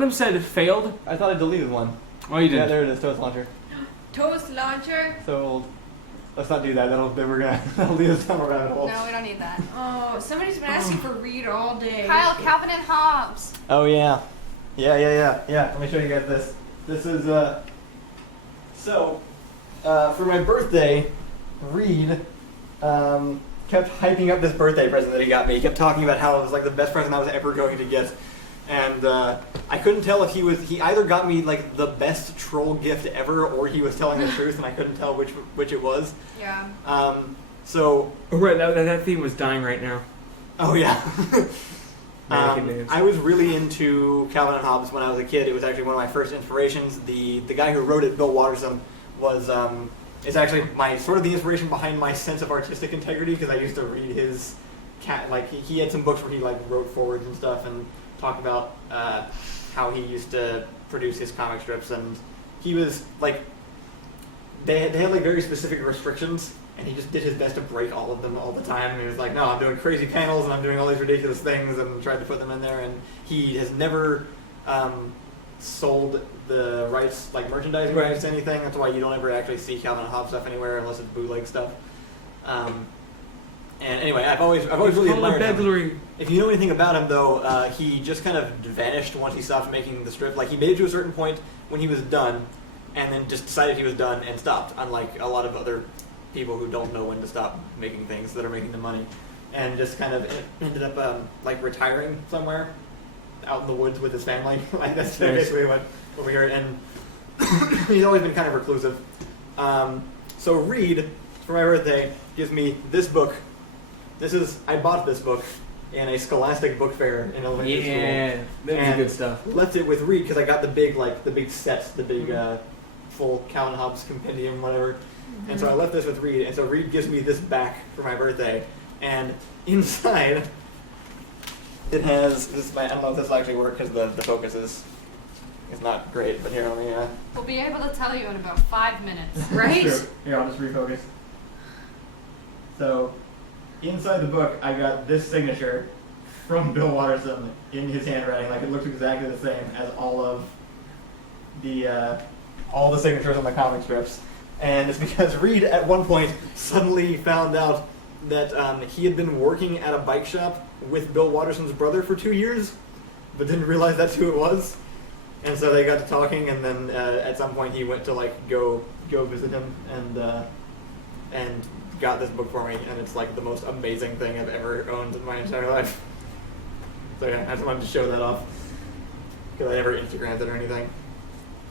them said failed. I thought I deleted one. Oh, you Yeah, did. there it is, Toast Launcher. Toast launcher? So old. Let's not do that. That'll lead us down a rabbit hole. No, we don't need that. Oh, somebody's been asking for Reed all day. Kyle, Calvin and Hobbes. Oh yeah. Yeah. Let me show you guys this. This is for my birthday, Reed kept hyping up this birthday present that he got me. He kept talking about how it was like the best present I was ever going to get. And I couldn't tell if he either got me like the best troll gift ever or he was telling the truth, and I couldn't tell which it was. Yeah. So Right, that theme was dying right now. oh yeah. Mannequin names. I was really into Calvin and Hobbes when I was a kid. It was actually one of my first inspirations. The guy who wrote it, Bill Watterson, was is actually the inspiration behind my sense of artistic integrity, because I used to read his he had some books where he like wrote forwards and stuff and talk about how he used to produce his comic strips, and he was like, they had like very specific restrictions, and he just did his best to break all of them all the time. And he was like, no, I'm doing crazy panels and I'm doing all these ridiculous things, and tried to put them in there. And he has never sold the rights, like merchandising rights to anything. That's why you don't ever actually see Calvin and Hobbes stuff anywhere unless it's bootleg stuff. And anyway, I've always really admired him. If you know anything about him, though, he just kind of vanished once he stopped making the strip. Like, he made it to a certain point when he was done, and then just decided he was done and stopped, unlike a lot of other people who don't know when to stop making things that are making them money, and just kind of ended up like retiring somewhere out in the woods with his family. Like, that's basically what we heard. And he's always been kind of reclusive. So Reed, for my birthday, gives me this book. I bought this book in a Scholastic book fair in elementary school. Yeah, that's good stuff. Left it with Reed because I got the big sets, the big full Calvin Hobbes compendium, whatever. And so I left this with Reed, and so Reed gives me this back for my birthday. And inside, it has I don't know if this will actually work because the focus is not great. But here, let me. We'll be able to tell you in about 5 minutes. Right? Sure. Here, I'll just refocus. So, inside the book, I got this signature from Bill Watterson in his handwriting. Like, it looks exactly the same as all of the signatures on the comic strips. And it's because Reed, at one point, suddenly found out that he had been working at a bike shop with Bill Watterson's brother for 2 years, but didn't realize that's who it was. And so they got to talking, and then at some point he went to like go visit him, and got this book for me, and it's like the most amazing thing I've ever owned in my entire life. So yeah, I just wanted to show that off because I never Instagrammed it or anything.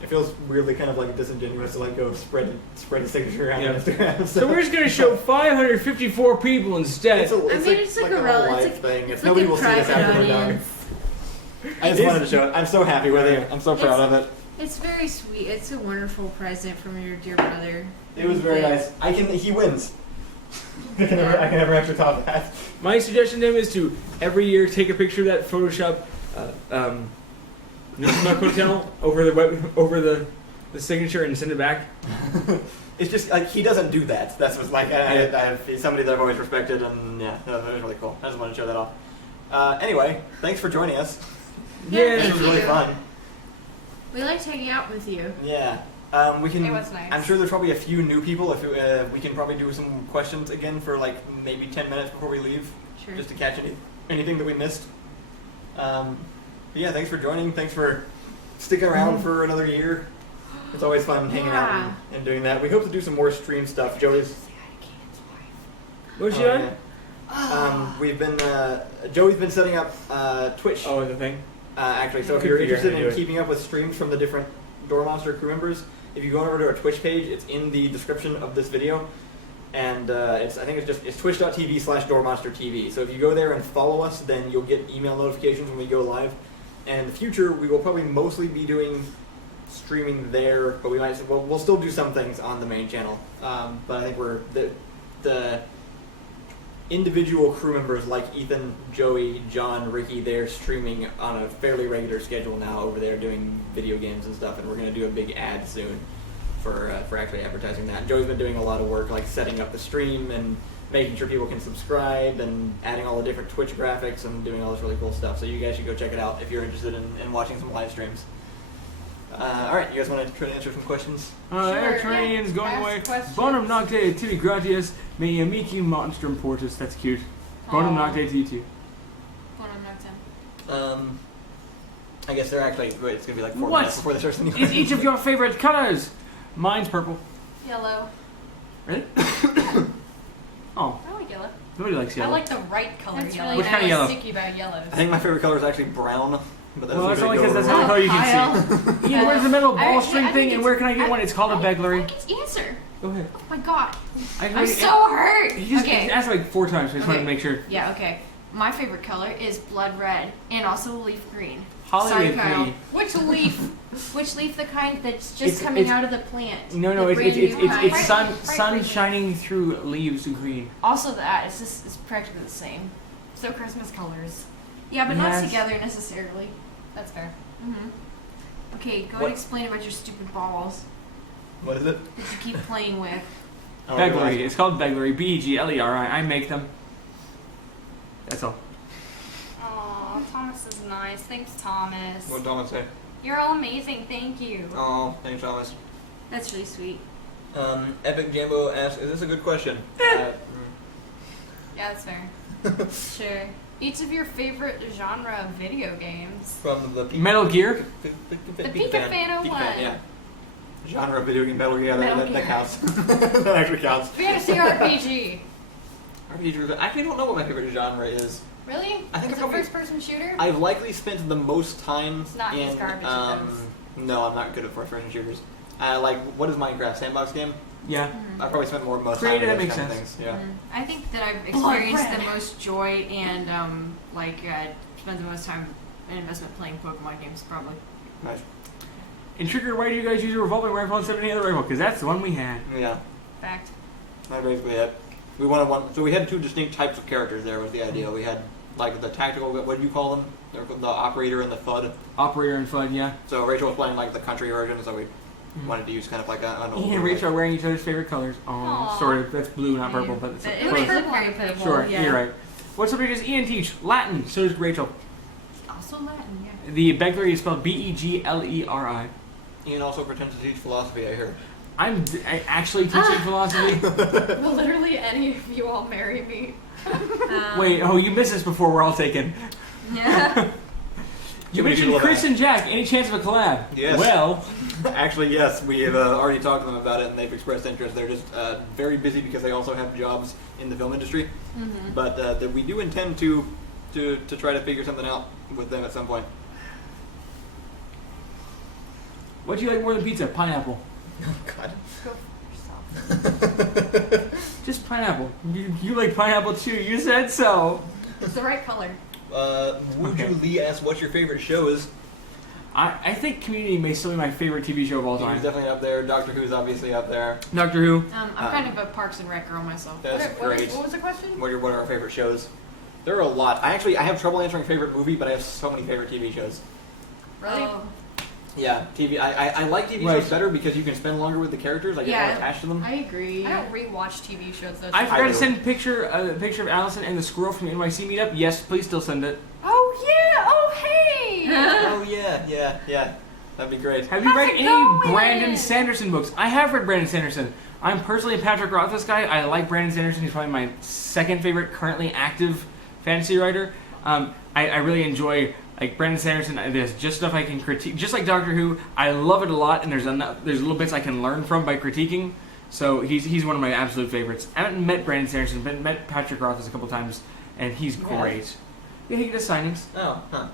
It feels weirdly kind of like disingenuous to like go spread a signature around on Instagram. So we're just gonna show 554 people instead. It's like a life thing. It's nobody will see this after we're done. I just wanted to show it. I'm so happy with it. I'm so proud of it. It's very sweet. It's a wonderful present from your dear brother. It was very nice. He wins. I can never actually top that. My suggestion to him is to every year take a picture of that Photoshop hotel over the signature and send it back. It's just like he doesn't do that. That's what's like. He's somebody that I've always respected, and yeah, that was really cool. I just wanted to show that off. Anyway, thanks for joining us. Yeah, this was really fun. We liked hanging out with you. Yeah. We can. It was nice. I'm sure there's probably a few new people. If we can probably do some questions again for like maybe 10 minutes before we leave, Sure. just to catch anything that we missed. Yeah, thanks for joining. Thanks for sticking around for another year. It's always fun hanging out and doing that. We hope to do some more stream stuff. Joey's. What's she on? We've been Joey's been setting up Twitch. Oh, the thing. Actually, so if you're interested in keeping up with streams from the different Door Monster crew members, if you go over to our Twitch page, it's in the description of this video, and it's twitch.tv/DoorMonsterTV. So if you go there and follow us, then you'll get email notifications when we go live. And in the future, we will probably mostly be doing streaming there, but we'll still do some things on the main channel. But I think the individual crew members like Ethan, Joey, John, Ricky, they're streaming on a fairly regular schedule now over there doing video games and stuff, and we're going to do a big ad soon for actually advertising that. And Joey's been doing a lot of work like setting up the stream and making sure people can subscribe and adding all the different Twitch graphics and doing all this really cool stuff. So you guys should go check it out if you're interested in watching some live streams. Alright, you guys want to try to answer some questions? Train's going away. Bonum nocte tibi gratias, me amici monstrum portus. That's cute. Bonum nocte to you too. Bonum noctem. I guess they're actually, it's going to be like 4 minutes before they start sending Is each of your favorite colors? Mine's purple. Yellow. Really? Oh. I like yellow. Nobody likes yellow. I like the right color That's yellow. really Which kind of yellow? Sticky about yellows. I think my favorite color is actually brown. But Well, that's only because that's the only color you can see. Ian, where's the metal ball string thing, and where can I get one? It's called a beglery. Answer. Go ahead. Oh my god. I'm I'm so hurt. He just Okay. asked like 4 times, so I just wanted to make sure. Yeah, okay. My favorite color is blood red and also leaf green. Hollywood Sorry, Kyle. green. Which leaf? Which leaf? The kind that's just coming out of the plant. No, The it's brand new kind. sun Bright shining through leaves green. Also that it's practically the same. So Christmas colors. Yeah, but not Yes. together necessarily. That's fair. Mm-hmm. Okay, go What? and explain about your stupid balls What is it? that you keep playing with. Oh, Beglery. It's called Beglery. Begleri. I make them. That's all. Aw, Thomas is nice. Thanks, Thomas. What did Thomas say? You're all amazing. Thank you. Oh, thanks, Thomas. That's really sweet. Epic Jambo asks, is this a good question? Yeah, that's fair. Sure. Each of your favorite genre of video games. From the Metal Gear. The Pika Fan 01. Yeah. Genre of video game Metal Gear. Metal That Gear. counts. That actually counts. Fantasy RPG. I actually don't know what my favorite genre is. Really? I think it's I'm a probably- first-person shooter. I've likely spent the most time It's not in. just garbage, No, I'm not good at first-person shooters. What is Minecraft? Sandbox game? Yeah. I probably spent most time Creative, in that those makes kind of sense. things. Yeah. I think that I've Blood experienced red. the most joy and spent the most time and investment playing Pokemon games, probably. Nice. And Trigger, why do you guys use a revolving rifle instead of any other rifle? Because that's the one we had. Yeah. Fact. That's basically it. We wanted one. So we had two distinct types of characters. There was the idea. We had like the tactical. What do you call them? The operator and the FUD. Operator and FUD, yeah. So Rachel was playing like the country version. So we wanted to use kind of like an He and Rachel are wearing each other's favorite colors. Oh, Aw. sort of. That's blue, not purple, but it's It close. would look very purple. Sure, yeah. you're right. What subject does Ian teach? Latin. So does Rachel. Also Latin, yeah. The Beglery is spelled Begleri. Ian also pretends to teach philosophy. I hear. I'm actually teaching philosophy. Will literally any of you all marry me? Wait, oh, you missed this before we're all taken. Yeah. You Too many mentioned people Chris have and Jack. Any chance of a collab? Yes. Well, Actually, yes. We have already talked to them about it, and they've expressed interest. They're just very busy because they also have jobs in the film industry. Mm-hmm. But that we do intend to try to figure something out with them at some point. what do you like more than pizza? Pineapple. Oh God. Go for yourself. Just pineapple. You like pineapple too. You said so. It's the right color. Wuju Lee asks, "What's your favorite shows?" I think Community may still be my favorite TV show of all He's time. definitely up there. Doctor Who's obviously up there. Doctor Who. I'm kind of a Parks and Rec girl myself. That's great. What was the question? What are our favorite shows? There are a lot. I have trouble answering favorite movie, but I have so many favorite TV shows. Really? Oh. Yeah, TV. I like TV Right. shows better because you can spend longer with the characters. I get more Yeah. attached to them. I agree. I don't rewatch TV shows though. I so- forgot to do. send a picture of Allison and the squirrel from the NYC meetup. Yes, please still send it. Oh yeah! Oh hey! Oh yeah. That'd be great. Have you How's read it any going? Brandon Sanderson books? I have read Brandon Sanderson. I'm personally a Patrick Rothfuss guy. I like Brandon Sanderson. He's probably my second favorite currently active fantasy writer. I really enjoy like Brandon Sanderson. There's just stuff I can critique, just like Doctor Who. I love it a lot, and there's little bits I can learn from by critiquing. So he's one of my absolute favorites. I haven't met Brandon Sanderson, but met Patrick Rothfuss a couple times, and he's great. Yeah, he does signings. Oh, huh.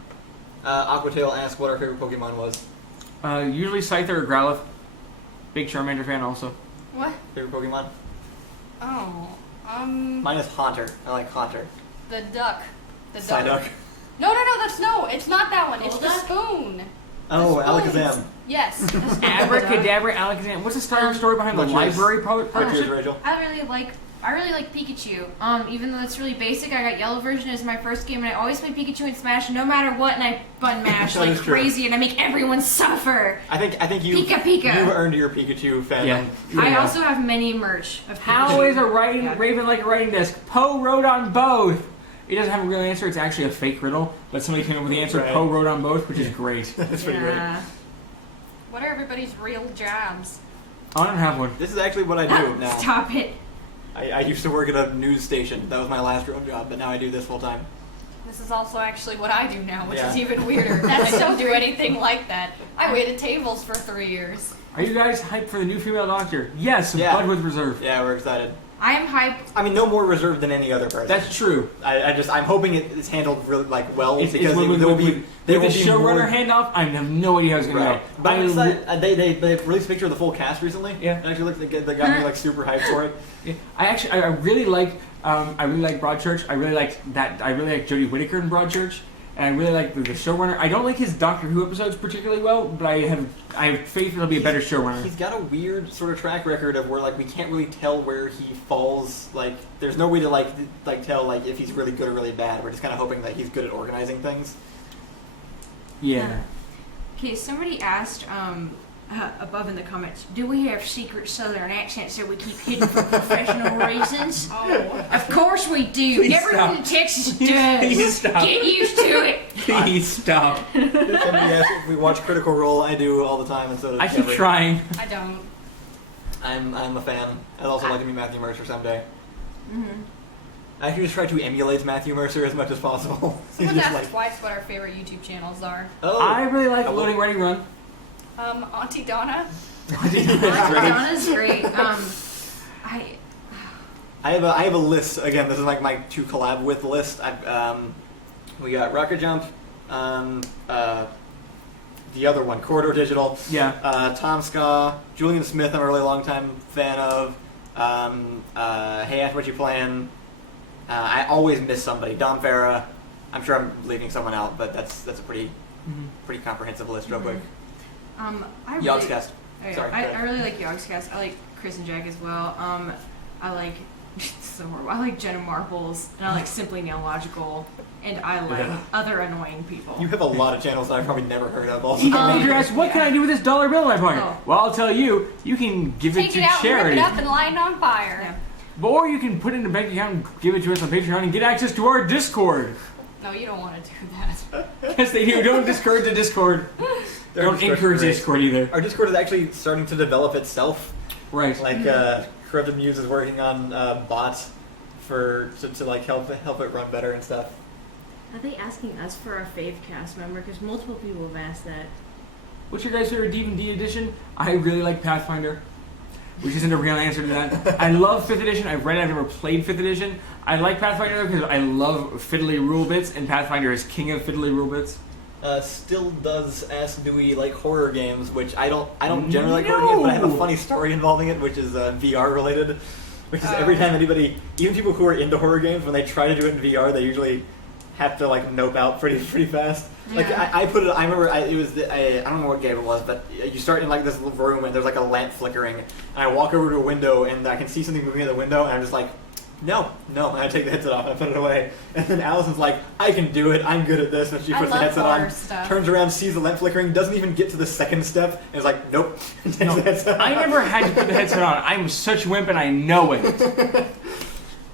Aquatail asked what our favorite Pokemon was. Usually Scyther or Growlithe. Big Charmander fan also. What? Favorite Pokemon? Oh, Mine is Haunter. I like Haunter. the duck. The duck. Psyduck. No, it's not that one. It's the Golduck? spoon. Oh, The spoons. Alakazam. Yes. Abracadabra, Alakazam. What's the story behind the What's yours? library What's yours, partnership? Rachel? I really like Pikachu. Even though it's really basic, I got Yellow version as my first game, and I always play Pikachu in Smash no matter what, and I button mash That like is true. crazy, and I make everyone suffer. I think you Pika. you earned your Pikachu fandom. Yeah. I also have many merch of Pikachu. How is a writing Yeah. raven like a writing desk? Poe wrote on both. It doesn't have a real answer. It's actually a fake riddle, but somebody came up with the answer. Right. Poe wrote on both, which is great. That's pretty great. Yeah. What are everybody's real jobs? I don't have one. This is actually what I do now. Stop it. I used to work at a news station. That was my last real job, but now I do this full time. This is also actually what I do now, which Yeah. is even weirder. I don't do anything like that. I waited tables for 3 years. Are you guys hyped for the new female doctor? Yes, Yeah. but with reserve. Yeah, we're excited. I am hyped. I mean, no more reserved than any other person. That's true. I'm hoping it's handled really well It's because with, there will be with the showrunner handoff. I have no idea how it's going to Right. go. But I'm excited. They released a picture of the full cast recently. Yeah. It actually they got me like super hyped for it. Yeah. I really like Broadchurch. I really like Jodie Whittaker in Broadchurch, and I really like the showrunner. I don't like his Doctor Who episodes particularly well, but I have faith he'll be a better showrunner. He's got a weird sort of track record of where like we can't really tell where he falls. Like there's no way to like tell like if he's really good or really bad. We're just kind of hoping that he's good at organizing things. Yeah. Okay, somebody asked above in the comments, do we have secret Southern accents that we keep hidden for professional reasons? Oh. Of course we do. Please Everyone stop. in Texas does. Please stop. Get used to it. Please stop. Somebody asked if we watch Critical Role. I do all the time, and so does I keep Jeffrey. trying. I don't. I'm a fan. I'd also like to meet Matthew Mercer someday. Mm-hmm. I actually just try to emulate Matthew Mercer as much as possible. Someone's Just asked like, twice what our favorite YouTube channels are. oh, I really like Hello. Loading Ready Run. Auntie Donna. Donna's great. I have a list. Again, this is like my to collab with list. We got Rocket Jump, the other one, Corridor Digital. Yeah. Tom Ska, Julian Smith. I'm a really long time fan of. Hey, Ash, what you playing? I always miss somebody. Don Farah. I'm sure I'm leaving someone out, but that's a pretty comprehensive list, real quick. I Yogscast. Oh, yeah. Sorry. I really like Yogscast. I like Chris and Jack as well. I like so horrible. I like Jenna Marbles, and I like Simply Nailogical, and I like other annoying people. You have a lot of channels that I've probably never heard of. Also, You're asked, what can I do with this $1 bill in my pocket? Oh. Well, I'll tell you. You can give Take it to it out, charity. rip it up, and light it on fire. Yeah. Or you can put it in a bank account and give it to us on Patreon and get access to our Discord. No, you don't want to do that. Yes, they do. Don't discourage the Discord. Don't encourage Discord either. Our Discord is actually starting to develop itself. Right. Like Corrupted Muse is working on bots to like help it run better and stuff. Are they asking us for our fave cast member? Because multiple people have asked that. What's your guys' favorite D&D edition? I really like Pathfinder, which isn't a real answer to that. I love 5th edition. I've read it. I've never played 5th edition. I like Pathfinder because I love fiddly rule bits, and Pathfinder is king of fiddly rule bits. Still does ask, do we like horror games? Which I don't generally like horror games, but I have a funny story involving it, which is VR related. Which is every time anybody, even people who are into horror games, when they try to do it in VR, they usually have to like nope out pretty fast. Like I put it. I remember I don't know what game it was, but you start in like this little room and there's like a lamp flickering, and I walk over to a window and I can see something moving in the window, and I'm just like, no, and I take the headset off and I put it away. And then Allison's like, I can do it. I'm good at this. And she puts the headset on, turns around, sees the lamp flickering, doesn't even get to the second step, and is like, nope. And takes the headset I off. never had to put the headset on. I'm such a wimp and I know it.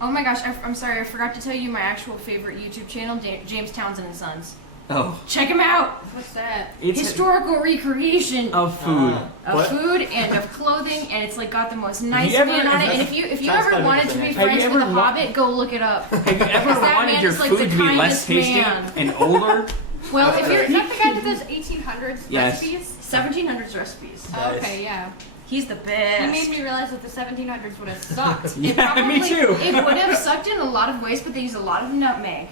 Oh my gosh, I'm sorry, I forgot to tell you my actual favorite YouTube channel, James Townsend and Sons. Oh. Check him out. What's that? It's Historical recreation of food. Of food and of clothing, and it's like got the most nice you ever- man on it. And if you ever wanted to be Have friends you with a ever wa- hobbit, go look it up. Have you ever That wanted man your is like food the to be less kindest tasty man. and older? Well, if you're Is that the guy that does 1800s Yes. recipes? 1700s recipes. Oh, okay, yeah. He's the He best. made me realize that the 1700s would have sucked. It Yeah, probably, me too. It would have sucked in a lot of ways, but they use a lot of nutmeg.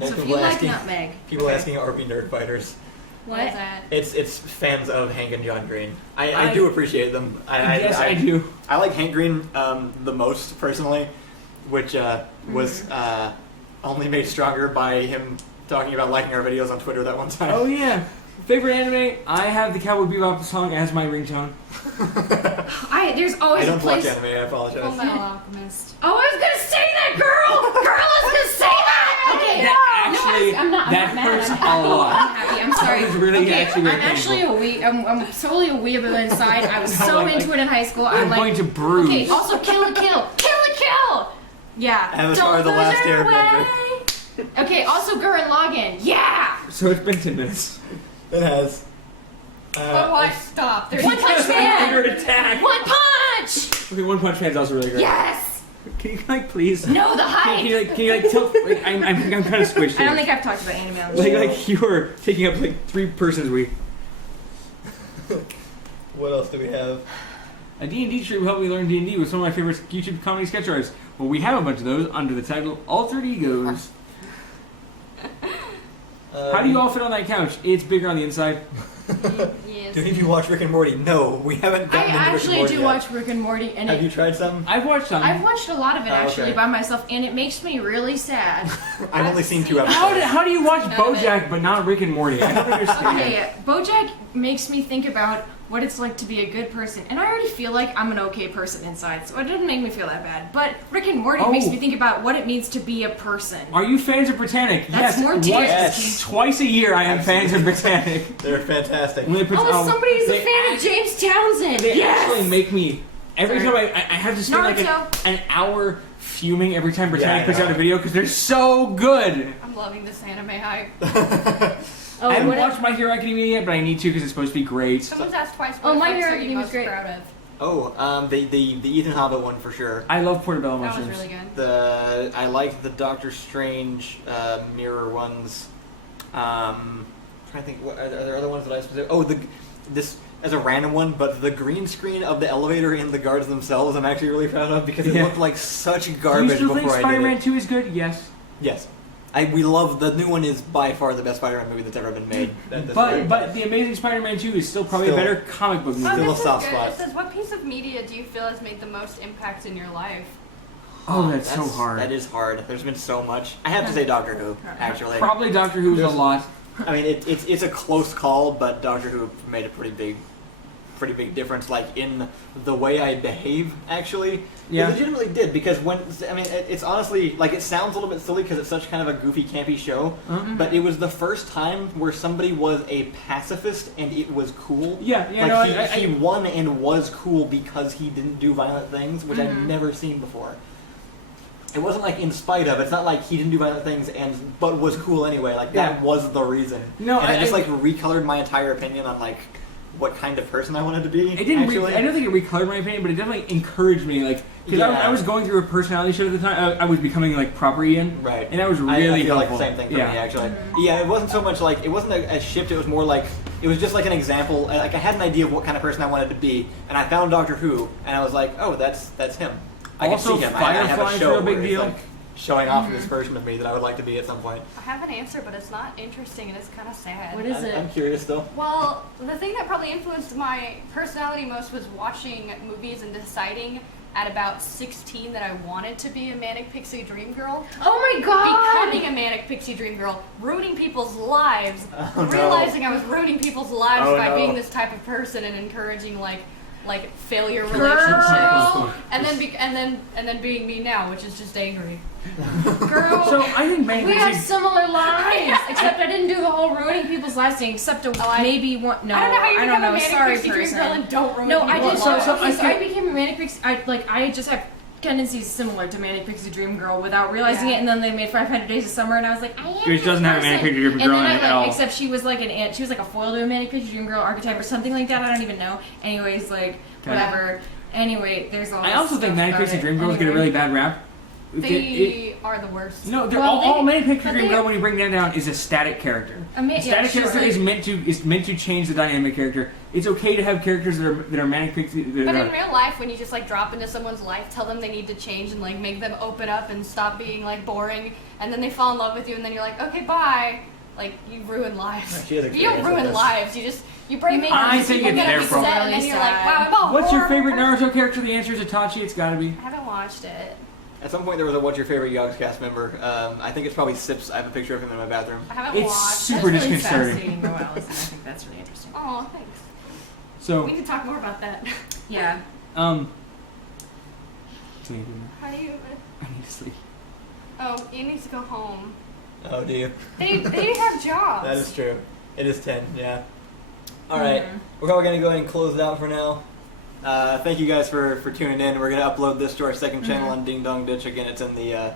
So if you like nutmeg. People asking RP Nerd Fighters. What is that? It's fans of Hank and John Green. I do appreciate them. Yes, I do. I like Hank Green the most personally, which was only made stronger by him talking about liking our videos on Twitter that one time. Oh yeah. Favorite anime? I have the Cowboy Bebop song as my ringtone. There's I always a don't watch place. anime. I apologize. Full Metal Alchemist. Oh, I was gonna say that, girl. Girl, I was gonna say that. Okay. That I'm not that mad. hurts I'm a lot. happy. I'm sorry. That was really okay, actually really I'm actually a wee. I'm solely a weeaboo inside. I was so like, into it in high school. I'm like, going to bruise. Okay. Also, Kill a Kill. Yeah. Avatar: Don't The lose Last your Airbender. way. Okay. Also, Gurren Lagann. Yeah. So it's been 10 minutes. It has. But why stop? There's One Punch Man. Favorite attack. One Punch. Okay, One Punch Man's also really great. Yes. Can you like please? No, the hype. Can you like tell? Like, I'm kind of squished. I don't here. think I've talked about anime on this. Like you were taking up like 3 persons week. What else do we have? A D&D tree will help me learn D&D with some of my favorite YouTube comedy sketch artists. Well, we have a bunch of those under the title Altered Egos. How do you all fit on that couch? It's bigger on the inside. Yes. Do any of you watch Rick and Morty? No, we haven't I gotten into Rick and actually Morty do yet. watch Rick and Morty, and Have you tried some? I've watched some. I've watched a lot of it Oh, actually okay. by myself, and it makes me really sad. I've only seen 2 episodes. How do you watch None of it. BoJack but not Rick and Morty? I don't understand. Okay, BoJack makes me think about what it's like to be a good person, and I already feel like I'm an okay person inside, so it doesn't make me feel that bad. But Rick and Morty makes me think about what it means to be a person. Are you fans of Britannic? That's yes. more once, Yes. Twice a year I am fans of Britannic. They're fantastic. When they put- Oh, somebody's a they fan of James Townsend. They Yes. actually make me every Sorry. time I have to spend like Naruto. an hour fuming every time Britannic I puts know. out a video because they're so good. I'm loving this anime hype. Oh, I haven't what watched My Hero Academia yet, but I need to because it's supposed to be great. Someone's asked twice Oh, what My effects Hero are you Academia was most great. proud of. Oh, the Ethan Hobbit one for sure. I love Portobello That was mushrooms. really good. I like the Doctor Strange mirror ones. Trying to think, are there other ones that I specific? Oh, this as a random one, but the green screen of the elevator and the guards themselves, I'm actually really proud of because it Yeah. looked like such Do you garbage still before think I did Spider-Man it. 2 is good? Yes. Yes, we love the new one. Is by far the best Spider-Man movie that's ever been made. At this point. But The Amazing Spider-Man 2 is still probably Still- a better comic book movie. Still a this is soft good. spot. It says, what piece of media do you feel has made the most impact in your life? Oh, that's so hard. That is hard. There's been so much. I have to say Doctor Who, actually. Probably Doctor Who's a There's- lot. I mean, it's a close call, but Doctor Who made a pretty big difference, like in the way I behave. Actually, Yeah. it legitimately did because it's honestly like it sounds a little bit silly because it's such kind of a goofy, campy show, but it was the first time where somebody was a pacifist and it was cool. Yeah, like no, he won and was cool because he didn't do violent things, which I've never seen before. It wasn't like in spite of. It's not like he didn't do violent things but was cool anyway. Like that was the reason. No, and I just like recolored my entire opinion on like what kind of person I wanted to be. It didn't. Actually. I don't think it recolored my opinion, but it definitely encouraged me. Like, because I was going through a personality shift at the time. I was becoming like proper Ian, right? And that was I really feel like helpful. the same thing for me actually. Yeah, it wasn't so much like it wasn't a shift. It was more like it was just like an example. Like I had an idea of what kind of person I wanted to be, and I found Doctor Who, and I was like, oh, that's him. I Also, can see him. I have a Firefly's show a big where he's, deal. like, showing off this version of me that I would like to be at some point. I have an answer, but it's not interesting and it's kind of sad. What is it? I'm curious though. Well, the thing that probably influenced my personality most was watching movies and deciding at about 16 that I wanted to be a manic pixie dream girl. Oh my god! Becoming a manic pixie dream girl, ruining people's lives, Oh, no. realizing I was ruining people's lives Oh, by no. being this type of person and encouraging like failure Girl. relationships, and then being me now, which is just angry. Girl, So I think Manic we have Pixie. similar lives, except I didn't do the whole ruining people's lives thing, except maybe one. No, I don't know how you become a know. manic Sorry, pixie dream person. girl and don't ruin No, people's I did. lives. So I became a manic pixie. I just have tendencies similar to manic pixie dream girl without realizing it, and then they made 500 Days of Summer, and I was like, I am. Which doesn't have a manic pixie dream and girl then in it at all. Except she was like she was like a foil to a manic pixie dream girl archetype or something like that. I don't even know. Anyways, like whatever. Anyway, there's all. I this also think stuff Manic about Pixie it. Dream Girls get a Anyway. really bad rap. They are the worst. No, they're Well, all Manic Pixie but Dream they- Girl, when you bring that down, is a static character. A static character is meant to change the dynamic character. It's okay to have characters that are Manic Pixie. But in real life, when you just like drop into someone's life, tell them they need to change and like make them open up and stop being like boring, and then they fall in love with you, and then you're like, okay, bye. Like you ruin lives. She has You don't experience ruin with this. lives. You bring them. I think people it's get their upset, fault. and then you're like, wow, I'm a What's your horrible favorite person. Naruto character? The answer is Itachi. It's gotta be. I haven't watched it. At some point there was a What's Your Favorite Yogs cast member. I think it's probably Sips. I have a picture of him in my bathroom. I haven't It's watched. super That's really disconcerting. fascinating, though, Allison. I think that's really interesting. Oh, thanks. So, We need to talk more about that. Yeah. um, How do you? I need to sleep. Oh, Ian needs to go home. Oh, do you? They have jobs. That is true. It is 10. Yeah. All right. We're probably gonna go ahead and close it out for now. Thank you guys for tuning in. We're gonna upload this to our second channel on Ding Dong Ditch. Again, it's in the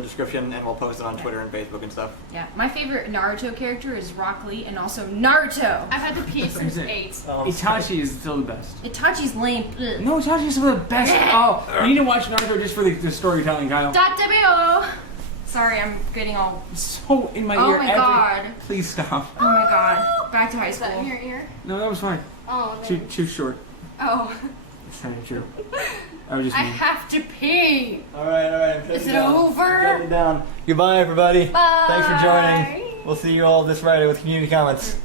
description, and we'll post it on Twitter and Facebook and stuff. Yeah. My favorite Naruto character is Rock Lee, and also Naruto. I've had to pee since 8. Itachi is still the best. Itachi's lame. Ugh. No, Itachi is the best. Oh, you need to watch Naruto just for the storytelling, Kyle. Datebeo. Sorry, I'm getting all. So in my Oh ear. my god. Please stop. Oh my god. Back to high Is that in school. your ear? No, that was fine. Oh, Too short. Oh. It's not true. I was just. I mean. have to pee. All right. I'm Is shutting it down. over? I'm shutting it down. Goodbye, everybody. Bye. Thanks for joining. We'll see you all this Friday with community comments.